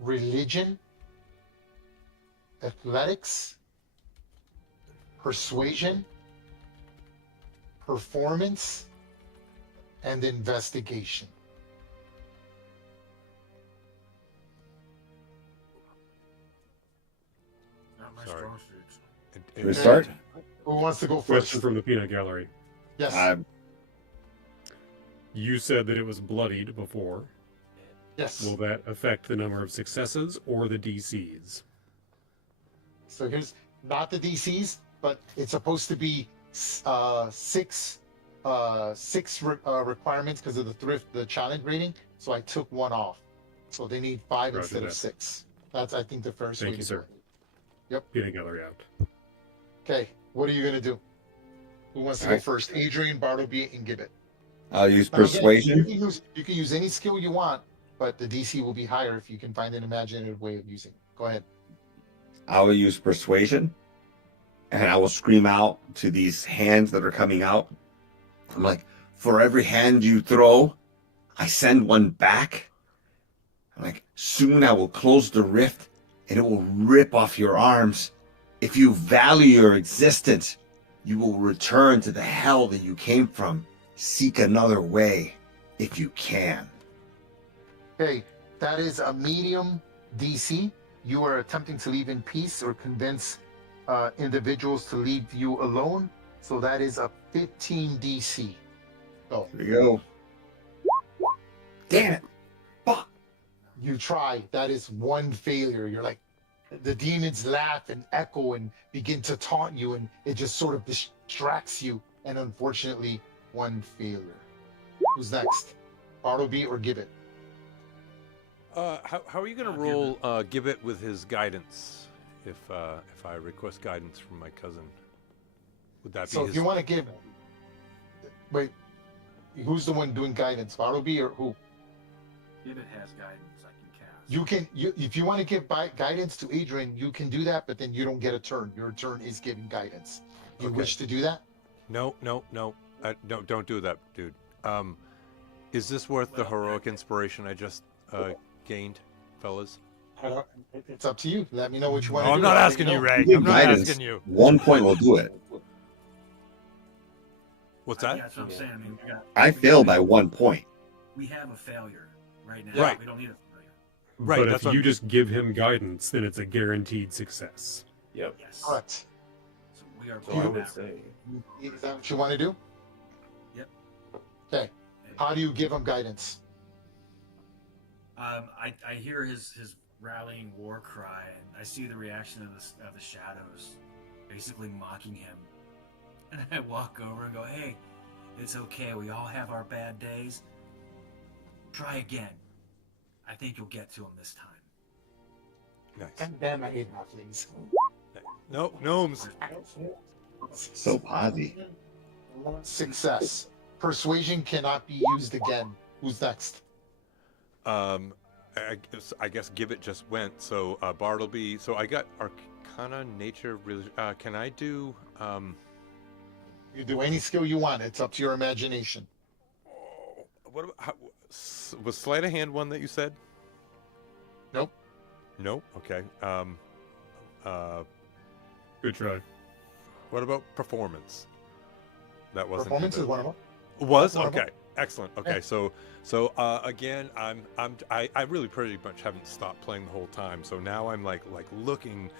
Religion, Athletics, Persuasion, Performance, and Investigation. Not my Sorry. strong suits. Can we start? Who wants to go first? Question from the peanut gallery. Yes. You said that it was bloodied before. Yes. Will that affect the number of successes or the DCs? So here's not the DCs, but it's supposed to be 6 requirements because of the thrift, the challenge rating. So I took 1 off. So they need 5 Roger instead of that. 6. That's, I think, the first way Thank you, to do sir. it. Yep. Peanut gallery out. Okay, what are you gonna do? Who wants to go Alright. first? Adrian, Bartleby, and Gibbet. I'll use Now, again, persuasion. you can use any skill you want, but the DC will be higher if you can find an imaginative way of using it. Go ahead. I will use persuasion, and I will scream out to these hands that are coming out. I'm like, for every hand you throw, I send one back. I'm like, soon I will close the rift, and it will rip off your arms. If you value your existence, you will return to the hell that you came from. Seek another way, if you can. Okay, that is a medium DC. You are attempting to leave in peace or convince individuals to leave you alone. So that is a 15 DC. Go. Here we go. Damn it. Fuck. You try. That is 1 failure. You're like, the demons laugh and echo and begin to taunt you, and it just sort of distracts you. And unfortunately, 1 failure. Who's next? Bartleby or Gibbet? How are you going to roll Gibbet with his guidance if I request guidance from my cousin? Would that be So his... if you want to give, wait, who's the one doing guidance? Bartleby or who? If it has guidance, I can cast. if you want to give guidance to Adrian, you can do that, but then you don't get a turn. Your turn is giving guidance. You Okay. wish to do that? No. Don't do that, dude. Is this worth the heroic inspiration I just gained, fellas? It's up to you. Let me know what you want to Oh, do. I'm not I'll asking let you, know. Ray. Give I'm not guidance. asking you. 1 point will do it. What's Yeah, that? that's what I'm saying. I mean, I failed by 1 point. we have a failure right now. Right. We don't need a failure. Right, But that's if what you I'm- just give him guidance, then it's a guaranteed success. Yep. Yes. Correct. So we are So both I would out. say. Is that what you want to do? Yep. Okay. How do you give him guidance? I hear his rallying war cry, and I see the reaction of the shadows, basically mocking him. And I walk over and go, "Hey, it's okay. We all have our bad days. Try again. I think you'll get to him this time." Nice. Damn, I hate halflings. No, gnomes. So posy. Success. Persuasion cannot be used again. Who's next? I guess Gibbet just went. So Bartleby. So I got Arcana, Nature. Can I do? You do any skill you want. It's up to your imagination. What about? Was sleight of hand one that you said? Nope. Nope. Okay. Good try. What about performance? That wasn't. Performance Gibbet. is one of them. Was That's one of them. okay. Excellent. Okay, Yeah. so again, I really pretty much haven't stopped playing the whole time. So now I'm like looking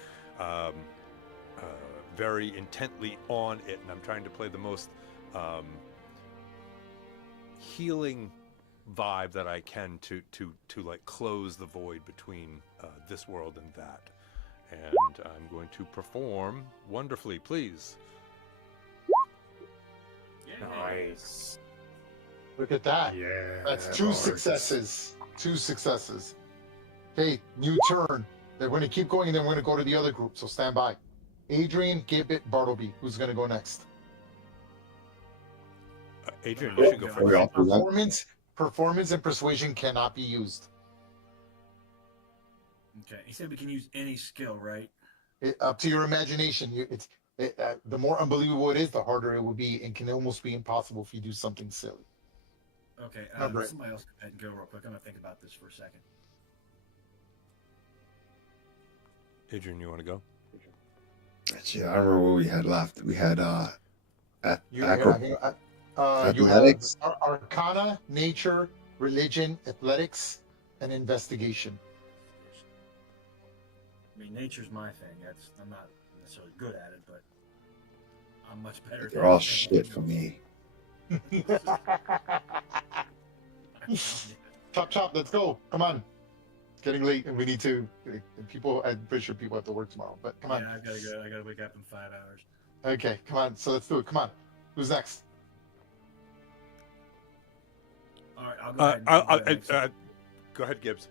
very intently on it, and I'm trying to play the most healing vibe that I can to like close the void between this world and that. And I'm going to perform wonderfully, please. Nice. Look at that. Yeah. That's two successes. Two successes. Okay, new turn. They're going to keep going, and then we're going to go to the other group. So stand by. Adrian, Gibbet, Bartleby. Who's going to go next? Adrian, you should go Are we all first. through that? Performance and persuasion cannot be used. Okay. He said we can use any skill, right? Up to your imagination. The more unbelievable it is, the harder it will be, and can almost be impossible if you do something silly. Okay. Remember it. Somebody else go ahead and go real quick. I'm gonna think about this for a second. Adrian, you want to go? Shit, I remember what we had left. We had You athletics. have Arcana, Nature, Religion, Athletics, and Investigation. I mean, nature's my thing. I'm not necessarily good at it, but I'm much better. They're all shit for me. Chop, let's go. Come on. It's getting late, and we need to. People, I'm pretty sure people have to work tomorrow, but come on. Yeah, I gotta go. I gotta wake up in 5 hours. Okay, come on. So let's do it. Come on. Who's next? All right, I'll go ahead. Go ahead, Gibbs.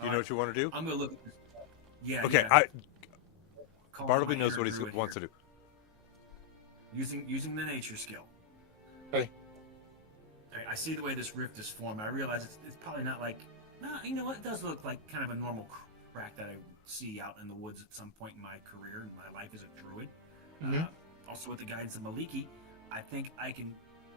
You know All what you want to do? I'm gonna look at this. Yeah. Okay, yeah. Call Bartleby my knows inner what he druid wants to here. do. Using the nature skill. Okay. I see the way this rift is formed. I realize it's probably not like. No, you know what? It does look like kind of a normal crack that I would see out in the woods at some point in my career and my life as a druid. Mhm. Also, with the guidance of Maliki, I think I can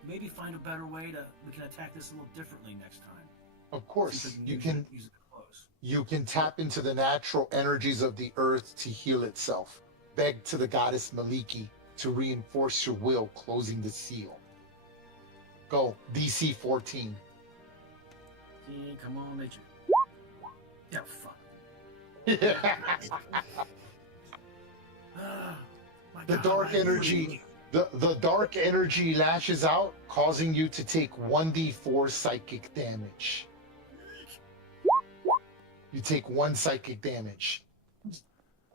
maybe find a better way we can attack this a little differently next time. Of course, See if you use can. it- use it close. You can tap into the natural energies of the earth to heal itself. Beg to the goddess Maliki to reinforce your will, closing the seal. Go. DC 14. Yeah, come on, nature. Yeah, fuck. My The God, dark my energy. The dark energy lashes out, causing you to take 1d4 psychic damage. You take 1 psychic damage.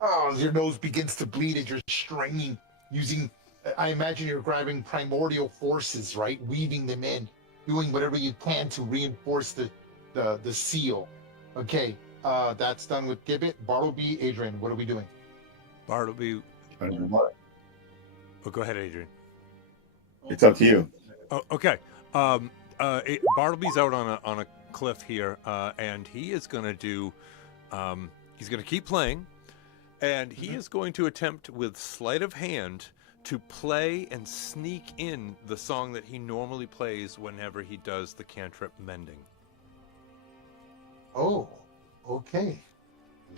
Oh, your nose begins to bleed and you're straining, using, I imagine you're grabbing primordial forces, right? Weaving them in, doing whatever you can to reinforce the seal. Okay, that's done with Gibbet. Bartleby, Adrian, what are we doing? Bartleby. I don't know what. Oh, go ahead, Adrian. It's up to you. Oh, okay. Bartleby's out on a Cliff here, and he is going to do. He's going to keep playing, and he is going to attempt with sleight of hand to play and sneak in the song that he normally plays whenever he does the cantrip mending. Oh, okay.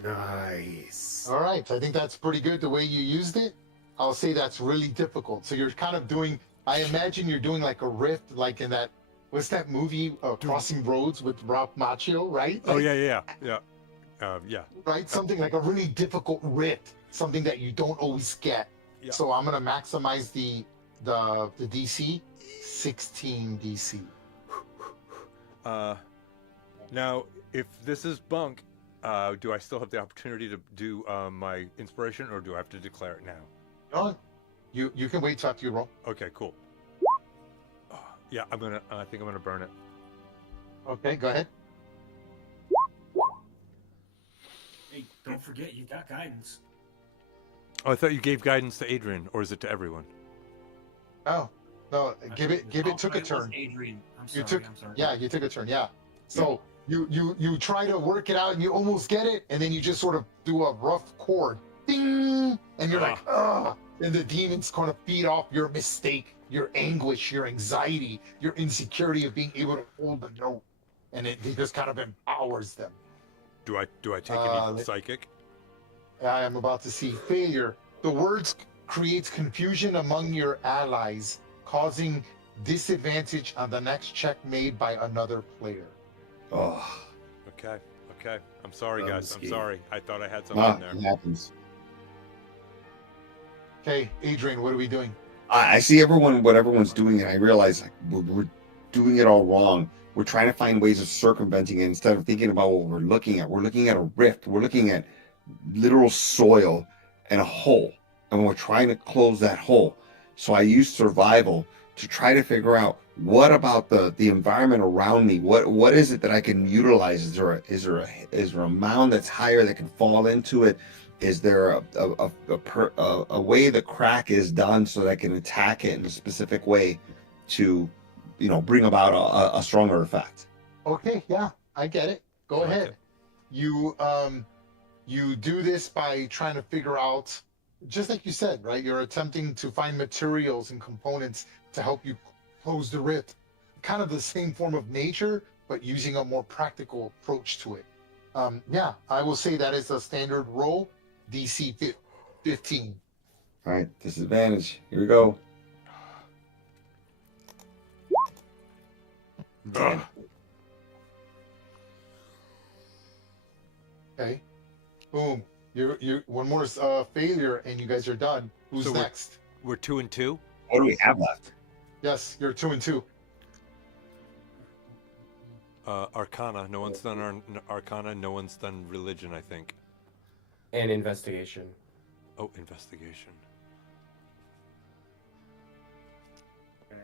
Nice. All right. I think that's pretty good the way you used it. I'll say that's really difficult. So you're kind of doing, I imagine you're doing like a riff, like in that, what's that movie, Crossing Roads with Rob Macchio, right? Oh, Like, yeah. Yeah. right? Something like a really difficult riff, something that you don't always get. Yeah. So I'm gonna maximize the DC, 16 DC. Now, if this is bunk, do I still have the opportunity to do my inspiration, or do I have to declare it now? No, you can wait till after you roll. Okay, cool. Yeah, I think I'm gonna burn it. Okay, go ahead. Hey, don't forget, you got guidance. Oh, I thought you gave guidance to Adrian, or is it to everyone? Oh, no, give it took a turn. Adrian, I'm sorry. Yeah, you took a turn. Yeah. So you try to work it out and you almost get it, and then you just sort of do a rough chord, ding, and you're like, ugh. And the demons kind of feed off your mistake, your anguish, your anxiety, your insecurity of being able to hold the note, and it just kind of empowers them. Do I take any psychic? I am about to see failure. The words creates confusion among your allies, causing disadvantage on the next check made by another player. Oh, Okay. I'm sorry, guys. I'm sorry. I thought I had something there. it happens. Okay, Adrian, what are we doing? I see what everyone's doing, and I realize like, we're doing it all wrong. We're trying to find ways of circumventing it instead of thinking about what we're looking at. We're looking at a rift. We're looking at literal soil and a hole, and we're trying to close that hole. So I use survival to try to figure out what about the environment around me. What is it that I can utilize? Is there a mound that's higher that can fall into it? Is there a way the crack is done so that I can attack it in a specific way to, bring about a stronger effect? Okay, yeah, I get it. Go like ahead. it. You do this by trying to figure out, just like you said, right? You're attempting to find materials and components to help you close the rift. Kind of the same form of nature, but using a more practical approach to it. Yeah, I will say that is a standard roll, DC 15. All right, disadvantage. Here we go. Ugh. Okay. Boom. You one more failure and you guys are done. Who's So next? We're 2 and 2. What do we have left? Yes, you're 2 and 2. Arcana. No one's done Arcana. No one's done religion, I think. And investigation. Oh, investigation.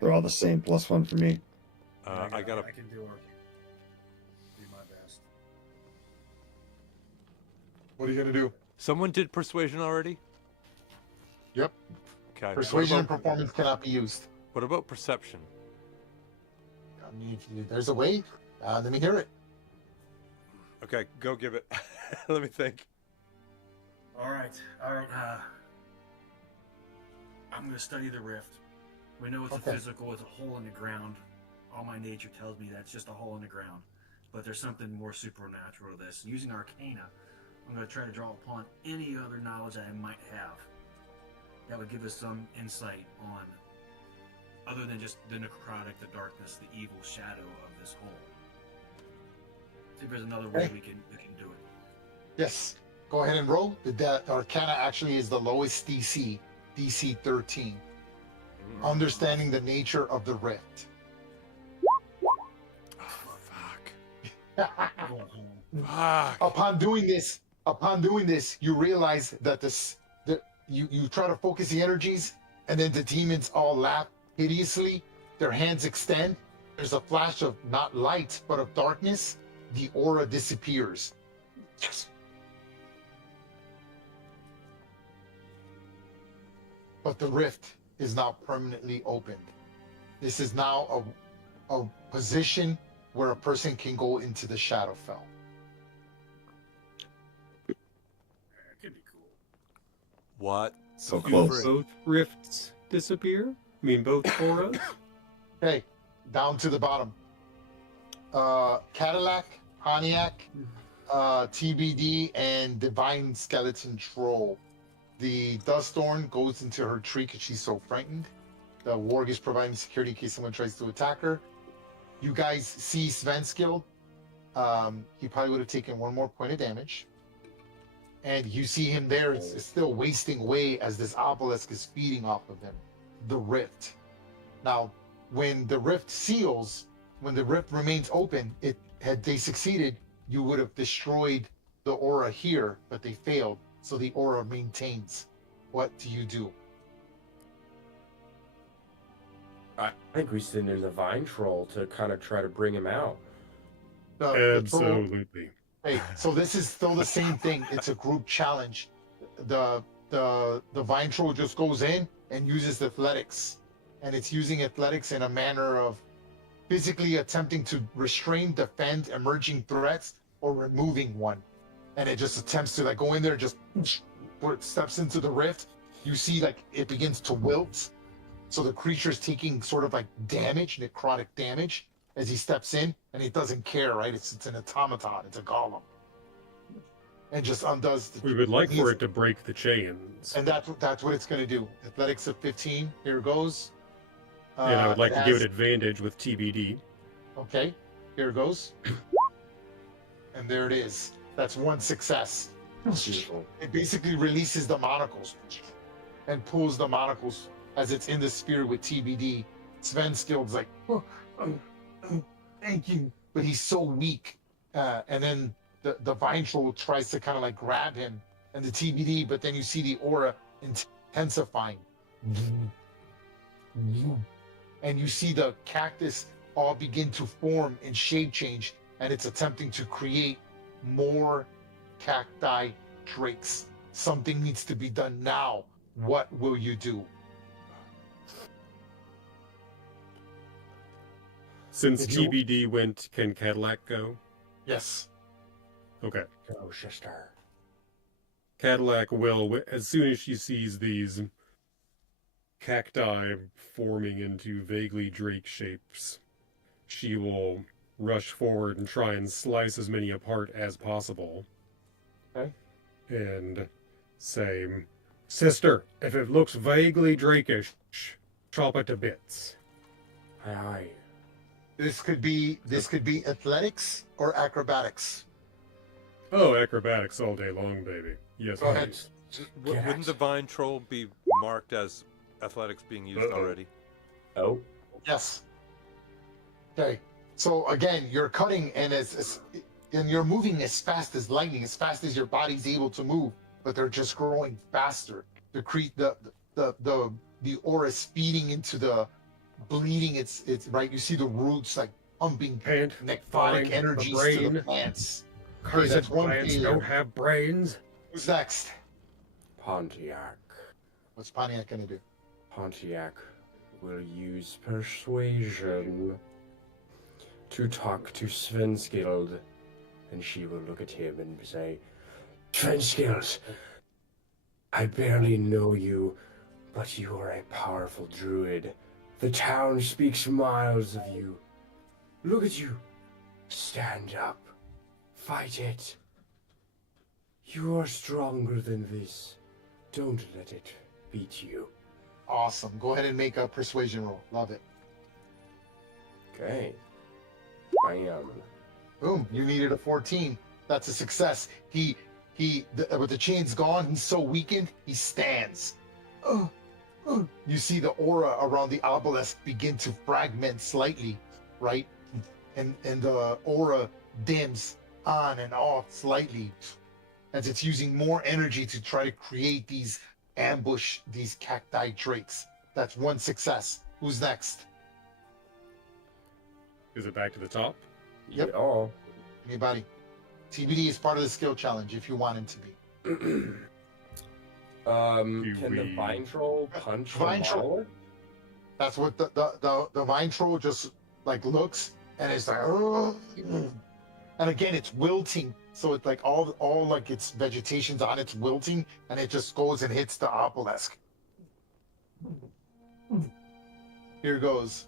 They're all the same. +1 for me. I got a. I can do my best. What are you gonna do? Someone did persuasion already. Yep. Okay. Persuasion and performance cannot be used. What about perception? I mean, there's a way. Let me hear it. Okay, go give it. Let me think. All right. I'm gonna study the rift. We know it's Okay. a physical, it's a hole in the ground. All my nature tells me that's just a hole in the ground. But there's something more supernatural to this. Using Arcana, I'm gonna try to draw upon any other knowledge I might have that would give us some insight on, other than just the necrotic, the darkness, the evil shadow of this hole. See if there's another way we can do it. Yes. Go ahead and roll. The Arcana actually is the lowest DC, DC 13. Understanding the nature of the rift. Oh, fuck. Upon doing this, you realize that you try to focus the energies, and then the demons all laugh hideously. Their hands extend. There's a flash of not light, but of darkness. The aura disappears. Yes. But the rift is now permanently opened. This is now a position where a person can go into the Shadowfell. That could be cool. What? So the close. frick? Both rifts disappear? I mean, both auras? Okay, down to the bottom. Cadillac, Pontiac, TBD, and Divine Skeleton Troll. The Dusthorn goes into her tree because she's so frightened. The Warg is providing security in case someone tries to attack her. You guys see Svenskild. He probably would have taken one more point of damage. And you see him there, it's still wasting away as this obelisk is feeding off of him. The rift. Now, when the rift seals, when the rift remains open, had they succeeded, you would have destroyed the aura here, but they failed, so the aura maintains. What do you do? I think we send in the Vine Troll to kind of try to bring him out. The troll- Absolutely. Hey, so this is still the same thing. It's a group challenge. The Vine Troll just goes in and uses athletics, and it's using athletics in a manner of physically attempting to restrain, defend emerging threats, or removing one. And it just attempts to like go in there, just where it steps into the rift. You see like it begins to wilt. So the creature's taking sort of like damage, necrotic damage, as he steps in, and he doesn't care, right? It's an automaton, it's a golem. And just undoes the... We would like for it to break the chains. And that's what it's going to do. Athletics of 15, here it goes. And I would like it to give has- it advantage with TBD. Okay, here it goes. And there it is. That's one success. It basically releases the monocles and pulls the monocles as it's in the sphere with TBD. Svenskild's like, thank you. But he's so weak. And then the Vine Troll tries to kind of like grab him and the TBD, but then you see the aura intensifying. And you see the cactus all begin to form and shape change, and it's attempting to create more cacti drakes. Something needs to be done now. What will you do? Since If you- TBD went, can Cadillac go? Yes. Okay. Go, sister. Cadillac will, as soon as she sees these cacti forming into vaguely drake shapes, she will rush forward and try and slice as many apart as possible. Okay. And say, Sister, if it looks vaguely drakish, chop it to bits. Aye, aye. This could be athletics or acrobatics. Oh, acrobatics all day long, baby. Yes, Go ahead. please. Wouldn't the Vine Troll be marked as athletics being used already? Oh. Yes. Okay. So again, you're cutting and and you're moving as fast as lightning, as fast as your body's able to move, but they're just growing faster. The aura is feeding into the bleeding. It's right. You see the roots like pumping necrotic energies to the plants. Okay, that's one plants failure. don't have brains. Who's next? Pontiac. What's Pontiac gonna do? Pontiac will use persuasion to talk to Svenskild, and she will look at him and say, Svenskild, I barely know you, but you are a powerful druid. The town speaks miles of you. Look at you. Stand up. Fight it. You are stronger than this. Don't let it beat you. Awesome. Go ahead and make a persuasion roll. Love it. Okay. Bam. Boom. You needed a 14. That's a success. With the chains gone, he's so weakened, he stands. You see the aura around the obelisk begin to fragment slightly, right? And the aura dims on and off slightly as it's using more energy to try to create these ambush, these cacti drakes. That's one success. Who's next? Is it back to the top? Yep. Yeah. Anybody? TBD is part of the skill challenge if you want him to be. Can the Vine Troll punch Vine the Troll. monolith? That's what the Vine Troll just like looks and it's like, "Ugh." And again, it's wilting. So it's like all like its vegetation's on its wilting, and it just goes and hits the obelisk. Here goes.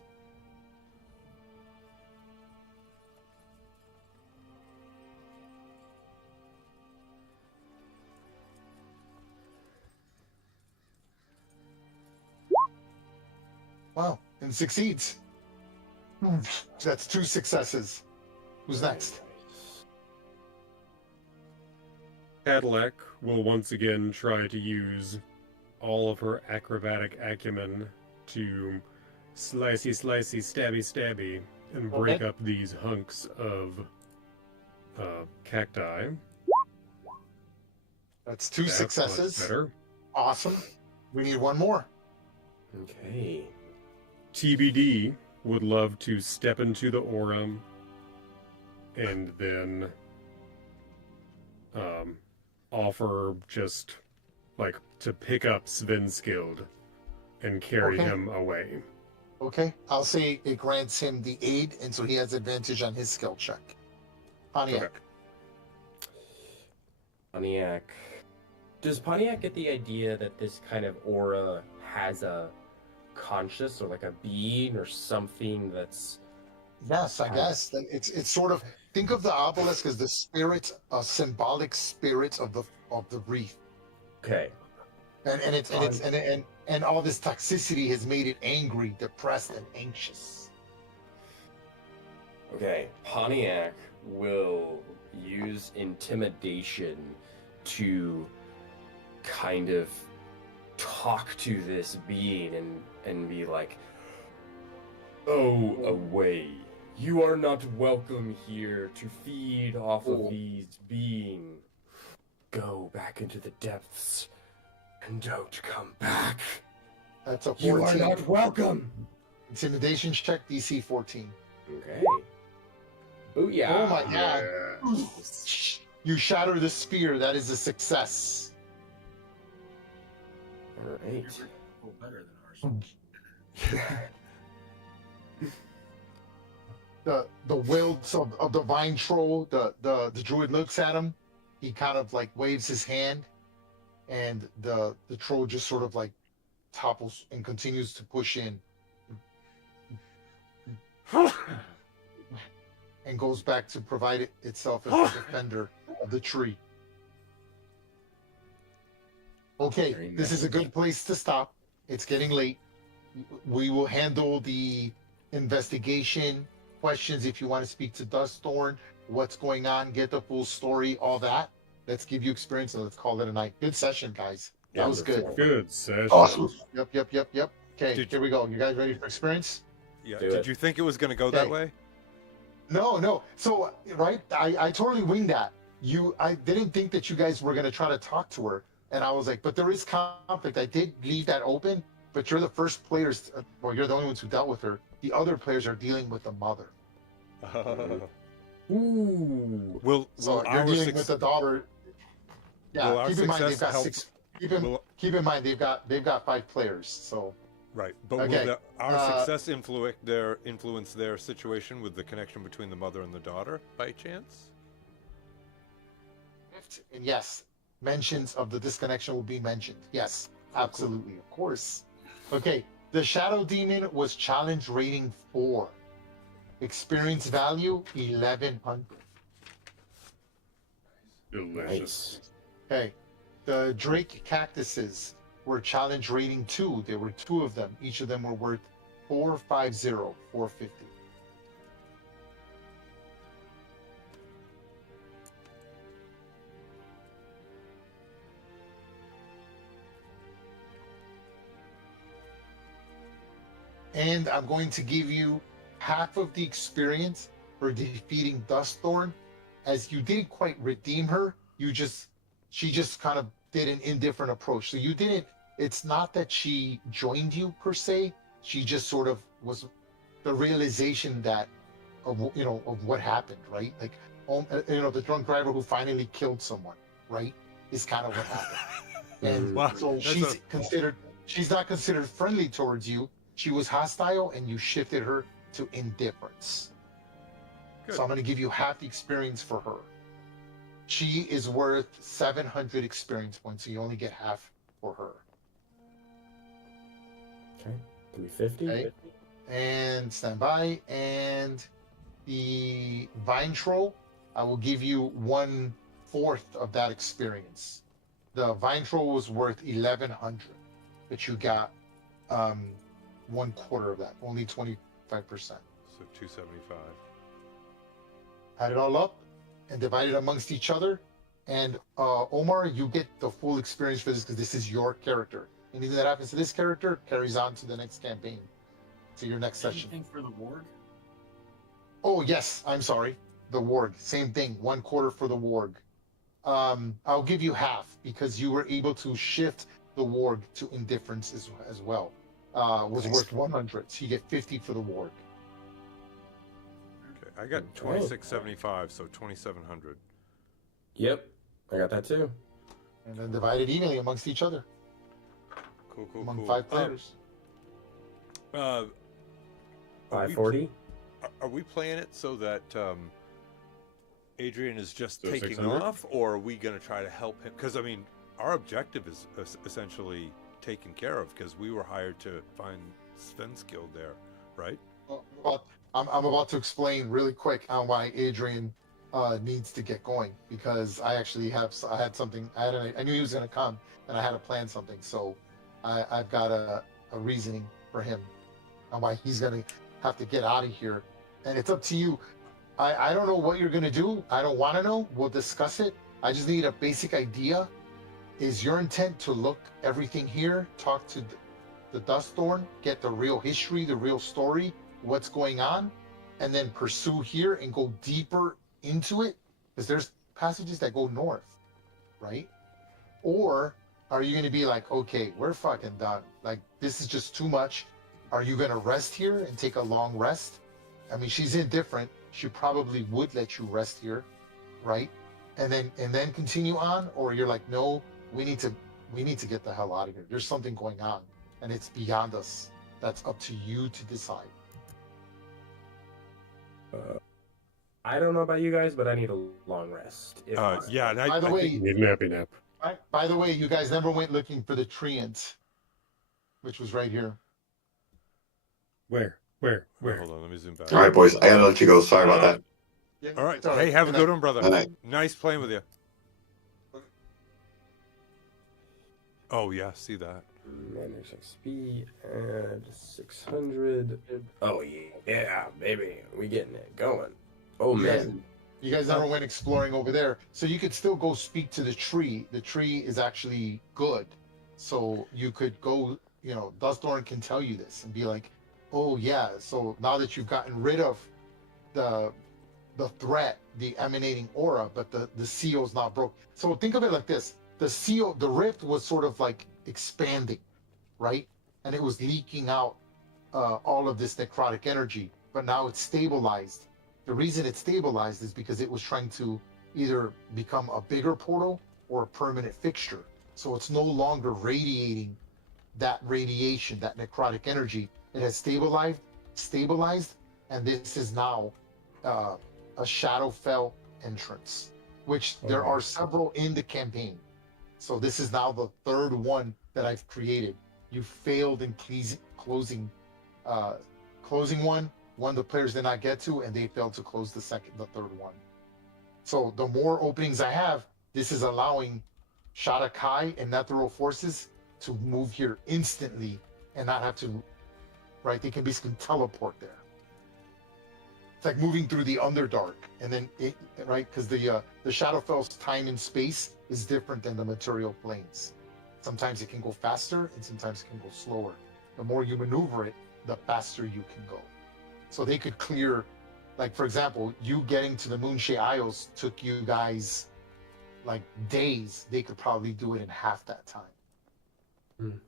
Wow, and succeeds. That's 2 successes. Who's next? Cadillac will once again try to use all of her acrobatic acumen to slicey, stabby, stabby, and break up these hunks of cacti. That's 2 That's much successes. better. Awesome. We need one more. Okay. TBD would love to step into the aura and then offer just like to pick up Svenskild and carry Okay. him away. Okay, I'll say it grants him the aid, and so he has advantage on his skill check. Pontiac. Okay. Pontiac. Does Pontiac get the idea that this kind of aura has a conscious or like a being or something that's... Yes, I guess that it's sort of, think of the obelisk as the spirit, a symbolic spirit of the wreath, Okay. and all this toxicity has made it angry, depressed, and anxious. Okay. Pontiac will use intimidation to kind of talk to this being and be like, "Oh, away. You are not welcome here to feed off of these beings. Go back into the depths and don't come back. That's a 14. You are not welcome." Intimidation check, DC 14. Okay. Booyah. Oh my god. You shatter the sphere. That is a success. All right. Better than ours. The wilts of the vine troll, the druid looks at him. He kind of like waves his hand, and the troll just sort of like topples and continues to push in. And goes back to provide itself as the defender of the tree. Okay, this is a good place to stop. It's getting late. We will handle the investigation questions if you want to speak to Dustthorn, what's going on, get the full story, all that. Let's give you experience and let's call it a night. Good session, guys. That was good. Good session. Awesome. Yep. Okay, here we go. You guys ready for experience? Yeah. Did you think it was going to go that way? No. So, right, I totally winged that. I didn't think that you guys were going to try to talk to her. And I was like, but there is conflict. I did leave that open, but you're the first players, well, you're the only ones who dealt with her. The other players are dealing with the mother. Ooh. So you're dealing with the daughter. Yeah, keep in mind they've got help? 6. Keep in mind they've got 5 players. So right, but okay. will our success influence their situation with the connection between the mother and the daughter by chance? And yes, mentions of the disconnection will be mentioned. Yes, absolutely, of course. Okay, the Shadow Demon was challenge rating 4. Experience value 1100. Delicious. Okay, the Drake Cactuses were challenge rating 2. There were 2 of them. Each of them were worth 450. And I'm going to give you half of the experience for defeating Dustthorn. As you didn't quite redeem her, she just kind of did an indifferent approach. So you didn't, it's not that she joined you per se, she just sort of was the realization of what happened, right? Like, the drunk driver who finally killed someone, right? Is kind of what happened. And so she's not considered friendly towards you. She was hostile, and you shifted her to indifference. So I'm going to give you half the experience for her. She is worth 700 experience points, so you only get half for her. Okay, give me 50. Okay. And stand by. And the Vine Troll, I will give you 1/4 of that experience. The Vine Troll was worth 1100, but you got 1/4 of that, only 25%. So 275. Add it all up and divide it amongst each other. And Omar, you get the full experience for this because this is your character. Anything that happens to this character carries on to the next campaign, to your next session. Anything for the warg? Oh yes, I'm sorry. The warg, same thing. 1/4 for the warg. I'll give you half because you were able to shift the warg to indifference as well. Was worth 100. So you get 50 for the warg. Okay, I got 2675, so 2700. Yep, I got that too. And then divide it evenly amongst each other. Cool. Among 5 players. 540. Are we playing it so that Adrian is just So taking 600? off, or are we going to try to help him? Because I mean, our objective is essentially taken care of because we were hired to find Sven's guild there, right? Well, I'm about to explain really quick on why Adrian needs to get going because I actually had something. I knew he was going to come, and I had to plan something. So I've got a reasoning for him on why he's going to have to get out of here, and it's up to you. I don't know what you're going to do. I don't want to know. We'll discuss it. I just need a basic idea. Is your intent to look everything here, talk to the Dustthorn, get the real history, the real story, what's going on, and then pursue here and go deeper into it? Because there's passages that go north, right? Or are you going to be like, okay, we're fucking done. Like, this is just too much. Are you going to rest here and take a long rest? I mean, she's indifferent. She probably would let you rest here, right? And then continue on, or you're like, no, we need to get the hell out of here. There's something going on, and it's beyond us. That's up to you to decide. I don't know about you guys, but I need a long rest. Yeah. And By the way, Need nappy nap. by the way, you guys never went looking for the treant, which was right here. Where? Hold on, let me zoom back. All right, boys, I gotta let you go. Sorry about that. Yeah, All right. it's all Hey, have a Good good night. one, brother. Good night. Nice playing with you. Oh yeah, see that. Manage XP, add 600. Oh yeah, baby, we getting it going. Oh You guys- man, You guys never went exploring over there, so you could still go speak to the tree. The tree is actually good, so you could go. You know, Dustthorn can tell you this and be like, "Oh yeah." So now that you've gotten rid of the threat, the emanating aura, but the seal's not broke. So think of it like this: the seal, the rift was sort of like expanding, right? And it was leaking out all of this necrotic energy, but now it's stabilized. The reason it's stabilized is because it was trying to either become a bigger portal or a permanent fixture. So it's no longer radiating that radiation, that necrotic energy. It has stabilized, and this is now a Shadowfell entrance, which there are several in the campaign. So this is now the third one that I've created. You failed in closing one the players did not get to, and they failed to close the third one. So the more openings I have, this is allowing Shadakai and Netheril forces to move here instantly and not have to, right? They can basically teleport there. It's like moving through the Underdark, and then right, because the Shadowfell's time and space is different than the material planes. Sometimes it can go faster, and sometimes it can go slower. The more you maneuver it, the faster you can go. So they could clear, like for example, you getting to the Moonshae Isles took you guys like days. They could probably do it in half that time.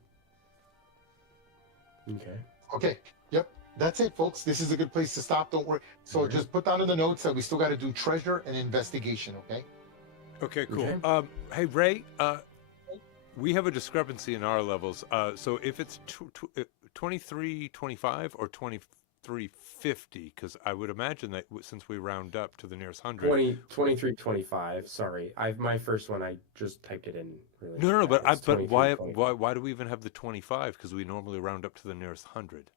Okay. Yep. That's it, folks. This is a good place to stop. Don't worry. So just put down in the notes that we still got to do treasure and investigation. Okay. Okay, cool. Okay. Hey, Ray, we have a discrepancy in our levels. So if it's 23, 25, or 20, 2350, because I would imagine that since we round up to the nearest 100. 2325. Sorry, my first one. I just typed it in. Really No, fast. It's but why 2325. why do we even have the 25? Because we normally round up to the nearest 100.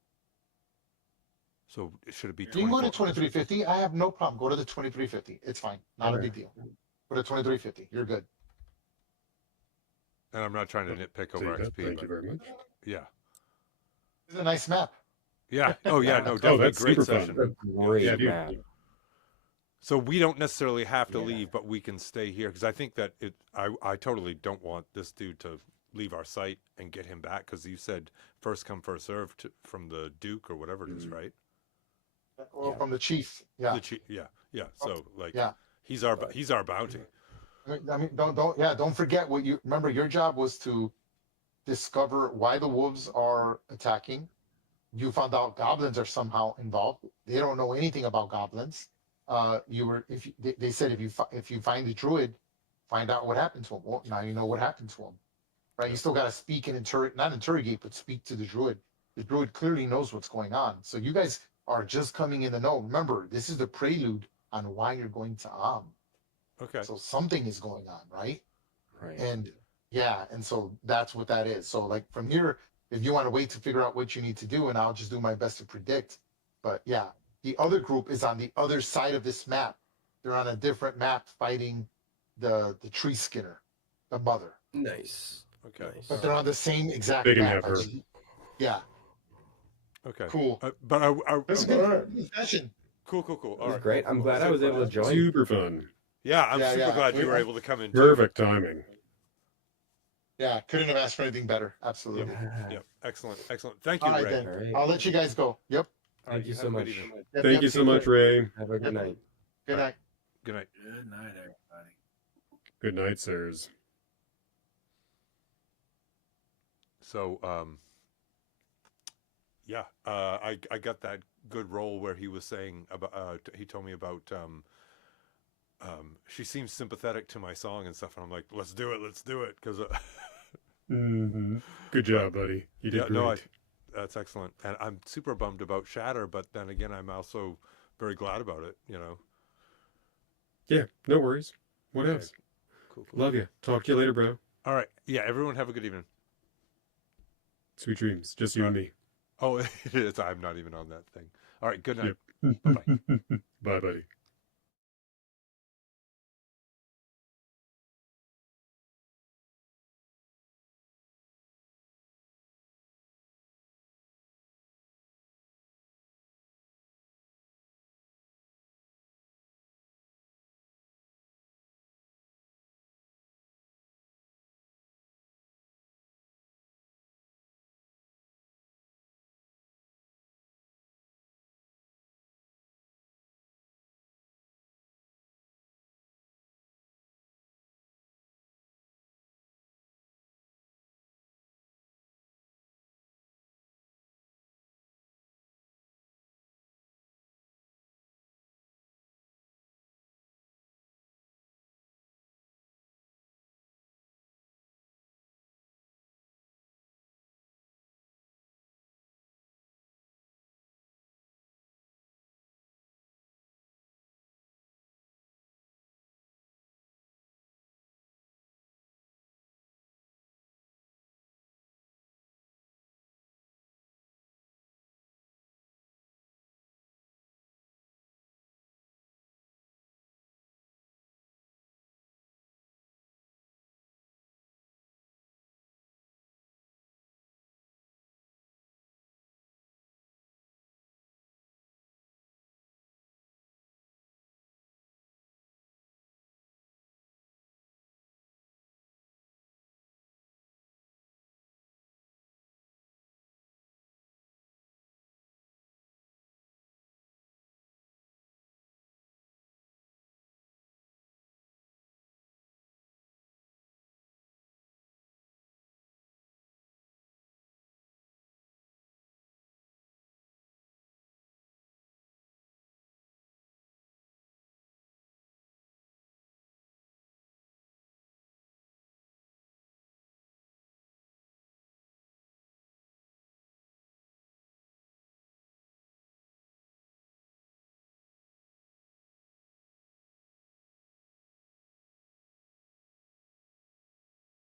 So should it be You can go to 24? 2350. I have no problem. Go to the 2350. It's fine. Not a big deal. Go to 2350. You're good. And I'm not trying to nitpick over XP. Thank you very much. Yeah. It's a nice map. Yeah. Oh yeah. No, Oh, definitely that's great super fun. session. Great Yeah, dude. map. So we don't necessarily have to leave, but we can stay here because I think that I totally don't want this dude to leave our site and get him back, because you said first come first serve from the Duke or whatever it is, right? Or from the chief. Yeah. The chief, yeah. So like, Yeah. he's our bounty. I mean, don't forget what you remember. Your job was to discover why the wolves are attacking. You found out goblins are somehow involved. They don't know anything about goblins. They said if you find the druid, find out what happened to him. Well, now you know what happened to him, right? You still got to speak and not interrogate, but speak to the druid. The druid clearly knows what's going on. So you guys are just coming in the know. Remember, this is the prelude on why you're going to Okay. So something is going on, right? Right. And yeah, and so that's what that is. So like from here, if you want to wait to figure out what you need to do, and I'll just do my best to predict. But yeah, the other group is on the other side of this map. They're on a different map fighting the tree skinner, the mother. Nice. Okay. Nice. But they're on the same exact Big and map. heifer. Yeah. Okay. Cool. But That's a good session. Cool. All That was right. great. I'm glad I was able to join. Super fun. Yeah, I'm Yeah, super yeah. glad you were able to come in. Too. Perfect timing. Yeah, couldn't have asked for anything better. Absolutely. Yep. Excellent. Thank you, All right, Ray. then. All right. I'll let you guys go. Yep. All right, Thank you so have a good much. evening. Yep, Thank yep. you so much, Ray. Have a good night. Good night. Good night. Good night, everybody. Good night, sirs. So, yeah, I got that good role where he was saying about, he told me about, she seems sympathetic to my song and stuff, and I'm like, let's do it, because, Good job, buddy. You did yeah, great. no, that's excellent, and I'm super bummed about Shatter, but then again, I'm also very glad about it, you know. Yeah, no worries. What Okay. else? Cool. Love you. Talk to you later, bro. All right, yeah, everyone have a good evening. Sweet dreams. Just you and me. Oh, it is. I'm not even on that thing. All right, good night. Yep. Bye-bye. Bye, buddy.